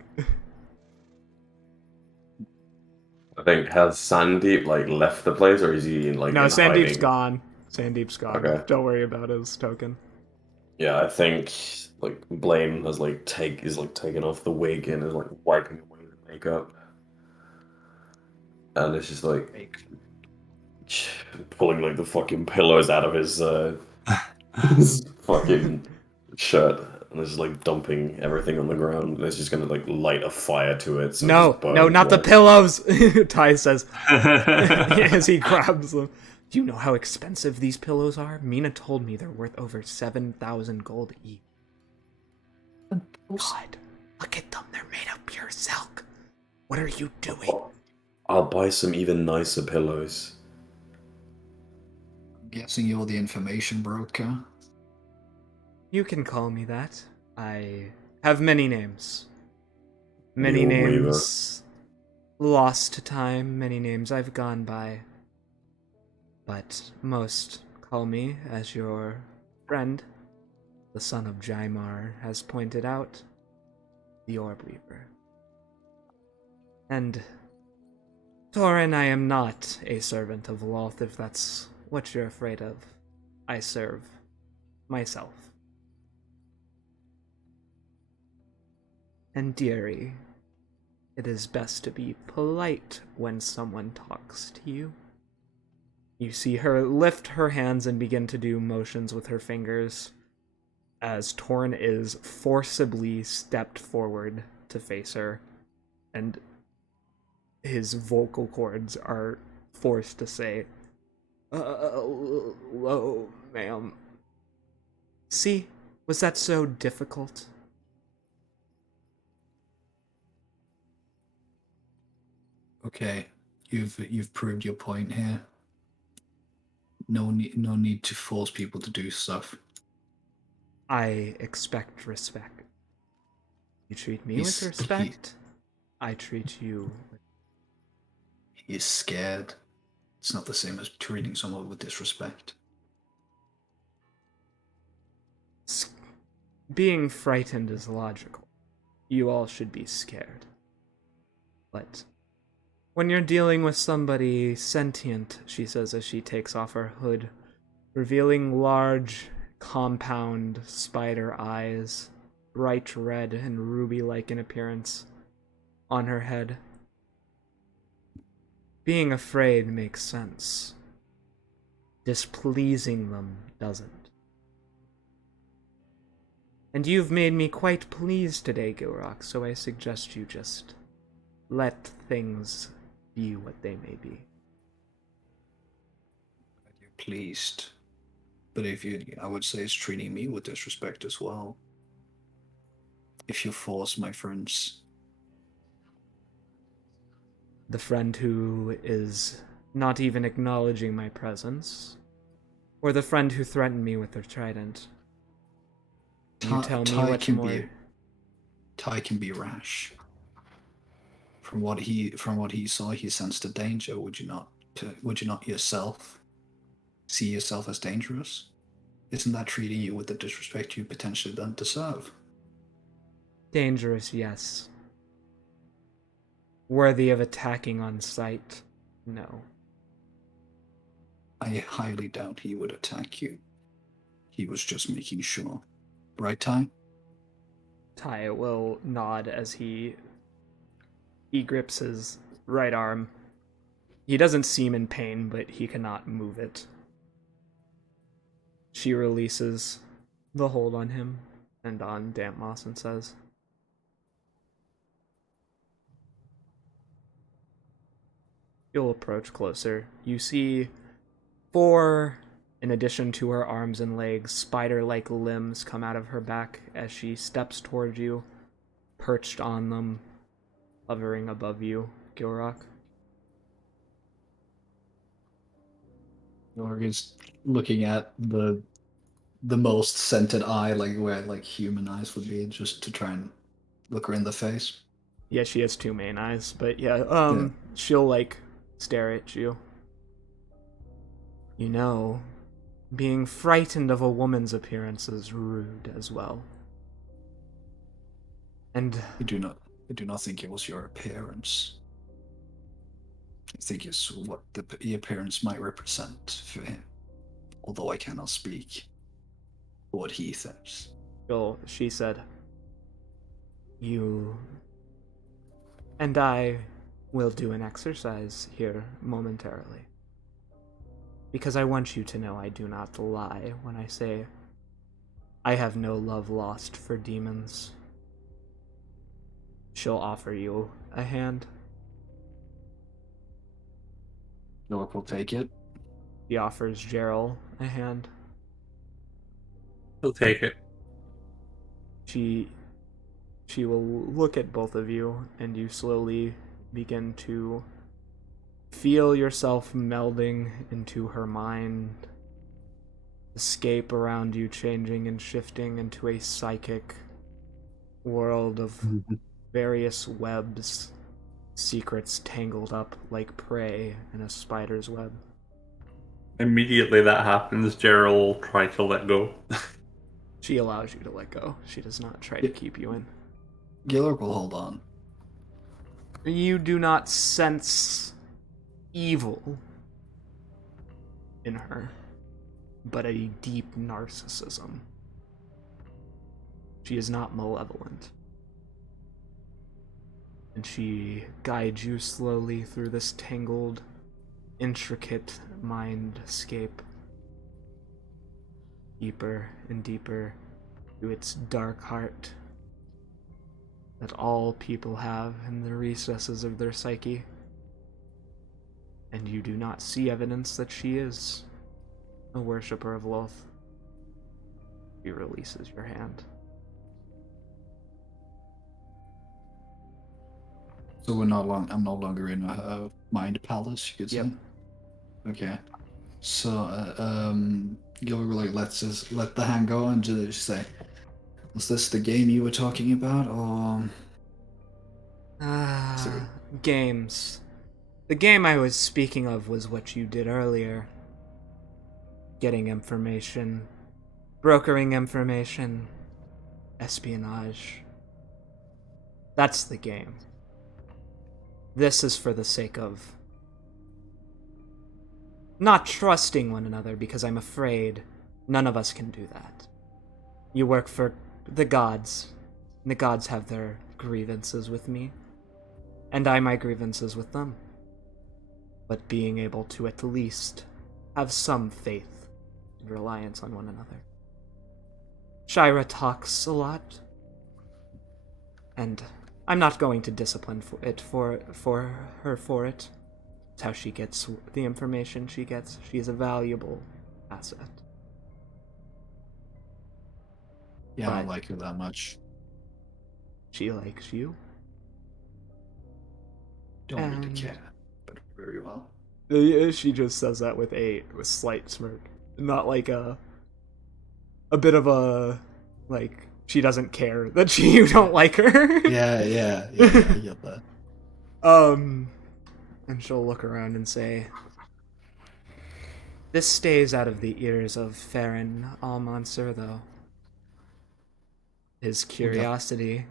I think has Sandeep like left the place, or is he like No, in Sandeep's hiding? gone. Sandeep's gone. Okay. Don't worry about his token. Yeah, I think like Blaine has like taken off the wig and is like wiping away the makeup, and it's just like pulling like the fucking pillows out of his his fucking shirt, and it's just like dumping everything on the ground, and it's just gonna like light a fire to it. So it No, just burns no, not the more. pillows! Ty says as he grabs them. Do you know how expensive these pillows are? Mina told me they're worth over 7,000 gold each. God, look at them. They're made of pure silk. What are you doing? I'll buy some even nicer pillows. I'm guessing you're the information broker. You can call me that. I have many names. Many The old Weaver. names lost to time, many names I've gone by. But most call me as your friend, the son of Jaimar has pointed out, the Orb Weaver. And, Torin, I am not a servant of Loth, if that's what you're afraid of. I serve myself. And dearie, it is best to be polite when someone talks to you. You see her lift her hands and begin to do motions with her fingers as Torn is forcibly stepped forward to face her, and his vocal cords are forced to say, hello, ma'am. See, was that so difficult? Okay, You've proved your point here. No need to force people to do stuff. I expect respect. You treat me with He's respect, I treat you with... he is scared. It's not the same as treating someone with disrespect. Being frightened is logical. You all should be scared. But when you're dealing with somebody sentient, she says as she takes off her hood, revealing large, compound spider eyes, bright red and ruby-like in appearance, on her head. Being afraid makes sense. Displeasing them doesn't. And you've made me quite pleased today, Gilrock, so I suggest you just let things be what they may be. You're pleased. But I would say it's treating me with disrespect as well. If you force my friends. The friend who is not even acknowledging my presence, or the friend who threatened me with their trident. You tell me what more. Ty can be rash. From what he saw, he sensed a danger. Would you not yourself see yourself as dangerous? Isn't that treating you with the disrespect you potentially don't deserve? Dangerous, yes. Worthy of attacking on sight, no. I highly doubt he would attack you. He was just making sure. Right, Ty? Ty will nod as he grips his right arm. He doesn't seem in pain, but he cannot move it. She releases the hold on him and on Damp Moss and says, you'll approach closer. You see 4, in addition to her arms and legs, spider-like limbs come out of her back as she steps toward you, perched on them, hovering above you, Gilrock. Or is looking at the most scented eye, like where like human eyes would be, just to try and look her in the face. Yeah, she has 2 main eyes, but yeah. She'll like stare at you. You know, being frightened of a woman's appearance is rude as well. And I do not think it was your appearance. I think it's what the appearance might represent for him. Although I cannot speak for what he thinks. she said, you and I will do an exercise here momentarily. Because I want you to know I do not lie when I say I have no love lost for demons. She'll offer you a hand. York will take it. He offers Gerald a hand. He'll take it. She will look at both of you, and you slowly begin to feel yourself melding into her mind. The scape around you changing and shifting into a psychic world of various webs, secrets tangled up like prey in a spider's web. Immediately that happens, Gerald will try to let go. She allows you to let go. She does not try to keep you in. Gillick will hold on. You do not sense evil in her, but a deep narcissism. She is not malevolent. And she guides you slowly through this tangled, intricate mindscape, deeper and deeper to its dark heart that all people have in the recesses of their psyche. And you do not see evidence that she is a worshipper of Lilith. She releases your hand. So I'm no longer in a mind palace, you could Yep. say. Okay. So, Gilbert like let the hand go and just say, "Was this the game you were talking about, or?" Ah, games. The game I was speaking of was what you did earlier. Getting information, brokering information, espionage. That's the game. This is for the sake of not trusting one another, because I'm afraid none of us can do that. You work for the gods. The gods have their grievances with me, and I my grievances with them. But being able to at least have some faith and reliance on one another. Shira talks a lot, and I'm not going to discipline for her for it. It's how she gets the information she gets. She is a valuable asset. Yeah, I don't But like her that much. she likes you. Don't really And care, but very well. she just says that with a slight smirk, not like a bit of a like she doesn't care that you don't like her. Yeah, I get that. And she'll look around and say, "This stays out of the ears of Farron Almansur, though. His curiosity,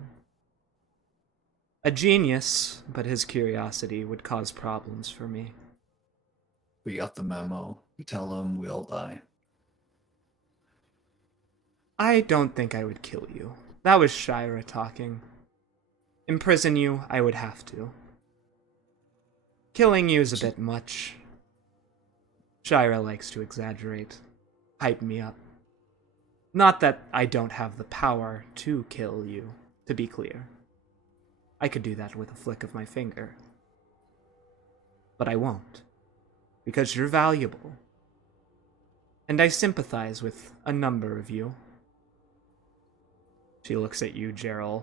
a genius, but his curiosity would cause problems for me." We got the memo. We tell them we all die. I don't think I would kill you. That was Shira talking. Imprison you, I would have to. Killing you is a bit much. Shira likes to exaggerate, hype me up. Not that I don't have the power to kill you, to be clear. I could do that with a flick of my finger. But I won't, because you're valuable. And I sympathize with a number of you. She looks at you, Gerald,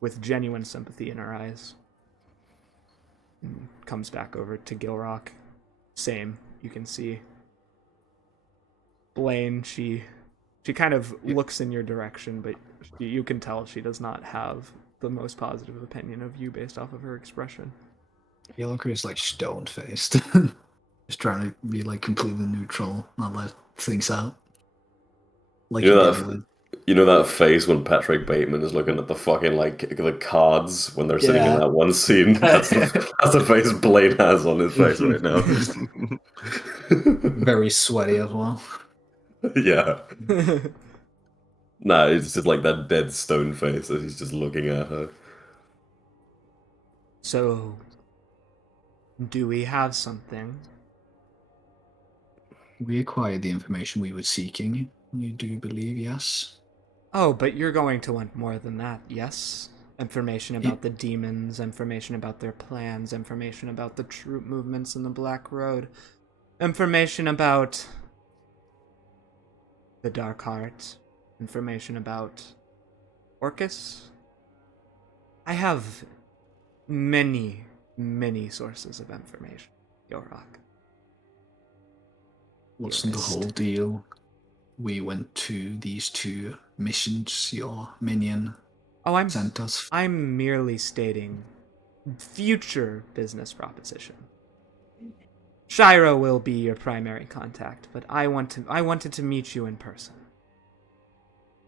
with genuine sympathy in her eyes. And comes back over to Gilrock. Same, you can see. Blaine, she kind of looks in your direction, but you can tell she does not have the most positive opinion of you based off of her expression. Yellow is like stone faced. Just trying to be like completely neutral, not let things out. Like You you know did with. you know that face when Patrick Bateman is looking at the fucking like the cards when they're sitting in Yeah. that one scene. That's the face Blade has on his face right now. Very sweaty as well. Yeah. Nah, it's just like that dead stone face as he's just looking at her. So, do we have something? We acquired the information we were seeking. You do believe, yes? Oh, but you're going to want more than that, yes? Information Yeah. about the demons, information about their plans, information about the troop movements in the Black Road, information about the Dark Heart, information about Orcus. I have many, many sources of information, Yorok. Wasn't the whole deal? We went to these two missions your minion Oh, sent us. I'm merely stating future business proposition. Shiro will be your primary contact, but I wanted to meet you in person.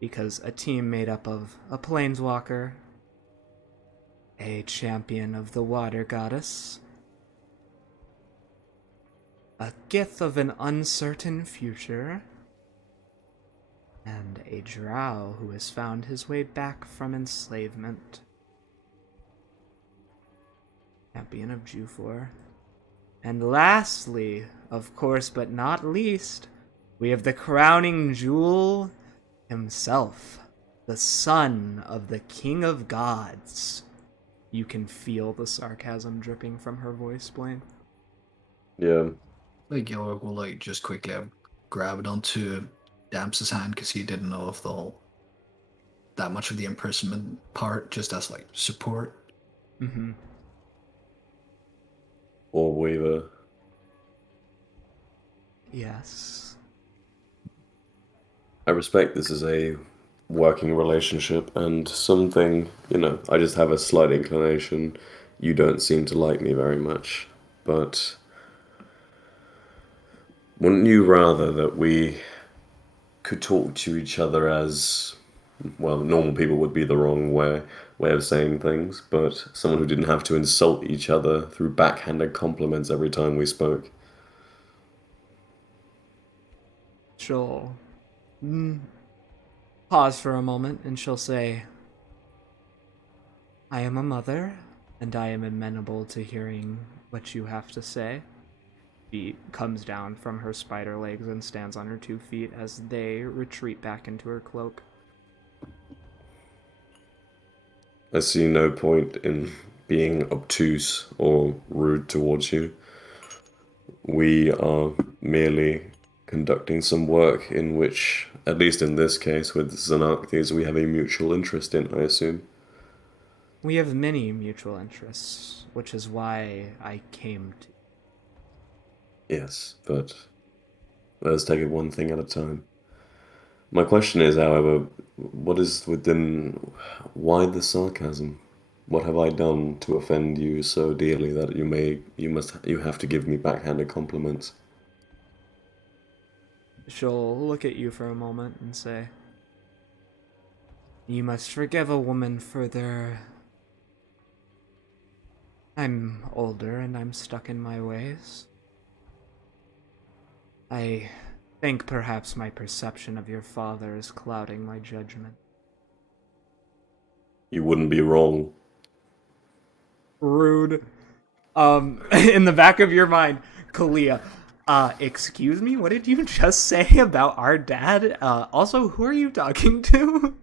Because a team made up of a planeswalker, a champion of the water goddess, a gith of an uncertain future, and a drow who has found his way back from enslavement. Champion of Jufor. And lastly, of course but not least, we have the crowning jewel himself, the son of the King of Gods. You can feel the sarcasm dripping from her voice, Blaine. Yeah. Like Gilroy will like just quickly grab it onto Damps' hand because he didn't know of the whole that much of the imprisonment part, just as like support. Mm-hmm. or Weaver. Yes. I respect this is a working relationship and something, I just have a slight inclination. You don't seem to like me very much, but wouldn't you rather that we could talk to each other as, well, normal people would be the wrong way of saying things, but someone who didn't have to insult each other through backhanded compliments every time we spoke? She'll pause for a moment and she'll say, I am a mother, and I am amenable to hearing what you have to say. She comes down from her spider legs and stands on her 2 feet as they retreat back into her cloak. I see no point in being obtuse or rude towards you. We are merely conducting some work in which, at least in this case with Xernakthes, we have a mutual interest in, I assume. We have many mutual interests, which is why I came to. Yes, but let's take it one thing at a time. My question is, however, what is within... Why the sarcasm? What have I done to offend you so dearly that you have to give me backhanded compliments? She'll look at you for a moment and say, You must forgive a woman for their... I'm older and I'm stuck in my ways. I think perhaps my perception of your father is clouding my judgment. You wouldn't be wrong. Rude. In the back of your mind, Kalia, excuse me, what did you just say about our dad? Also, who are you talking to?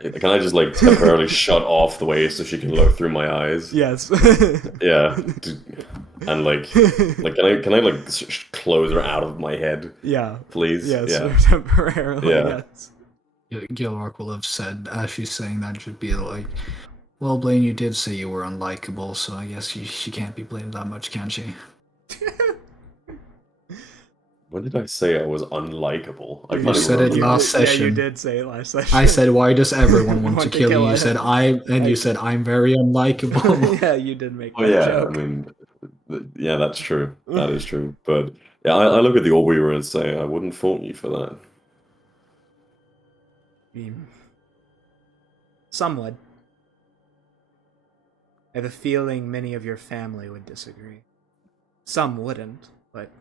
Can I just, temporarily shut off the way so she can look through my eyes? Yes. Yeah. And, can I close her out of my head? Yeah. Please? Yes, Yeah. temporarily, Yeah. yes. Gilrock will have said, as she's saying that, should be like, well, Blaine, you did say you were unlikable, so I guess she can't be blamed that much, can she? When did I say I was unlikable? I You can't even said it remember. last Yeah, you session. did say it last session. I said, why does everyone want to Want to kill kill you? You him. said, you said, I'm very unlikable. Yeah, you did make Oh that yeah, joke. I mean, yeah, that's true. That is true. But yeah, I look at the Orb and say I wouldn't fault you for that. Some would. I have a feeling many of your family would disagree. Some wouldn't, but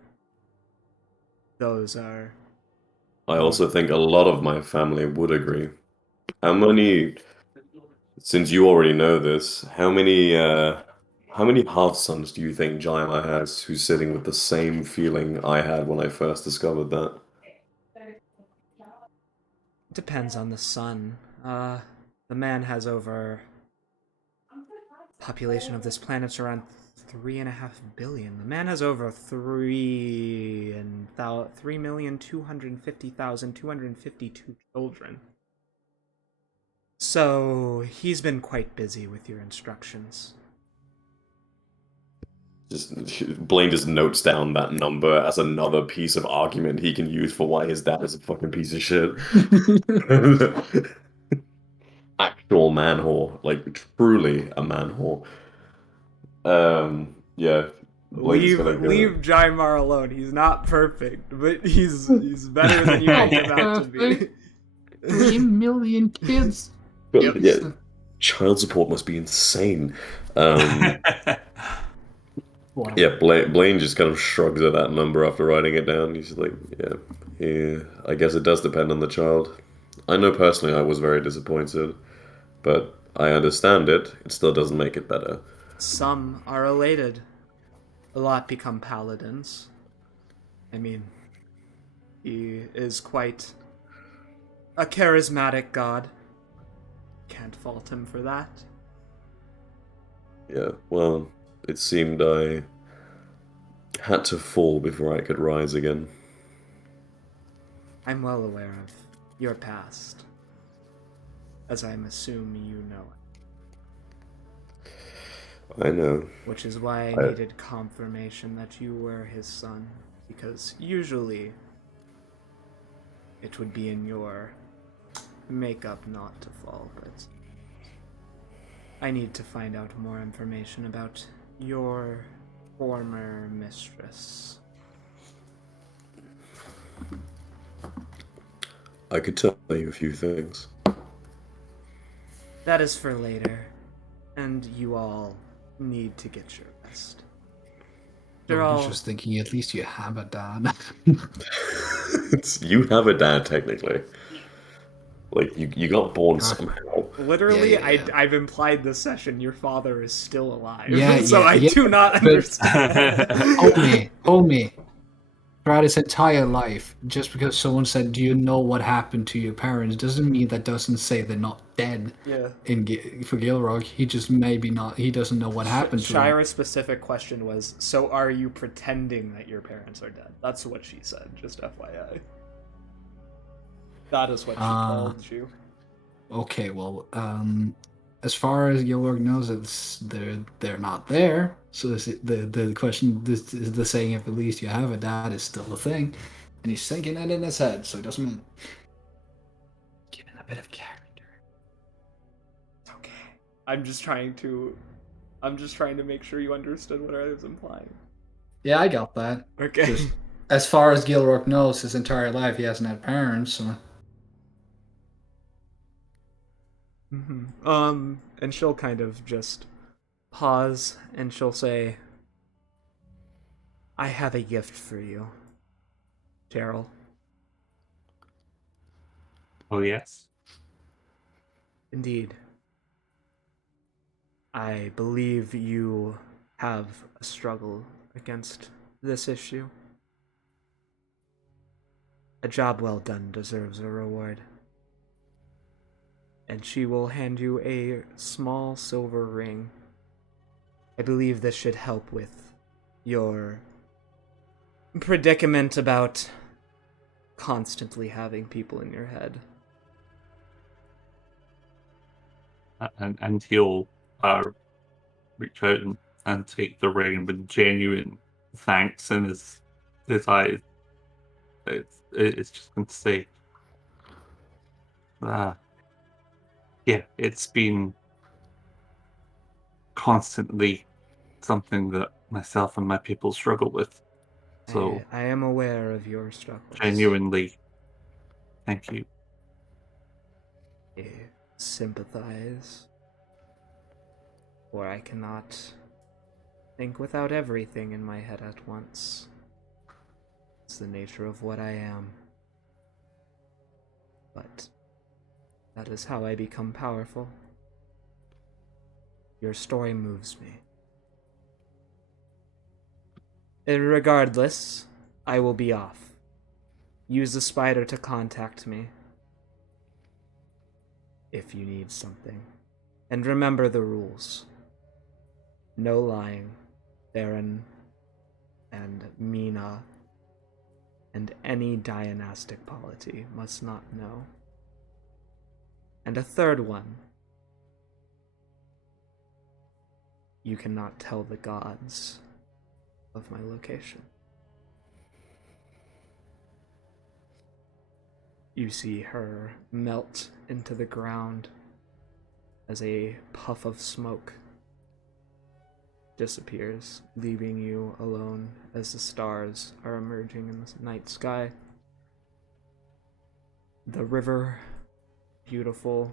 those are... I also think a lot of my family would agree. How many, since you already know this, how many half-sons do you think Jaima has who's sitting with the same feeling I had when I first discovered that? Depends on the sun. The man has over... Population of this planet's around 3.5 billion. The man has over 3,250,252 children. So he's been quite busy with your instructions. Blaine just notes down that number as another piece of argument he can use for why his dad is a fucking piece of shit. Actual man whore, truly a man whore. Yeah. Blaine's gonna go. Leave Jaimar alone. He's not perfect, but he's better than you make him out to be. 3 million kids. But, Yep. yeah, child support must be insane. Yeah, Blaine just kind of shrugs at that number after writing it down. He's like, yeah, I guess it does depend on the child. I know personally I was very disappointed, but I understand it. It still doesn't make it better. Some are elated. A lot become paladins. I mean, he is quite a charismatic god. Can't fault him for that. Yeah, well, it seemed I had to fall before I could rise again. I'm well aware of your past, as I'm assuming you know it. I know. Which is why I I, needed confirmation that you were his son, because usually it would be in your makeup not to fall, but I need to find out more information about your former mistress. I could tell you a few things. That is for later, and you all need to get your rest. I They're was all just thinking, at least you have a dad. You have a dad, technically. Like, you got born somehow. literally. Yeah. I've implied this session your father is still alive, Yeah, so I yeah, do not but- understand. Homie. Throughout his entire life, just because someone said, "Do you know what happened to your parents?" doesn't mean that doesn't say they're not dead. Yeah. For Gilrock, he just maybe not. He doesn't know what happened to him. Shira's specific question was, so are you pretending that your parents are dead? That's what she said, just FYI. That is what she called you. Okay, well, as far as Gilrock knows, they're not there. So the question, this is the saying, if at least you have a dad, is still a thing, and he's thinking it in his head, so it doesn't mean giving a bit of character. Okay. I'm just trying to make sure you understood what I was implying. Yeah, I got that. Okay. Just as far as Gilrock knows, his entire life he hasn't had parents. So. And she'll kind of just pause and she'll say, I have a gift for you, Gerald. Oh, yes? Indeed. I believe you have a struggle against this issue. A job well done deserves a reward. And she will hand you a small silver ring. I believe this should help with your predicament about constantly having people in your head. And he'll reach out and take the ring with genuine thanks in his eyes. It's just going to say, yeah, it's been constantly something that myself and my people struggle with. So I am aware of your struggles. genuinely, thank you. I sympathize. For I cannot think without everything in my head at once. It's the nature of what I am. But that is how I become powerful. Your story moves me. Regardless, I will be off. Use the spider to contact me if you need something. And remember the rules. No lying. Theron and Mina and any dynastic polity must not know. And a third one. You cannot tell the gods of my location. You see her melt into the ground as a puff of smoke disappears, leaving you alone as the stars are emerging in the night sky. The river, beautiful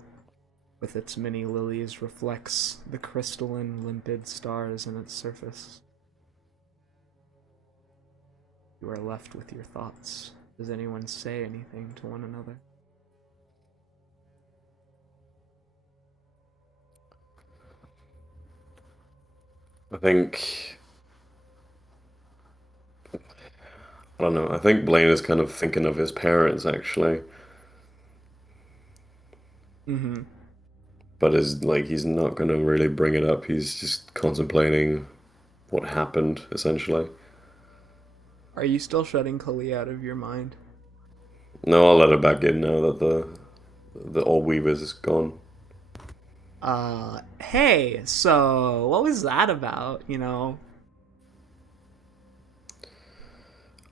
with its many lilies, reflects the crystalline, limpid stars in its surface. You are left with your thoughts. Does anyone say anything to one another? I think... I don't know. I think Blaine is kind of thinking of his parents, actually. Mm-hmm. But he's not going to really bring it up. He's just contemplating what happened, essentially. Are you still shutting Kali out of your mind? No, I'll let her back in now that the old Weaver's is gone. Hey, so what was that about, you know?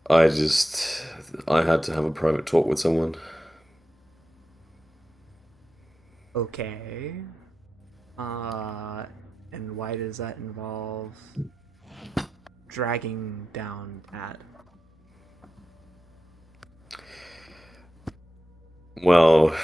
I had to have a private talk with someone. Okay. And why does that involve dragging down Dad? Well,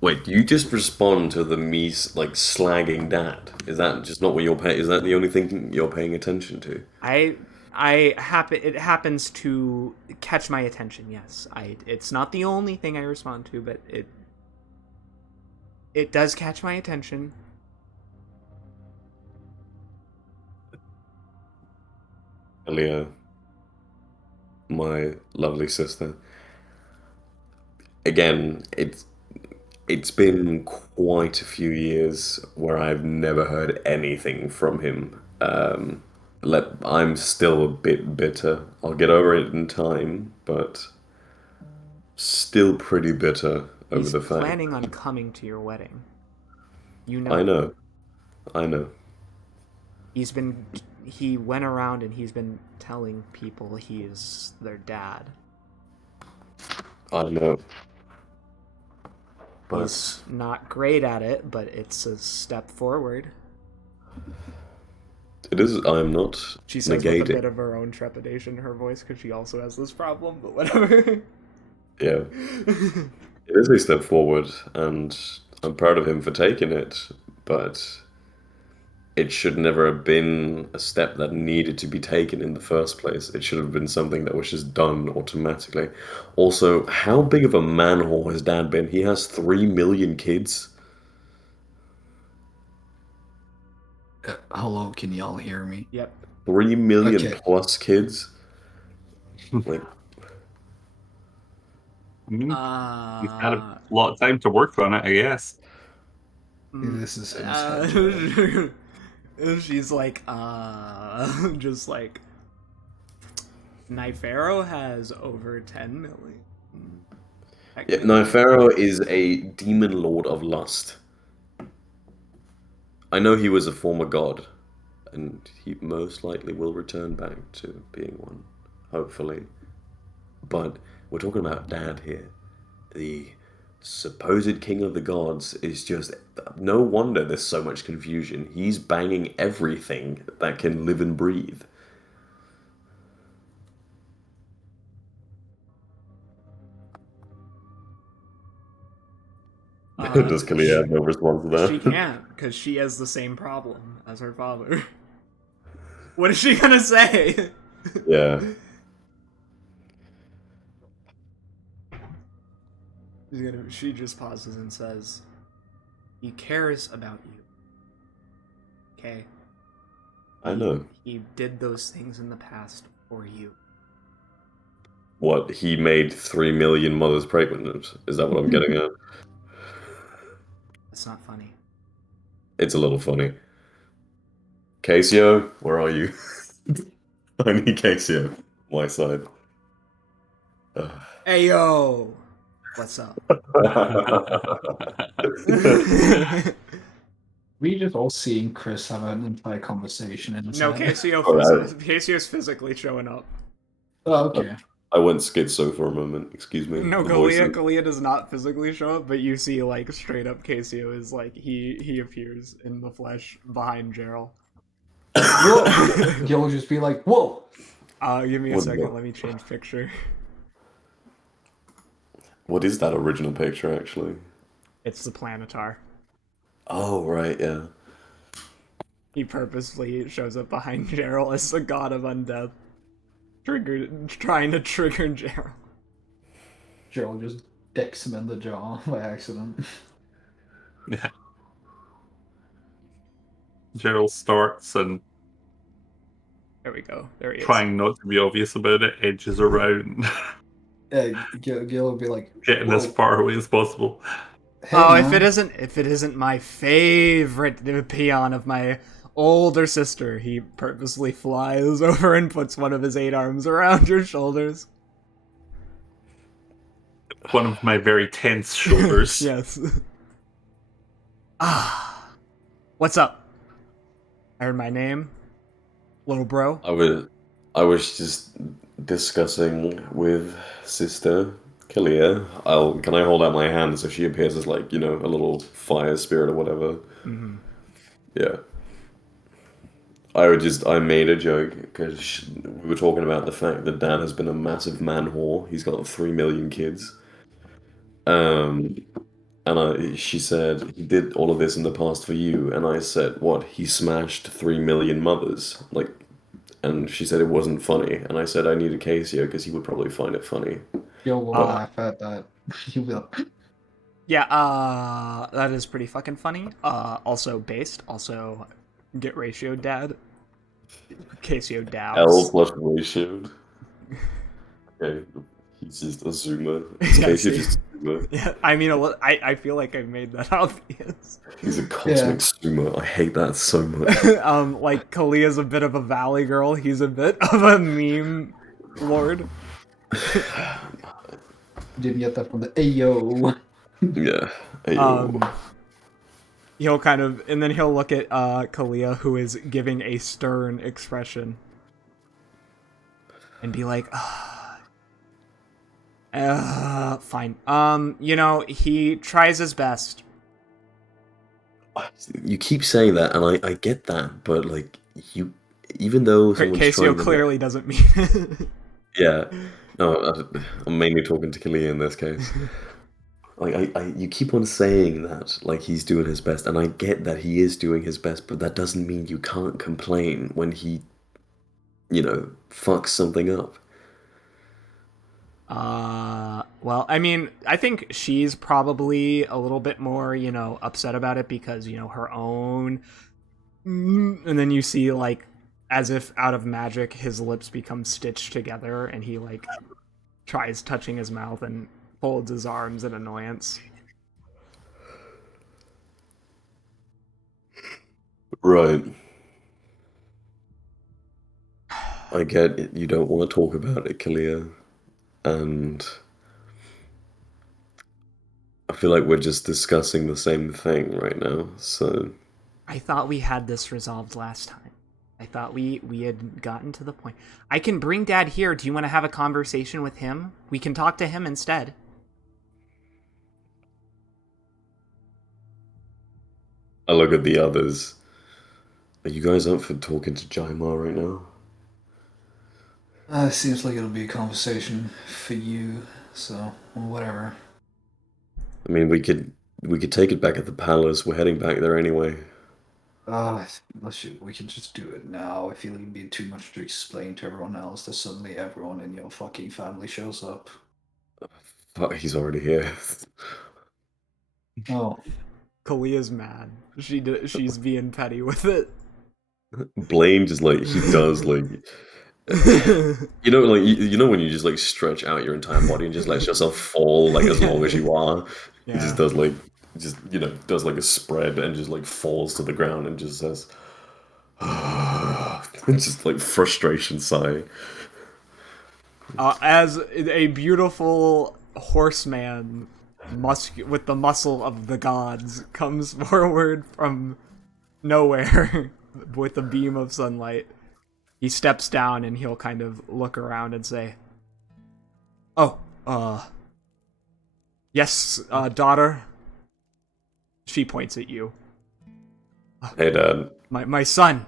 wait, you just respond to the me like slagging dad. Is that just not what you're paying? Is that the only thing you're paying attention to? I I happen it happens to catch my attention. Yes, it's not the only thing I respond to, but it does catch my attention. Leah, my lovely sister. Again, it's been quite a few years where I've never heard anything from him. I'm still a bit bitter. I'll get over it in time, but still pretty bitter over He's the fact. planning on coming to your wedding. You know I it. know, I know, He went around and he's been telling people he is their dad. I know. But He's not great at it, but it's a step forward. it is. I'm not She says with a negating. bit of her own trepidation in her voice because she also has this problem, but whatever. Yeah, it is a step forward, and I'm proud of him for taking it. But it should never have been a step that needed to be taken in the first place. It should have been something that was just done automatically. Also, how big of a man whore has Dad been? He has 3 million kids. Hello, can y'all hear me? Yep. 3 million Okay. plus kids. Like, He's had a Uh, lot of time to work on it, I guess. This is him schedule. She's like, just like, Nifero has over 10 million. yeah, Nifero is a demon lord of lust. I know he was a former god, and he most likely will return back to being one, hopefully. But we're talking about Dad here. The supposed king of the gods is just. No wonder there's so much confusion. He's banging everything that can live and breathe. Does Kalia have no response to She that? can't, because she has the same problem as her father. What is she gonna say? Yeah. She just pauses and says, he cares about you. Okay? I know. He did those things in the past for you. What, he made 3 million mothers pregnant? Is that what I'm getting at? That's not funny. It's a little funny. Casio, where are you? I need Casio. My side. Hey yo! What's up? We just all seeing Chris have an entire conversation in his No, head. Casio's physically showing up. Oh, okay. I went schizo for a moment. Excuse me. No, The voices. Kalia does not physically show up, but you see, like, straight up Casio is, like, he appears in the flesh behind Gerald. You'll just be like, whoa! Give me a What second, the- let me change picture. What is that original picture, actually? It's the Planetar. Oh, right, yeah. He purposefully shows up behind Gerald as the god of undeath. Trying to trigger Gerald. Gerald just dicks him in the jaw by accident. Yeah. Gerald starts and, There we go. There he is. trying not to be obvious about it, edges around, Yeah, Gil will be like, getting as "Whoa, far away as possible. hey, Oh, man." if it isn't my favorite peon of my older sister, he purposely flies over and puts one of his 8 arms around your shoulders. One of my very tense shoulders. Yes. Ah, what's up? I heard my name, little bro. I was just discussing with Sister Kalia. Can I hold out my hand so she appears as like, a little fire spirit or whatever? Mm-hmm. Yeah. I made a joke because we were talking about the fact that Dan has been a massive man whore. He's got 3 million kids. Um, she said he did all of this in the past for you, and I said, what? He smashed 3 million mothers, like, and she said it wasn't funny, and I said I need a case here because he would probably find it funny. You'll But laugh at that. You will. Yeah, that is pretty fucking funny. Also based. Also, get ratioed dad. Casio L dabs. plus ratioed. Okay, he's just a zoomer. It's Yeah, Casey see. just a zoomer. Yeah, I mean, I feel like I made that obvious. He's a cosmic zoomer. I hate that so much. Like Kalia's a bit of a valley girl. He's a bit of a meme lord. Didn't get that from the Ayo. Yeah. Um, he'll kind of, and then he'll look at Kalia, who is giving a stern expression, and be like, fine. He tries his best. You keep saying that, and I get that, but like even though someone's Casio trying clearly doesn't mean it. yeah, no, I'm mainly talking to Kalia in this case. Like you keep on saying that, like he's doing his best, and I get that he is doing his best, but that doesn't mean you can't complain when he, fucks something up. Well, I mean, I think she's probably a little bit more, upset about it because, her own. And then you see, like, as if out of magic, his lips become stitched together and he, like, tries touching his mouth and folds his arms in annoyance. Right. I get it. You don't want to talk about it, Kalia, and I feel like we're just discussing the same thing right now. So I thought we had this resolved last time. I thought we had gotten to the point. I can bring Dad here. Do you want to have a conversation with him? We can talk to him instead. I look at the others. Are you guys up for talking to Jaimar right now? Seems like it'll be a conversation for you, so whatever. I mean, we could take it back at the palace. We're heading back there anyway. We can just do it now. I feel like it'd be too much to explain to everyone else that suddenly everyone in your fucking family shows up. Fuck, he's already here. Oh, Kalia's mad. She's being petty with it. Blaine just like he does like like when you just like stretch out your entire body and just let yourself fall like as long as you are. He Yeah. just does like does like a spread and just like falls to the ground and just says just like frustration sigh. As a beautiful horseman with the muscle of the gods comes forward from nowhere with a beam of sunlight, he steps down and he'll kind of look around and say, "Oh, yes, daughter." She points at you. Hey, Dad. My son.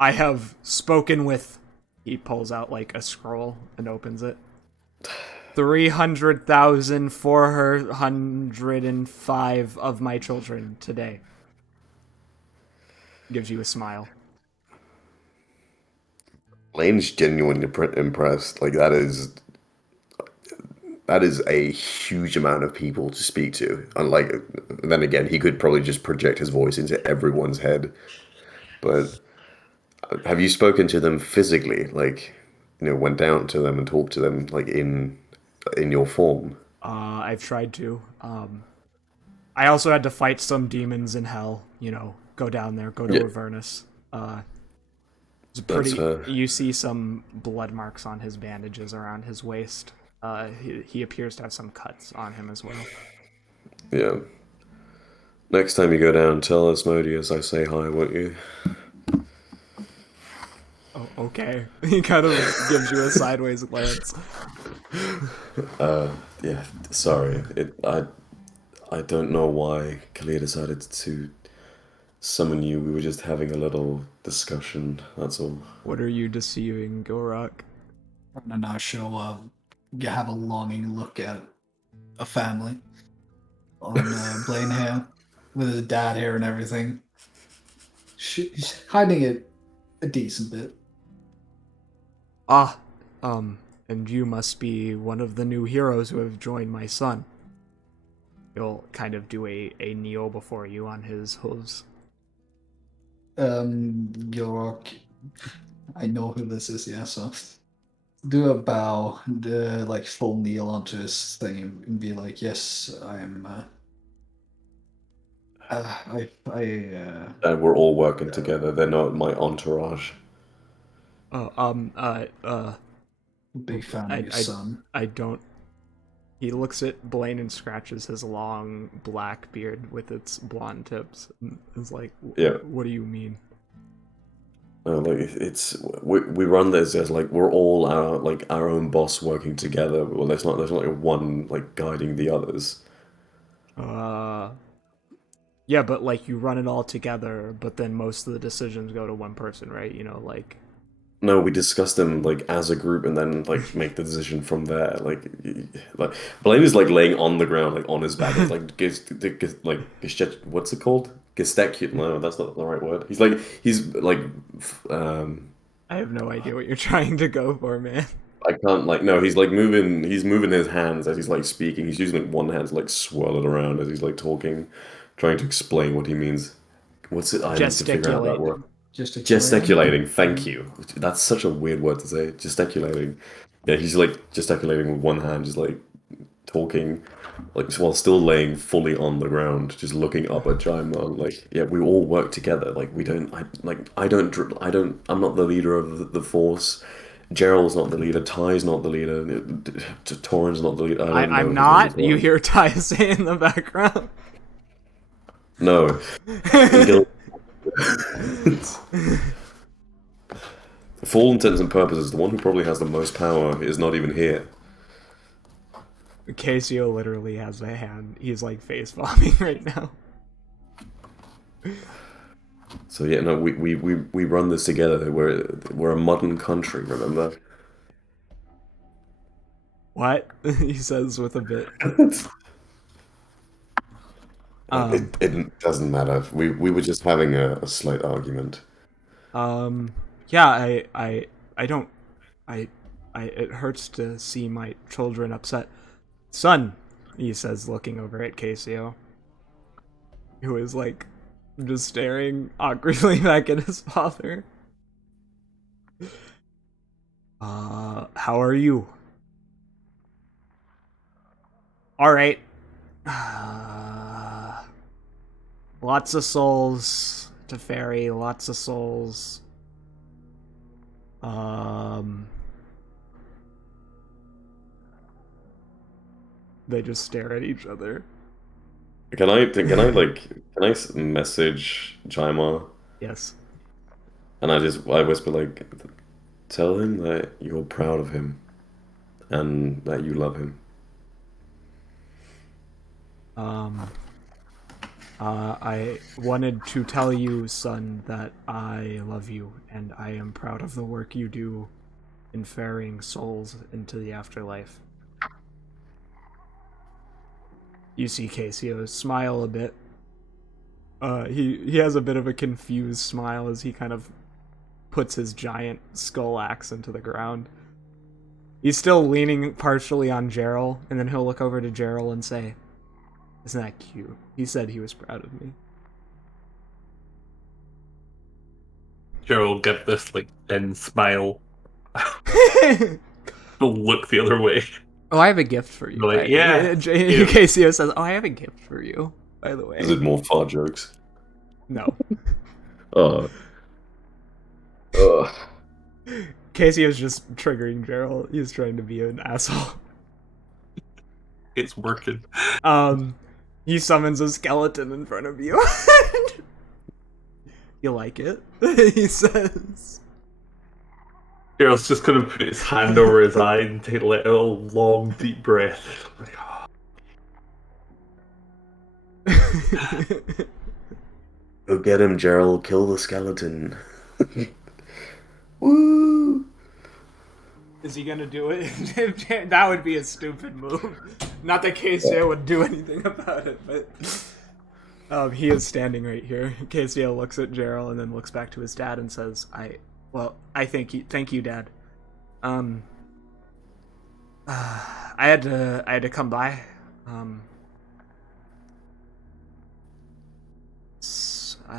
I have spoken with. He pulls out like a scroll and opens it. 300,405 of my children today. Gives you a smile. Blaine's genuinely impressed. Like that is a huge amount of people to speak to. Unlike then again, he could probably just project his voice into everyone's head. But have you spoken to them physically? Like, went down to them and talked to them like in your form? I've tried to. I also had to fight some demons in hell. Go down there, go to Yeah. Avernus. It's That's pretty. You see some blood marks on his bandages around his waist. He appears to have some cuts on him as well. Yeah. Next time you go down, tell Asmodeus I say hi, won't you? Oh, okay. He kind of gives you a sideways glance. Yeah, sorry. I don't know why Kalia decided to summon you. We were just having a little discussion, that's all. What are you deceiving, Gorak? And now she'll have a longing look at a family on Blaine here with his dad here and everything. She's hiding it a decent bit. Ah, and you must be one of the new heroes who have joined my son. He'll kind of do a kneel before you on his hooves. York, I know who this is, yeah, so do a bow, like full kneel onto his thing and be like, yes, I'm, And we're all working together. They're not my entourage. Oh, big fan I, of your I, son. I don't. He looks at Blaine and scratches his long black beard with its blonde tips. And is like, Yeah. What do you mean?" Like we run this as like we're all our own boss working together. Well, there's not like one like guiding the others. Yeah, but like you run it all together, but then most of the decisions go to one person, right? You know, like. No, we discuss them like as a group and then like make the decision from there. Like Blaine is like laying on the ground, like on his back. It's like what's it called? Gestacu. No, that's not the right word. He's like I have no idea what you're trying to go for, man. I can't like no. He's moving his hands as he's like speaking. He's using like one hand to like swirl it around as he's like talking, trying to explain what he means. What's it? I need to figure out that Gesticulate. word. Gesticulating. Gesticulating, thank you. That's such a weird word to say. Gesticulating. Yeah, he's like gesticulating with one hand, just like talking, like while still laying fully on the ground, just looking up at Jaima. Like, yeah, we all work together. Like, we don't. I don't. I'm not the leader of the Force. Gerald's not the leader. Ty's not the leader. Torin's not the leader. I don't know I'm who the not. leaders You are. hear Ty say in the background. No. Gil- For all intents and purposes, the one who probably has the most power is not even here. Casio literally has a hand. He's like face bombing right now. So yeah, no, we run this together. We're a modern country, remember? What? He says with a bit. It doesn't matter. We were just having a slight argument. Yeah, I don't, I, it hurts to see my children upset. Son, he says, looking over at Casio, who is like just staring awkwardly back at his father. How are you? All right. Lots of souls to ferry, lots of souls. They just stare at each other. Can I message Jaima Yes. and I whisper like, tell him that you're proud of him and that you love him. I wanted to tell you, son, that I love you and I am proud of the work you do in ferrying souls into the afterlife. You see Casio smile a bit. He has a bit of a confused smile as he kind of puts his giant skull axe into the ground. He's still leaning partially on Gerald, and then he'll look over to Gerald and say, "Isn't that cute? He said he was proud of me." Gerald get this like thin smile. He'll look the other way. Oh, I have a gift for you. Like, yeah. Casio says, "Oh, I have a gift for you." By the way, Is it more far jokes? no. Uh, uh, Casio's just triggering Gerald. He's trying to be an asshole. It's working. He summons a skeleton in front of you. You like it? He says. Gerald's just gonna put his hand over his eye and take a little long, deep breath. Like, Go get him, Gerald. Kill the skeleton. Woo! Is he gonna do it? That would be a stupid move. Not that KCL would do anything about it, but he is standing right here. KCL looks at Gerald and then looks back to his dad and says, I thank you, Dad. I had to come by.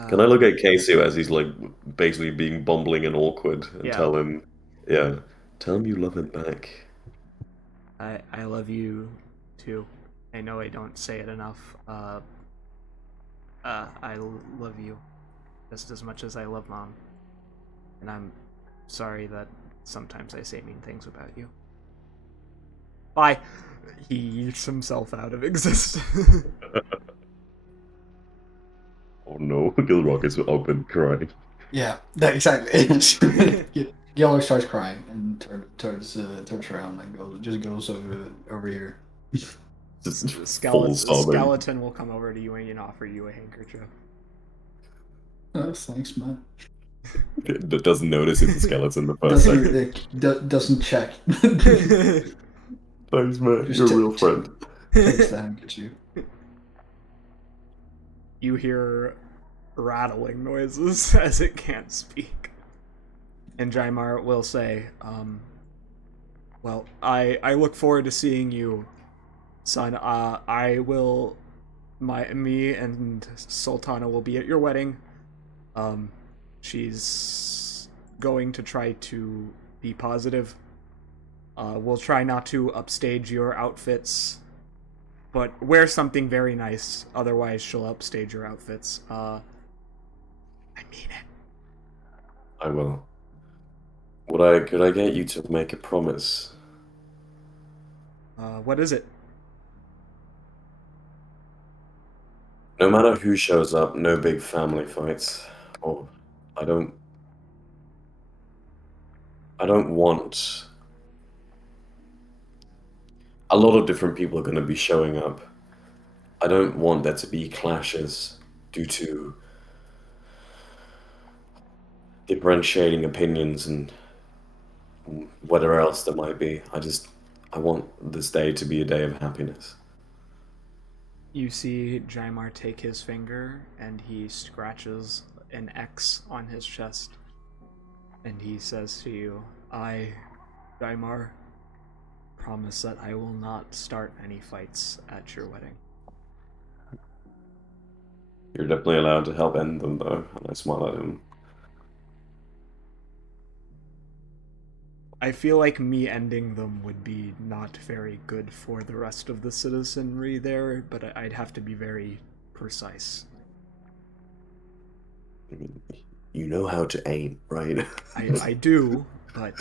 Can I look at Casey as he's like basically being bumbling and awkward and tell him you love him back? I love you too. I know I don't say it enough. I love you just as much as I love Mom. And I'm sorry that sometimes I say mean things about you. Bye. He yeets himself out of existence. Oh no, Gilrocket's open crying. Yeah, exactly. Geller starts crying and turns around and goes over here. Just full sobbing. Skeleton will come over to you and offer you a handkerchief. Oh, thanks, man. That doesn't notice it's a skeleton the first second. Doesn't check. Thanks, man. You're a real friend. Takes the handkerchief. You hear rattling noises as it can't speak. And Jaimar will say, well, I look forward to seeing you, son. Me and Sultana will be at your wedding. She's going to try to be positive. We'll try not to upstage your outfits, but wear something very nice. Otherwise, she'll upstage your outfits. I mean it. I will. Could I get you to make a promise? What is it? No matter who shows up, no big family fights. Oh, I don't want... A lot of different people are going to be showing up. I don't want there to be clashes due to differentiating opinions and whatever else there might be. I want this day to be a day of happiness. You see Jaimar take his finger and he scratches an X on his chest. And he says to you, I, Jaimar, promise that I will not start any fights at your wedding. You're definitely allowed to help end them, though, and I smile at him. I feel like me ending them would be not very good for the rest of the citizenry there, but I'd have to be very precise. I mean, you know how to aim, right? I do, but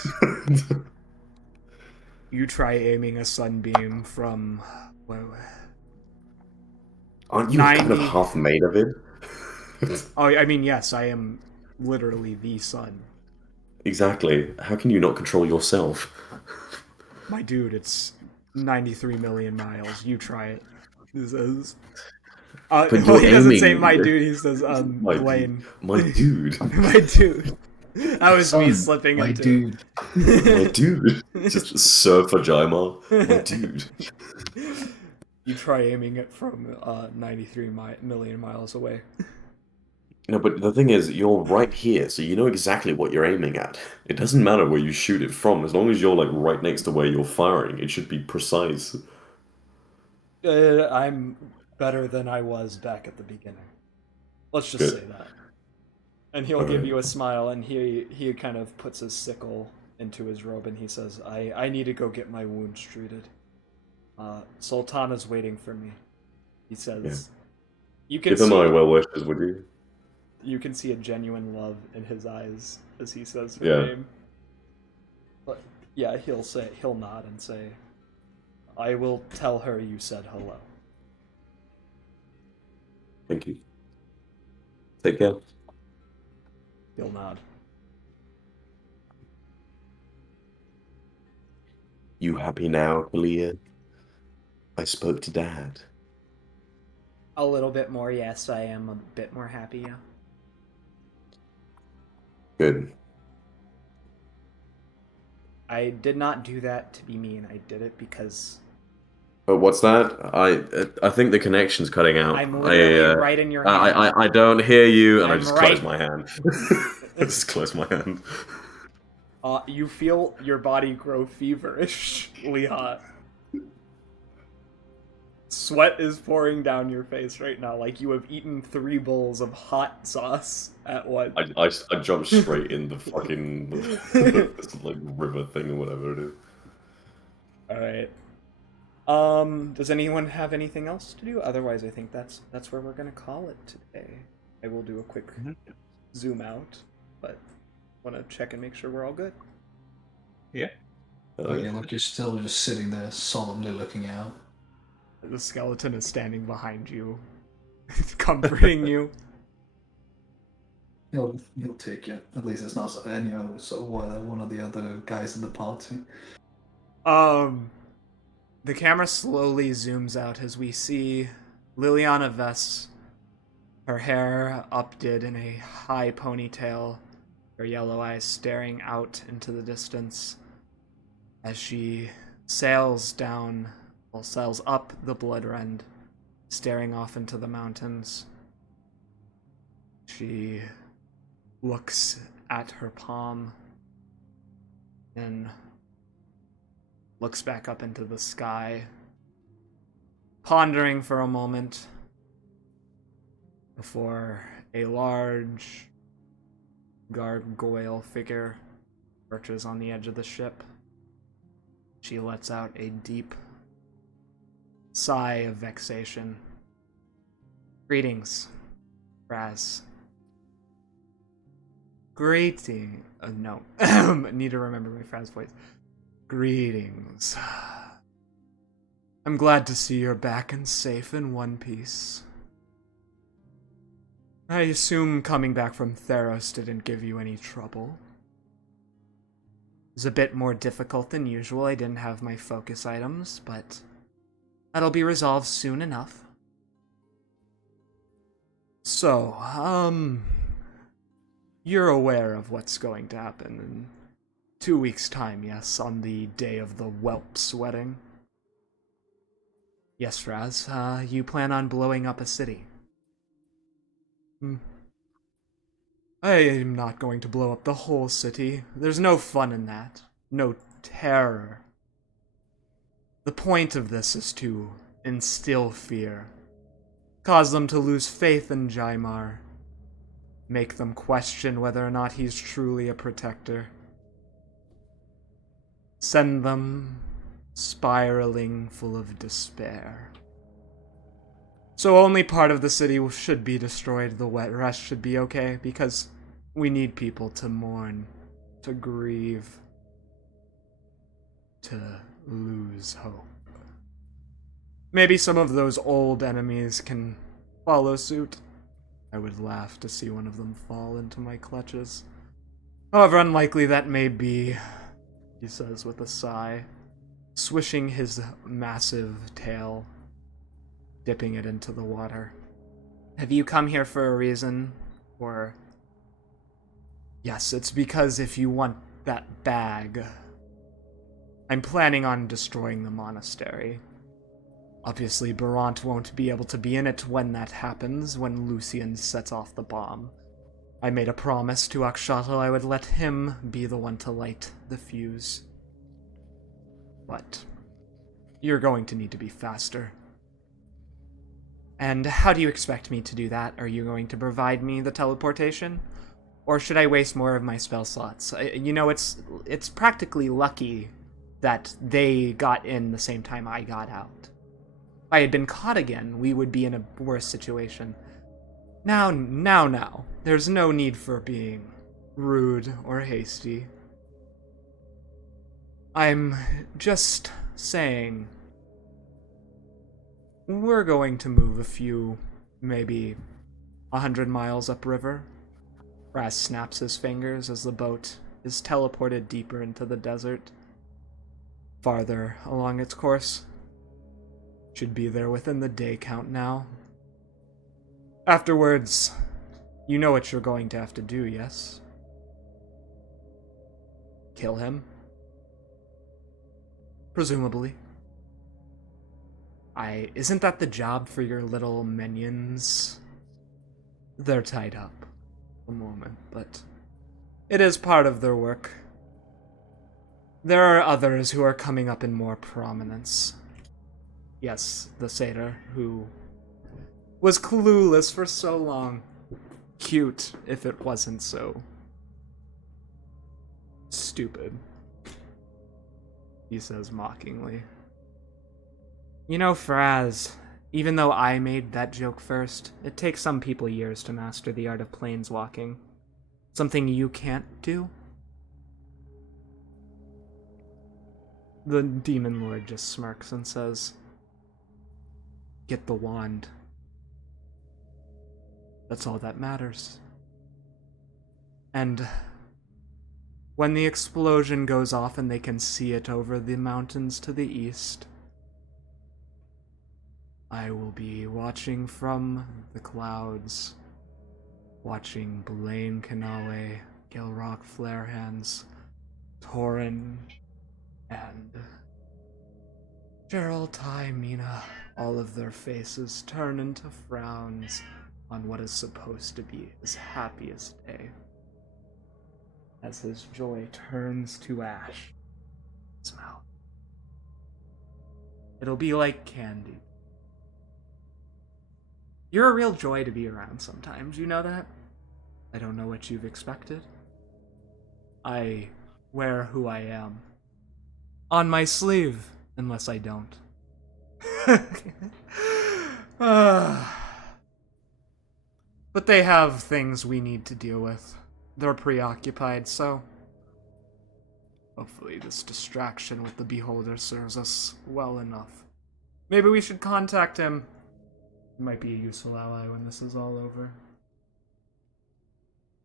you try aiming a sunbeam from... Aren't you 90... kind of half made of it? Oh, I mean, yes, I am literally the sun. Exactly. How can you not control yourself? My dude, it's 93 million miles. You try it. He says... But well, he doesn't say my dude, he says, my Blaine. My dude. My dude. That was me slipping my into dude. My dude. Just Surfer Jaimar. My dude. You try aiming it from 93 million miles away. No, but the thing is, you're right here, so you know exactly what you're aiming at. It doesn't matter where you shoot it from, as long as you're like right next to where you're firing. It should be precise. I'm better than I was back at the beginning. Let's just say that. And he'll give you a smile, and he kind of puts his sickle into his robe, and he says, I need to go get my wounds treated. Sultana's waiting for me. He says, you can Give him see, my well wishes, would you? You can see a genuine love in his eyes as he says her name. But yeah, he'll nod and say, I will tell her you said hello. Thank you. Take care. He'll nod. You happy now, Kalia? I spoke to Dad. A little bit more, yes. I am a bit more happy, yeah. Good. I did not do that to be mean. I did it because But what's that? I think the connection's cutting out. I'm literally right in your hand. I don't hear you, and I I'm just right- close my hand. I just close my hand. You feel your body grow feverishly hot. Sweat is pouring down your face right now, like you have eaten 3 bowls of hot sauce at once. I jump straight in the fucking this like river thing or whatever it is. Alright. Does anyone have anything else to do? Otherwise, I think that's where we're gonna call it today. I will do a quick zoom out, but want to check and make sure we're all good. Yeah. Oh yeah, look, you're still just sitting there solemnly looking out. The skeleton is standing behind you, comforting you. He'll take you. At least it's not any other, so one of the other guys in the party. The camera slowly zooms out as we see Liliana Vess, her hair updid in a high ponytail, her yellow eyes staring out into the distance as she sails up the Bloodrend, staring off into the mountains. She looks at her palm, then looks back up into the sky, pondering for a moment before a large gargoyle figure perches on the edge of the ship. She lets out a deep sigh of vexation. Greetings, Raz. Greeting. No. Need to remember my Fraz voice. Greetings. I'm glad to see you're back and safe in one piece. I assume coming back from Theros didn't give you any trouble. It was a bit more difficult than usual. I didn't have my focus items, but that'll be resolved soon enough. So, you're aware of what's going to happen in 2 weeks' time, yes, on the day of the whelp's wedding? Yes, Raz, you plan on blowing up a city. I am not going to blow up the whole city. There's no fun in that. No terror. The point of this is to instill fear. Cause them to lose faith in Jaimar. Make them question whether or not he's truly a protector. Send them spiraling full of despair. So only part of the city should be destroyed, the rest should be okay, because we need people to mourn, to grieve, to lose hope. Maybe some of those old enemies can follow suit. I would laugh to see one of them fall into my clutches. However unlikely that may be, he says with a sigh, swishing his massive tail, dipping it into the water. Have you come here for a reason? Or... Yes, it's because if you want that bag, I'm planning on destroying the monastery. Obviously, Barant won't be able to be in it when that happens, when Lucian sets off the bomb. I made a promise to Akshatal I would let him be the one to light the fuse. But you're going to need to be faster. And how do you expect me to do that? Are you going to provide me the teleportation? Or should I waste more of my spell slots? You know, it's practically lucky that they got in the same time I got out. If I had been caught again, we would be in a worse situation. Now. There's no need for being rude or hasty. I'm just saying... We're going to move a few maybe 100 miles upriver. Raz snaps his fingers as the boat is teleported deeper into the desert. Farther along its course. Should be there within the day count now. Afterwards, you know what you're going to have to do, yes? Kill him. Presumably. Isn't that the job for your little minions? They're tied up at the moment, but it is part of their work. There are others who are coming up in more prominence. Yes, the satyr, who was clueless for so long. Cute, if it wasn't so stupid, he says mockingly. You know, Fraz, even though I made that joke first, it takes some people years to master the art of planeswalking. Something you can't do? The Demon Lord just smirks and says, get the wand. That's all that matters. And when the explosion goes off and they can see it over the mountains to the east, I will be watching from the clouds, watching Blaine Kanawe, Gilrock Flarehands, Torin, and Gerald, Ty, Mina, all of their faces turn into frowns on what is supposed to be his happiest day, as his joy turns to ash in his mouth. It'll be like candy. You're a real joy to be around sometimes, you know that? I don't know what you've expected. I wear who I am on my sleeve, unless I don't. But they have things we need to deal with. They're preoccupied, so hopefully this distraction with the Beholder serves us well enough. Maybe we should contact him. He might be a useful ally when this is all over.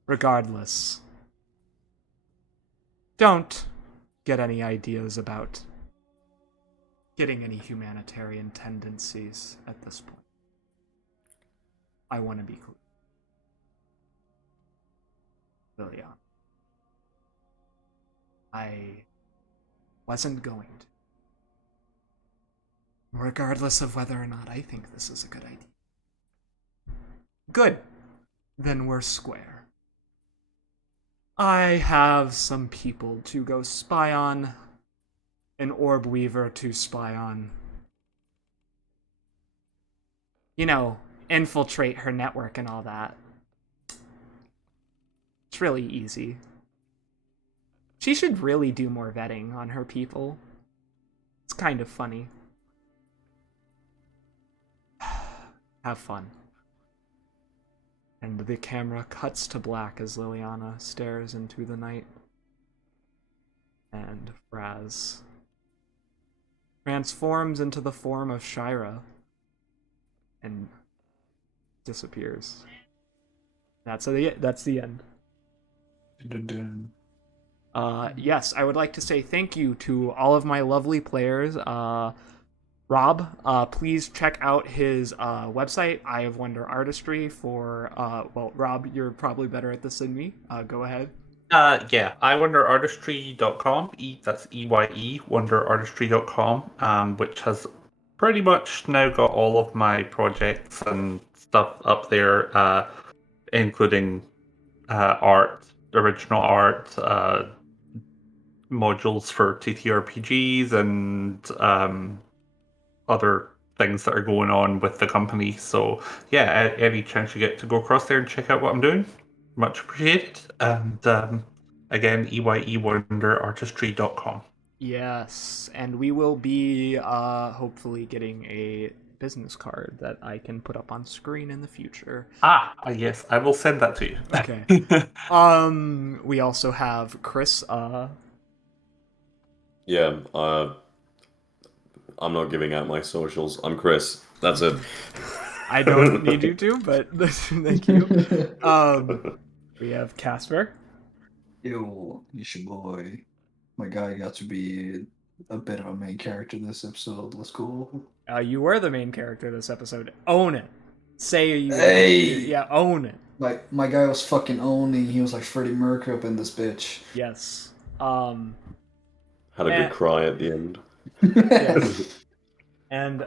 Regardless, don't get any ideas about getting any humanitarian tendencies at this point. I want to be clear. Liliana. I wasn't going to. Regardless of whether or not I think this is a good idea. Good. Then we're square. I have some people to go spy on, an orb weaver to spy on. You know, infiltrate her network and all that. It's really easy. She should really do more vetting on her people. It's kind of funny. Have fun. And the camera cuts to black as Liliana stares into the night. And Fraz transforms into the form of Shira and disappears. That's the end. Yes, I would like to say thank you to all of my lovely players. Rob, please check out his website, Eye of Wonder Artistry, for, Rob, you're probably better at this than me. Go ahead. Yeah, iwonderartistry.com. That's EYE, wonderartistry.com, which has pretty much now got all of my projects and stuff up there, including art, original art, modules for TTRPGs, and other things that are going on with the company. So yeah, any chance you get to go across there and check out what I'm doing, much appreciated. And again, EYEWonderArtistry.com. Yes, and we will be hopefully getting a business card that I can put up on screen in the future. Yes, I will send that to you. Okay. We also have Chris. Yeah, I'm not giving out my socials. I'm Chris. That's it. I don't need you to, but thank you. We have Casper. Yo, it's your boy. My guy got to be a bit of a main character this episode. Let's go. You were the main character this episode. Own it. Say you. Hey! Yeah, own it. My guy was fucking owning. He was like Freddie Mercury up in this bitch. Yes. Had a good cry at the end. Yes. And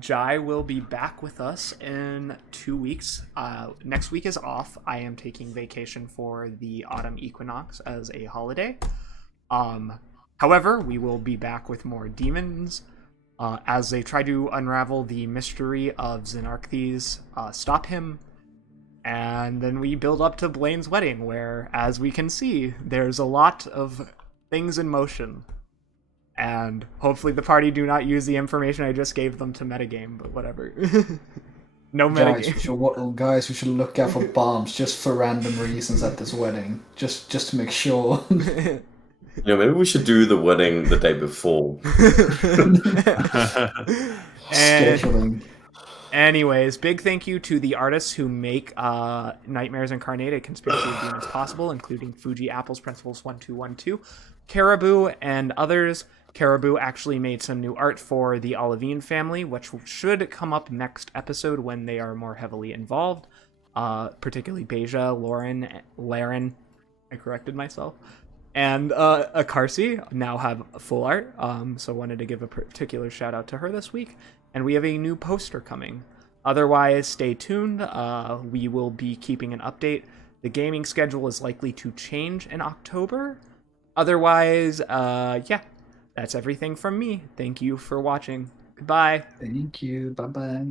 Jai will be back with us in 2 weeks. Next week is off. I am taking vacation for the autumn equinox as a holiday. However, we will be back with more demons as they try to unravel the mystery of Xernakthes, stop him, and then we build up to Blaine's wedding, where, as we can see, there's a lot of things in motion. And hopefully the party do not use the information I just gave them to metagame, but whatever. No metagame. Guys, we should look out for bombs just for random reasons at this wedding. Just to make sure. Maybe we should do the wedding the day before. Scheduling. Anyways, big thank you to the artists who make Nightmares Incarnate, a conspiracy of demons possible, including Fuji Apple's Principles 1212, Caribou, and others. Caribou actually made some new art for the Olivine family, which should come up next episode when they are more heavily involved. Particularly Beja, Laren, I corrected myself, and Akarsi now have full art, so wanted to give a particular shout out to her this week. And we have a new poster coming. Otherwise, stay tuned. We will be keeping an update. The gaming schedule is likely to change in October. Otherwise, yeah, that's everything from me. Thank you for watching. Goodbye. Thank you. Bye-bye.